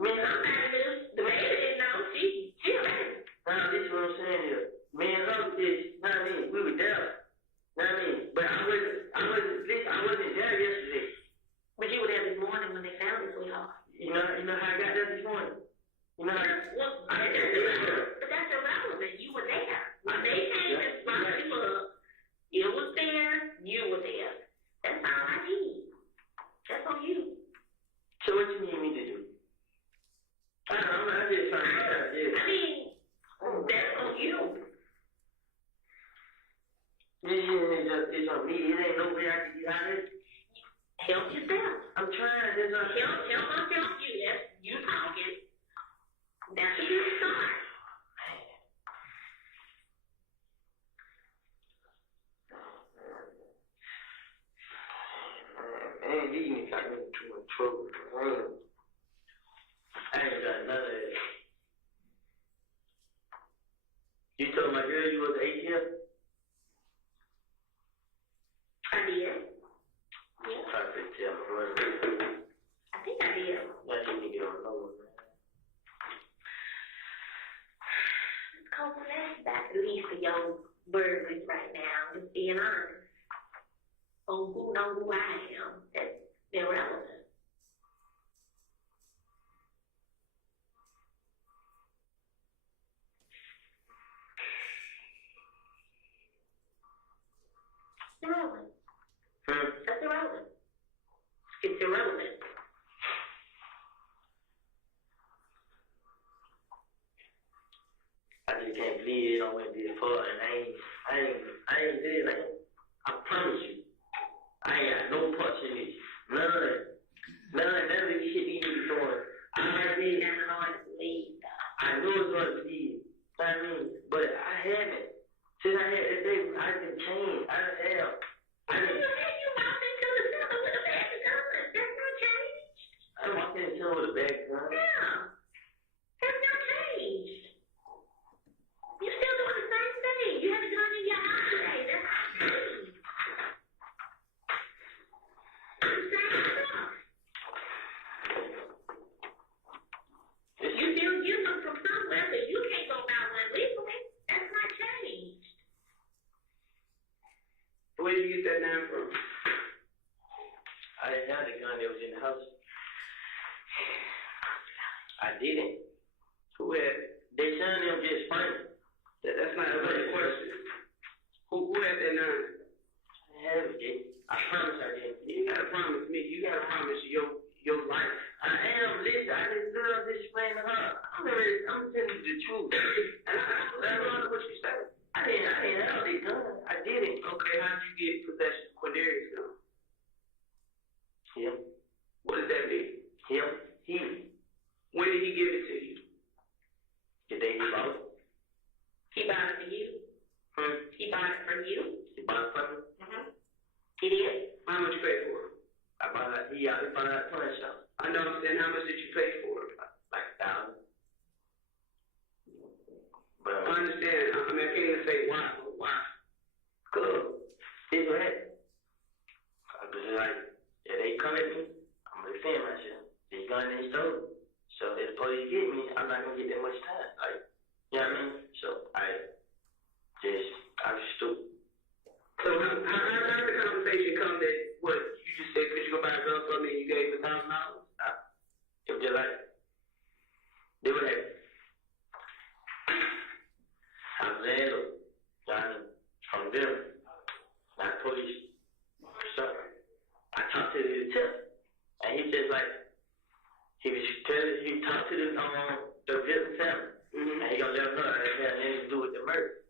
Man, somebody knew. The baby didn't know. She already. Now, this is what I'm saying here. Me and her did, we were there. But I wasn't there yesterday. But you were there this morning when they found it, sweetheart. You know how I got there this morning? You know how but that's irrelevant. You were there. When they came and brought you up, it was there, you were there. That's all I need. That's on you. So what you need me to do? I'm just trying to I mean, that's on you. It's on me. It ain't no way I can get out of it. Help yourself. I'm trying. Help myself you. That's you talking. That's a good start. Man, these niggas got me in too much trouble. I ain't got none of that. You told my girl you was ATM? I did. Yeah. I said, tell me what it is. I think I did. Now you nigga don't know, man. Because that's about the least of your burgers right now. Just being honest. On who know who I am. That's irrelevant. Irrelevant. That's irrelevant. It's irrelevant. I just can't believe it. I went this far and I ain't did it. I promise you. I ain't got no parts in this. None of this shit you be doing. I did. It's hard to believe. I know it's hard to believe. But I haven't. Since I had that day, I didn't change. I didn't have. You walked into the center with a bag of guns. That's not changed. I walked in the center with a bag of guns. Yeah. That's not changed. You're still doing the same thing. You had a gun in your eye today. That's not changed. Same stuff. You still get them from somewhere, but you can't go about one legally. That's not changed. Where did you get that name from? I didn't have the gun that was in the house. didn't. Who had? They telling them just funny. That's not a question. Who had that 9? I have it. I promise I did. You gotta promise me. You gotta promise your life. I am. Listen, I just love this explaining to her. I'm telling you the truth. And I don't know what you said. I didn't have the gun. I didn't. Okay, how'd you get possession of Quindarius' gun? Him. What does that mean? Him. He. When did he give it to you? The day he bought it. He bought it for you. He bought it for you. He bought it for me? He did. How much you pay for it? I bought it. He bought it at the pawn shop. I know. I'm saying, how much did you pay for it? Like $1,000. But I understand. I mean, I can't even say why, but why? Cause it's what happened. I was like, if they come at me, I'm gonna defend myself. This gun ain't stolen. So if the police get me, I'm not gonna get that much time. Like, you know what I mean? So I was stupid. So how did the conversation come that what you just said? Could you go buy a gun for me and you gave $1,000? It was just like they were like, I was there, Johnny, from them, not police. So I talked to the detective, and he just like he talked to the victim family, and he gonna let them know that it had nothing to do with the murder.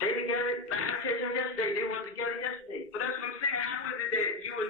They together? Like I texted them yesterday, they weren't together yesterday. But that's what I'm saying. How is it that you and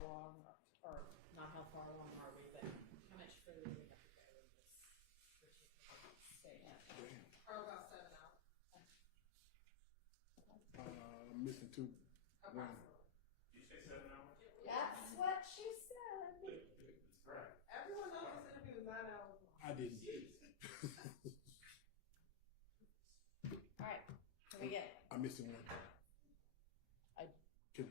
long, or not how far along are we, but how much further do we have to go in this particular state? Or about 7 hours. Missing two. One. You say 7 hours? That's what she said. That's correct. Everyone knows this interview is 9 hours long. I didn't. All right, can we get? I'm missing one. Can,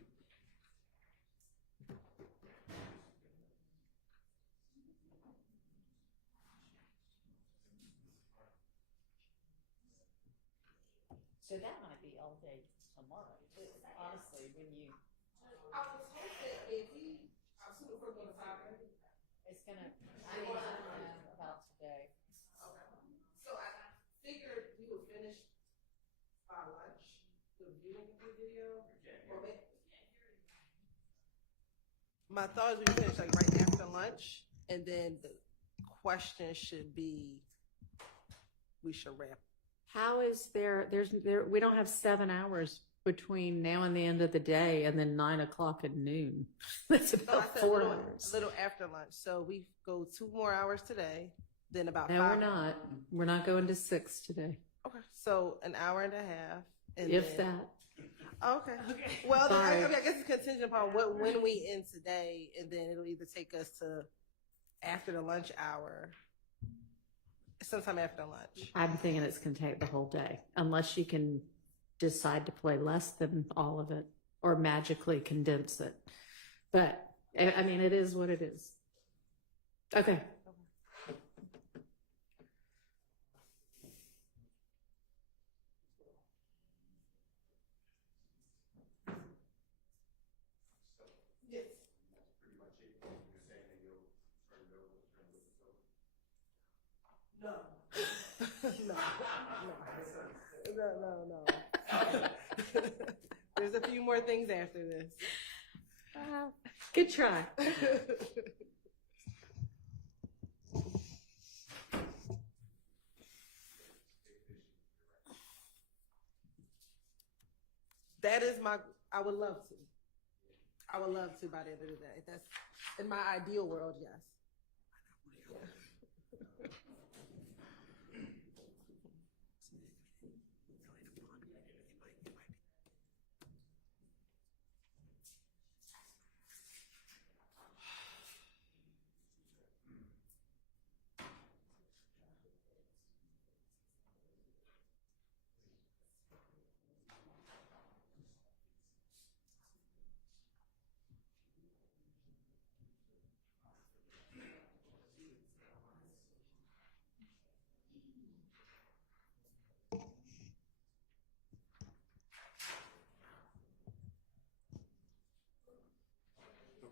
So that might be all day tomorrow. Honestly, when you. I was hoping if I'm assuming we're going to 5:30. It's gonna, I mean, I don't know about today. Okay. So I figured we would finish by lunch, the viewing of the video. Or maybe. My thought is we finish like right after lunch, and then the question should be, we should wrap. How is there, we don't have 7 hours between now and the end of the day and then 9 o'clock at noon. That's So I about said 4 a hours. little after lunch. So we go 2 more hours today, then about No, 5. we're not. We're not going to 6 today. Okay. So an hour and a half. And If then, that. Okay. Well, then Sorry. I guess it's contingent upon when we end today, and then it'll either take us to after the lunch hour, sometime after lunch. I'm thinking it's going to take the whole day, unless you can decide to play less than all of it or magically condense it. But I mean, it is what it is. Okay. Yes. That's pretty much it. You're saying that you'll turn it over, No. No. There's a few more things after this. Good try. That is I would love to. I would love to by the end of the day. That's in my ideal world, yes.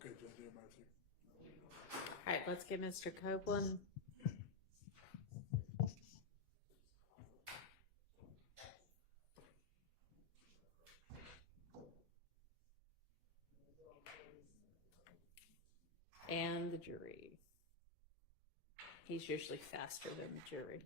okay, Judge, everybody's here. All right, let's get Mr. Copeland. And the jury. He's usually faster than the jury.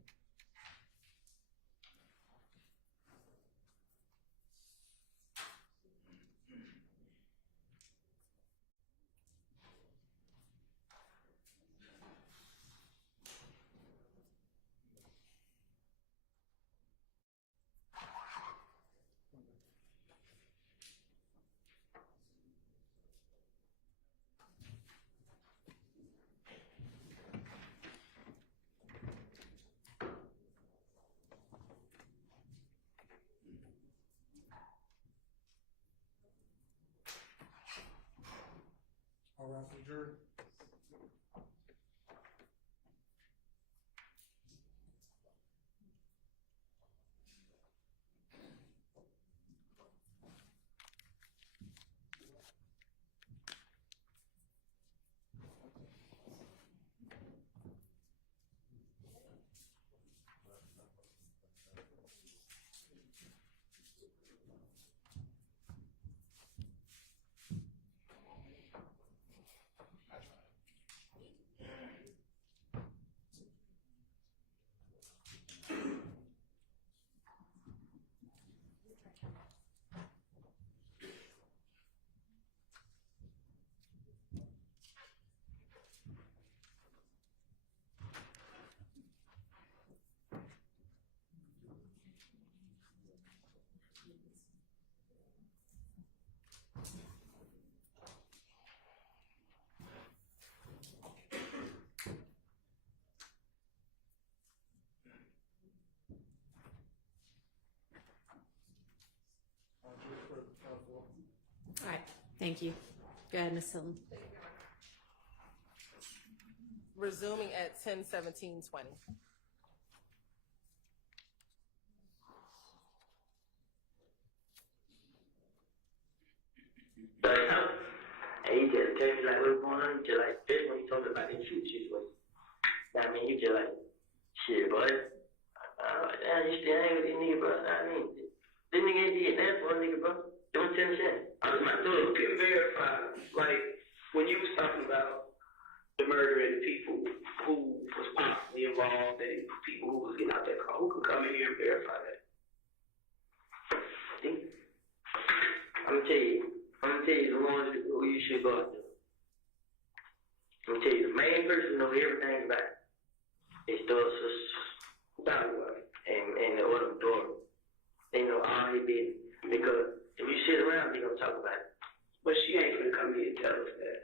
All right, for the jury. Thank you. Go ahead, Ms. Hilton. Resuming at 10:17:20. And he just tell me like what's going on. Just like this when he talked about the shoot situation. I mean, he just like, shit, boy. Damn, you still hang with this nigga, bro. I mean, this nigga ain't did that for a nigga, bro. Don't tell me that. I was like, dude, can verify. Like when you was talking about the murder and the people who was possibly involved and people who was getting out that car, who could come in here and verify that? See? I'm gonna tell you the ones who you should go after. I'm gonna tell you the main person who knows everything about it is Dollar and the other daughter. They know all his business. Because if you sit around, they gonna talk about it. But she ain't gonna come here and tell us that.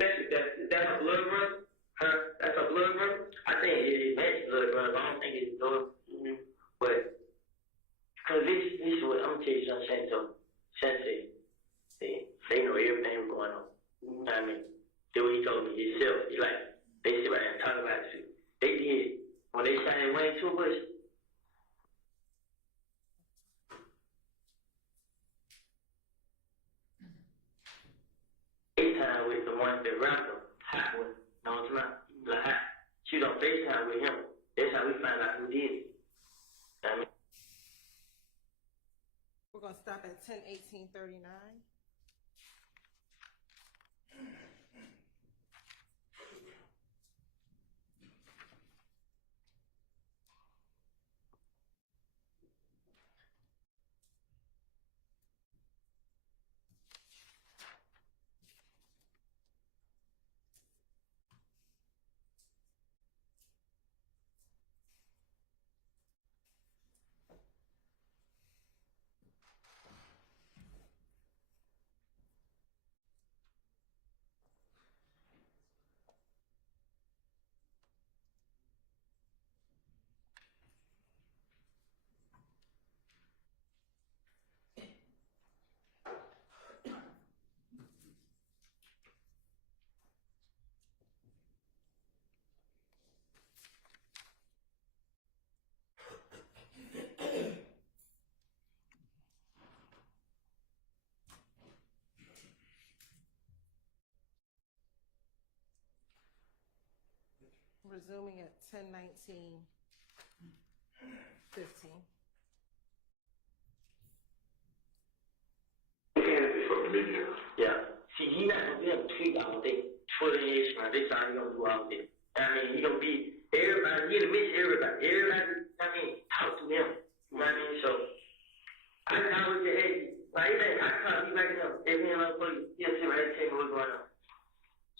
That's her blood brother? That's her blood brother? I think it is Matt's blood brother, but I don't think it's his daughter. But, because this is what I'm gonna tell you something, Sensei. They know everything going on. You know what I mean? That's what he told me himself. He like, they sit right and talk about it. They did, when they signed Wayne to a bush, FaceTime with the one that rapper, hot one. No, it's not. The hot. She don't FaceTime with him. That's how we find out who did it. I mean, We're gonna stop at 10:18:39. Resuming at 10:19:15. yeah. See, he not gonna be able to tweet all day. Twitter is, man. This how he gonna do all day. I mean, he gonna be, everybody, he gonna miss everybody. Everybody, I mean, talk to him. You know what I mean? So, I can always say, hey, like, I can't be like him. If he ain't no police, he'll sit right and tell me what's going on.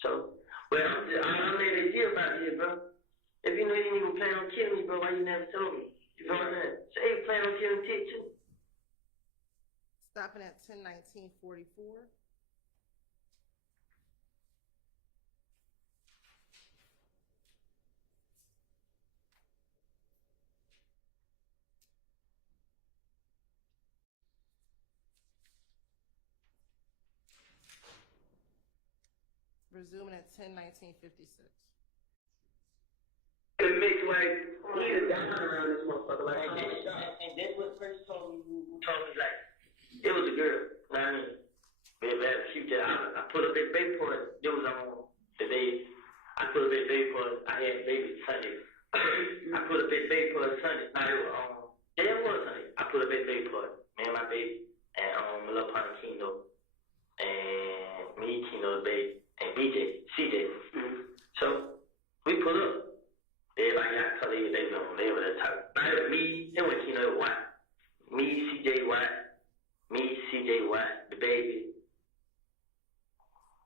So, well, I'm mad at you about this, bro. If you know you didn't even plan on killing me, bro, why you never told me? You know what I'm saying? Say you plan on killing Tit, too. Stopping at 10:19:44. Resuming at 10:19:56. It makes like, he is down around this motherfucker like this. And that's what the person told me, who told me, like, it was a girl. You know what I mean? She just, I put up that baby for it. It was on the day, I put up that baby for it. I had a baby Sunday. I put up that baby for it Sunday. Now it was on, yeah, it was Sunday. I put up that baby for it. Me and my baby, and my little partner Kino, and me, Kino's baby, and BJ, CJ. So, we put up. Everybody got color, they know, they were the top. Now it was me, it was Kino White. Me, CJ White. Me, CJ White, the baby.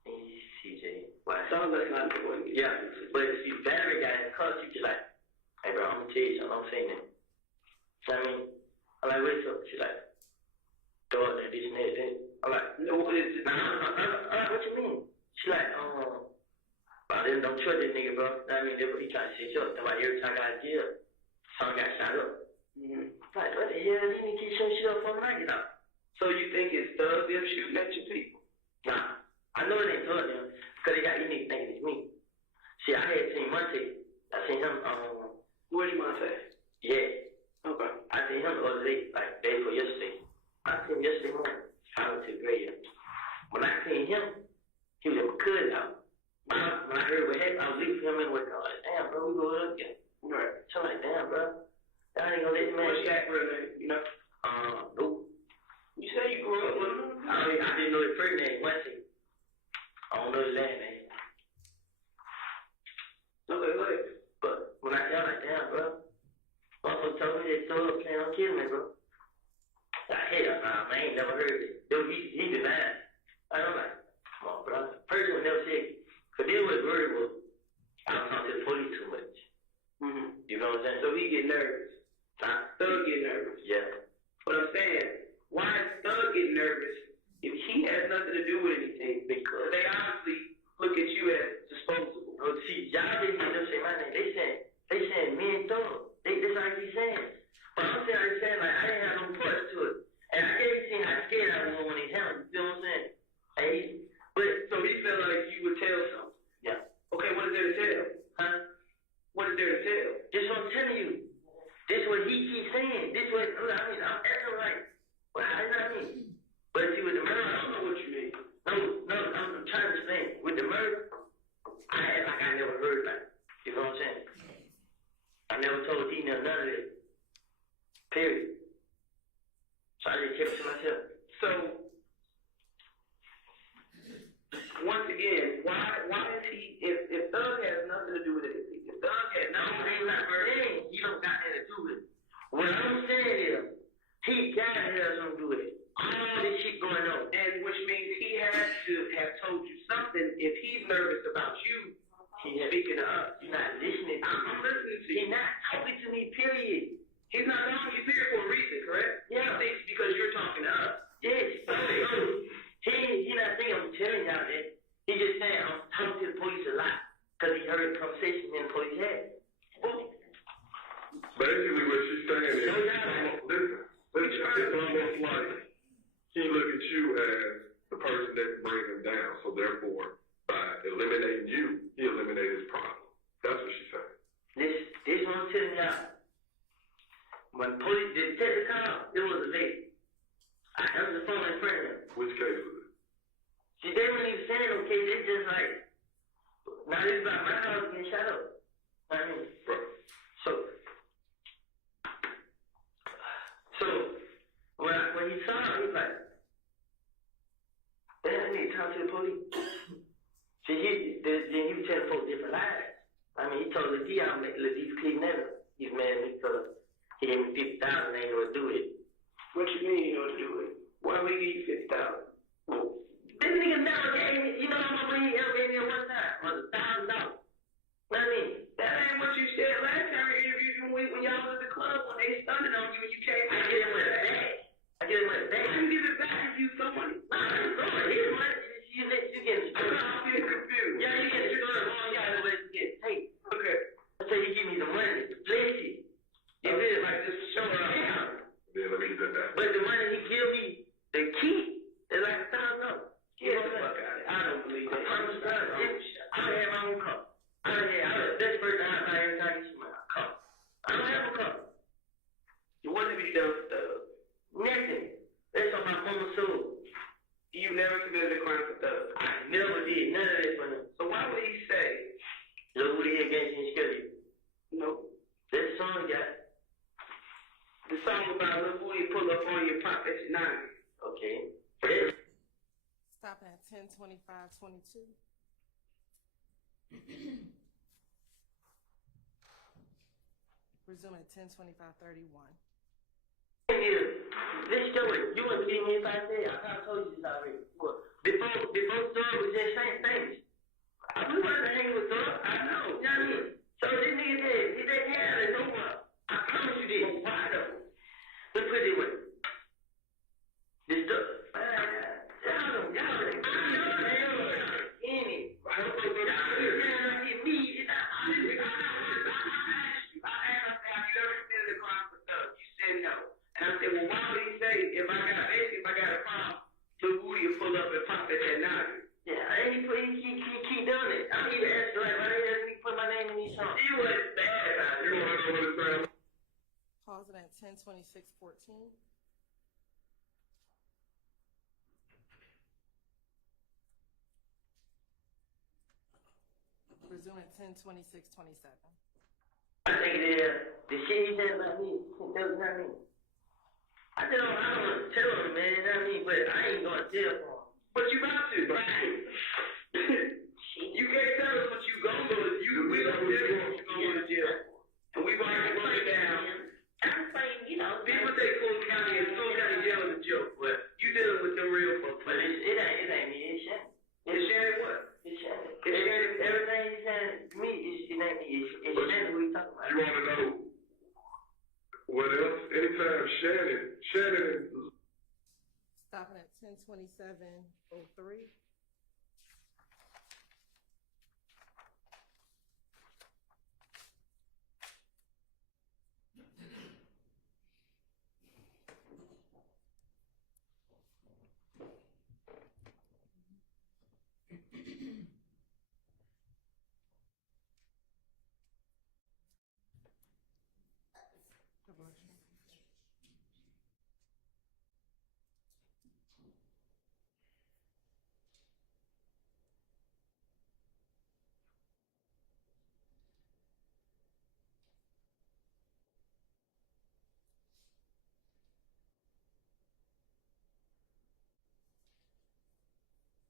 Me, CJ White. Some of us not the one. Yeah, but see, Valerie got in the car, she was like, hey bro, I'm gonna tell you something, I'm saying that. So I mean, I'm like, what's up? She's like, go out there, this and that. I'm like, no, what is it? Nah, what you mean? She's like, I didn't don't trust this nigga, bro. I mean, that's what he trying to set you up. That's why every time I got in jail, someone got shot up. Like, what the hell? These niggas keep shooting shit up on I get out. So you think it's thugs them shooting at your people? Nah, I know it ain't told them, because they got these niggas thinking it's me. See, I had seen Monte. I seen him, Where's Monte? yeah. Okay. I seen him the other day, like day before yesterday. I seen him yesterday morning. I went to the graveyard. When I seen him, he was at my cousin's house. When I heard what happened, I was leaving for him and went, like, damn, bro, we go up again. Right. So I'm like, damn, bro. I ain't gonna let the man. What's that real name? You know? Nope. You say you grew up with him? I didn't know his first name, Monte. I don't know his last name. Okay, wait. But when I tell like, damn, bro. Motherfucker told me they told him, plan on killing me, bro. Hell nah, man, I ain't never heard it. Dude, he denied. I'm like, come on, bro. First one never said it. Cause this was worried was, I don't talk to the police too much. Mm-hmm. You know what I'm saying? So he get nervous. Huh? Thug get nervous. Yeah. But I'm saying, why is Thug get nervous if he has nothing to do with anything? Because they honestly look at you as disposable. Oh, see, y'all didn't get them say my name. They saying me and Thug. That's how he's saying. But I'm saying like, I didn't have no parts to it. And I can't see how scared I was when he held me. You know what I'm saying? But so he felt like you would tell something. Yeah. Okay, what is there to tell? Huh? What is there to tell? This what I'm telling you. This what he keeps saying. This what I mean. I'm acting like, well, I know what I mean. But see, with the murder, I don't know what you mean. No, I'm trying to explain. With the murder, I act like I never heard that. You know what I'm saying? I never told D none of it. Period. So I just kept it to myself. So, once again, why is he, if Thug has nothing to do with it, if Thug has nothing to do with it, You don't got that to do with it. What I'm saying is, he got to have something to do with it. All this shit going on. and which means he has to have told you something if he's nervous about you speaking to us. He's not listening to me. I'm listening to you. He's not talking to me, period. He's not talking to you here for a reason, correct? Yeah. He thinks because you're talking to us. Yes. He not saying I'm telling y'all that. He just saying I'm talking to the police a lot. Because he heard the conversation in the police had. Basically, what she's saying is, listen, it's almost like he look at you as the person that can bring him down. So therefore, by eliminating you, he eliminated his problem. That's what she's saying. This what I'm telling y'all. When police did take the car, it was a lady. I answered the phone in front of him. Which case was it? See, they weren't even saying no case. They just like, now this is about my house getting shot up. I mean, Right. So when he saw it, he was like, man, I need to talk to the police. See, he was telling folks different lies. I mean, he told Lil D I'm Lil D's kidnapper. He's mad at me because he gave me $50,000 and ain't know what to do with it. What you mean you know what to do with it? Why would he give you $50,000? This nigga never gave me, you know how much money he ever gave me at one time? Was $1,000. What I mean? That ain't what you said last time we interviewed you when y'all was at the club when they stunted on you and you came I back. get him with a bag. I get him with a bag. Why you give it back if you someone? Nah, it's going. His money, you getting screwed. I'm getting confused. Yeah, you getting screwed. Oh, yeah, the way to get paid. Okay. That's how you give me the money to bless you. You feel like this to show up. Then let me get that down. But the money he give me, the key, is like $1,000. Get the fuck out of it. I don't believe that. I don't have my own car. That's the first time I ever tried to get my car. I don't have a car. What have you done for Thug? Nothing. That's on my mama's soul. You never committed a crime for Thug. I never did none of that for him. So why would he say, Look what he against you and scared you. nope? That's the song he got. The song about Lil Booty pull up on your pop at 9. Okay. Stopping at 10:25:22. Resume at 10:25:31. This story, you wouldn't believe me if I said, I told you this already. Before Thug was just saying things. We wasn't hanging with Thug. I know. You know what I mean? So this nigga did. He didn't have it no more. I promise you this. Why though? Let's put it this way. This stuff. And I said, well, why would he say, if I got a problem, Lil Booty will pull pull up and pop at that noggin. Yeah, I ain't put keep doing it. I don't even ask like why they ask me to put my name in these songs. You wasn't bad about it. You wanna know what it's about? Pause it at 10:26:14. Resume at 10:26:27. I think the shit he said about me, that was not me. I don't want to tell him, man, you know what I mean? But I ain't gonna tell him. But you about to, right? You can't tell us what you gonna go to. We don't tell you what you gonna go to jail. And we've already broke it down. I'm saying, you know. People think Fulton County and Fulton County jail is a joke, but you dealing with them real folks. But it ain't me, it's Shannon. It's Shannon what? It's Shannon. It's Shannon. Everything he's saying to me, it ain't me. It's Shannon we talking about. You want to know what else? Anytime Shannon. Stopping at 10:27:03.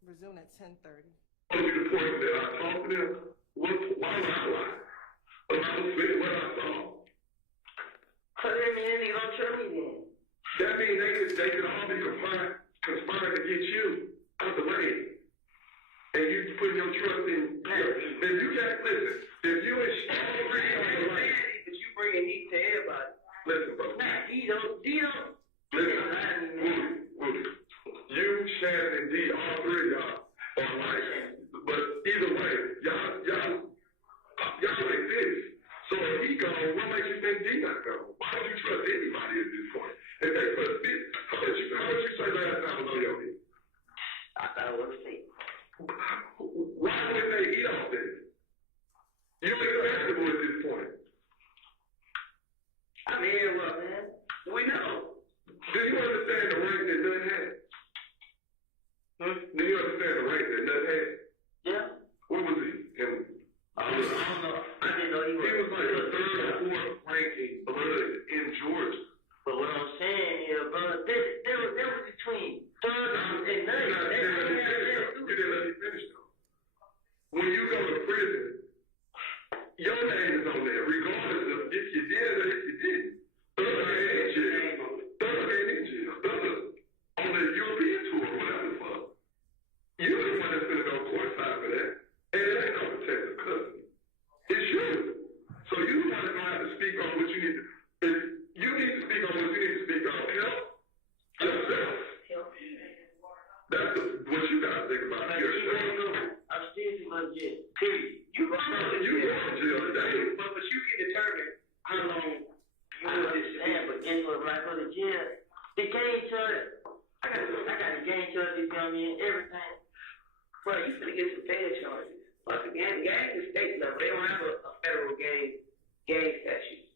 Resume at 10:30. To the point that I talked to them, why would I lie? I was saying what I saw. So that means they don't trust me then. That means they could all be conspiring to get you out the way. And you put your trust in if you can't listen, if you and But you bringing heat to everybody. listen, bro. Nah, D don't. Listen, Woody. You, Shannon, and D, all three of y'all are like, but either way, y'all like this. So if he gone, what makes you think D not gone? Why would you trust anybody at this point? If they put a bit, how much you say last time was on your head? I thought it was fake. Why would they eat off this? You're acceptable at this point. I'm here, well, man. We know. Do you understand the rank that Nut had? Do you understand the rank that Nut had? Yeah. What was he? I don't know. I didn't know he was. He was like the third or fourth ranking blood in Georgia. But what I'm saying is, bro, there was between third and Nut. You didn't let me finish though. When you go to prison, your name is on there, regardless of if you did or if you didn't. Third man in jail. On the European tour, whatever the fuck. You're the one that's gonna go courtside for that. And it ain't no protective custody. It's you. So you the one that's gonna have to speak on what you need to. If you need to speak on what you need to speak on, help yourself. That's what you gotta think about yourself. I'm still going to jail. Period. You going to jail today. But you can determine how long you want this stand. But guess what? When I go to jail, the game charge, I got the game charges on me and everything. Well, you finna get some bad charges. Once again, the game is state level. They don't have a federal game statute.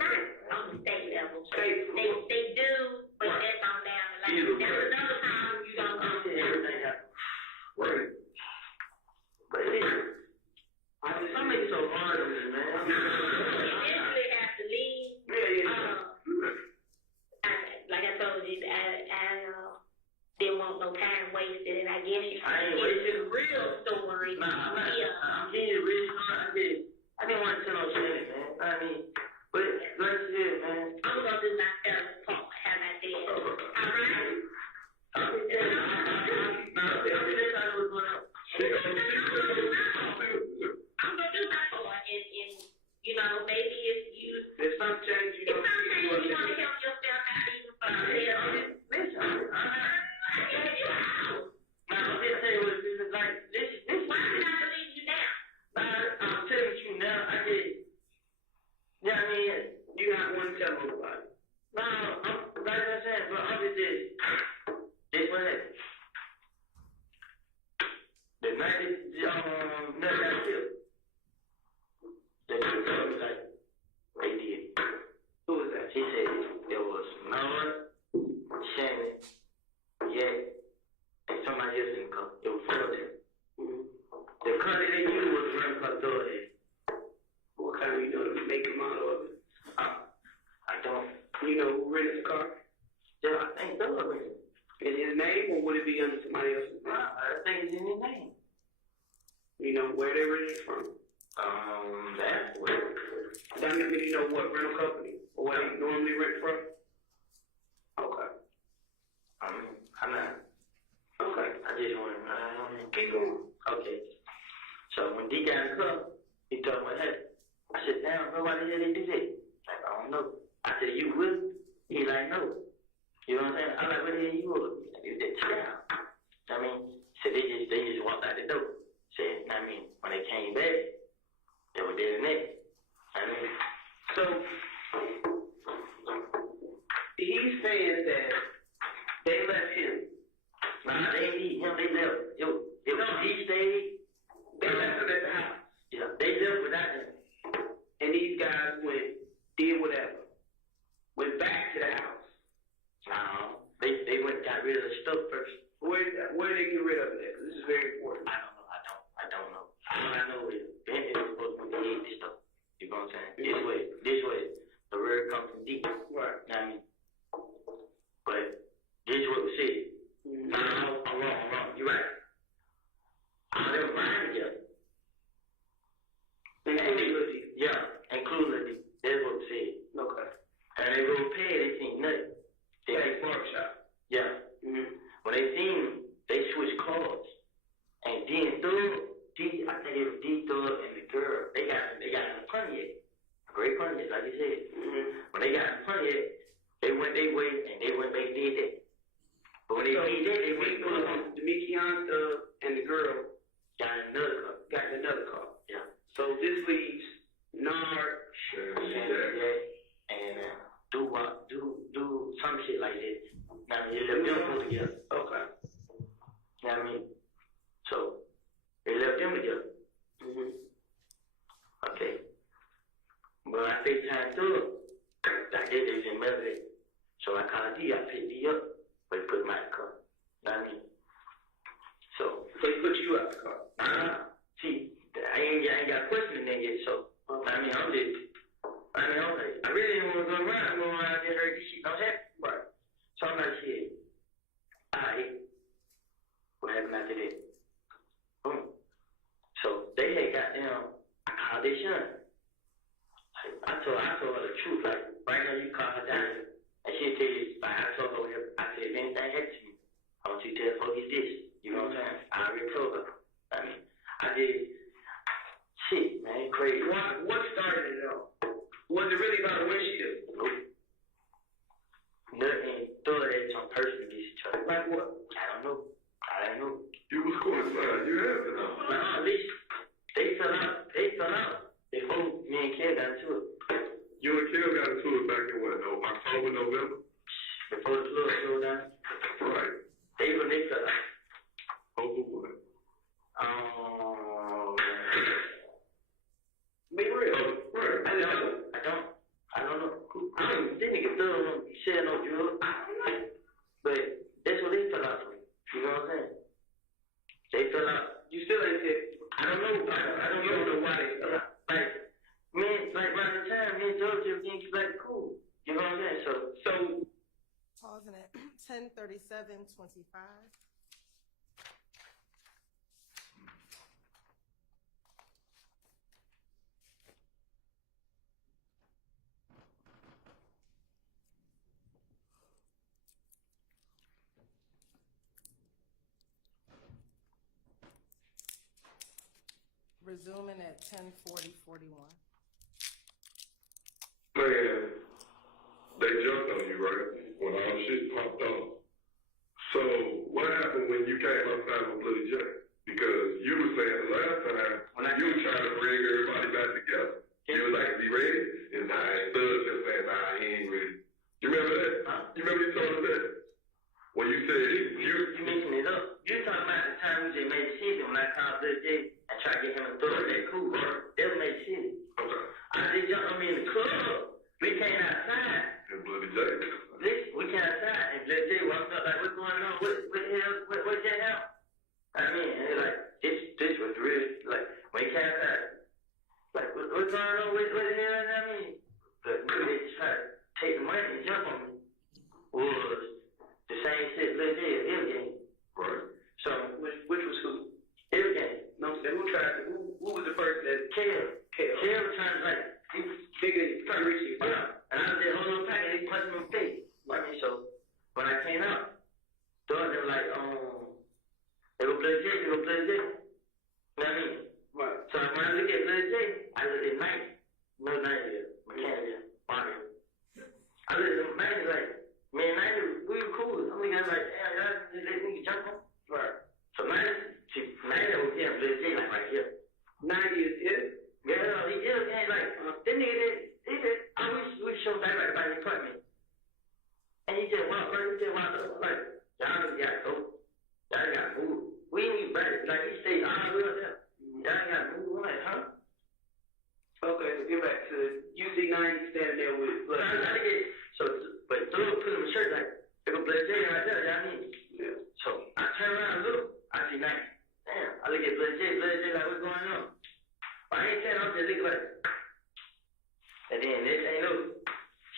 Not on the state level. State. They do, but that's on down the line. There's another time you don't go to everything happens. Right. But some make it so hard on me, man. You eventually have to leave. Like I told you, I didn't want no time wasted, and I guess you I ain't wasted. the real story. Nah, I'm getting the real story. I didn't want to tell no shit, man. I mean, but like I said, man. I'm gonna do my fellas part. How about that? All right. I'm gonna tell you what's going on. I'm gonna do my part, and you know, maybe if you. There's some change you don't Sometimes you want to help yourself out even further. Listen, now, I'm just saying what this is like. This Why did I believe you now? I'm telling you now, I did. Yeah, I mean, you not want to tell me about it. No, like I said, bro, I'm just this. This She said it was Nora, Shannon, and somebody else in the car. It was 4 of them. The car that they used was a rental car Authority. What kind of, you know, the make and model of it? I don't. You know who rented the car? Yeah, I think so. In his name, or would it be under somebody else's name? I think it's in his name. You know where they rented it from? That's where. That means you know what rental company or what they normally rent from? Okay. I'm not. Okay. I just want to keep going. Okay. So when D got in the car, he told me, hey, I said, damn, bro, why the hell they do that? Like, I don't know. I said, you will? He like, no. You know what I'm saying? I'm like, what the hell you will? He said, child. I mean, so they just walked out the door. Said, I mean, when they came back, they were dead in there. I mean, so he's saying that they left him. Nah, they didn't leave him. They left. It was he stayed. They left him at the house. Yeah, they left without him. And these guys did whatever. Went back to the house. No, they went and got rid of the stuff first. Where did they get rid of it? This is very important. I don't know. All I know is Ben was supposed to eat this stuff. You know what I'm saying? This way. The word comes from deep. Right. I mean, but this is what we said. No, I'm wrong. You're right. All them lying together. Including Liddy. That's what we said. Okay. And they go pay, they seen nothing. They had a barbershop. Yeah. Mm-hmm. When they seen him, they switched cars. And then I think it was D-Thug and the girl, they got in the Pontiac. A great Pontiac, like you said. Mm-hmm. When they got in the Pontiac, they went their way and they did that. But when they did that, they went Demetrian and the girl got in another car. Yeah. So this leaves Nard and do some shit like that. Now they left them two together. Okay. You know what I mean? So they left them together. Mm-hmm. Okay. But I FaceTime through I did it in Melody. So I called D, I picked D up, but he put my car. You know what I mean? So he put you out the car. See, I ain't got a question in there yet, so I mean I really didn't want to go around. I just heard this shit don't happen. Right. So I'm like, shit. Alright. What happened after that? Boom. So they had got down. I called their son. I told her the truth. Like, right now you call her down. And she'll tell you, like, I told her, I said, if anything happens to you, I want you to tell folks this. You know what I'm saying? I already told her. I mean, I did. Shit, man, crazy. What started it all? Was it really about a windshield? Nope. Nothing. Throw it at some person against each other. Like what? I don't know. You was coincide. You had to know. No, at least they fell out. Before me and Kim got into it. You and Kim got into it back in what? October, November? Before the flood slowed down. Right. They fell out. Over what? Be real. Right. I don't know. This nigga still don't share no drugs. But that's what they fell out for. You know what I'm saying? They fell out. You still ain't said. I don't know. I don't know why they fell out. Like around the time, me and George, everything was like cool. You know what I'm saying? So. Pausing at 10:37:25. Resuming at 10:40:41. Man, they jumped on you, right? When all the shit popped off. So, what happened when you came outside with Bloody J? Because you were saying the last time, you were trying to bring everybody back together. You was like, is he ready? And Thug just saying, nah, he ain't ready. You remember that? You remember you told us that? When you said, you mixing it up. You're talking about the time we just made the season when I called Bloody J and tried to get him to throw that cool. That was made the season. Okay. I just jumped on me in the club. We came outside. to jump on me was the same shit Lil J at every game. Right. So Which was who? every game. No, who tried to, who was the person that Kale was trying to like he was nigga trying to reach you? yeah. And I was there holding on back and he punched me in the face. I mean, so when I came out, they were like, they go play J, they go play J. You know what I mean? Right. So when I look at Lil J, I look at Knight. No Knight here. Mechanic, Mario. I look at Knight like, man, Knight, we were cool. I'm looking at like, damn, y'all just let nigga jump on. Right. So Knight was here, Lil J like right here. 90 is it? Yeah, he did, man, like, that nigga did, I wish we show back like about his apartment. And he just walked right, like, y'all niggas got dope. Y'all got moved. We ain't even better. Like, he stayed all the way up there. Y'all got moved. I'm like, huh? Okay, so get back to you see 90 standing there with So, but Thug put him in shirt like, they go play J right there, y'all need. Yeah. So, I turn around and look, I see 90. Damn, I look at Blake J like, what's going on? I ain't saying, I'm just looking like, and then this ain't no,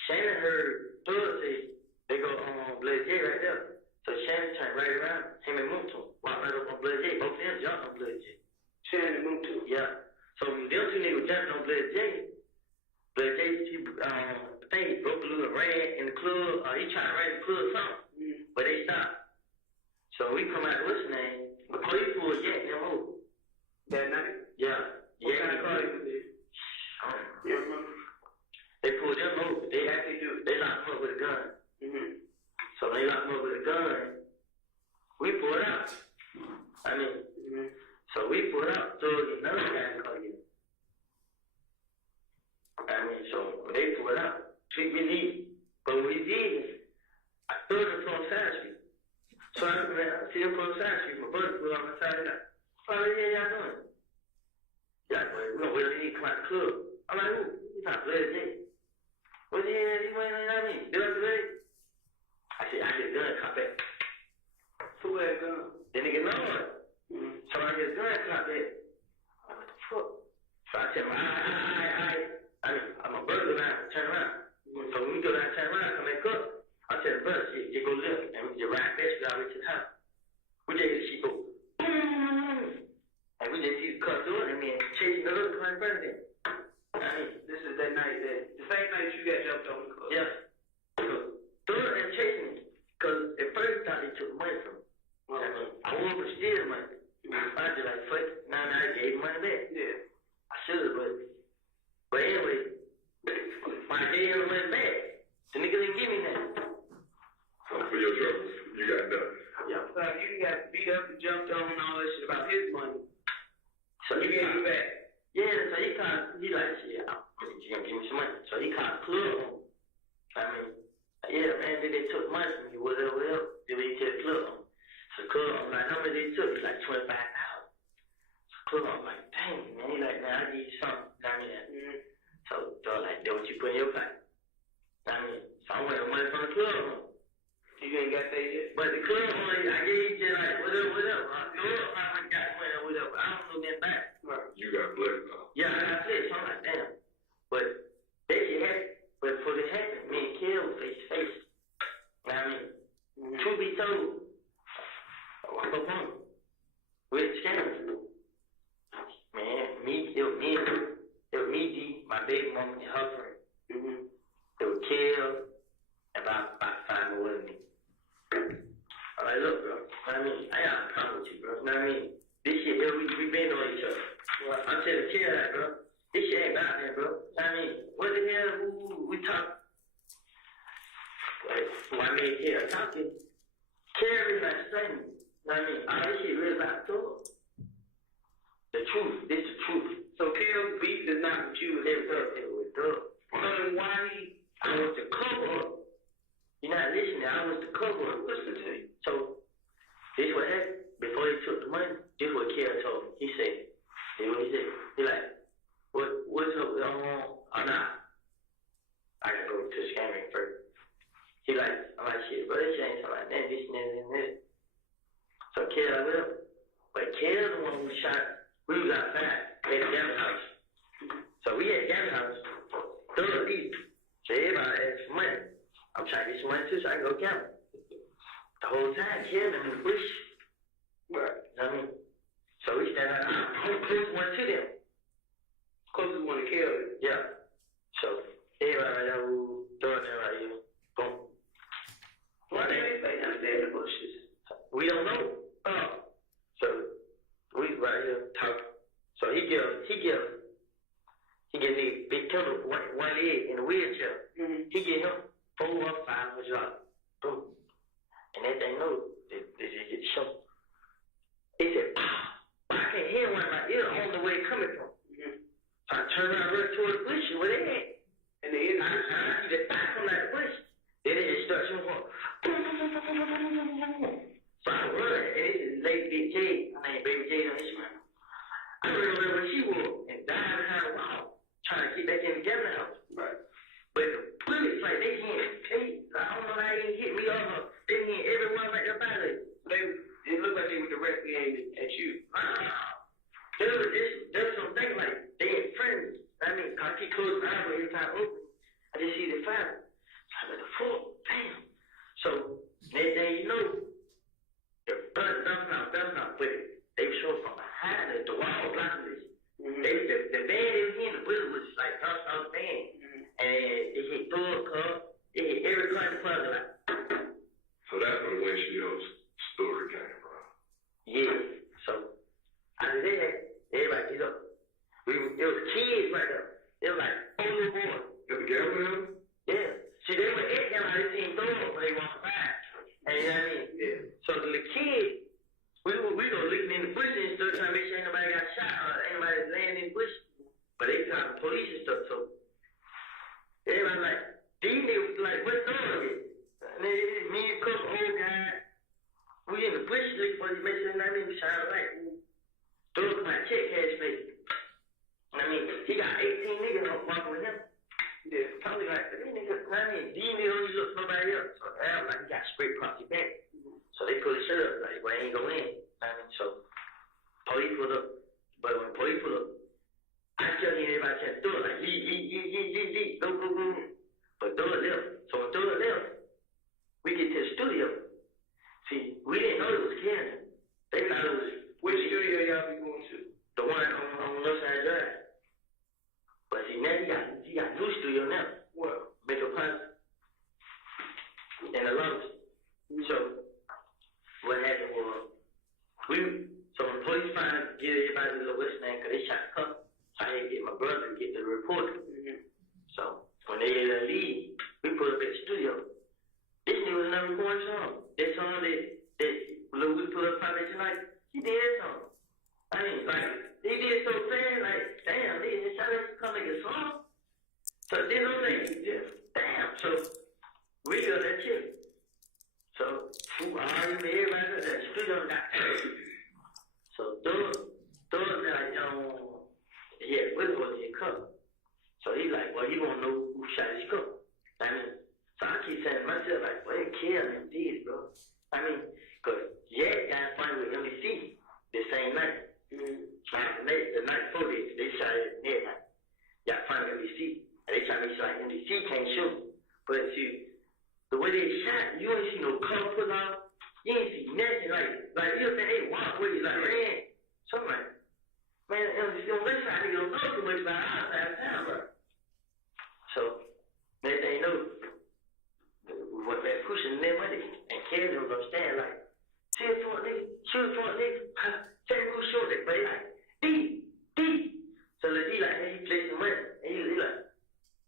Shannon heard Thug say, they go on Blake J right there. So Shannon turned right around, him and Moonton walked right up on Blake J. Both of them jumped on Blake J. Shannon and Moonton. Yeah. So them two niggas jumped on Blake J. Blake J, I think he broke loose and ran in the club, he tried to run in the club or something, but they stopped. So we come out, what's his name? The police pulled Jack them over. That night? Yeah. What kind of car they was in? You remember? They pulled them over. They actually do. They locked them up with a gun. So they locked them up with a gun. We pulled out. I mean, so we pulled out. So another guy called you. I mean, so they pulled out. We leave. But what we did, I threw them from Side Street. So I see them from Side Street. My brother put on the side of that. What the hell y'all doing? Y'all going, we don't really need to come out the club. I'm like, ooh, he's not blood J. What the hell you want to know me? Do it today? I said, I get a gun, cop back. Who had a gun? The nigga know it. So I get a gun, cop back. What the fuck? So I said, I'm a burglar now, turn around. So when we go down, turn around, come back up. I said, brother, you go left, and we just ride fast, we already to the house. We just see she go, boom. And we just see the car door, and then chasing the little car in front of them. I mean, this is that night the same night you got jumped on the car. Yeah. So, through them chasing me, because at first I thought they took money from me. I mean, I wanted to steal money. I just like, fuck, now I gave money back. Yeah. I should have, but anyway, when I gave him the money back, the nigga didn't give me that. For your troubles, you got nothing. Yeah. So you got beat up and jumped on and all that shit about his money. So you gave it back. Yeah, so he like, shit, you gonna give me some money. So he called the club on me. I mean, yeah, man, they took money from me, whatever. Then we tell the club on me. So the club, I'm like, how much they took? He's like, $25,000. So the club, I'm like, dang, man. He like, man, I'll give you something. I mean, so they're like, that what you put in your pocket. I mean, so I went with money from the club on me. You ain't got that yet? But the club money, I gave you just like, whatever. I got money or whatever. I don't know that back. You got blessed now. Yeah, I got blessed. So I'm like, damn. But that shit happened. But for this happened, me and Kel was face to face. You know what I mean? Truth be told, I walked up on him with scammers. Man, it was me, D, my baby mama, and her friend. It was Kel, and about 5 more with me. I'm like, look, bro. I mean, I got a problem with you, bro. You know what I mean? This shit here, we been on each other. I'm telling Kel that, bro. This shit ain't about that, bro. You know what I mean? What the hell? We talk. Like, when I made Kel talking, Kel is not saying. You know what I mean? All this shit really about Thug. The truth. This the truth. So Kel's beef is not with you, it's with Thug. So then why I was the cover up. You're not listening. I was the cover up. Listen to you. So, this what happened. Before he took the money, this what Kel told me. He said, this what he said. He like, what's up? I'm not. I gotta go to the scamming first. He like, I'm like, shit, bro, this ain't something like that, this and that and that. So Kel with him. But Kel's the one who shot, we was outside at the Gavin house. So we at Gavin house, Thug deep. So everybody asked for money. I'm I'm trying to get some money too so I can go gamble. The whole time, killing them in the bush. Right. You know what I mean? So we stand out. I'm close one to them. Closest one to Kelvin. Yeah. So everybody right there who throwing them right here. Boom. Why they ain't stay down there in the bushes? We don't know. So we right here talking. So he give me big turtle one leg in a wheelchair. Mm-hmm. He give him $400 or $500. Boom. And that thing knows they get shown. He said, I can't hear one of my ears. I don't know where it's coming from. Mm-hmm. So I turn around and run toward the bush where they at. And they in the I see the back from that bush. Then it just starts going. So I run, and this is late Big J. I mean, Baby J on this one. I ran over where she was and died behind a wall, trying to get back in the gamma house. Right. But the bullets, like, I don't know how they didn't hit me over. They hit everyone right up out of it. It looked like they were directly aimed at you. There was some things like they had friends. I mean, I keep closing my eyes every time I open. I just see the fire. So I like, full, damn. So, next thing you know, the bus bouncing out, but they were showing from behind the wall blocking this. Mm-hmm. The van they was in, the bullet was like bouncing off the van. Mm-hmm. And it hit Thor car, it hit every car in the plaza. Like, So that's where the windshield's story came from. yeah. So, out of there, everybody get up. It was kids right there. It was like, oh, little boy. At the gambling? Yeah. See, they were at them, I seen Thor when they walked by. And you know what I mean? Yeah. So the kids, we go looking in the bushes and stuff, trying to make sure ain't nobody got shot or ain't nobody laying in the bush. But they talking to police and stuff, so everybody like, these niggas like, what's Thor is? And then me and a couple old guys, we in the bush looking for you, make sure ain't nothing we shine right. Thor come out, check cash plate. I mean, he got 18 niggas walking with him. Yeah. Probably like, these niggas don't look for nobody else. So I was like, he got straight across your back. So they put his shirt up, like, well, he ain't go in. I mean, so police pulled up. But when police pulled up, I still need everybody to do it, like, go. But Thor left. So when Thor left, we get to the studio. See, we didn't know it was Canada. They thought it was. Which studio y'all be going to? The one on Northside Drive. But see, now he got new studio now. What? Make a punt. And the lunch. So, what happened was, so when police finally get everybody to the West End, because they shot the cop, I had to get my brother to get the report. Mm-hmm. So, when they leave, we put up at the studio. This nigga was never going song. That song that we put up Friday tonight, he did that song. I mean, like, he did so fast, like, damn, nigga, this shot us come make a song. So, this whole thing, yeah, damn. So, we got that shit. So, everybody got that studio got So, Thor like, yeah, what was his cup? So, he like, well, he won't know who shot his cup. I mean, so I keep saying to myself, like, well, they killed him, did, bro. I mean, because, yeah, got funny with MDC the same night. The night before they shot it at midnight. Got funny with MDC. And they tried to make sure like MDC can't shoot. But see, the way they shot, you ain't see no color put out. You ain't see nothing. Like you know, they walk with you, like, man. So I'm like, man, MDC on this side, they don't know too much about our side of town, bro. So, next thing you know, we went back pushing them money, and Kevin was gonna stand like, shoot for a nigga, tell me who's shooting, but he like, D. So the D like, hey, he played some money, and he like,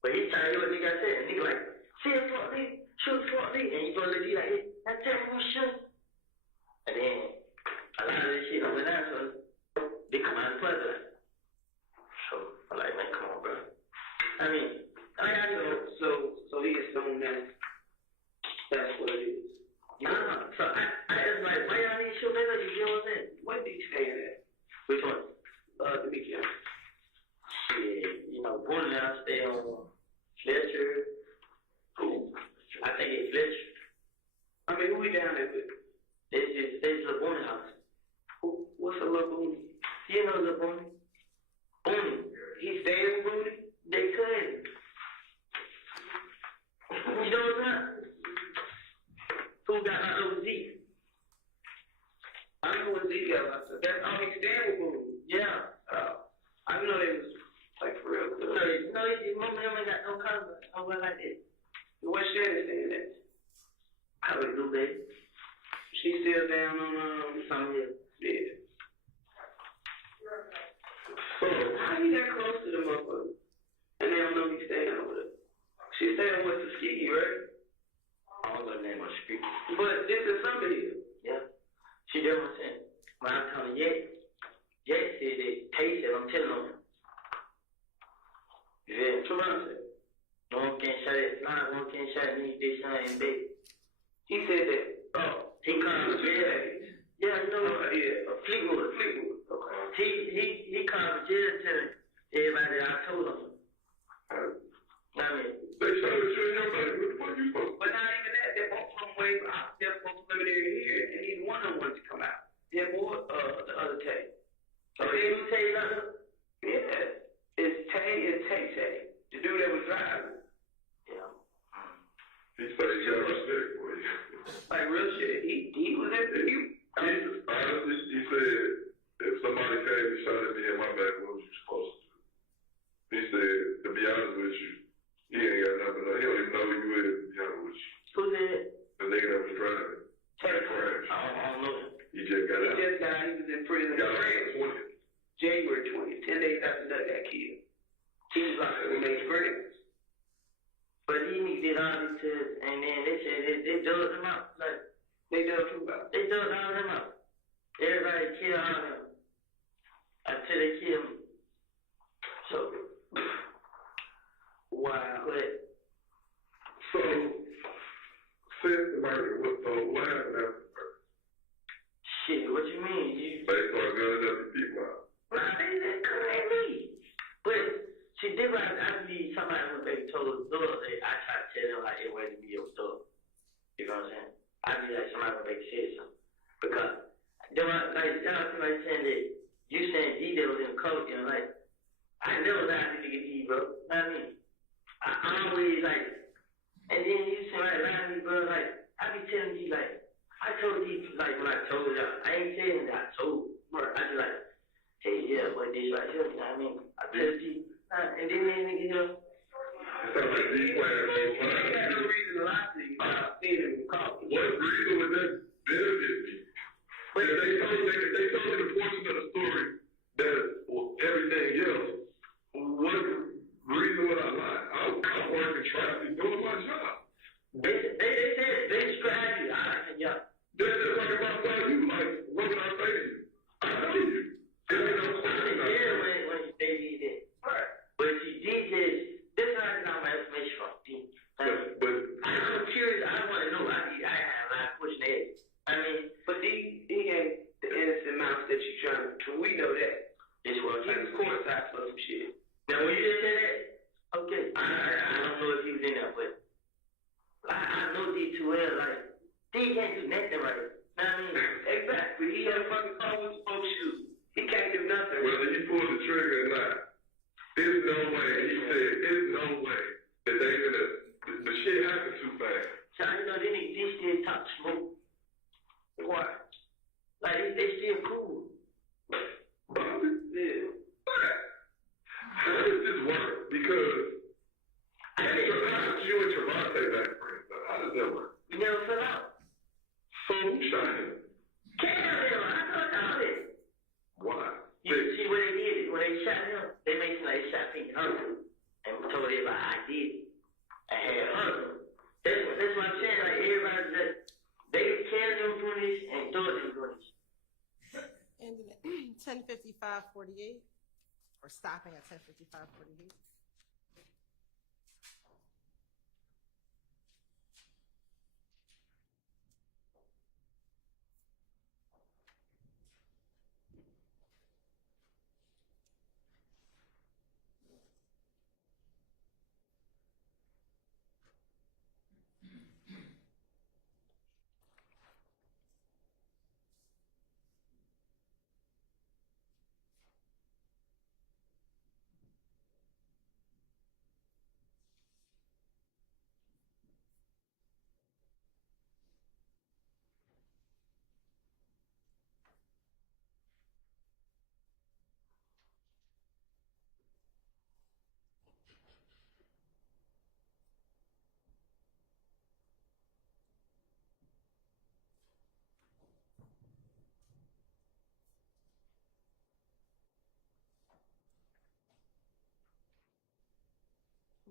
but he trying to hear what the nigga said, and nigga like, shoot for a nigga, and he told the D like, hey, now tell me who's shooting. And then, a lot of this shit went out, so they come out of the plaza like, so I'm like, man, come on, bro. I mean, so he assumed that's what it is. So I was like, why y'all need to shoot that? You know what I'm saying? What did he stay at? Which one? The weekend. Shit, you know, Boone House stay on Fletcher. Who? I think it's Fletcher. I mean, who we down there with? It's the Boone House. Who? What's a little Boone? You know the Boone? Boone. He stayed with Boone? They couldn't. You know what I'm saying? That's all he stand with Boo. Yeah. I know they was like for real. No, mama ain't got no color. Oh, well, like this. What Shannon saying that? I would do that. She's still down on something here. Yeah. So how you that close to the motherfucker? And they don't know he's staying over there. She's staying with Tuskegee, right? I don't know the name of the street. But this is somebody. Yeah. She did what I'm saying. When I was telling Jet said that Tay said I'm telling on him. You feel me? That's what I'm saying. No one can shut it. Nah, one can shut me. This son and big. He said that. Oh, he called me. Yeah, you know. Yeah. Fleetwood. Okay. He called me jail and telling everybody that I told him. I mean, They shot at you in your face. What the fuck you supposed to But not even that. They're both from way out. They're both preliminary here, and neither one of them wanted to come out. They're more the other Tay. so he didn't tell you nothing? Yeah. It's Tay. The dude that was driving. Yeah. He said he got respect for you. Like real shit. He was at the Honestly, he said, if somebody came and shot at me in my back, what was you supposed to do? He said, to be honest with you, he ain't got nothing. He don't even know who you is, to be honest with you. Who did? The nigga that was driving. Tay. Crash. I don't know. He just got out. He was in prison. He got out on the 20th. January 20th, 10 days after that got killed. He was like, we made friends. But he did all this tests, and then they said they dug him out. Like, They dug who out? they dug all of them out. Everybody killed all of them. Until they killed me. So, Wow. but So, since the murder, what happened after the murder? shit, what you mean? They started gunning up the people out. Nah, they couldn't at me. But she did what I believe somebody who they told the door that I tried to tell them like it wasn't me your door. You know what I'm saying? I believe like somebody who they said something. Because they were like somebody saying that you saying D that was in the coat, you know, like I never lied to nigga D, bro. You know what I mean? I always like, and then you say like lie to me, bro, like I be telling D like I told D like when I told y'all, I ain't saying that I told, bro. I just like, hey yeah, but this right here, you know what I mean? I tell D, and then they nigga, you know. It sounds like these players don't He ain't got no reason to lie to you. I've seen him call. What reason would that benefit me? If they told me the portion of the story that everything else, what reason would I lie? I'm working traffic, doing my job. They said they described you. I said, yeah. They're just like if I saw you, like, what would I say to you? I know you. And they don't say I nothing. did when they did that. Right. But she did this. This is how I got my information from. But I'm curious. I want to know. I have a lot of questions. I mean, But he ain't the innocent mouse that you trying to. We know that. this was He was courtside for some shit. now when you just said that, okay. I don't know if he was in there, but I know D too well. Like D can't do nothing right. Know what I mean? Exactly. He had a fucking car with smoke shoes. He can't do nothing. whether he pulled the trigger or not, there's no way, he said, there's no way that they gonna, the shit happened too fast. So you know they niggas still talk smoke. Why? Like they still cool. Bobby, Yeah. how does this work? Because I said, how did you and Trevante back friends? How does that work? we never fell out. So who shot him? Can't have him. I thought all this. Why? You see what they did when they shot him? They made it like they shot Pink Hunter and told everybody I did it. I had Hunter. That's what I'm saying. Like everybody just they tell them doing this and thought them doing this. Ending at 10:55:48, or stopping at 10:55:48.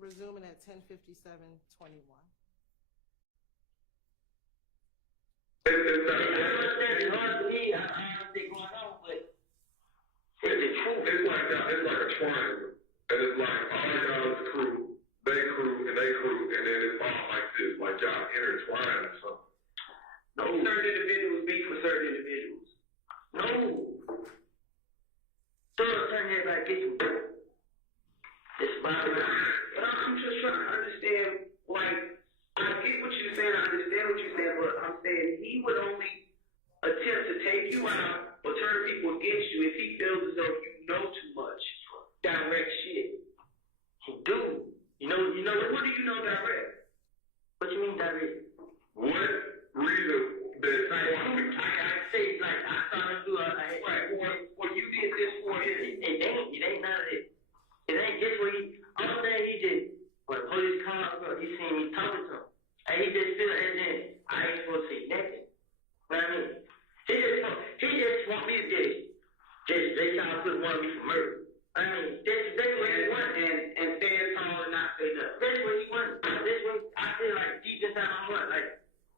resuming at 10:57:21. It's hard for me. I understand going on, but It's like that. It's like a triangle, and it's like all y'all's crew, they crew, and they crew, and then it's all like this, like y'all intertwined or something. no, certain individuals be for certain individuals. No. So turn your back, get you. It's my but I'm just trying to understand, like, I get what you're saying, I understand what you're saying, but I'm saying he would only attempt to take you out or turn people against you if he feels as though you know too much direct shit. He do. You know, what do you know direct? What you mean direct? What reason that I say, like, I saw him do or you did this for him. It ain't none of it. It ain't just what all thing he did. When the police come up, he seen me talking to him. And he just feel, and then I ain't supposed to say nothing. You know what I mean? He just want me to they try to put one of me for murder. I mean, that's what he want, and stand tall and not say nothing. That's what he want. That's what I feel like deep inside my heart. Like,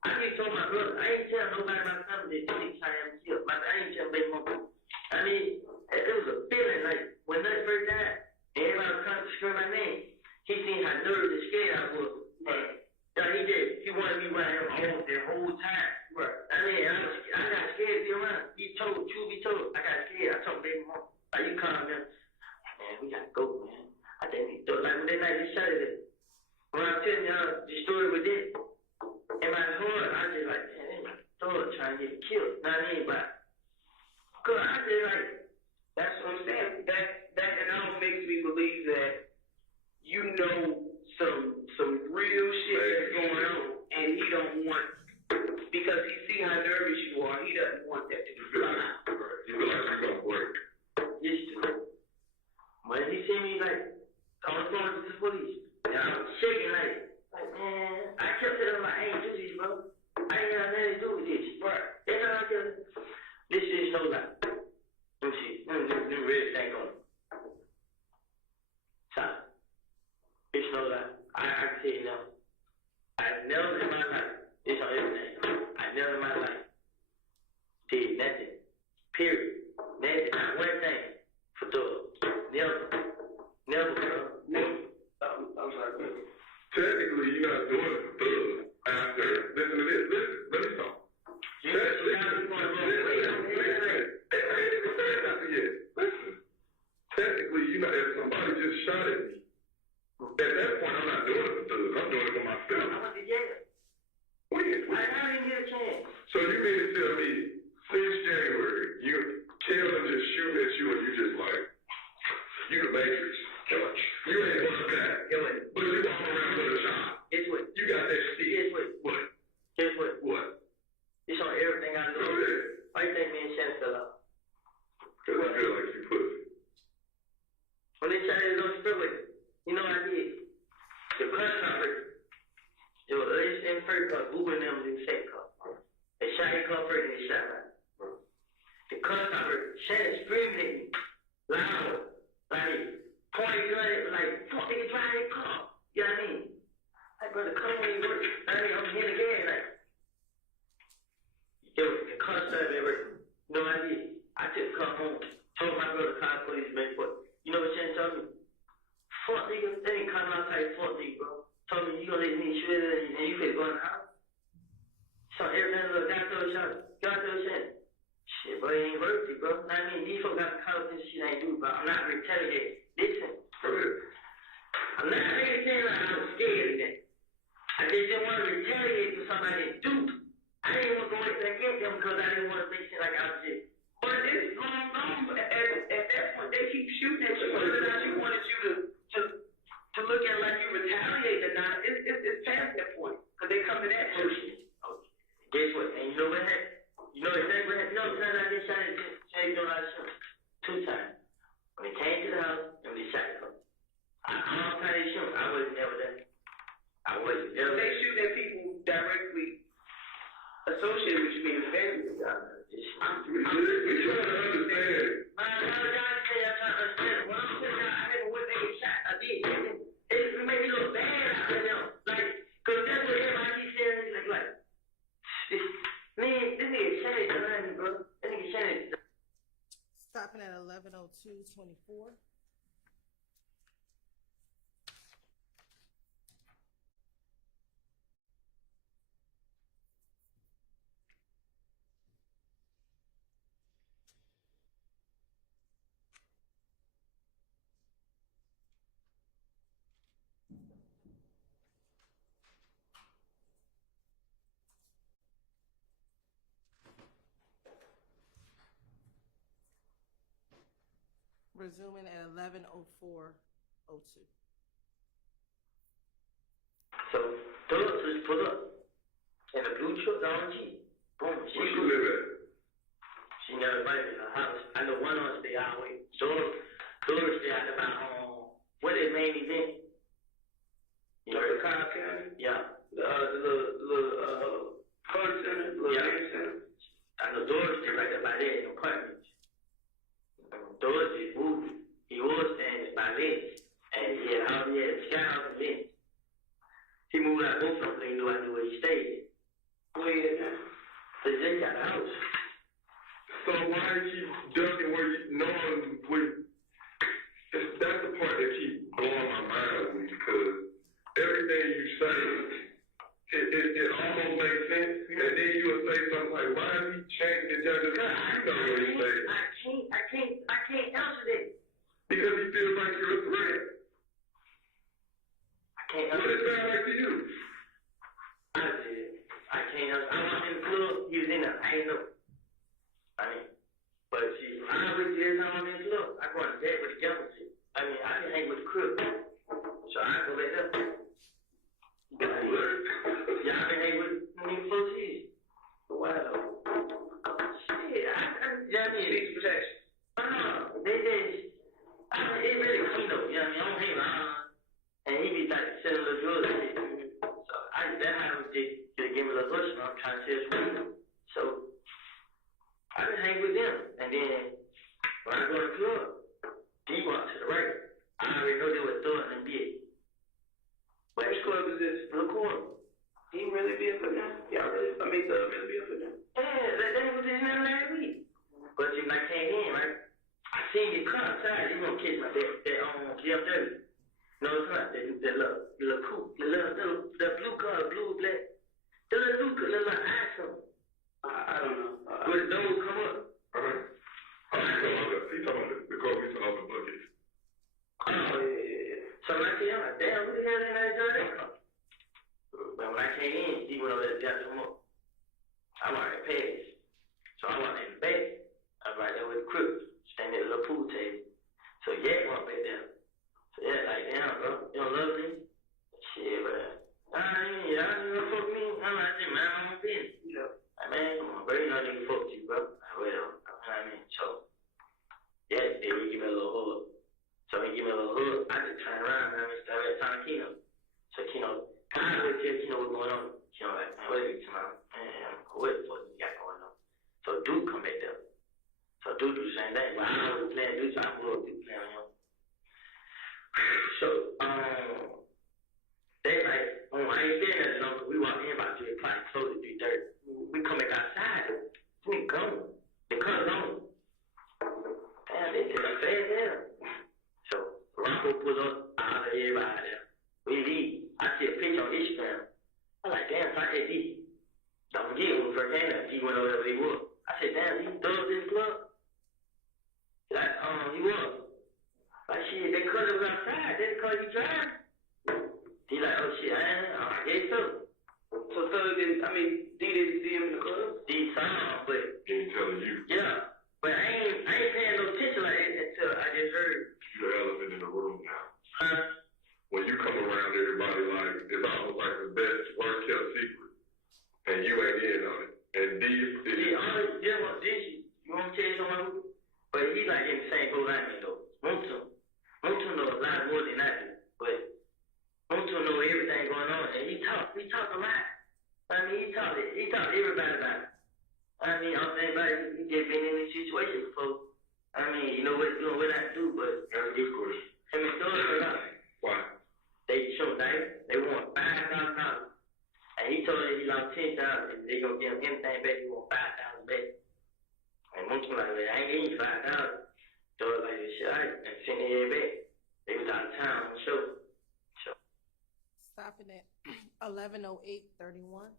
I just told my brother, I ain't tell nobody about something that they try to kill. Like, I ain't tell baby mama. I mean, it was a feeling like when that first died, everybody was trying to scream my name. He seen how nervous and scared I was. He wanted me around him all the whole time. Right. I mean, I got scared to be around. Truth be told, I got scared. I told baby mama, like, you calm down. Man, we gotta go, man. I think we thought, like, when that night we shot it. When I'm telling y'all the story with it, in my heart, I just like, man, they thought trying to get killed. You know what I mean? But, cause I just like, that's what I'm saying. That and all makes me believe that you know some real shit that's going on, and he don't want, because he see how nervous you are, he doesn't want that to be fly out. you feel like you're gonna break? Yes, dude. When he see me, like, I was going to the police, and I was shaking, like, man, I kept telling him, like, I ain't do this, bro. I ain't got nothing to do with this. Right. That's how I tell him. This shit so like, let me see, let me really think on it. So, it's so like, I can tell you now, I never in my life, it's on everything, I never in my life did nothing, period, nothing, not one thing for drugs. Never, bro. Never. I'm sorry, bro. Technically, you're not doing it for thugs. After, listen to this. Let me talk. Technically, you know, if somebody just shot at me, at that point, I'm not doing it for thugs. I'm doing it for myself. I went to jail. When? I didn't get a chance. So you mean to tell me, since January, you tell them just shooting at you and you just like, you the Matrix. You ain't one back. But you walk around with a shot. Guess what? You got that stick. Guess what? What? Guess what? What? It's on everything I know. Why you think me and Shannon fell out? Because I feel like you pussy. When they shot his own spirit, you know what I did? The car stopper, it was in first car, Uber and them was in the second car. They shot his car first and they shot mine. The car stopper, Shannon screaming at me, loud, like, pointing gun at me, like, fuck, nigga, drive that car. You know what I mean? Like, brother, come on, you work. I mean, I'm here again, like, yo, the car started working. You know what I did? I took the car home, told my brother, call the police, man, but you know what Shannon told me? Fuck, nigga, they ain't coming outside, fuck me, bro. Told me, you gonna let me shoot it and you finna go in the house? So everything, look, God told Shannon. Shit, bro, it ain't worth it, bro. I mean, these folks got to call this shit ain't do, bro. I'm not retaliating. Listen, I'm not retaliating like I'm scared of that. I just didn't want to retaliate for somebody that do. I didn't want to go against them because I didn't want to make shit like I was just. But this is going on. At that point, they keep shooting at you. Whether or not you wanted you to look at it like you retaliate or not, it's past that point. Because they come to that person. Guess what? And you know what happened? You know exactly what happened? No, because I just shot it. You know, I shot 2 times. When they came to the house, and they shot it. I'm not trying to shoot. I wasn't there with that. I wasn't there. They shoot at people directly associated with you being a family. We trying to understand. I'm trying to understand. When I'm saying I never went there and shot, I did. It made me look 110224. Resuming at 11:04:02. So, Douglas just put up in a blue truck on G. Boom. Where she live at? She never invited in her house. I know one of them stay out way. Douglas stay out about what is main event? You know the Cobb County? Yeah. The little fun center, little game center. I know Douglas stay right there by there in apartments. Douglas just moved. He was staying by Lynch. And he had Sky House and Lynch. He moved out both of them, they knew I knew where he stayed. Where he at now? They just got a house. So why you keep ducking where you knowing that's the part that keeps blowing my mind with me, because everything you say, it almost makes sense, and then you will say something like, why is he changing the judge's mind? You know what he's saying. I can't answer that. Because he feels like you're a threat. I can't What answer does it sound like to you? I can't answer. I was in the club, he was in there, I ain't know. But see, I always did all in the club. I go on a date with the girl. I can hang with the crew. So I go let them. Yeah, I been hanging with niggas for years. Wow. Shit, Six protection. It really clean up, you know what I mean? I don't hang around. And he be like selling little drugs and shit. So that how they give me a little push when I'm trying to sell some. So I been hanging with them. And then when I go to the club, he walks to the right. I already know they were throwing them big. But which club is this? For the corner. He really be up for them? Y'all really, really be up for them? Yeah, that was in there last week. But when I came in, right, I seen you come outside, you gonna catch my that GFW. No, it's not that little coupe, the blue car, blue, black. The little iPhone. I don't know. When the doors come up. He talking about the car we saw off the bucket. Oh, yeah. So when I see him, I'm like, damn, who the hell in that dirty car? But when I came in, he went over there and got some more. I wanted to pass. So I went in the back. I was right there with the crew, standing at a little pool table. So yeah, went back there. So yeah, like, damn, bro, you don't love me? Shit, but you don't fuck me. I'm like, man, I'm on business. Yeah. Like, man, come on, bro, you know I nigga fuck you, bro. Like, well, you know what I mean? So, yeah, then he give me a little hug. So he give me a little hug. I just turn around, and I started talking to Keno. So Keno, I would tell Keno what's going on. Keno like, man, what are you talking about? Man, what the fuck you got going on? So Duke come back there. So Duke do the same thing. Well, I know who's playing Duke, so I grew up Duke playing on him. So, they like, I ain't been there long, we walked in about 3 o'clock, close at 3:30. We come back outside. We gone. The car's on. Damn, they took us fast down. So, Rocco pulls up, all of everybody there. We leave. I see a picture on Instagram. I'm like, damn, fuck that D. Don't forget when we first came there, he went over there where he was. I said, damn, he thugged this club. Like, he was. Like, shit, they cut him outside. That's because he drive. He like, oh shit, I guess so. So Thug didn't, D didn't see him in the club? D saw him, but. He ain't telling you. Yeah. But I ain't paying no attention like that until I just heard. You're the elephant in the room now. Huh? When you come around everybody, like, it's almost like the best worst kept secret. And you ain't in on it. And D you want to tell you someone who? But he like in the same boat I am though. Montu know a lot more than I do. But Montu know everything going on, and he talk a lot. He talk to everybody about it. I'm saying about it, he just been in this situation before. You know what I do, but that's a good question. Him and Thug a lot. Why? They want $5,000. And he told them he lost $10,000. They gonna give him anything back. He want $5,000 back. And Montu like, I ain't getting you $5,000. So like this shit, I sent their head back. They was out of town on the show. Stopping at 11:08:31.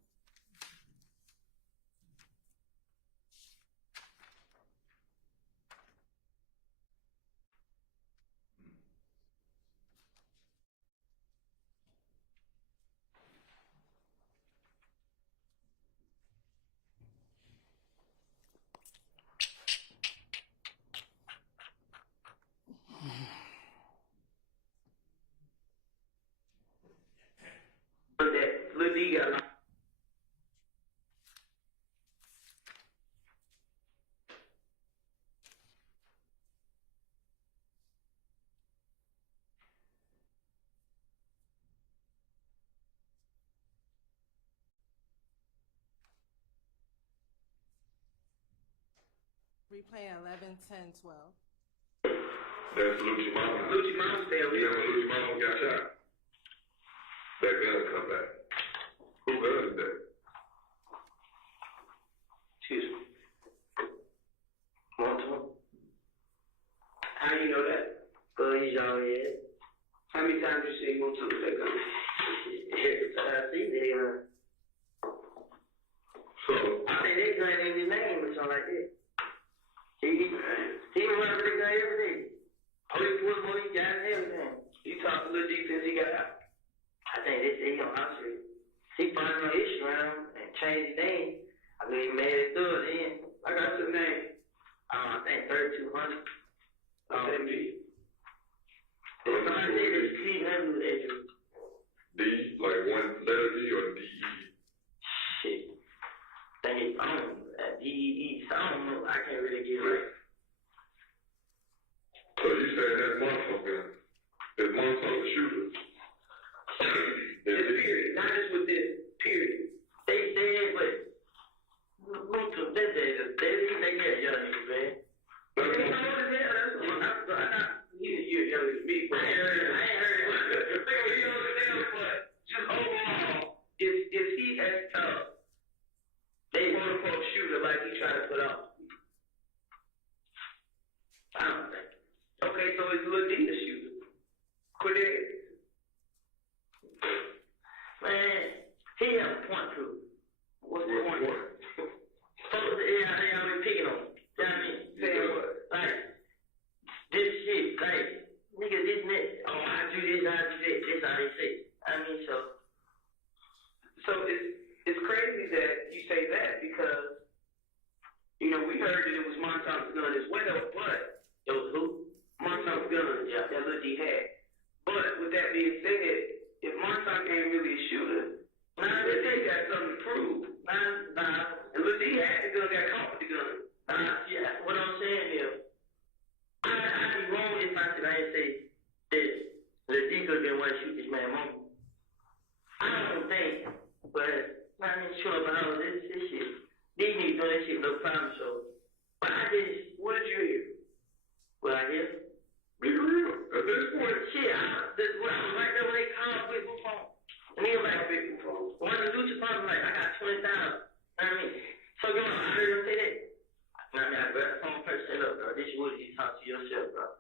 But that Lil D got locked. Replay 11:10:12. That's Lucci Mama. Lucci Mama still here. When Lucci Mama got shot. That gun come back. Who gun is that? Excuse me. Monto. How you know that? Cause he's all here. How many times you see Monto with that gun? Every time I see that. So I think they gun in his name or something like that. He run with the gun every day. All he put on, he got and everything. He talked a little deep since he got out. I think they say he on house street. He found on Instagram and changed his name. I mean, he made it through it then. I got your name. I think 3200. Somebody said that Steve Henry was injured. D, like one letter D or D-E? Shit. Think it's D-E-E. So I don't know. I can't really get it right. So you said that motherfucker is motherfucker shooter. Period. Not just with this. Period. They said, but look to that day. They get young niggas, man. You're younger than me, but I ain't heard it. But just overall, is he as tough? They want to quote shooter like he trying to put out. I don't think. Okay, so it's Lil D the shooter. Quit it. Man, he has a point too. What's the point? Folks, they always picking on him. You know what I mean? Saying what? Like, this shit, like, nigga, this and that. Oh, I do this, I do that. This how they say. I mean, so it's crazy that you say that because, you know, we heard that it was Montauk's gun as well, but it was who? Montauk's gun, yeah, that Lil D had. But with that being said, if Montauk ain't really a shooter, now they got something to prove. Nah, and Lil D had the gun, got caught with the gun. Yeah, what I'm saying is, I'd be wrong if I say that Lil D could have been one to shoot this man mom. I don't think, but I ain't sure about this shit. These niggas doing this shit no problem, so. But I just, what did you hear? What I hear? Be real. At this point. Shit, I was right there when they called Big Boo phone. And he was like, Big Boo phone. One of the Lucha phone was like, I got 20,000. You know what I mean? So, yo, I heard him say that. I mean, I grabbed the phone first and said, look, bro, this is what you talk to yourself, bro.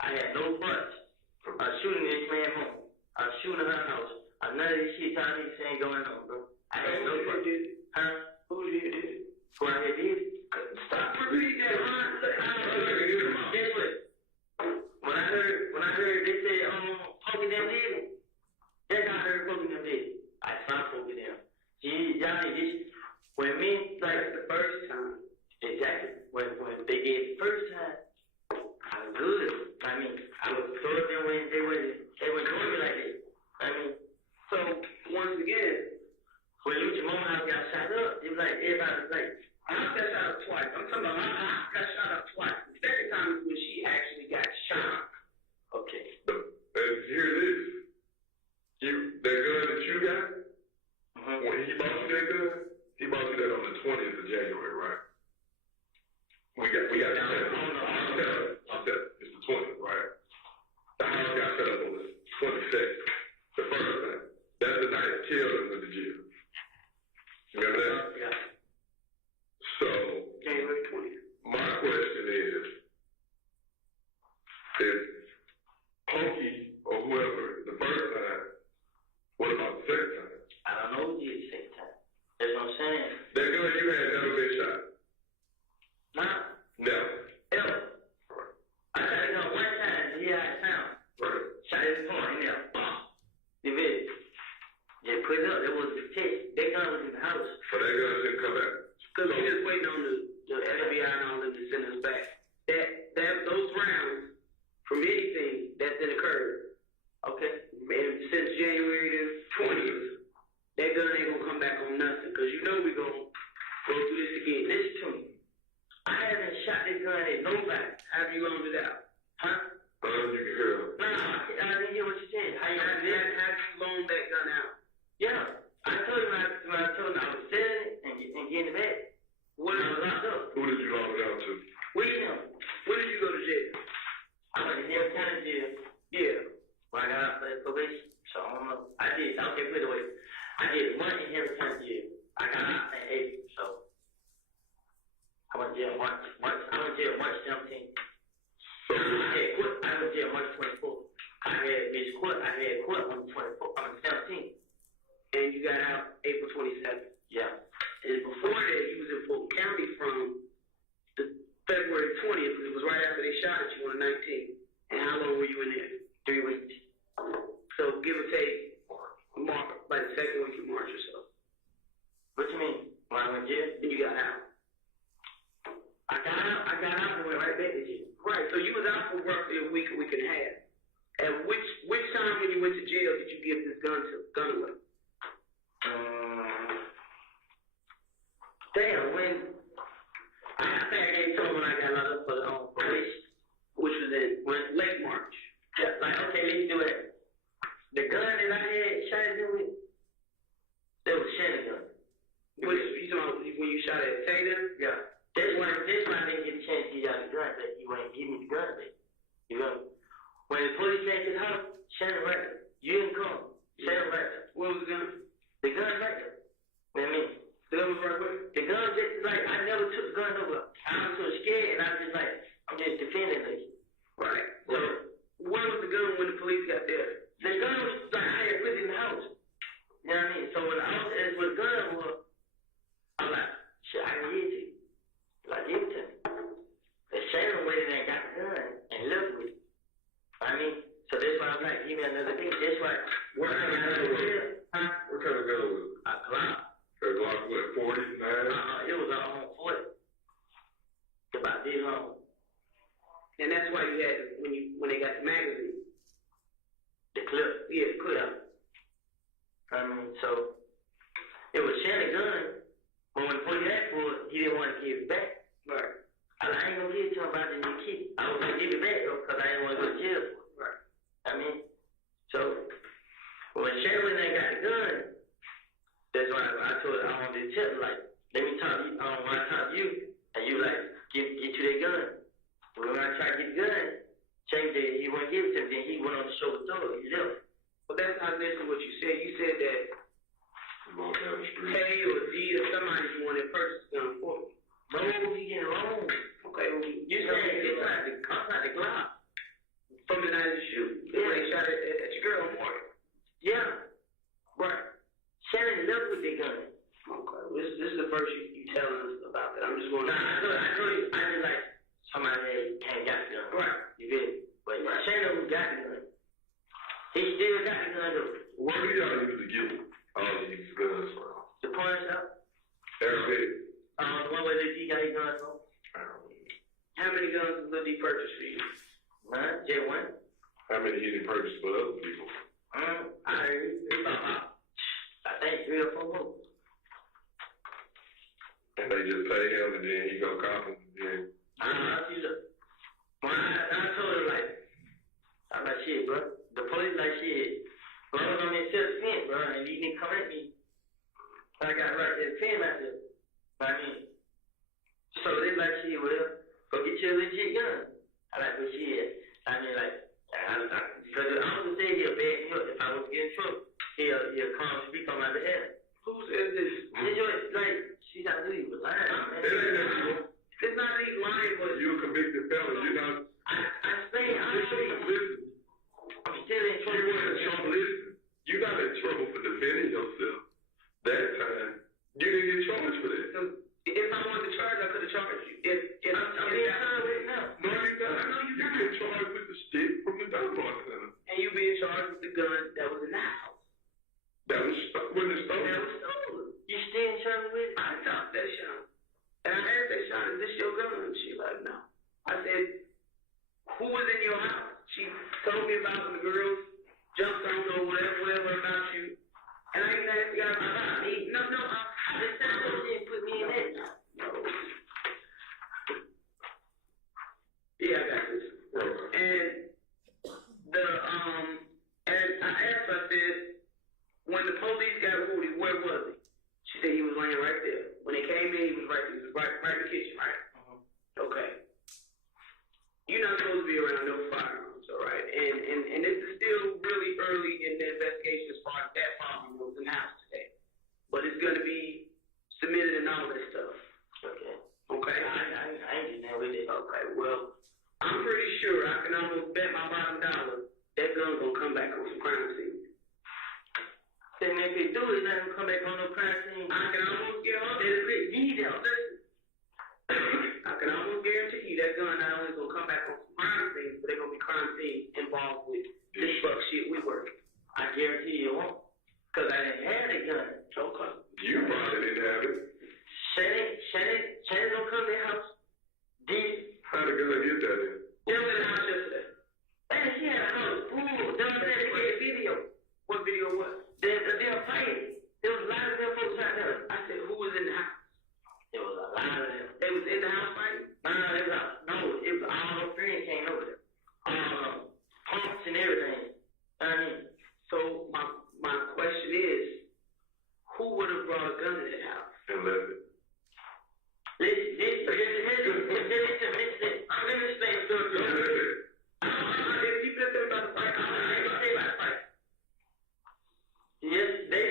I had no buts. I was shooting this man home. I was shooting her house. None of this shit y'all niggas saying going on, bro. I had no buts. Huh? Who did it? Who I had did? Stop repeating that, Ron. Guess what? When I heard they say, poking them did it, that's how I heard poking them did it. I stopped poking them. See, y'all niggas, when me, like the first time, exactly, when they did the first time, I was good. I mean, I was told them when they were doing me like this. I mean, so once again, when Lucha Mama house got shot up, it was like everybody was like, I got shot up twice. I'm talking about I got shot up twice. The second time was when she actually got shot. Okay. And here it is. That gun that you got, when he bought you that gun, he bought you that on the 20th of January, right? We got I'm telling it's the 20th, right? The house got set up on the 22nd, the first time. That's the night Kelvin went to jail. You remember that? Yeah. So, January 20th. my question is, what I'm saying? That gun you had never been shot. Nah. Never. Ever. I shot it gun one time, he out of town. Right. Shot his point in there. You feel? Just put it up, it was a test. That gun was in the house. So that gun didn't come out. Because we just waiting on the FBI and all them to send us back. Those rounds from anything that's been occurred, okay, and since January the 20th, that gun ain't gonna come back on nothing. Because you know we gonna go through this again. Listen to me. I haven't shot this gun at nobody. Have you loaned it out? Huh? You can hear him. No, I didn't hear what you said. Have you loaned that gun out? Yeah. I told him I was selling it and getting it back. When I was locked up. Who did you loan it out to? William, when did you go to jail? I went to Harris County jail. Yeah. When I got out for probation. So I don't know. I did. Okay, put it away. I did one in Harris County jail. I got out in April, so I went to jail March 17th. So I went to jail March 24th. I had court on the 24th, on the 17th. And you got out April 27th. Yeah. And before that, you was in Fulton County from the February 20th. It was right after they shot at you on the 19th. And how long were you in there? 3 weeks. So give or take, like the second week of March or so. What you mean? When I went to jail? Then you got out. I got out and went right back to jail. Right. So you was out for roughly a week and a half. At which time when you went to jail did you give this gun away? Damn, when I think I gave someone when I got locked up for probation, which was in late March. Yeah, like, okay, let's do it. The gun that I had shot at him with, that was Shannon gun. Which, you talking about when you shot at Taylor? Yeah. That's why I didn't get a chance to get out the gun back. He wouldn't give me the gun back. You know? When the police came to the house, Shannon right there. You didn't come. Shannon right there. What was the gun? The gun right there. What I mean? The gun was right there? The gun just, like, I never took the gun over. I was so scared, and I was just like, I'm just defending it. Right. So, where was the gun when the police got there? The gun was, like, I had put it in the house. You know what I mean? So, when I was asked what the gun was, I'm like, shit, I can get it. Like, give it to me. The Shannon waited and got the gun and left with it. I mean, so that's why I'm like, give me another thing. That's why, What kind of gun was it? Huh? What kind of gun was it? A Glock. A Glock, what, 40, 9? It was on 40. About this long. And that's why you had, when they got the magazine. The clip. Yeah, the clip. So, it was Shannon gun, but when the police asked for it, he didn't want to give it back. Right. I ain't gonna give it to him about the new key. I was gonna give it back though, because I didn't want to go to jail for it. Right. I mean, so, when Shannon went and got the gun, that's why I told her I wanted to tell him, like, let me talk to you, I want to talk to you, and you like, get you that gun. When I tried to get the gun, changed it, he wouldn't give it to me, then he went on the show with Thor, he left. Well, that's not necessarily what you said. You said that K or D or somebody you wanted to purchase the gun for me. No, you getting wrong. Okay, well, you saying it's not the Glock from the night of the shoot. Yeah. They shot at your girl Morgan. Yeah. Right. Shannon left with the gun. Okay. Well, this is the first you telling us about that. I'm just going to... Nah, I told you. I just like somebody that ain't got the gun. Right. You feel me? But Shannon who got the gun. He still got the gun though. What do y'all usually get all these guns from? The pawn shop. Everything. The one where he got his guns from. How many guns did he purchase for you? None. Just one. How many he didn't purchase for other people? I think 3 or 4 more. And they just pay him and then he go cop them and then... See, look. I told him, like, I'm like, shit, bro. The police like, shit. Bro, I was on that self-defense, bro, and he didn't come at me. I got right there, pen out there. I mean, so they like, shit, well, go get your legit gun. I like, well, shit. I mean, like, because I was say he'll back me up if I was getting in trouble. He'll come and speak on my behalf. Who says this? Like, she's not doing you, but lying, man. It's not even lying, but you're a convicted felon. You're not. I'm still in trouble. Listen, you're not in trouble for defending yourself. That time, you didn't get this your gun? She like, no. I said, who was in your house? She told me about when the girls jumped on or whatever about you. And I even asked the guy about me. No, I just said, she didn't put me in that. No. Yeah, I got this. And and I asked her, I said, when the police got Rudy, where was he? She said he was laying right there. When they came in, he was right in the kitchen, right? Okay. You're not supposed to be around no firearms, all right? And this is still really early in the investigation as far as that firearm was in the house today. But it's going to be submitted and all that stuff. Okay. Okay? I ain't getting that with it. Okay, well, I'm pretty sure I can almost bet my bottom dollar that gun's going to come back on some crime scene. Then if they do it, it's not going to come back on no crime scene. I can almost get on I can almost guarantee you that gun not only is going to come back on some crime scenes, but they're going to be crime scenes involved with this fuck shit we work. I guarantee you it won't. Because I didn't have the gun. Okay. You probably didn't have it. Shannon don't come to the house. How the gun get that in? They were in the house yesterday. And she had a house full. They gave a video. What video was? They're playing. There was a lot of them folks out there. I said, who was in the house? There was a lot of them. They was in the house fighting? It was all her friends came over there. Pumps and everything. I mean, so my question is, who would have brought a gun to that house? And left it. Listen. I'm going to explain the story. If you put them about the fight, I'm going to say about the fight. Yesterday.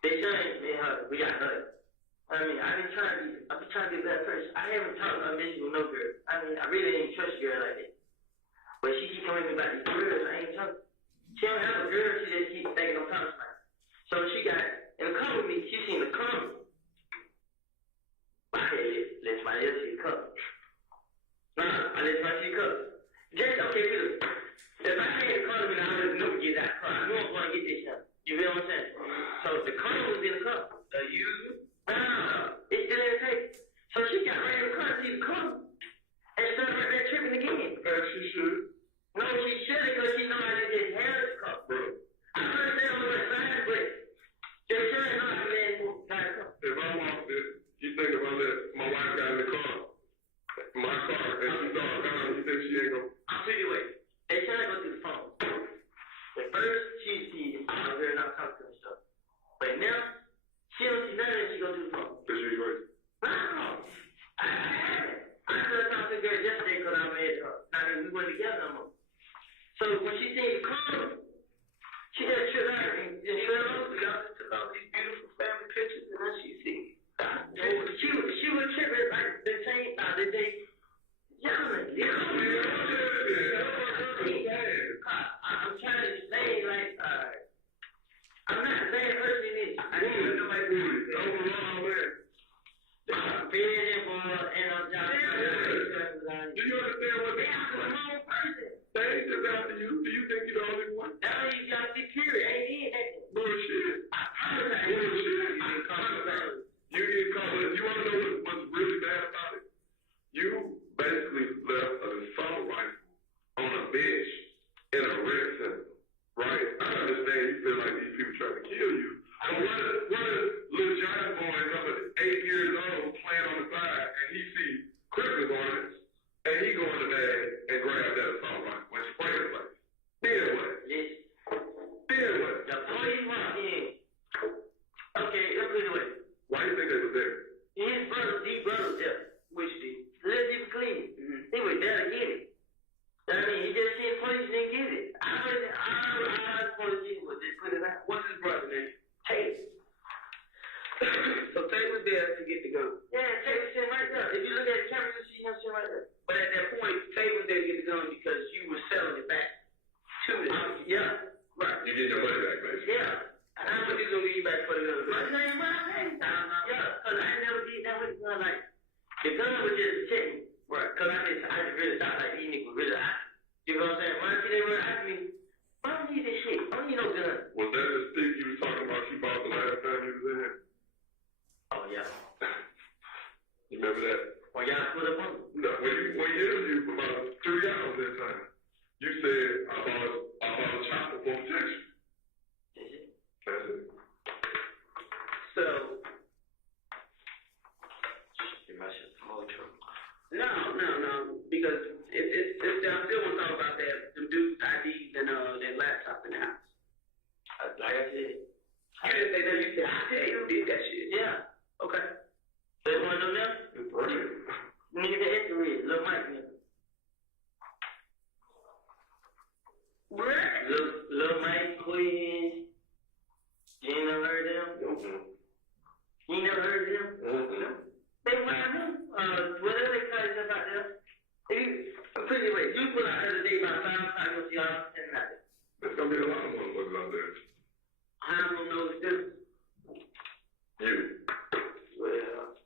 They changed. We got hurt. I mean, I've been trying to be a better person. I haven't talked about this with no girl. I mean, I really ain't trust a girl like that. But she keep telling me about these girls. I ain't talking. She don't have a girl. She just keep thinking I'm talking about. So she got in the car with me. She seen the car. I said, let somebody else see the car. I let somebody see the car. Just, okay, look. If I had the car with me, I would know to get that car. I knew I was going to get this stuff. You feel what I'm saying? So the car was in the car. The user? It's still in the tape. So she got right in the car, see the car, and started right there tripping again. As she should. No, she shouldn't, because she know I just had the car. I understand on the right side, but they shouldn't know I let her drive the car. If I walked in, you think if I let my wife got in the car, my car, and she saw a gun, you think she ain't gonna? I'll tell you what. They trying to go through the phone. At first, she sees all her not talking to stuff. But now, she don't see none of it, she go through the phone. Cause you right. No. I haven't. I could have talked to the girl yesterday because I made her. I mean, we weren't together no more. So when she seen the car, she just tripped out and showed off. We all just took all these beautiful family pictures, and then she see. She was tripping like the same day. I'm trying to explain, like, I'm not a bad person in this. I didn't know nobody do it. Overall, and I'm trying to do you understand what they are? I'm a wrong person. They ain't just after you. Do you think you're the only one? Now you got to be curious. Ain't did that. Bullshit. Bullshit. You get caught. You want to know what's really bad about it? You basically left an assault rifle on a bench in a rec center, right? I understand you feel like these people trying to kill you. But what is little giant boy coming 8 years old playing on the side and he see Christmas ornaments and he go in the bag and grab that assault rifle and spray the place? Then what? Then what? The police walked in. Okay, let's put it away. Why do you think they was there? His brother, was there, which is let's be clean. He was there to get it. I mean, he just seen police and didn't get it. I police was just put it out. What's his brother's name? Tate. So Tate was there to get the gun. Yeah, Tate was sitting right there. If you look at the camera, you see him sitting right there. But at that point, Tate was there to get the gun because you were selling it back to them. Yeah, right. You get your money back, baby. Yeah. And how much he's gonna give you back for the gun? My name, what I paid. Yeah, because I never did that with the gun. Like, the gun was just a check. Right. Because I just really thought like these niggas really hot. You know what I'm saying? Why did they really ask me, I don't need this shit. I don't need no gun. Was that the stick you was talking about you bought the last time you was in here? Oh, yeah. You remember that? When y'all put up on it. No, we interviewed for about 3 hours that time. You said I bought a chopper for protection. Is it? That's it. So, get my shit more trouble. No, because it's I still want to talk about that, them dudes' IDs and that laptop in the house. Like I said, you didn't say that. You said I tell you did that shit. Yeah. Okay. So you want to know now? Nigga, the answer is Lil Mike, nigga. Lil Mike, Queen. You ain't never heard of them? Mm-hmm. You ain't never heard of them? Mm-hmm. They run them. Whatever they call themselves out there. Pretty wait, you put out the other day about 5 times with y'all and nothing. There's gonna be a lot of motherfuckers out there. How am I know it's different? You. Well,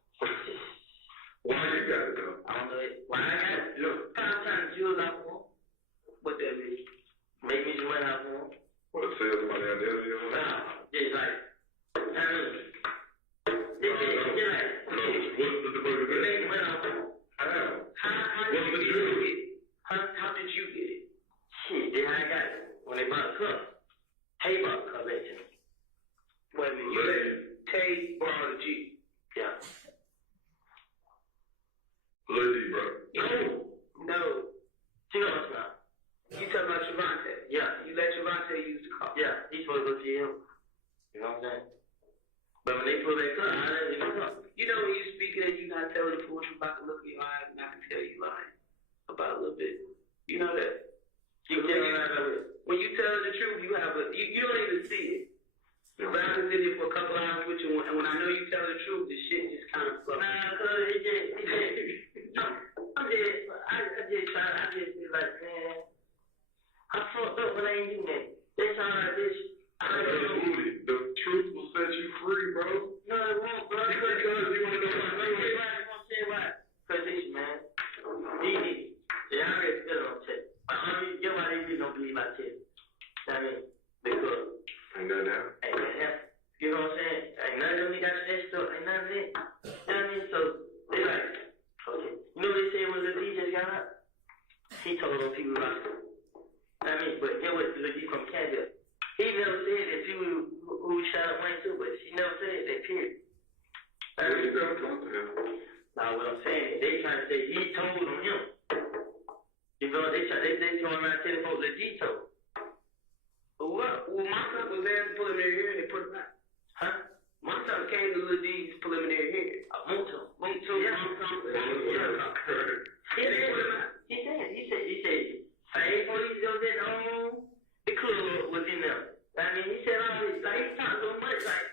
Why you got it though? I don't know it. Why I got it? Yeah. Sometimes you'll out for 'em. What that mean? Make me some money out for 'em. What, sell somebody out there? Nah, just like, I mean, just like, What's the fuck is you that? make money out for 'em. How did you get it? How did you get it? Shit, then I got it. When they brought a cup, Tay brought a cup back to me. Wait a minute, you let Tay borrow the G. Yeah. Lil D, bro. No. You know what's not. You talking about Trevante. Yeah. You let Trevante use the car. Yeah, he's supposed to go to him. You know what I'm saying? But when they pull that car, I let him come. You know when you speaking and you not telling the full truth, I can look in your eyes and I can tell you lying about a little bit. You know that? When you tell the truth, you have a you don't even see it. But I can sit here for a couple hours with you, and when I know you tell the truth, the shit just kind of flows. Nah, cause it just, I just be like, man, I fucked up when I ain't do that. That's how I just, I don't know. The truth will set you free, bro. No, it won't, bro. Because you want to know why. Let me tell you why. I'm gonna tell you why. Cause this, man, these, I already feel it on tape. But you know why they really don't believe I tell you. I mean, because. Ain't nothing happened. Ain't nothing happened. You know what I'm saying? Ain't none of them got that stuff. Ain't none of it. You know what I mean? So, they like, okay. You know what they say when the DJ got up? He told those people about it. I mean, but it was the D from Canada. He never said that people who shot up Wayne too, but she never said that, period. I mean, You never talked to him. now what I'm saying, they trying to say he told on him. You know, they going around telling folks that he told. But what? Well, my son was there to preliminary hearing, they put it back. Huh? My son came to Lil D's preliminary hearing. Me too. Yeah. He said, same police that was at home, the club was in there. I mean, he said all this, like, he talked so much, like,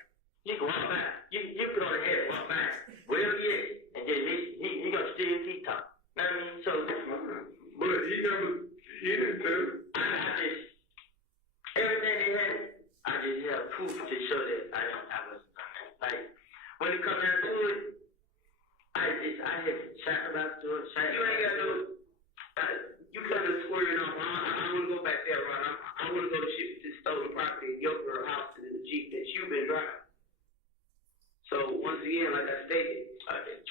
you can walk by. You put on the head and walk by. Wherever he is, and then he gonna steal his teeth talk. I mean, so. But he didn't tell. Everything they had, I just have proof to show that I wasn't done that. Like, when it comes down to it, I had chat about it. You ain't got no, you kind of squaring off. I want to go back there, Ron. I want to go to ship this stolen property in your girl house and in the Jeep that you've been driving. So, once again, like I stated,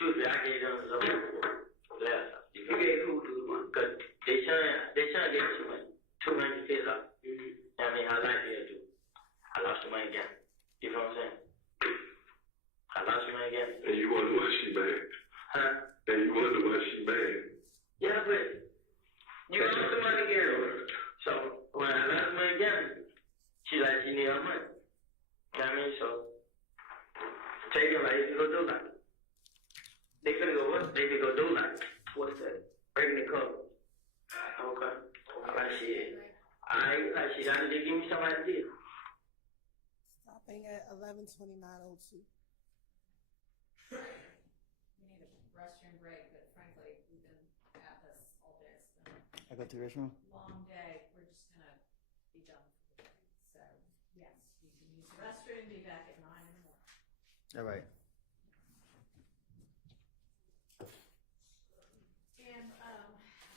truthfully, I gave them some. Yeah. You gave who to the money? Because they trying to get too much. 200 kids up. I mean, how likely I do? I lost the money again. You know what I'm saying? I lost the money again. And you wonder why she mad. Huh? And you wonder why she mad. Yeah, but you lost the money again. So, when I lost the money again, she like, she need her money. You know what I mean? So, take her like, they can go do that. They finna go what? They can go do that. What's that? Breaking the code. Okay. Like shit. Like shit, I need to give me some idea. Stopping at 11:29:02. We need a restroom break, but frankly, we've been at this all day. It's been I go to the restroom. a long day. We're just gonna be done for the day. So, yes, we can use the restroom, be back at 9 in the morning. All right. And,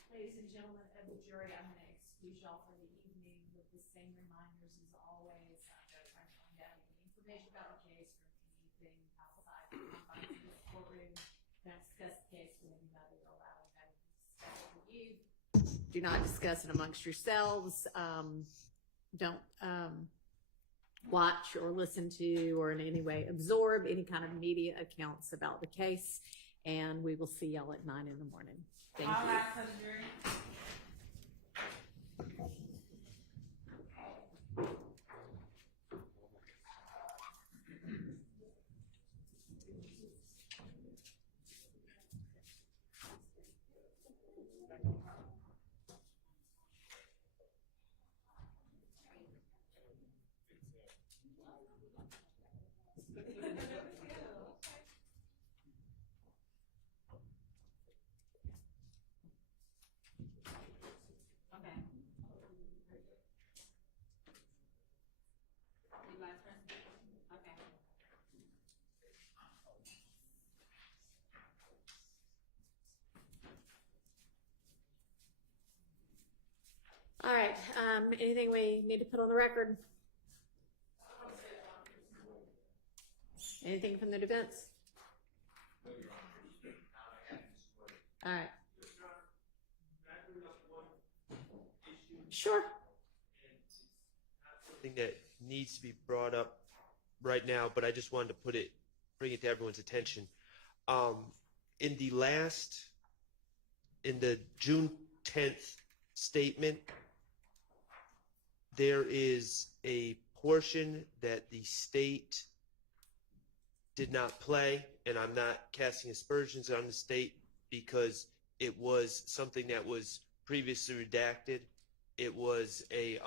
ladies and gentlemen of the jury, I'm gonna excuse y'all for the evening with the same reminders as always. I'm gonna try to find out any information about the case from anything outside the confines of this courtroom. Don't discuss the case with Do not discuss it amongst yourselves. Don't watch or listen to or in any way absorb any kind of media accounts about the case. And we will see y'all at 9 in the morning. Thank you. All right, anything we need to put on the record? Anything from the defense? All right. Sure. Something that needs to be brought up right now, but I just wanted to bring it to everyone's attention. In the June 10th statement, there is a portion that the state did not play, and I'm not casting aspersions on the state because it was something that was previously redacted. It was a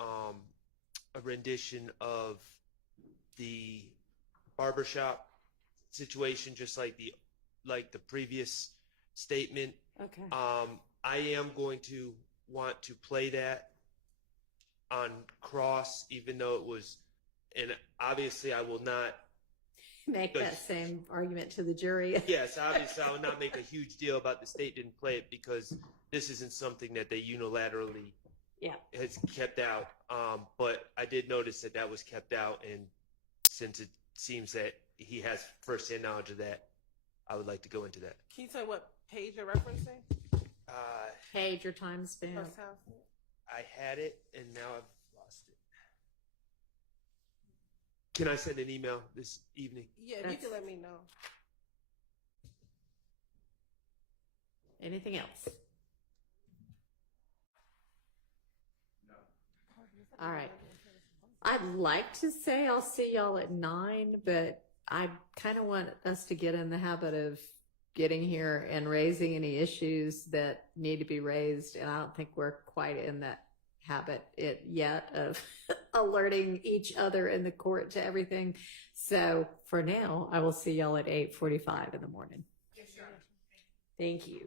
rendition of the barbershop situation, just like the previous statement. Okay. I am going to want to play that on cross, even though it was, and obviously I will not make that same argument to the jury. Yes, obviously I will not make a huge deal about the state didn't play it because this isn't something that they unilaterally has kept out. But I did notice that was kept out, and since it seems that he has firsthand knowledge of that, I would like to go into that. Can you tell me what page you're referencing? Page or time span? I had it, and now I've lost it. Can I send an email this evening? Yeah, you can let me know. Anything else? No. All right. I'd like to say I'll see y'all at 9, but I kind of want us to get in the habit of getting here and raising any issues that need to be raised. And I don't think we're quite in that habit yet of alerting each other in the court to everything. So for now, I will see y'all at 8:45 in the morning. Yes, sir. Thank you.